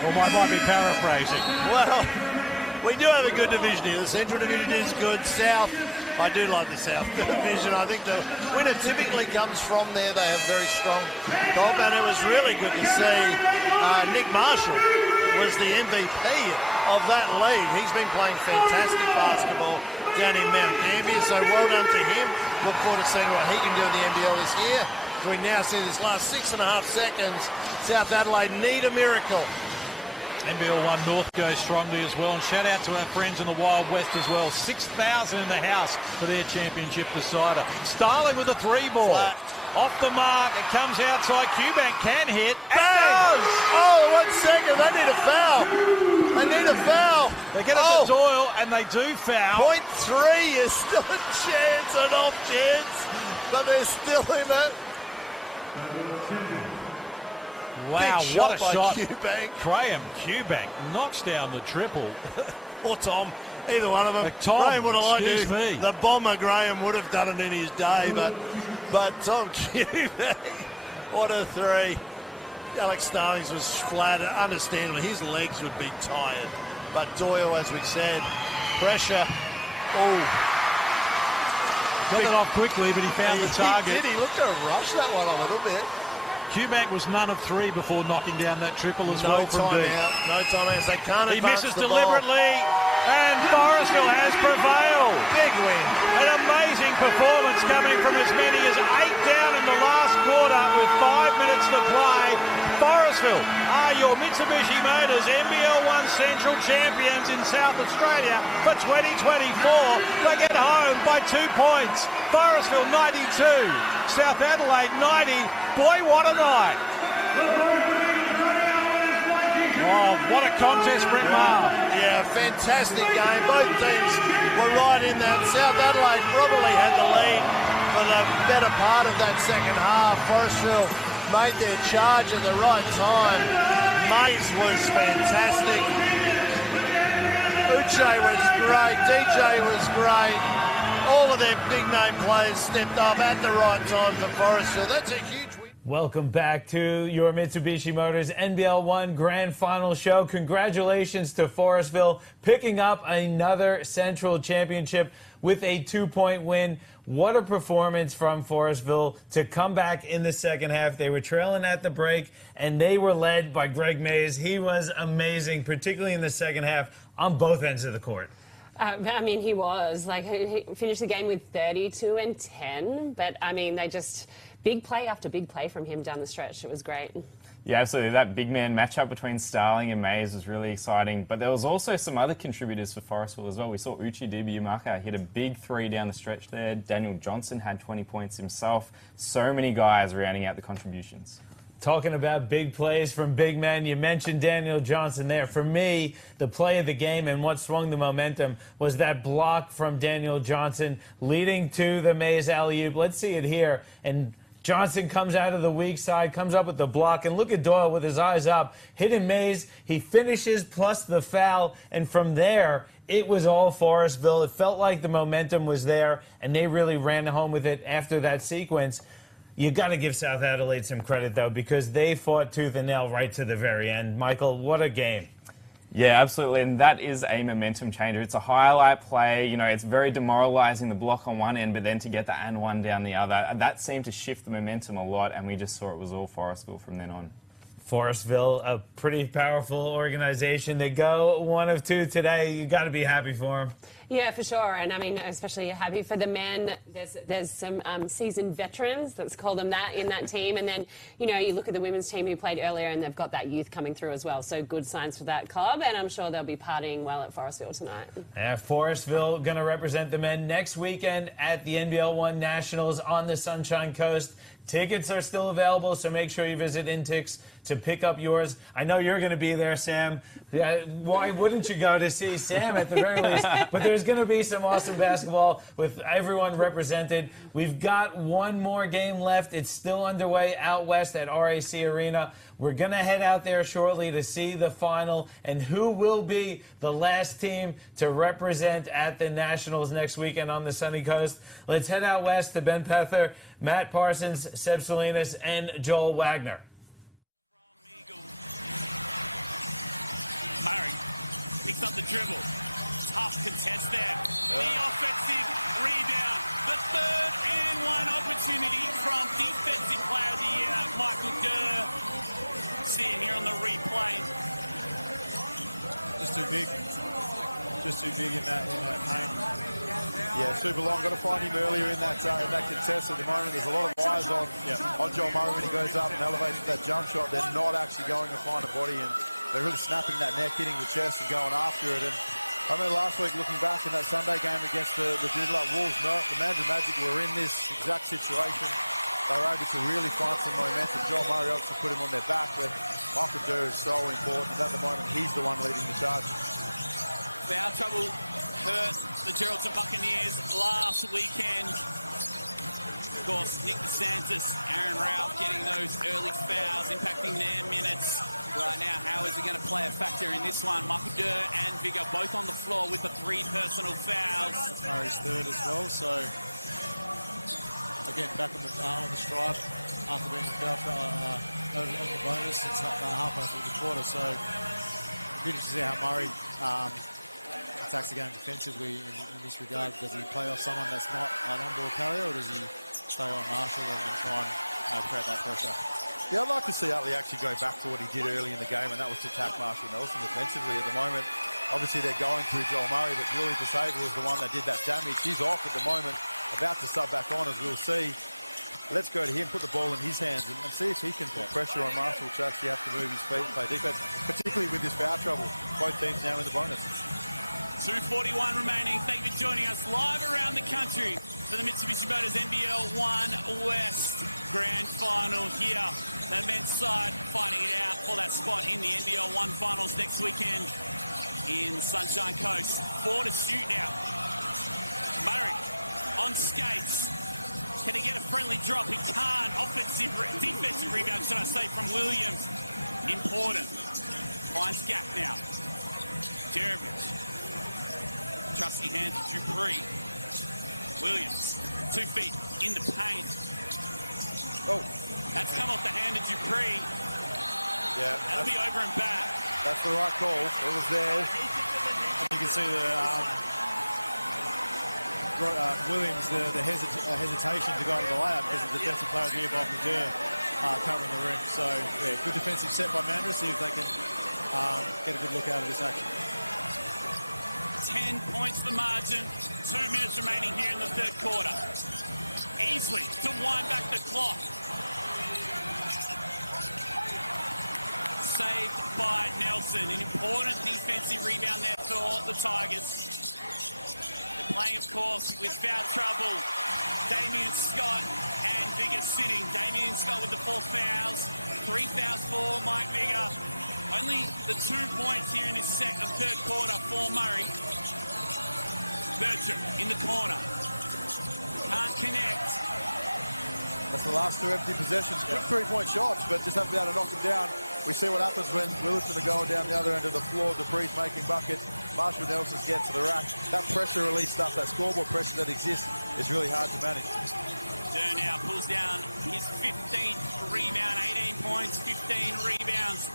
Or I might be paraphrasing. Well, we do have a good division here. The Central Division is good. South, I do like the South Division. I think the winner typically comes from there. They have very strong goal, and it was really good to see Nick Marshall was the MVP of that league. He's been playing fantastic basketball down in Mount Gambier, so well done to him. Look forward to seeing what he can do in the NBL this year. We now see this last 6.5 seconds. South Adelaide need a miracle. NBL1 North goes strongly as well, and shout out to our friends in the Wild West as well. 6,000 in the house for their championship decider. Starling with a 3-ball. Flat. Off the mark, it comes outside. Q-Bank can hit. Bang! Oh, 1 second, they need a foul. They need a foul. They get it to Doyle, and they do foul. Point 3 is still a chance, an off chance, but they're still in it. Wow, Big what a by shot. Q-Bank. Graham Q-Bank knocks down the triple. Or Tom, either one of them. Tom, Graham would have liked excuse to. me. The bomber Graham would have done it in his day, but Tom Q-Bank, what a 3. Alex Starling's was flat. Understandably, his legs would be tired. But Doyle, as we said, pressure. Oh. Got it off quickly, but he found the target. He looked to rush that one a little bit. Houben was none of 3 before knocking down that triple as well from deep. No timeouts. They can't He advance misses the deliberately, and Forestville has prevailed. Big win. An amazing performance coming from as many as 8 down in the last quarter with 5 minutes to play. Forestville are your Mitsubishi Motors NBL1 Central champions in South Australia for 2024. They get home by 2 points. Forestville 92, South Adelaide 90. Boy, what a night. Oh, what a contest, Brett Maher. Yeah, fantastic game. Both teams were right in that. South Adelaide probably had the lead for the better part of that second half. Forestville made their charge at the right time. Mays was fantastic. Uche was great. DJ was great. All of their big-name players stepped up at the right time for Forestville. That's a huge win. Welcome back to your Mitsubishi Motors NBL1 Grand Finals show. Congratulations to Forestville picking up another Central Championship with a 2-point win. What a performance from Forestville to come back in the second half. They were trailing at the break, and they were led by Greg Mays. He was amazing, particularly in the second half on both ends of the court. I mean, he was. Like, he finished the game with 32 and 10, but, I mean, they just... Big play after big play from him down the stretch. It was great. Yeah, absolutely. That big man matchup between Starling and Mays was really exciting. But there was also some other contributors for Forestville as well. We saw Uche Dibiumaka hit a big 3 down the stretch there. Daniel Johnson had 20 points himself. So many guys rounding out the contributions. Talking about big plays from big men, you mentioned Daniel Johnson there. For me, the play of the game and what swung the momentum was that block from Daniel Johnson leading to the Mays alley-oop. Let's see it here. And Johnson comes out of the weak side, comes up with the block, and look at Doyle with his eyes up, hitting Mays. He finishes plus the foul, and from there, it was all Forestville. It felt like the momentum was there, and they really ran home with it after that sequence. You got to give South Adelaide some credit, though, because they fought tooth and nail right to the very end. Michael, what a game. Yeah, absolutely, and that is a momentum changer. It's a highlight play. You know, it's very demoralising, the block on one end, but then to get the and one down the other, that seemed to shift the momentum a lot, and we just saw it was all Forestville from then on. Forestville, a pretty powerful organization. They go 1 of 2 today. You got to be happy for them. Yeah, for sure. And I mean, especially happy for the men. There's some seasoned veterans, let's call them that, in that team. And then, you know, you look at the women's team who played earlier and they've got that youth coming through as well. So good signs for that club. And I'm sure they'll be partying well at Forestville tonight. Yeah, Forestville going to represent the men next weekend at the NBL1 Nationals on the Sunshine Coast. Tickets are still available, so make sure you visit Intix to pick up yours. I know you're going to be there, Sam. Why wouldn't you go to see Sam at the very least? But there's going to be some awesome basketball with everyone represented. We've got one more game left. It's still underway out west at RAC Arena. We're going to head out there shortly to see the final and who will be the last team to represent at the Nationals next weekend on the sunny coast. Let's head out west to Ben Pether, Matt Parsons, Seb Salinas, and Joel Wagner. Murray picks up the dribble. Tough contest there. The offensive rebound. The 3rd and 1 opportunity from Defensive Player of the Year, Michael Durr. See it here on the replay. Just too big. Just too big in that paint. Yeah, super long. Got to find him earlier in that contest at the moment. There's a lot of eyes on Joel Murray when he goes up and elevates that jump shot. They're not actually going to find a body, and they're really snapping that neck, hitting the chest and going after it. And I remember last week looking back in that Sunday game against the Joondalup Wolves, the Mans of Magic were in this exact situation. They were able to really find some momentum. Joel Murray obviously put him on their back, but Michael Durr is so important. And at the moment, he's the one leading the charge. Foul trouble hurt the Geraldton Buccaneers last weekend. Of course, Nick DeSantis, Aaron Ralph getting those early fouls, impacting their minutes. Right now, how is it going to play a factor in this one? Michael Durr and Vigor both on the floor with the 3 personal fouls. Murray's 3rd as well, so again, back on the stripe after being foul over the bonus. It's halfway through the quarter, so it'll be interesting to see how Murray attacks the game defensively in this regard. Does he play off someone that's not an on-ball carrier, or does he stay on Marshall and try and create that pressure? Yeah, I'd like to see Utley actually go back to what he did early in the game, and that was to attack Marshall Nelson defensively. At the moment, obviously they're going through Joel Murray, but Julie Pasable was the one that did that damage. He's off at the moment, about to sub back on, as we'll see. Let's go to him, put the ball in his hands, and see if he can put pressure on Marshall to actually have to move his feet and play defense, particularly with this foul trouble. Both teams now in the bonus. 2:41 remaining. Thank you for joining us live around the country for the Mitsubishi Motors NBL1 West Grand Final here. The men's side fighting it out for that spot in the NBL1 Finals next weekend in Sunshine Coast. 4 to shoot now. Murray on skates. Can he get a friendly drop? He can't. Defensive rebound, should I say, from Williams. Important. Finds gap now. Jerovich. Trusty hand to Dupree. Williams. 2 feet in the paint. Oh. That's come off the hand of Dupree. Yeah. That'll be over and back. That's the right call. It was there. And you can see the Williams, the hesitation to go to the layup because the defensive player nearby Madur covering the rim. So, yeah, good defensive set by Mandra. See if they can get a good look out of this action. 10 points the margin. 2 minutes remaining here in the third quarter. Easily to wind back the clock. Saved by Nelson. An important defensive rebound there for the Tigers. They're playing, of course, with foul trouble. Damien Scott and Vigor sitting. Damien Scott with the 4 fouls. 3 fouls for Mike Vigor. Only the 2 points here in this third quarter for Murray. Bertram in the corner. Can't connect. That's the last 2 empty possessions. Good 3-point shots, but just haven't been able to knock them down. We see what happens when Williston are going down the other end of the floor. Dupree's making buckets. Marshall Nelson's getting to the rack. That pressure release stuff, that scoreboard pressure that exists, is really hard to manage. Dern now pulls down his 15th rebound. 18 points, 15 rebounds.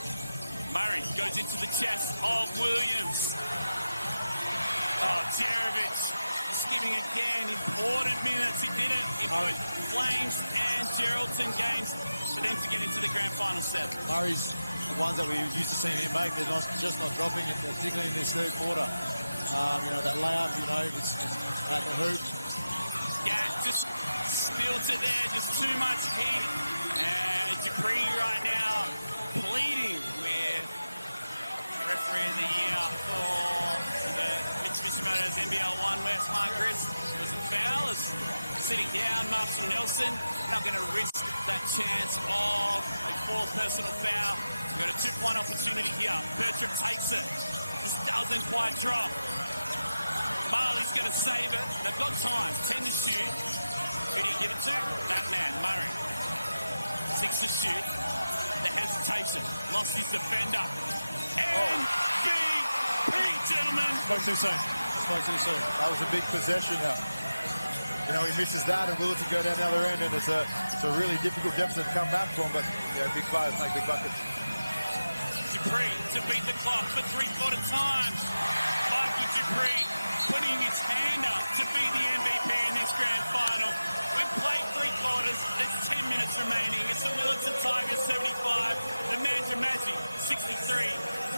Murray goes into the chest of Williams. Oh, Jerovich skipping again. Important minutes. He did it in both Flames and Geraldton games for them to get into the grand final set. Murray's the ones that we used to see him make. They're just not dropping it, particularly in this third quarter. That layup, it's at the hoop. Yeah, just spills it there. Just too much heat. And Dupree right now pleading with referee of the year for the Mitsubishi Motors NBL1 West, Mark Chris. It was a foul. Is sitting down, Marshall Nelson. Not going to risk that chance of a 4th personal foul. We've got a 2-point opportunity here. Bertram takes it. Just doesn't quite drop. Marley's going to save it. They've got time. 10 to shoot. Who do you give it to? That man, Murray. 6 to shoot. The hesitation. Lost his defender. MVP, gentlemen. Spoke too soon. That was a big possession. He misses that, and Willerton go down the other end, and it's a really difficult deficit to come back from, but big players make big buckets. Dupree to beat the clock for 3/4 time. Michael Dupree putting his hand up to be the MVP in this grand final. We've played 3 quarters. There's 10 minutes remaining. It's the Willerton Tigers 75, the Mandra Magic 63.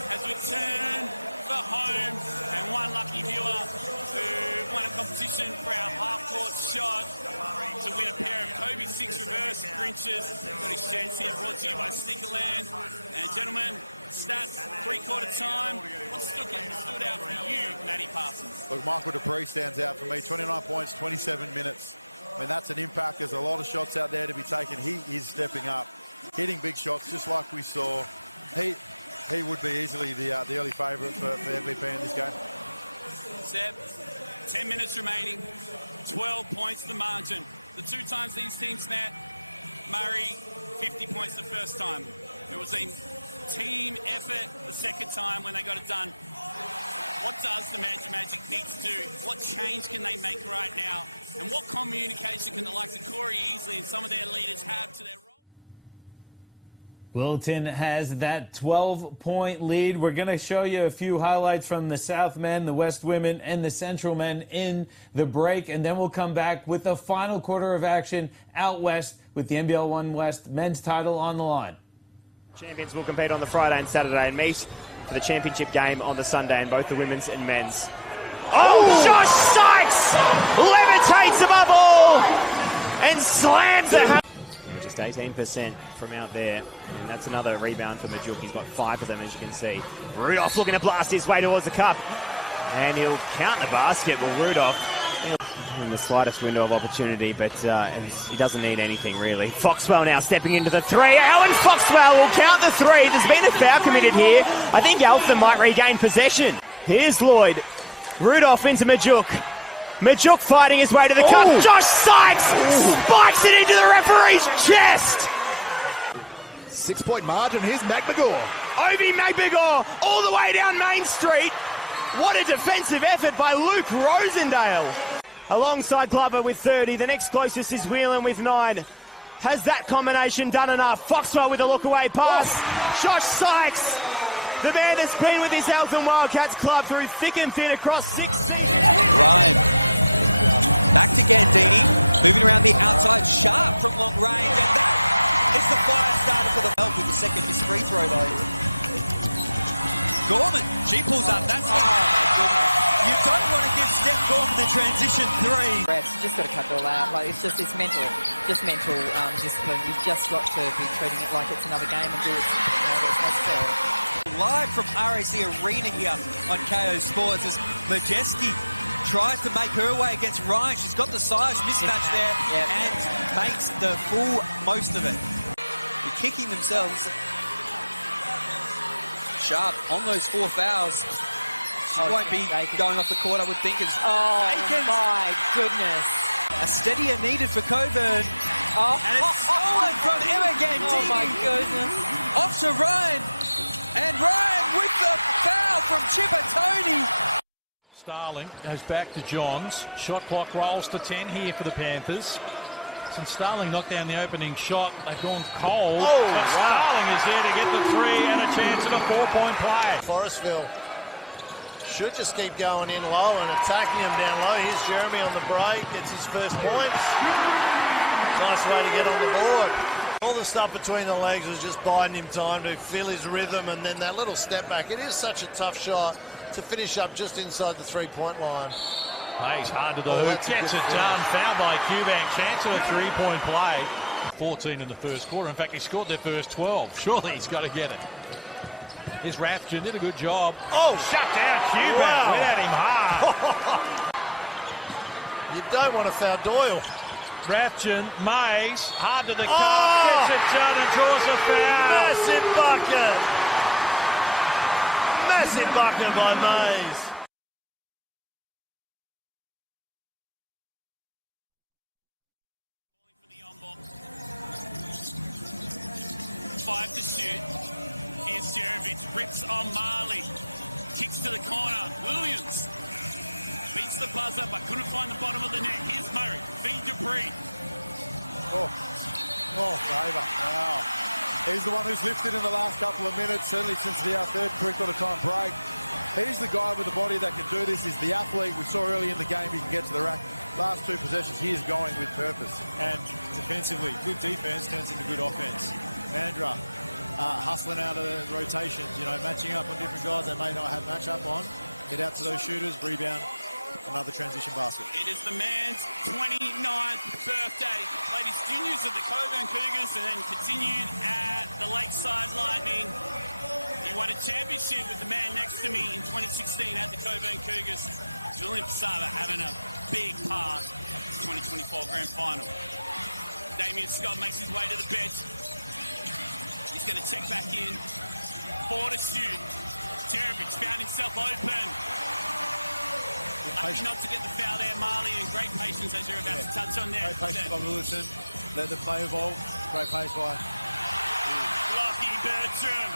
As we turn for home, and one lucky viewer who won a competition for our half-court shot to win a pair of Kobe 6 reverse Grinches. Got his chance here, brought to you by Sneakerland. And gentlemen, stats, 3/4 time. What stood out for you, Matty Parsons? Look, Michael Dupree stands out for me. 29 points, 27 minutes. I mean, that's an impact. There's a lot of shots out there to be taken. He is stepping up, hitting big shots, just like we saw. He would be easily the early favourite for MVP in this game. Seb, 10 minutes remaining, 12 points the margin. The 2 times these teams met, Murray, 50 points the first time. It was a team effort the second time when they got it done. What does the Mandra Magic need to do? What change can they make right now? And what communication can the likes of Corey Easley and some of their leaders have to their role? Wilton has that 12-point lead. We're going to show you a few highlights from the South men, the West women, and the Central men in the break, and then we'll come back with the final quarter of action out west with the NBL1 West men's title on the line. Champions will compete on the Friday and Saturday and meet for the championship game on the Sunday in both the women's and men's. Oh, Josh Sykes levitates above all and slams it home. Just 18% from out there, and that's another rebound for Majuk. He's got 5 of them, as you can see. Rudolph looking to blast his way towards the cup, and he'll count the basket. Well, Rudolph in the slightest window of opportunity, but he doesn't need anything, really. Foxwell now stepping into the 3. Alan Foxwell will count the 3. There's been a foul committed here. I think Alpha might regain possession. Here's Lloyd. Rudolph into Majuk. Majuk fighting his way to the cup. Josh Sykes spikes it into the referee's chest. 6-point margin. Here's McMagor. Ovi McMagor all the way down Main Street. What a defensive effort by Luke Rosendale. Alongside Glover with 30. The next closest is Whelan with 9. Has that combination done enough? Foxwell with a look-away pass. Josh Sykes, the man that's been with his Eltham Wildcats club through thick and thin across 6 seasons. Ryan. Back to Gandini, moving around the outside, sharp from long range, and that is the fire starter for the help with the second missed free throw though. Gorman, she pulls up, that's oh my goodness. You don't want to give Steph Gorman the transition 3. You just got to cut it all out. Like it's mental discipline. You've just got to be treating it like it's another game and do it what's necessary. Live from RAC Arena here on KO Sports as Majeski tries to make her way against Ryan. She's got the size mismatch there and makes the full most of it. They're kicking themselves. Sharp on those 4 fouls. She won't be going off the court, I would think. As Aikens. My goodness. A steadier needed for Coburn. And it's stolen from Emma Gandini. Oh my goodness. Off to Ryan. And Ryan with the foul from Chippertoni. Starling goes back to Johns. Shot clock rolls to 10 here for the Panthers. Since Starling knocked down the opening shot, they've gone cold. But Starling is there to get the 3 and a chance at a 4-point play. Forestville should just keep going in low and attacking him down low. Here's Jeremy on the break, gets his first points. Nice way to get on the board. All the stuff between the legs was just biding him time to feel his rhythm, and then that little step back. It is such a tough shot to finish up just inside the 3-point line. Plays hard to the hoop, gets it done. Foul by Houben, chance of a 3-point play. 14 in the first quarter. In fact, he scored their first 12. Surely he's got to get it. Here's Rathjen, did a good job. Shut down Houben, went at him hard. You don't want to foul Doyle. Rathjen, Mays, hard to the cup, gets it done and draws a foul. Massive bucket. Massive bucket by Mays. Five to shoot. Here's Jerovic, rips on Marley. Kicks to the corner. Williams beats the buzzer, but couldn't find the bottom of the net. Here's Murray. Feed Dupree. Favour. Wow. He's the one who's lifted in the last couple of minutes, certainly since the third three-quarter time break. He's the guy with the body that can do this. He's the athlete. We saw early in the game he can get to the rack. Last 2 possessions, he is going with purpose. And defensively, good defense turns into good offense. Mandra hustling out of the rotations, matching up on different guys they may not have match up on. Get out to those shooters, rebound, another transition basket. It is the man's 29th birthday. Ladies juniors at the Coburn Cougars and then continued at the Lakeside Lightning. He won a championship with the man next to me in 2016 at the Coburn Cougars. Julian Pisava having a big part of the 2024 Grand Final. Damien Scott makes his way to the bench. He's going to check back in. 4 to shoot. Jerovic found himself open. Lucky not to get the foul there, Marley, and great patience as you're about to touch on there. Great patience by Lewison. Let the play evolve. Great pace by Lockie Bertram.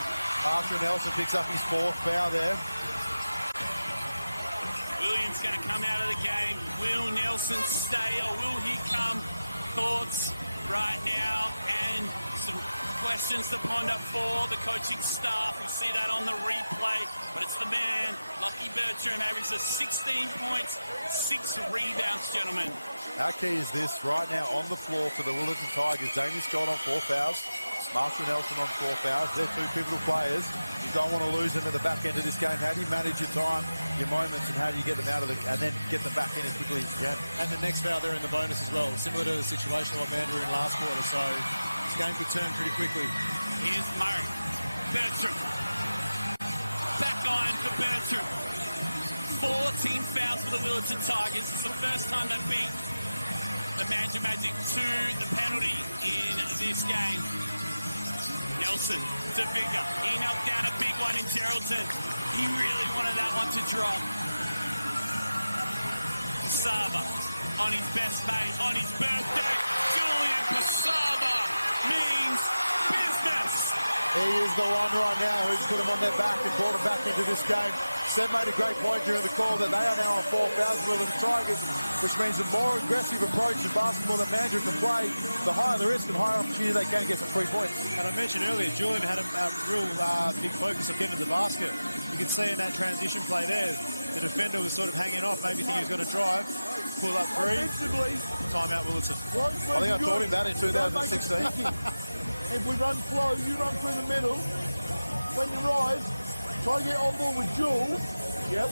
Arthur Nelson picks up his 4th foul there. Williams going to come out of the game. Will Nelson stay or will he come? Thoughts right now. And Some questions to ponder for the coaching staff. We see that on the replay, but it's the man, Lockie Bertram, averages 16 points, 6 rebounds, gentlemen. Our key is this right now on the floor for the Willetton Tigers. Damien Scott on 4 fouls. Marshall Nelson on 4 fouls. They're 2 pivotal players. You don't want to lose them at the back end of this game. How do you manage your time, your moments, and how do you get them out of and then get them back in as quickly as you can? And the next foul, they're in the bonus as well, similar to the situation on Mandra in last quarter. So this game could turn pretty quickly. Here's Murray. Bertram. Back iron for Bertram. 14 fouls for the Willetton Tigers. It's the first time they've beat the Mandra Magic to the penalty in this game. Nelson to Vigor. He knocked down a big one in Geraldton. He really wanted that one to drop. Pasava on his best mate, on his birthday. Julian Pasava means business. He is the one right now who's put them on their back and brought them back into this game. Seb made a great point during the call that they are now on 4 fouls for the Tigers, which means the more aggressive approach to basketball that Mandra can play, the higher the risk and higher opportunity they can get some 3 points. And I mentioned earlier, Julian had a real big focus of getting to the basket. You could see in that transition play there, the defender was sort of hanging off, maybe thinking he was going to drive, pull up 3, timeout Willetton. I think I taught him that in 2016. If we run flow, you run through the middle. When you rise, try to get on board with Jules. Yep.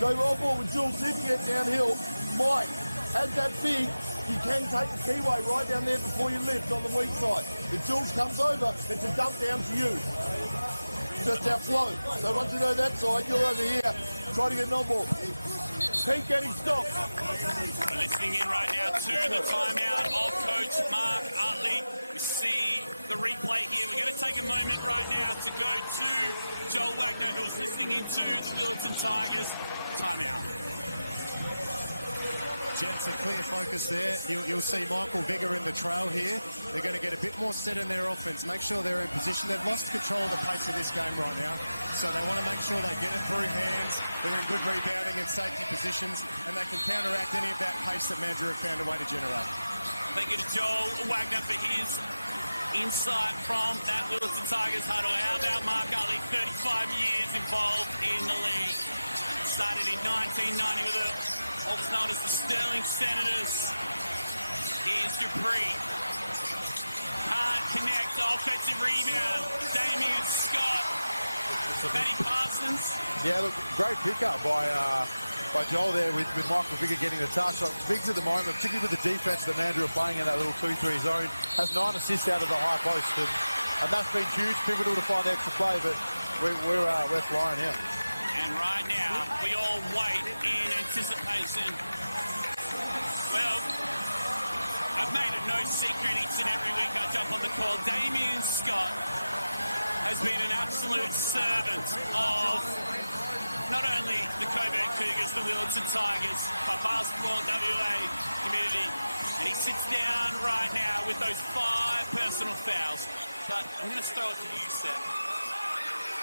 Go on board with Jules. See if you get downhill. Mike, as that big, you can take the keyway right down there before you lift on the weak side. If Jules comes over, it's a dump down to you. Just our flow. So once you know that side, you're over here. Try to get an on ball. Keep getting stopped. We're listening in right now to the timeout of Coach Mark Utley. We see the replay here. We're going to take a moment right now to go to Joel Wagner, who's listening into the Willetton Tigers timeout. Gents, a clear focus there. You'll see Michael Vigor in the trail here. They're going to get a bit more set in their offense, make sure they're in position. They've lost control of the pace of this game right now, so they want to make sure they get it through hands. They're in good rebounding and safety positions, and they can counteract any of that pace that Mandra have found a way to generate. Thank you to Joel Wagner for his insight from that Willetton Tigers huddle. How about Mark Utley, 35 years involved in the league. Started in 1990 with what was known as the Sterling Senators. Here's Dupree. Can't connect, offensive rebound. Damien Scott. Matty Parsons. Yeah, look, great pickup by Joel there with Michael Vigor getting the touch. Viggs at the moment, particularly with the defense that Mandra are playing in that little 2-3 zone, has 9 assists out of the high post, and that's been huge, pivotal to find extra play, but we're flying here. And right now, we all wait in anticipation. Well, I've made it no secret each and every week I jump on the call. Damien Scott has been an absolute servant of not only the Coburg Cougars, the Willetton Tigers, but basketball WA community. And he sits down right now with those 5 personal fouls. But I'm going to throw it to you, Seth.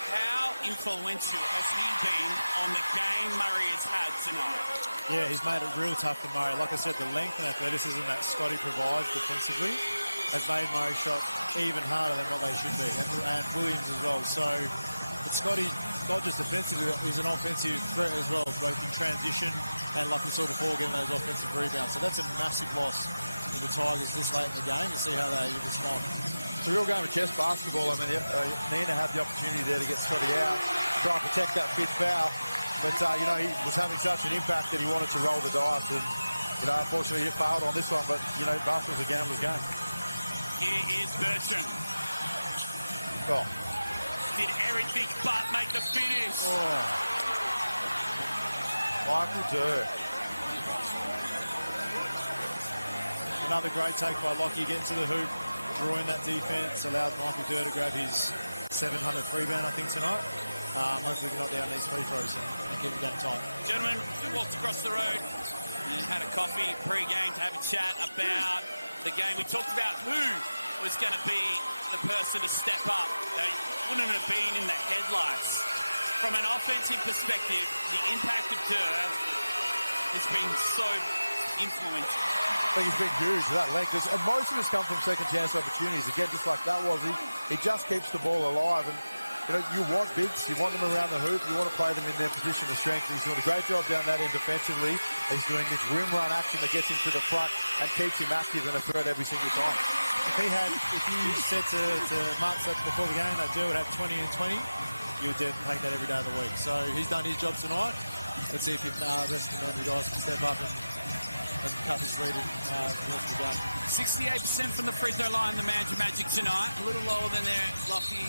How influential has he been on the game Murray has had tonight? Yeah, he's made it real tough for Murray. Like I said, the length and athleticism that Scotty provides defensively has made Murray's shot even harder than what they should be, and Williams as well. So, but Scotty, not just defensively, he's an offensive threat as well, both in transition and, like we saw before, getting those offensive rebounds. So that's a massive loss for the Tigers this late in the game, to see how they respond. It's a real game of chess basketball. I mean, Nina had the opportunity there to get Scotty out, try and protect that 5th foul. But, you know, he was having such an impact that he wanted to roll the dice. And, you know, unfortunately, he failed on this one. But, you know, basketball's a gambler's game. Here is Bertrand. Oh. Did everything but make the finish. Oh. Michael Durr. Another great take by Lockie, getting to the hoop. Drawing that defense allows Michael Durr to grab his 700th rebound, I think, tonight. Hopefully we can knock down these free throws and keep the game tight. Gentlemen, we walked across the road and had a coffee pre-game to have a chat about the game. We talked about who was going to be the person to step up. They wouldn't have been in the headlights. From an offensive perspective, the impact of Durr has been so influence. I think he's been huge for that length. And most of us come from second chance opportunities. Again, just like that was, he just keeps the ball alive. And, you know, you want bigs, you want them around the hoop, you want to play them in their position of strength. He's doing a great job down that end defensively. He's doing this rim run action that gets him to the front and keeps him active and a threat every single time. If you said to Mark before the game that Joe would have 20 and 20, you would take that every day of the week. So he's done his job tonight. Let's see if the rest of the guys can step up and cut this lead in the rest of the game. 68% from the free throw line, the Magic tonight. A little lower than their lofty.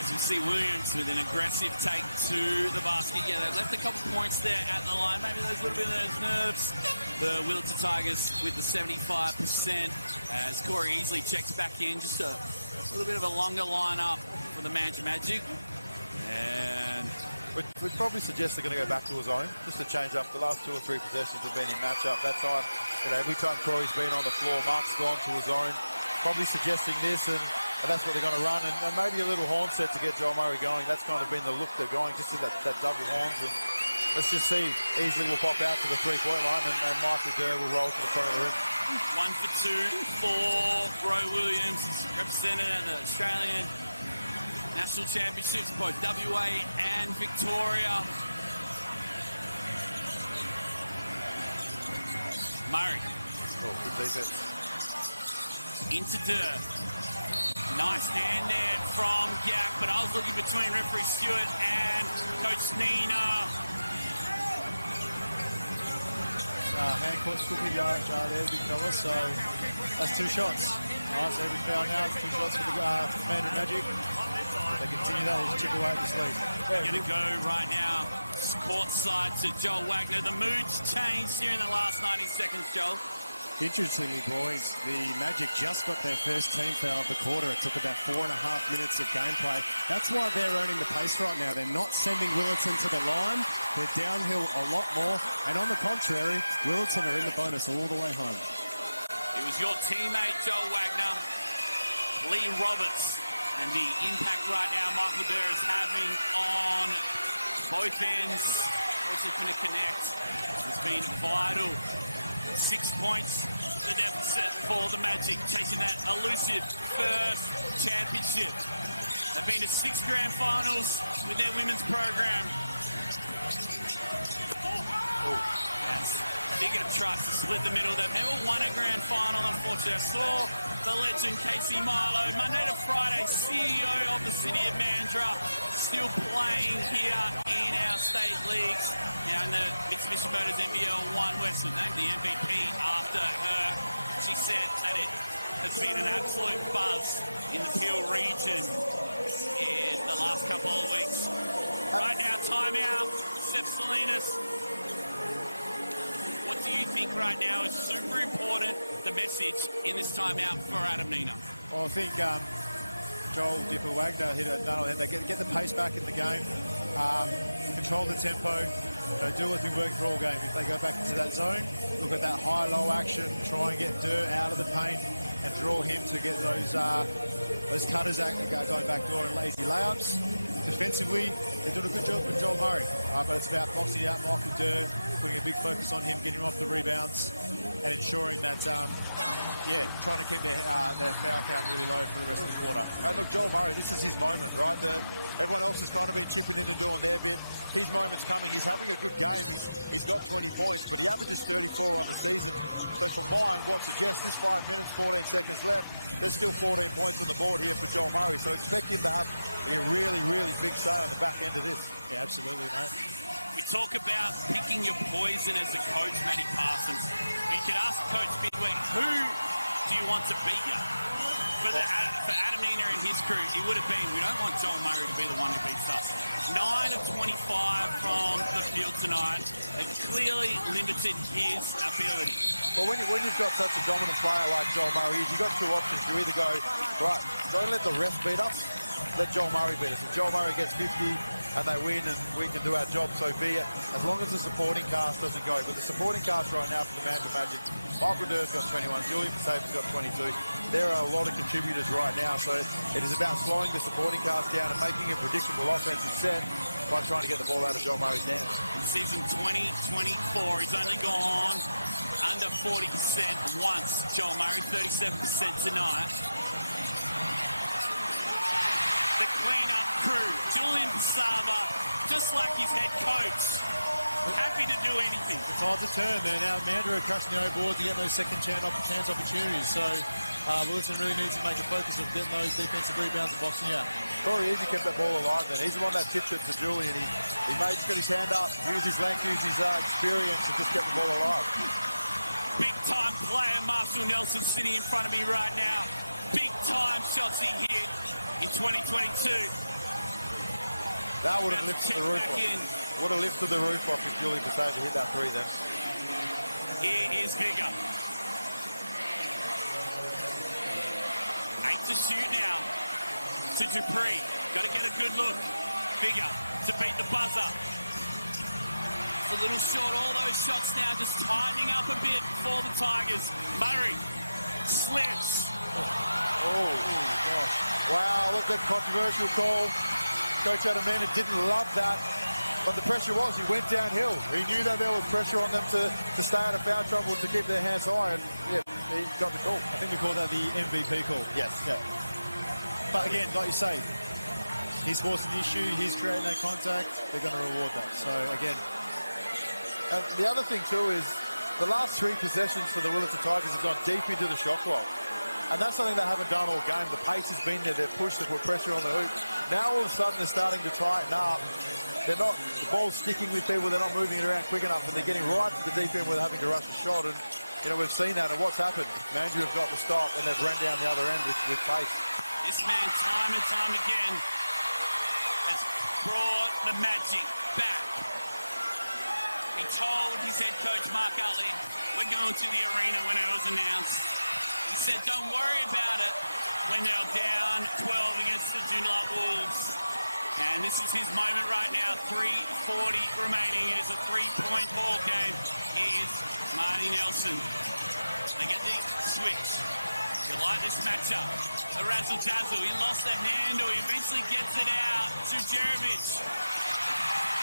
As we see Williams with an aggressive take to the basket. Yeah, they left a couple points there at the line. Maybe there's a little bit of those nerves. The Willetton Tigers with the 75%. As Corey Easley checks back in. Just a little bit of a longer lineup for the Magic. And we'd probably suggest they're going to go back to a zone, just to change up. The last 2 or 3 possessions have been in matchup. That time, you know, every time Corey's been on the floor, Mark's gone to a zone. Probably suggesting this, and that's what they're going to run. And maybe a little horn set to get Joel Murray going. That's kind of been the look they're going, just to that double horns. And let's just see. Easley will pop out to the three-point line, and Michael Durr will roll to the front of the rim. 1 for 2 for Bro Williams, represented at the Australian National Championships, both WA and Victoria. Murray. Oh, good defense. Into Durr. Nice hand there from Yak, but I was looking between referee Stewart and Coach Nina. Hand caught Scooby there, big fella, so that's 2 shots. Nice, every foul now, it's 2 shots for the Commander Magic. If they continue that, he's chip away at this lead. We're going to go right now court side to Joel Wagner. The mood's changed here in the last 90 seconds, Joel. Interestingly, boys, the Magic just got their first team foul of the quarter. It took about 4.5 minutes of gameplay. That's why they're owning the pace right now. They're not sending Willetton to the line. They're downhill a lot more. And on the contrary, Willetton are in the bonus all the way home. It was your teammate, Joel Wagner, Lee Roberts, and the impact right now Michael Durr is having on both ends. Also going to connect. It's been vital. 6 points, the deficit for the Magic, chasing that elusive first championship. They've been to 6 grand finals with their women's program. That's bigger tries to split the middle. They've never won a grand final, unfortunately. I saw the legend Casey Marlowe, Monday to Friday, CEO of the city of Mandurah, still playing here in our state leagues. Now in the Mitsubishi Motors NBL1 West, named the MVP after her. She said that it has been an absolute buzz in the Peel region in the last couple of weeks. Right now, timeout, Steph Salinas. What do you think right now is super important, the message in this timeout for Adam Nina? Well, I think Joel Dipper Wagner hit a nail on the head. They get the pace back in the game, control the tempo, do what's been working for all game. If they go back into that zone, look at that high-low action, try and get Durr out of the paint and draw him to get those cutters going back door and lazy layups. Defensively, they're doing a good job with Joel Murray, but it's about boxing out Michael Durr, putting a big focus on him, getting him off the rebounds, and ensuring that, trying to keep their foul count really low for the rest of the quarter. And look, Joel Murray, this is his moment, right? Everyone else has kind of been chipping in and doing their bit. His moment's coming. He's having a good game. He's got 20 points, but he averages 34 on the season. So for mine, what suggests this 5 minutes, 14 seconds left, there's still 14 points on the board here for Joel Murray. So expect him to have a really, really big say on the back end of this. Yeah, absolutely, mate. We talk about picking your poison as a coach, Matty Parsons. You could ask Coach Bidwell, who do you want to beat you? For Adam Nina and his crew, it would have been, we don't want Joel Murray to be the one who beats us. 9 of 25 from the field tonight. They've clearly limited his ability. Well, when you've got such a dominant player like Joel Murray, you've got 2 options. You either go, right, don't let the rest beat us, let Joel Murray beat us. If Joel Murray gets 50, and they win and we can do our job, so be it, as long as the supporting cast doesn't go. But the supporting cast right now for the Mandurah Magic, Michael Durr's got 21, Julian Pasave's got 22. There are a lot of contributors right now, so it is about slowing the supporting cast down and making a predictable offensive set by trying to get the ball out of Joel Murray's hands. In season 2024, he's only gone under 40% once. Joel Murray, 37% tonight. The clean-up crew, Julian Pasave, just like his head coach, happy to do anything. The tides are turned, man. Now Mandurah are crushing the O-board to get those second chance opportunities. So Wilson really needs to make a focus of getting those defensive rebounds and boxing out. Corey Easy kept that ball alive then. He's the one that tipped it to Julian. He made, got his hand up, used his length, used his experience, and just kept the ball alive. Big-time player Marshall Nelson sitting in front of me right now. Big-time shots he hit in 2022. That would have lifted the roof off. Would have lifted the roof off if Julian Pasave hit that three then. Here is Vigor. 8 to shoot now. To Dupree. Got to get a good look. Vigor to beat the buzzer. It's a little short. All those shots now just tightening up a bit for the Tigers. Murray slips. Oh gosh. Wow, look at that controversial call. Coach Adamina didn't love that. But the pressure was, he went downhill. He knew that there was pressure on them to stay out of foul trouble, to keep their hands high, and yeah, he got the call. I think we call that the MVP call. Yes. Yeah. But again, like you say, he's forcing the issue, he's creating that contact, they're going to reward that. So again. The other thing too is the last 3 possessions for the Willetton Tigers have gone deep into the shot clock. And that's something they haven't done all game. The pace has been there, they've pushed, they've put pressure on the hoop. Now all of a sudden they're starting to tighten up. They're not, the ball's sticking with people, they're not moving it around quick enough, and they're getting right to the deep end where they're having to rush a shot. And, you know, we've seen that, and what's happened? Mandurah have got the stop, and they've run down the other end with pace. This man, time and time again, has brought the Magic back. He told his head coach, Mark Utley, we're going to the arena when it was announced. He said, don't worry about it when they're down 12 against the Joondalup Wolves. And this is his moment right now, 3:40 remaining. It is a 3-point ball game. Here's Marty Nelson. They get the switch. You like this matchup. The razzle-dazzle. He lost the handle. He eventually gets it out to Jerovic.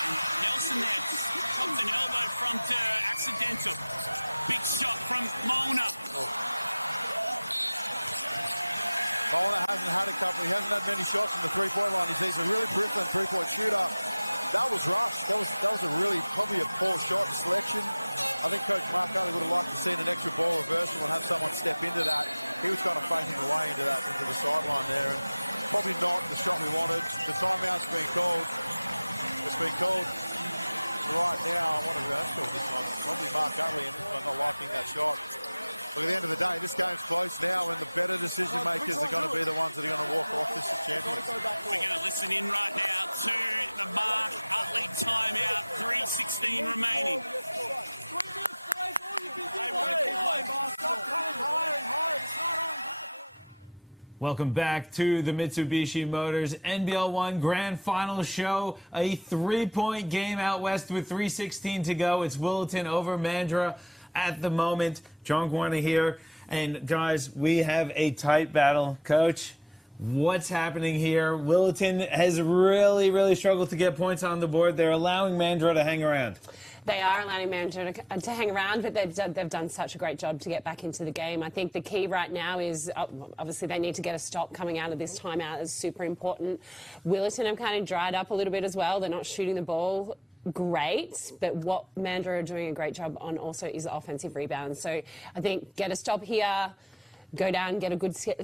And Nelson there just comes an elbow from Durr. Accidental. Big shot from Mona. Mona hasn't had a couple. He hasn't had many shots from the three-point line. He's a really peripheral three-point shooter. That was rushed. That was a really, probably a poor shot selection. I think Coach Mark Utley would have liked to see an extra ball reversal and have someone step into that. He was kind of faking away into the sideline there, and probably not the shot we wanted. The timeout's been called. It's been called right now. I wonder who that's called this one. Probably Mark Utley, and not liking that shot. Look, at the end of the day, this game's close now, and the better decision makers are going to be the ones that are going to walk off this as champions. We're going to listen in right now to the Mark Utley timeout. 3:16 remaining. Welcome back to the Mitsubishi Motors NBL1 Grand Finals show. A 3-point game out west with 3:16 to go. It's Willetton over Mandurah at the moment. Jon Guarna here. And guys, we have a tight battle. Coach, what's happening here? Willetton has really struggled to get points on the board. They're allowing Mandurah to hang around. They are allowing Mandurah to hang around, but they've done such a great job to get back into the game. I think the key right now is, obviously, they need to get a stop coming out of this timeout. Is super important. Willetton have kind of dried up a little bit as well. They're not shooting the ball great, but what Mandurah are doing a great job on also is offensive rebounds. So I think get a stop here, go down, get a good set,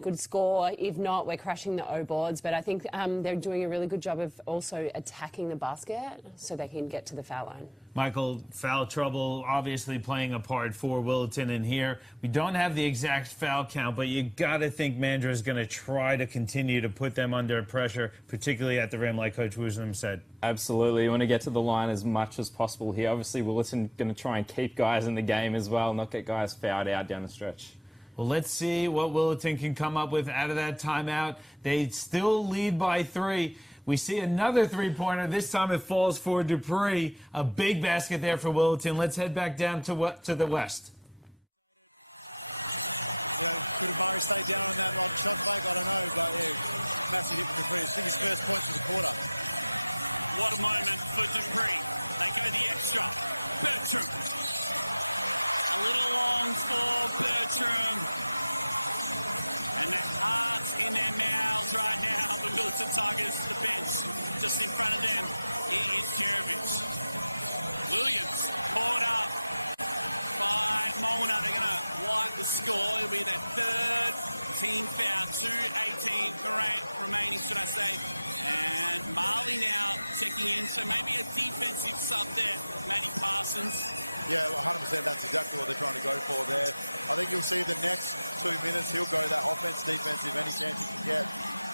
good score. If not, we're crashing the O boards. But I think they're doing a really good job of also attacking the basket so they can get to the foul line. Michael, foul trouble obviously playing a part for Willetton in here. We don't have the exact foul count, but you got to think Mandurah is going to try to continue to put them under pressure, particularly at the rim, like Coach Woosnam said. Absolutely. You want to get to the line as much as possible here. Obviously, Willetton going to try and keep guys in the game as well, not get guys fouled out down the stretch. Well, let's see what Willetton can come up with out of that timeout. They still lead by 3. We see another three-pointer. This time it falls for Dupree. A big basket there for Willerton. Let's head back down to the west. You know, could have Murray stayed down on that shot fake? I don't know, but yeah, massive hit from Dupree. I think his first points for the quarter. What a moment for Dupree. They go the extra. Bertram. A little long for Bertram. And their hearts in their mouths right now. The Willerton Tigers, the bench, just in front of them. Here is Jerovich. Williams caught up by Molnar. They're going to wipe the score. It'll be their third team foul. 2:18 remaining, should I say. And Marley now checking in. So maybe a defensive sub there, Matty Parsons. Yeah, 100%. That's exactly what they're trying to go for there. I think you'll see the next 2 minutes, he'll go that offense, defensive, any chance he can get.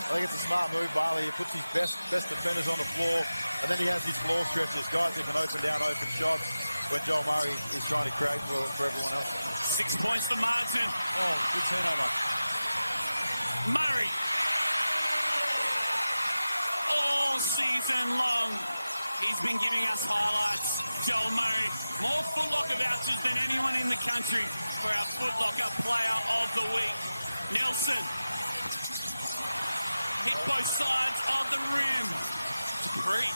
I think it's a smart move, Barley. He puts his best defenders on the floor, and then he has his floor stretchers, guys that can open down, open shots when Joel Murray is trying to create for everyone else. 6 points the margin. Oh, good turnover. Murray. All season long, he's been giving us highlights. Joel Murray, more Foot Locker vouchers than anyone in the country for our Foot Locker Player of the Week. Nelson hit both sides of the rim. Dupree,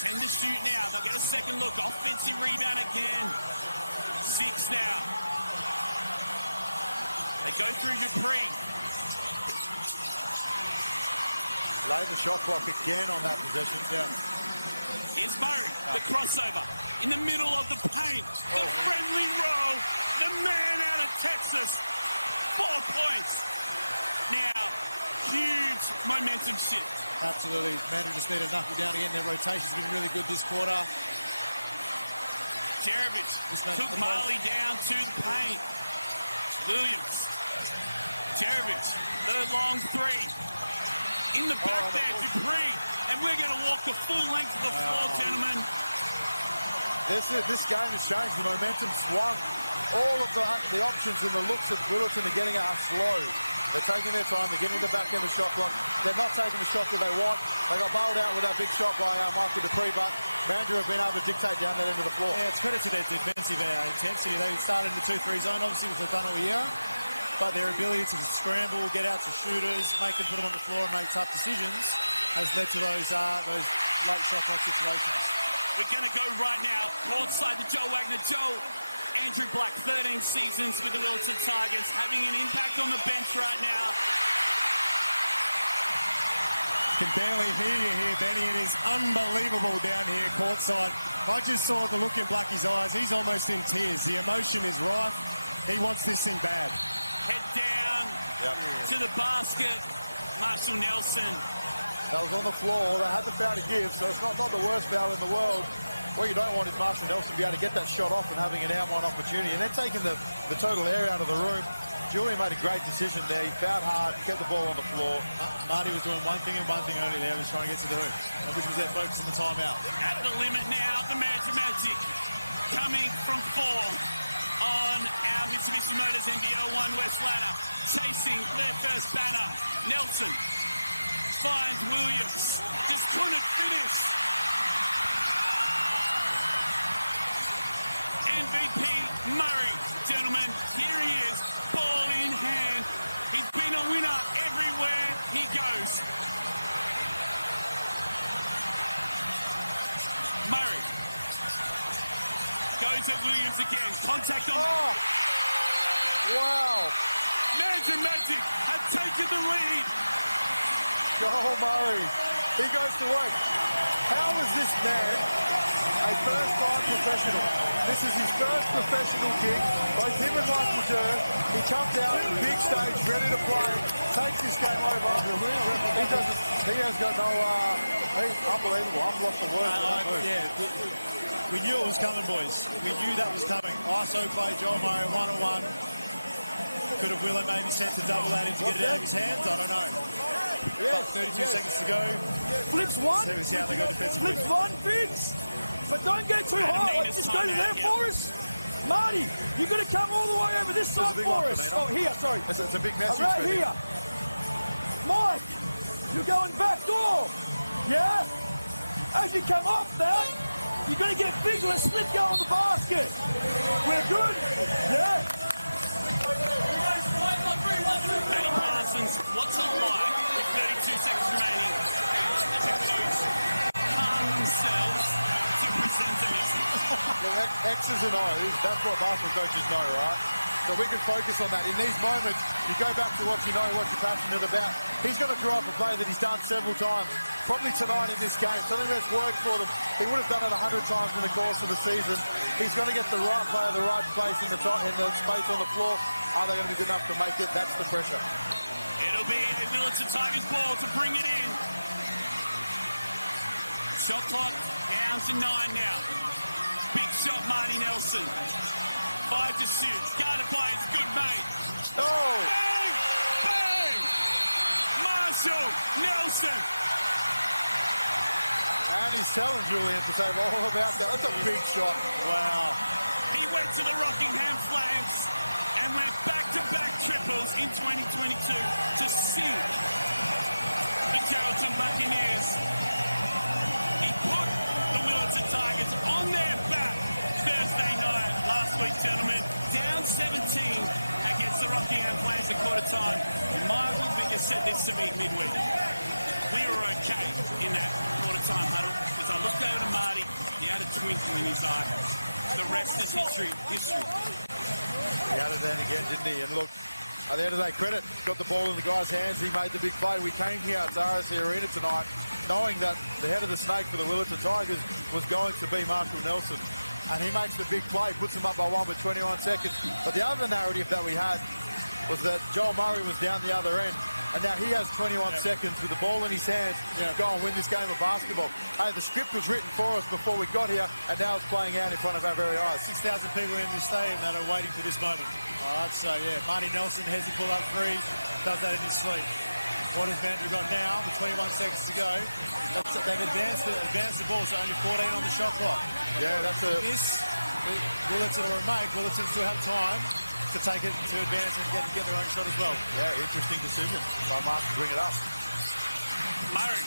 10 to shoot now. They'll get a second look. Offensive rebound again. 6 now. They go through Dupree. Lay the shot clock again on that possession. Yeah. Here's Murray, the crossover in the middle of the paint. The friendly roll, the man out of Texas. 4 points. Now, huge momentum shift. Absolutely. Mandra just need to knuckle down again. Their rotation's been really good this quarter. Jerovich took Marley down to the paint. Williams. Jerovich, the long three. In the back there, Dupree. And we're going to walk the full length of the floor, gentlemen. This game has changed. The momentum swung. All of the options and the looks of Willerton are getting are slow. They're taking their time. They're getting the back end of the shot clock. They're not taking the shot that they want. They got bailed out with that big shot by Michael Dupree, but Mandra have been able to dictate down that end of the floor. Yeah, it's credit to their defensive intensity. They started in the 2-3 zone, obviously, which they've done all year. But their ability to scramble, get out to shooters, make them put them on the floor and make tough decisions has led to those late shot clock situations. We're going to go right now, courtside to Joe Wagner. Joe, Andrew Black, 13 seasons with the Willerton Tigers, having an impact on the bench right now. Can barely hear you here, Benny. It is unbelievable down here courtside. I just saw the look in Blackie's eyes. He's almost in tears. The emotion is rife. He wants this thing bad. Head down to the basket. Marshall Nelson. That was on the floor. They had the foul to give, so it's not the worst foul in the world. What you don't want is Marshall Nelson to be able to get that shot off and having an out-one opportunity. And then taking the total air out of the room. Julian made a great decision there. He fouled hard, kept the ball on the floor. Marty was doing one thing and one thing only there, was trying to get to the hoop, which was their focus in the timeout. At the limit now, the Magic coming from 4 on our Mitsubishi Motors NBL1 West ladder. Chasing their first banner. Nelson finds Williams. Just couldn't finish. MVP Murray, gentlemen, here he is, ball in hand. He's been a winner everywhere he goes. Murray goes at Williams again. Contact on. Oh. Wow. Magic have taken the lead. Joel Murray, he goes to work. How is this man a first-time professional? This is his first professional gig. Both him and Michael Durr, he comes out on the big stage, ready to play, takes this game over. He has got no, unbelievable. I've lost the words. Yeah, we knew it was coming, boys. We knew that was coming. ISO play, Joel Murray, 1-on-1. Could have Wheeler maybe sent to double that in to get it out of his hands? I don't know. Yes, but 32 seconds to go. Flips one. See how they go defensively. Flips one, Figs. But don't get too high. Let's just go to there for us. Marty, you've got to come all the way over this side for us. Oh, here, sorry. It's a big message right for here. him. Mike, you're going back door. Yeah? As you come off that, you're going to get big with a slip go on the basket. We're good? Yeah? Matty Parsons, what's it like with 32 seconds remaining? How do the coach calm themselves to present a message? X's and O's, that's what basketball coaches know, right? So we can focus on that. In these moments, you go back to what you know, what you're passionate about. He's going to draw up a play that he's done several times, probably tonight in this game. Something that's worked for them. He would have done it 100 times in the course of the season. He's going to get the right player, the right place in the space on the floor. Are they going to be good enough to make it? That's the pressure. It'll be a Militant Tigers ball to bring it in. Shot clock down to 9 now. Big shot, Marty Nelson. 5 to shoot. Guarded by his good mate. Oh! Bang! Bang! Marshall Nelson. And he's telling Julian to say all about that. That's a big shot. Wow. He went to the Rockingham Flames and went back-to-back triples in 2022 to sink the Geraldton Buccaneers. He put the Militant Tigers on their back Thursday night last week, gentlemen. Down 17 against the Rockingham Flames at quarter time. And Michael Vickers said this to me midweek. We were okay in that quarter time huddle because I looked over to Marty. He had a twinkle in his eye. The rest is history. He had it then again, didn't he? And look, at the end of the day, credit, got the ball in the guy's hands. He made the big play. We came here to RSC Arena tonight knowing that the head of the snake for the Willetton Tigers was going to be Marshall Nelson. And he makes the big play, puts them up by 1 with 21 seconds. But the other narrative that we had was that Joel Murray was down the other end. And now he has 21 seconds with the ball in his hands to go and win this game of basketball. Hey, the script was written for us before we got here, and now it's playing out in front of our very eyes. 6,000 people in this stadium that are waiting for this moment. All right, so yeah, Marty Nelson, hezzy pull-up three, does that in his sleep. What has Mandra got now with 21 seconds to go? They've advanced the ball, so only 14 on the shot clock. Yeah, that's a... This, Willetton or a mate, Willetton still have time to take it, to advance and get their own shot as well. Yeah, interesting decision by Mark to bring it up. Murray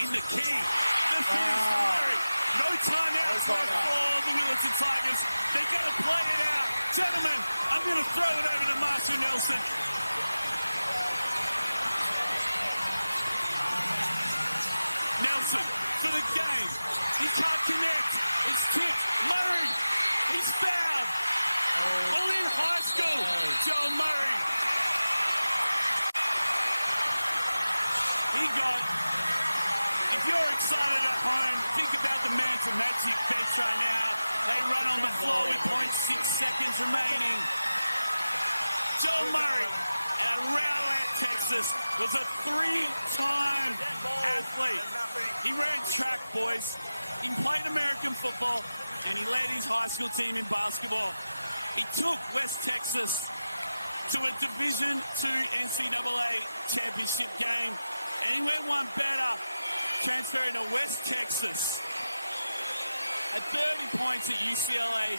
in the key. The finish for Murray. No timeouts left for the Willetton Tigers. They're going to play it out. Gentlemen, I'm going to throw it over to Marshall Nelson. Nelson for the game. He can't connect. It's tipped. Murray. He's fouled. All in high school. Joel Murray. He got... If you're excited at home, think about the man to Magic bench right now. They run on the floor with 0.6 seconds remaining. Joel Murray at Rowlett, Texas, was a 3-time athlete. He ran track, boys. He played American football, and he led his high school team in basketball. He took West Texas to a Division II NCAA championship game, and he went one better, transferring to West Texas. At 30 points at UCLA.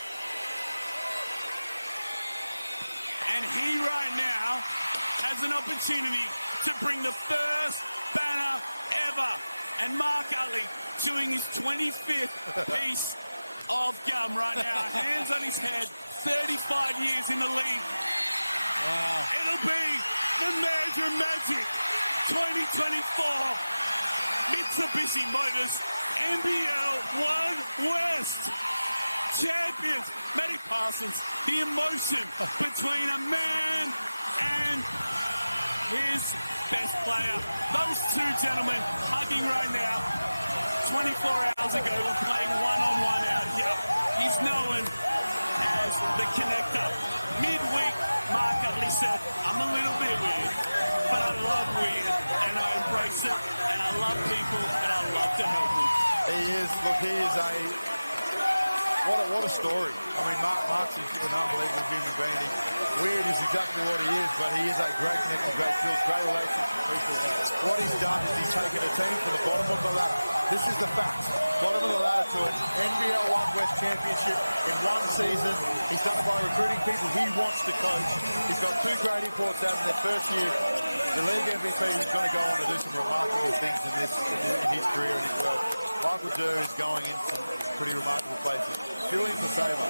And he right now has an opportunity to bring the first banner ever. And Mark Utley chewing his 25th piece of gum right now. Hands on his head. 35 years in the league. Wow. It'll be the Major Magic 2024 Mitsubishi Motors NBL1 West champions. Matty Parsons, the emotion between a man and his best player. Those two gentlemen hugging right now. 24 hours ago, we're playing one-on-one out here. He's known as the connector. Midweek, Mark Utley said, I'm a little bit weird, but I love weird, and I embrace it, and I love people, and I love to help them. He is, look, he is a, what a story. I mean, Mark's an unbelievable human being. Weird is exactly what he is, but he is a great connector, great skills, great relationship with people. What he's done is he's taken a team from the bottom of the ladder. This is the facts. Bottom of the ladder to an NBL1 West Championship in one season. He's done it by recruiting people he wants to coach. He's got two great imports out in their first year. the league MVP, he's going to go on to do some remarkable things in his career and his world. Michael Durr is going in some pretty remarkable places. Julian Paseva,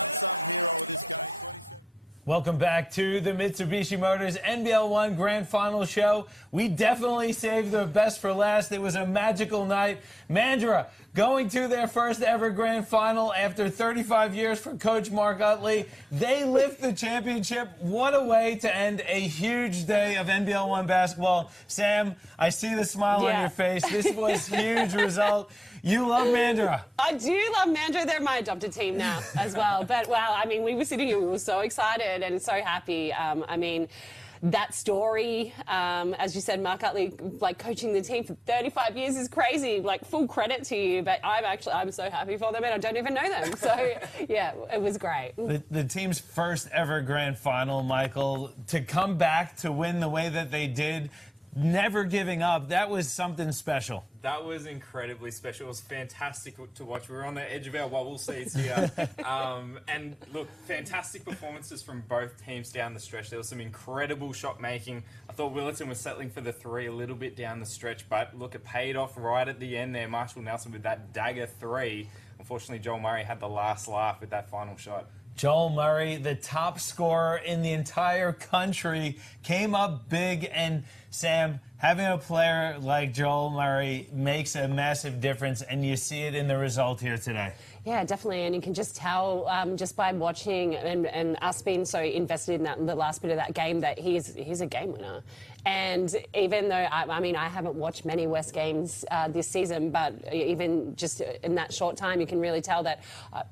unsung hero of this game, 27. Welcome back to the Mitsubishi Motors NBL1 Grand Final show. We definitely saved the best for last. It was a magical night. Mandurah going to their first ever Grand Final after 35 years for Coach Mark Utley. They lift the championship. What a way to end a huge day of NBL1 basketball. Sam, I see the smile on your face. This was a huge result. You love Mandurah. I do love Mandurah. They're my adopted team now as well. But, wow, I mean, we were sitting here, we were so excited and so happy. I mean, that story, as you said, Mark Utley, like, coaching the team for 35 years is crazy. Like, full credit to you. But I'm so happy for them, and I don't even know them. So, yeah, it was great. The team's first ever Grand Final, Michael, to come back to win the way that they did, never giving up, that was something special. That was incredibly special. It was fantastic to watch. We were on the edge of our wobble seats here. And look, fantastic performances from both teams down the stretch. There was some incredible shot making. I thought Willerton was settling for the three a little bit down the stretch, but look, it paid off right at the end there. Marshall Nelson with that dagger three. Unfortunately, Joel Murray had the last laugh with that final shot. Joel Murray, the top scorer in the entire country, came up big. And Sam, having a player like Joel Murray makes a massive difference, and you see it in the result here today. Yeah, definitely, and you can just tell just by watching and us being so invested in the last bit of that game that he's a game winner. And even though, I mean, I haven't watched many West games this season, but even just in that short time, you can really tell that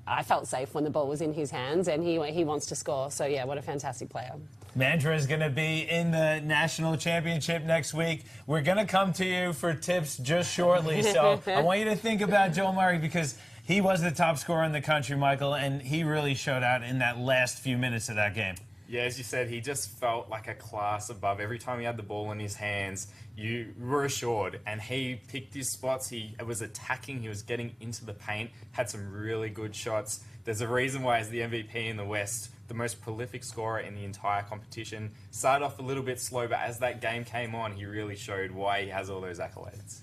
I felt safe when the ball was in his hands, and he wants to score. So, yeah, what a fantastic player. Mandurah is going to be in the national championship next week. We're going to come to you for tips just shortly. So I want you to think about Joel Murray, because he was the top scorer in the country, Michael, and he really showed out in that last few minutes of that game. Yeah, as you said, he just felt like a class above. Every time he had the ball in his hands, you were assured. And he picked his spots. He was attacking. He was getting into the paint, had some really good shots. There's a reason why he's the MVP in the West, the most prolific scorer in the entire competition. Started off a little bit slow, but as that game came on, he really showed why he has all those accolades.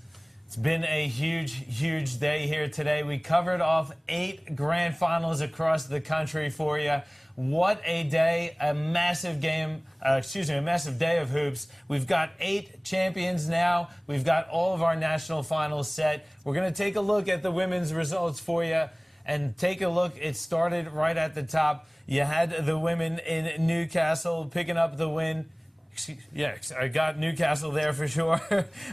It's been a huge, huge day here today. We covered off 8 Grand Finals across the country for you. What a day, a massive game, a massive day of hoops. We've got 8 champions now. We've got all of our national finals set. We're going to take a look at the women's results for you and take a look. It started right at the top. You had the women in Newcastle picking up the win. Yeah, I got Newcastle there for sure.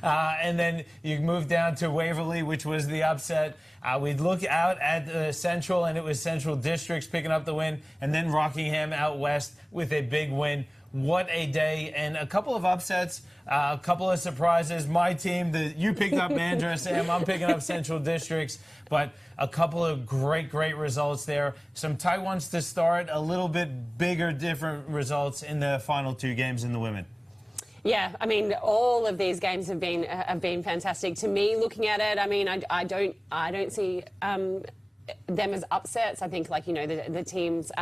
And then you moved down to Waverly, which was the upset. We'd look out at Central, and it was Central Districts picking up the win. And then Rockingham out west with a big win. What a day. And a couple of upsets, a couple of surprises. My team, you picked up Mandurah, Sam. I'm picking up Central Districts. But a couple of great results there. Some tight ones to start, a little bit bigger, different results in the final 2 games in the women. Yeah, I mean, all of these games have been fantastic. To me, looking at it, I mean, I don't see them as upsets. I think, like, you know, the teams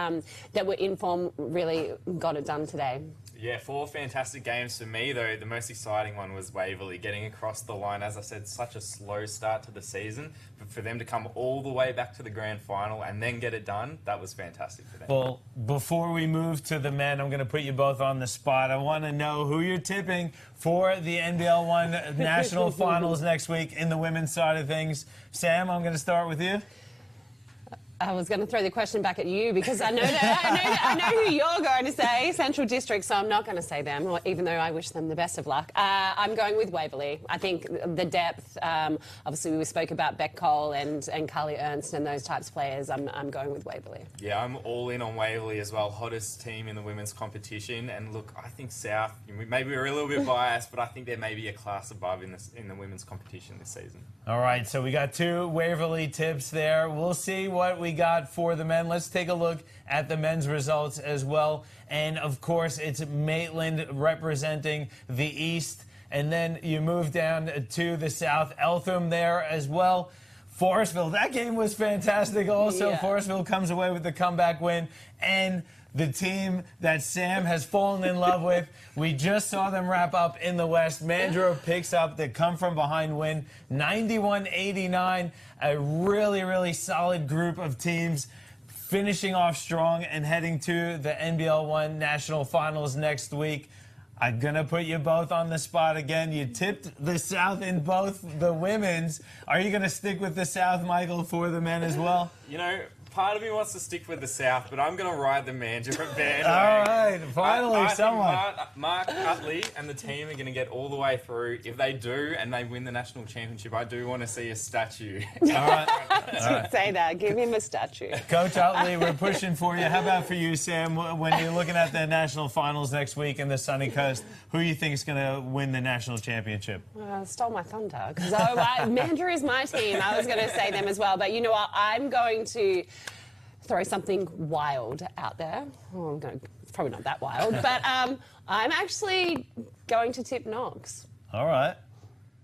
that were in form really got it done today. Yeah, 4 fantastic games for me, though. The most exciting one was Waverley getting across the line. As I said, such a slow start to the season. But for them to come all the way back to the grand final and then get it done, that was fantastic for them. Well, before we move to the men, I'm going to put you both on the spot. I want to know who you're tipping for the NBL1 National Finals next week in the women's side of things. Sam, I'm going to start with you. I was going to throw the question back at you, because I know who you're going to say, Central District, so I'm not going to say them, even though I wish them the best of luck. I'm going with Waverley. I think the depth, obviously we spoke about Beck Cole and Carly Ernst and those types of players. I'm going with Waverley. Yeah, I'm all in on Waverley as well. Hottest team in the women's competition. And look, I think South, maybe we're a little bit biased, but I think there may be a class above in the women's competition this season. All right, so we got 2 Waverley tips there. We'll see what we got for the men. Let's take a look at the men's results as well. And, of course, it's Maitland representing the East. And then you move down to the South. Eltham there as well. Forestville, that game was fantastic also. Yeah. Forestville comes away with the comeback win. And the team that Sam has fallen in love with. We just saw them wrap up in the West. Mandurah picks up the come-from-behind win, 91-89. A really, really solid group of teams finishing off strong and heading to the NBL1 National Finals next week. I'm going to put you both on the spot again. You tipped the South in both the women's. Are you going to stick with the South, Michael, for the men as well? You know, part of me wants to stick with the South, but I'm going to ride the Mandurah bandwagon. All right, finally I someone. think Mark Utley and the team are going to get all the way through. If they do and they win the national championship, I do want to see a statue. All right. Say that. Give him a statue. Coach Utley, we're pushing for you. How about for you, Sam? When you're looking at the national finals next week in the Sunny Coast, who do you think is going to win the national championship? Stole my thunder, because Mandurah is my team. I was going to say them as well. But you know what? I'm going to throw something wild out there. Oh, probably not that wild, but I'm actually going to tip Knox. All right.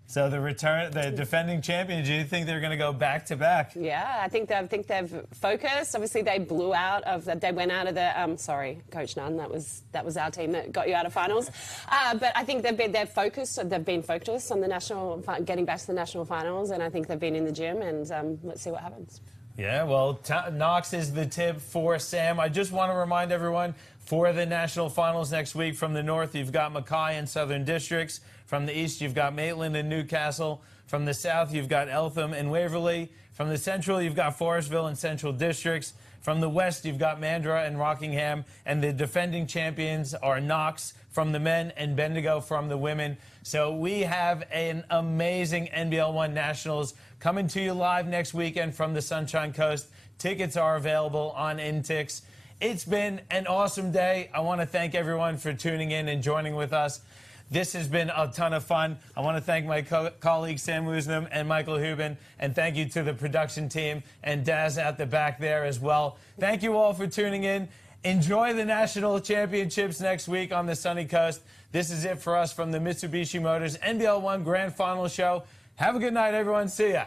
So the defending champions, do you think they're going to go back to back? Yeah, I think they've focused. Obviously, they blew out of they went out of the. Sorry, Coach Nunn, that was our team that got you out of finals. But I think they're focused. They've been focused on the getting back to the national finals, and I think they've been in the gym. And let's see what happens. Yeah, well, Knox is the tip for Sam. I just want to remind everyone, for the national finals next week, from the north, you've got Mackay and Southern Districts. From the east, you've got Maitland and Newcastle. From the south, you've got Eltham and Waverley. From the central, you've got Forestville and Central Districts. From the west, you've got Mandurah and Rockingham. And the defending champions are Knox from the men and Bendigo from the women. So we have an amazing NBL1 Nationals coming to you live next weekend from the Sunshine Coast. Tickets are available on Intix. It's been an awesome day. I want to thank everyone for tuning in and joining with us. This has been a ton of fun. I want to thank my colleagues Sam Woosnam and Michael Houben, and thank you to the production team and Daz at the back there as well. Thank you all for tuning in. Enjoy the national championships next week on the Sunny Coast. This is it for us from the Mitsubishi Motors NBL1 Grand Final show. Have a good night, everyone. See ya.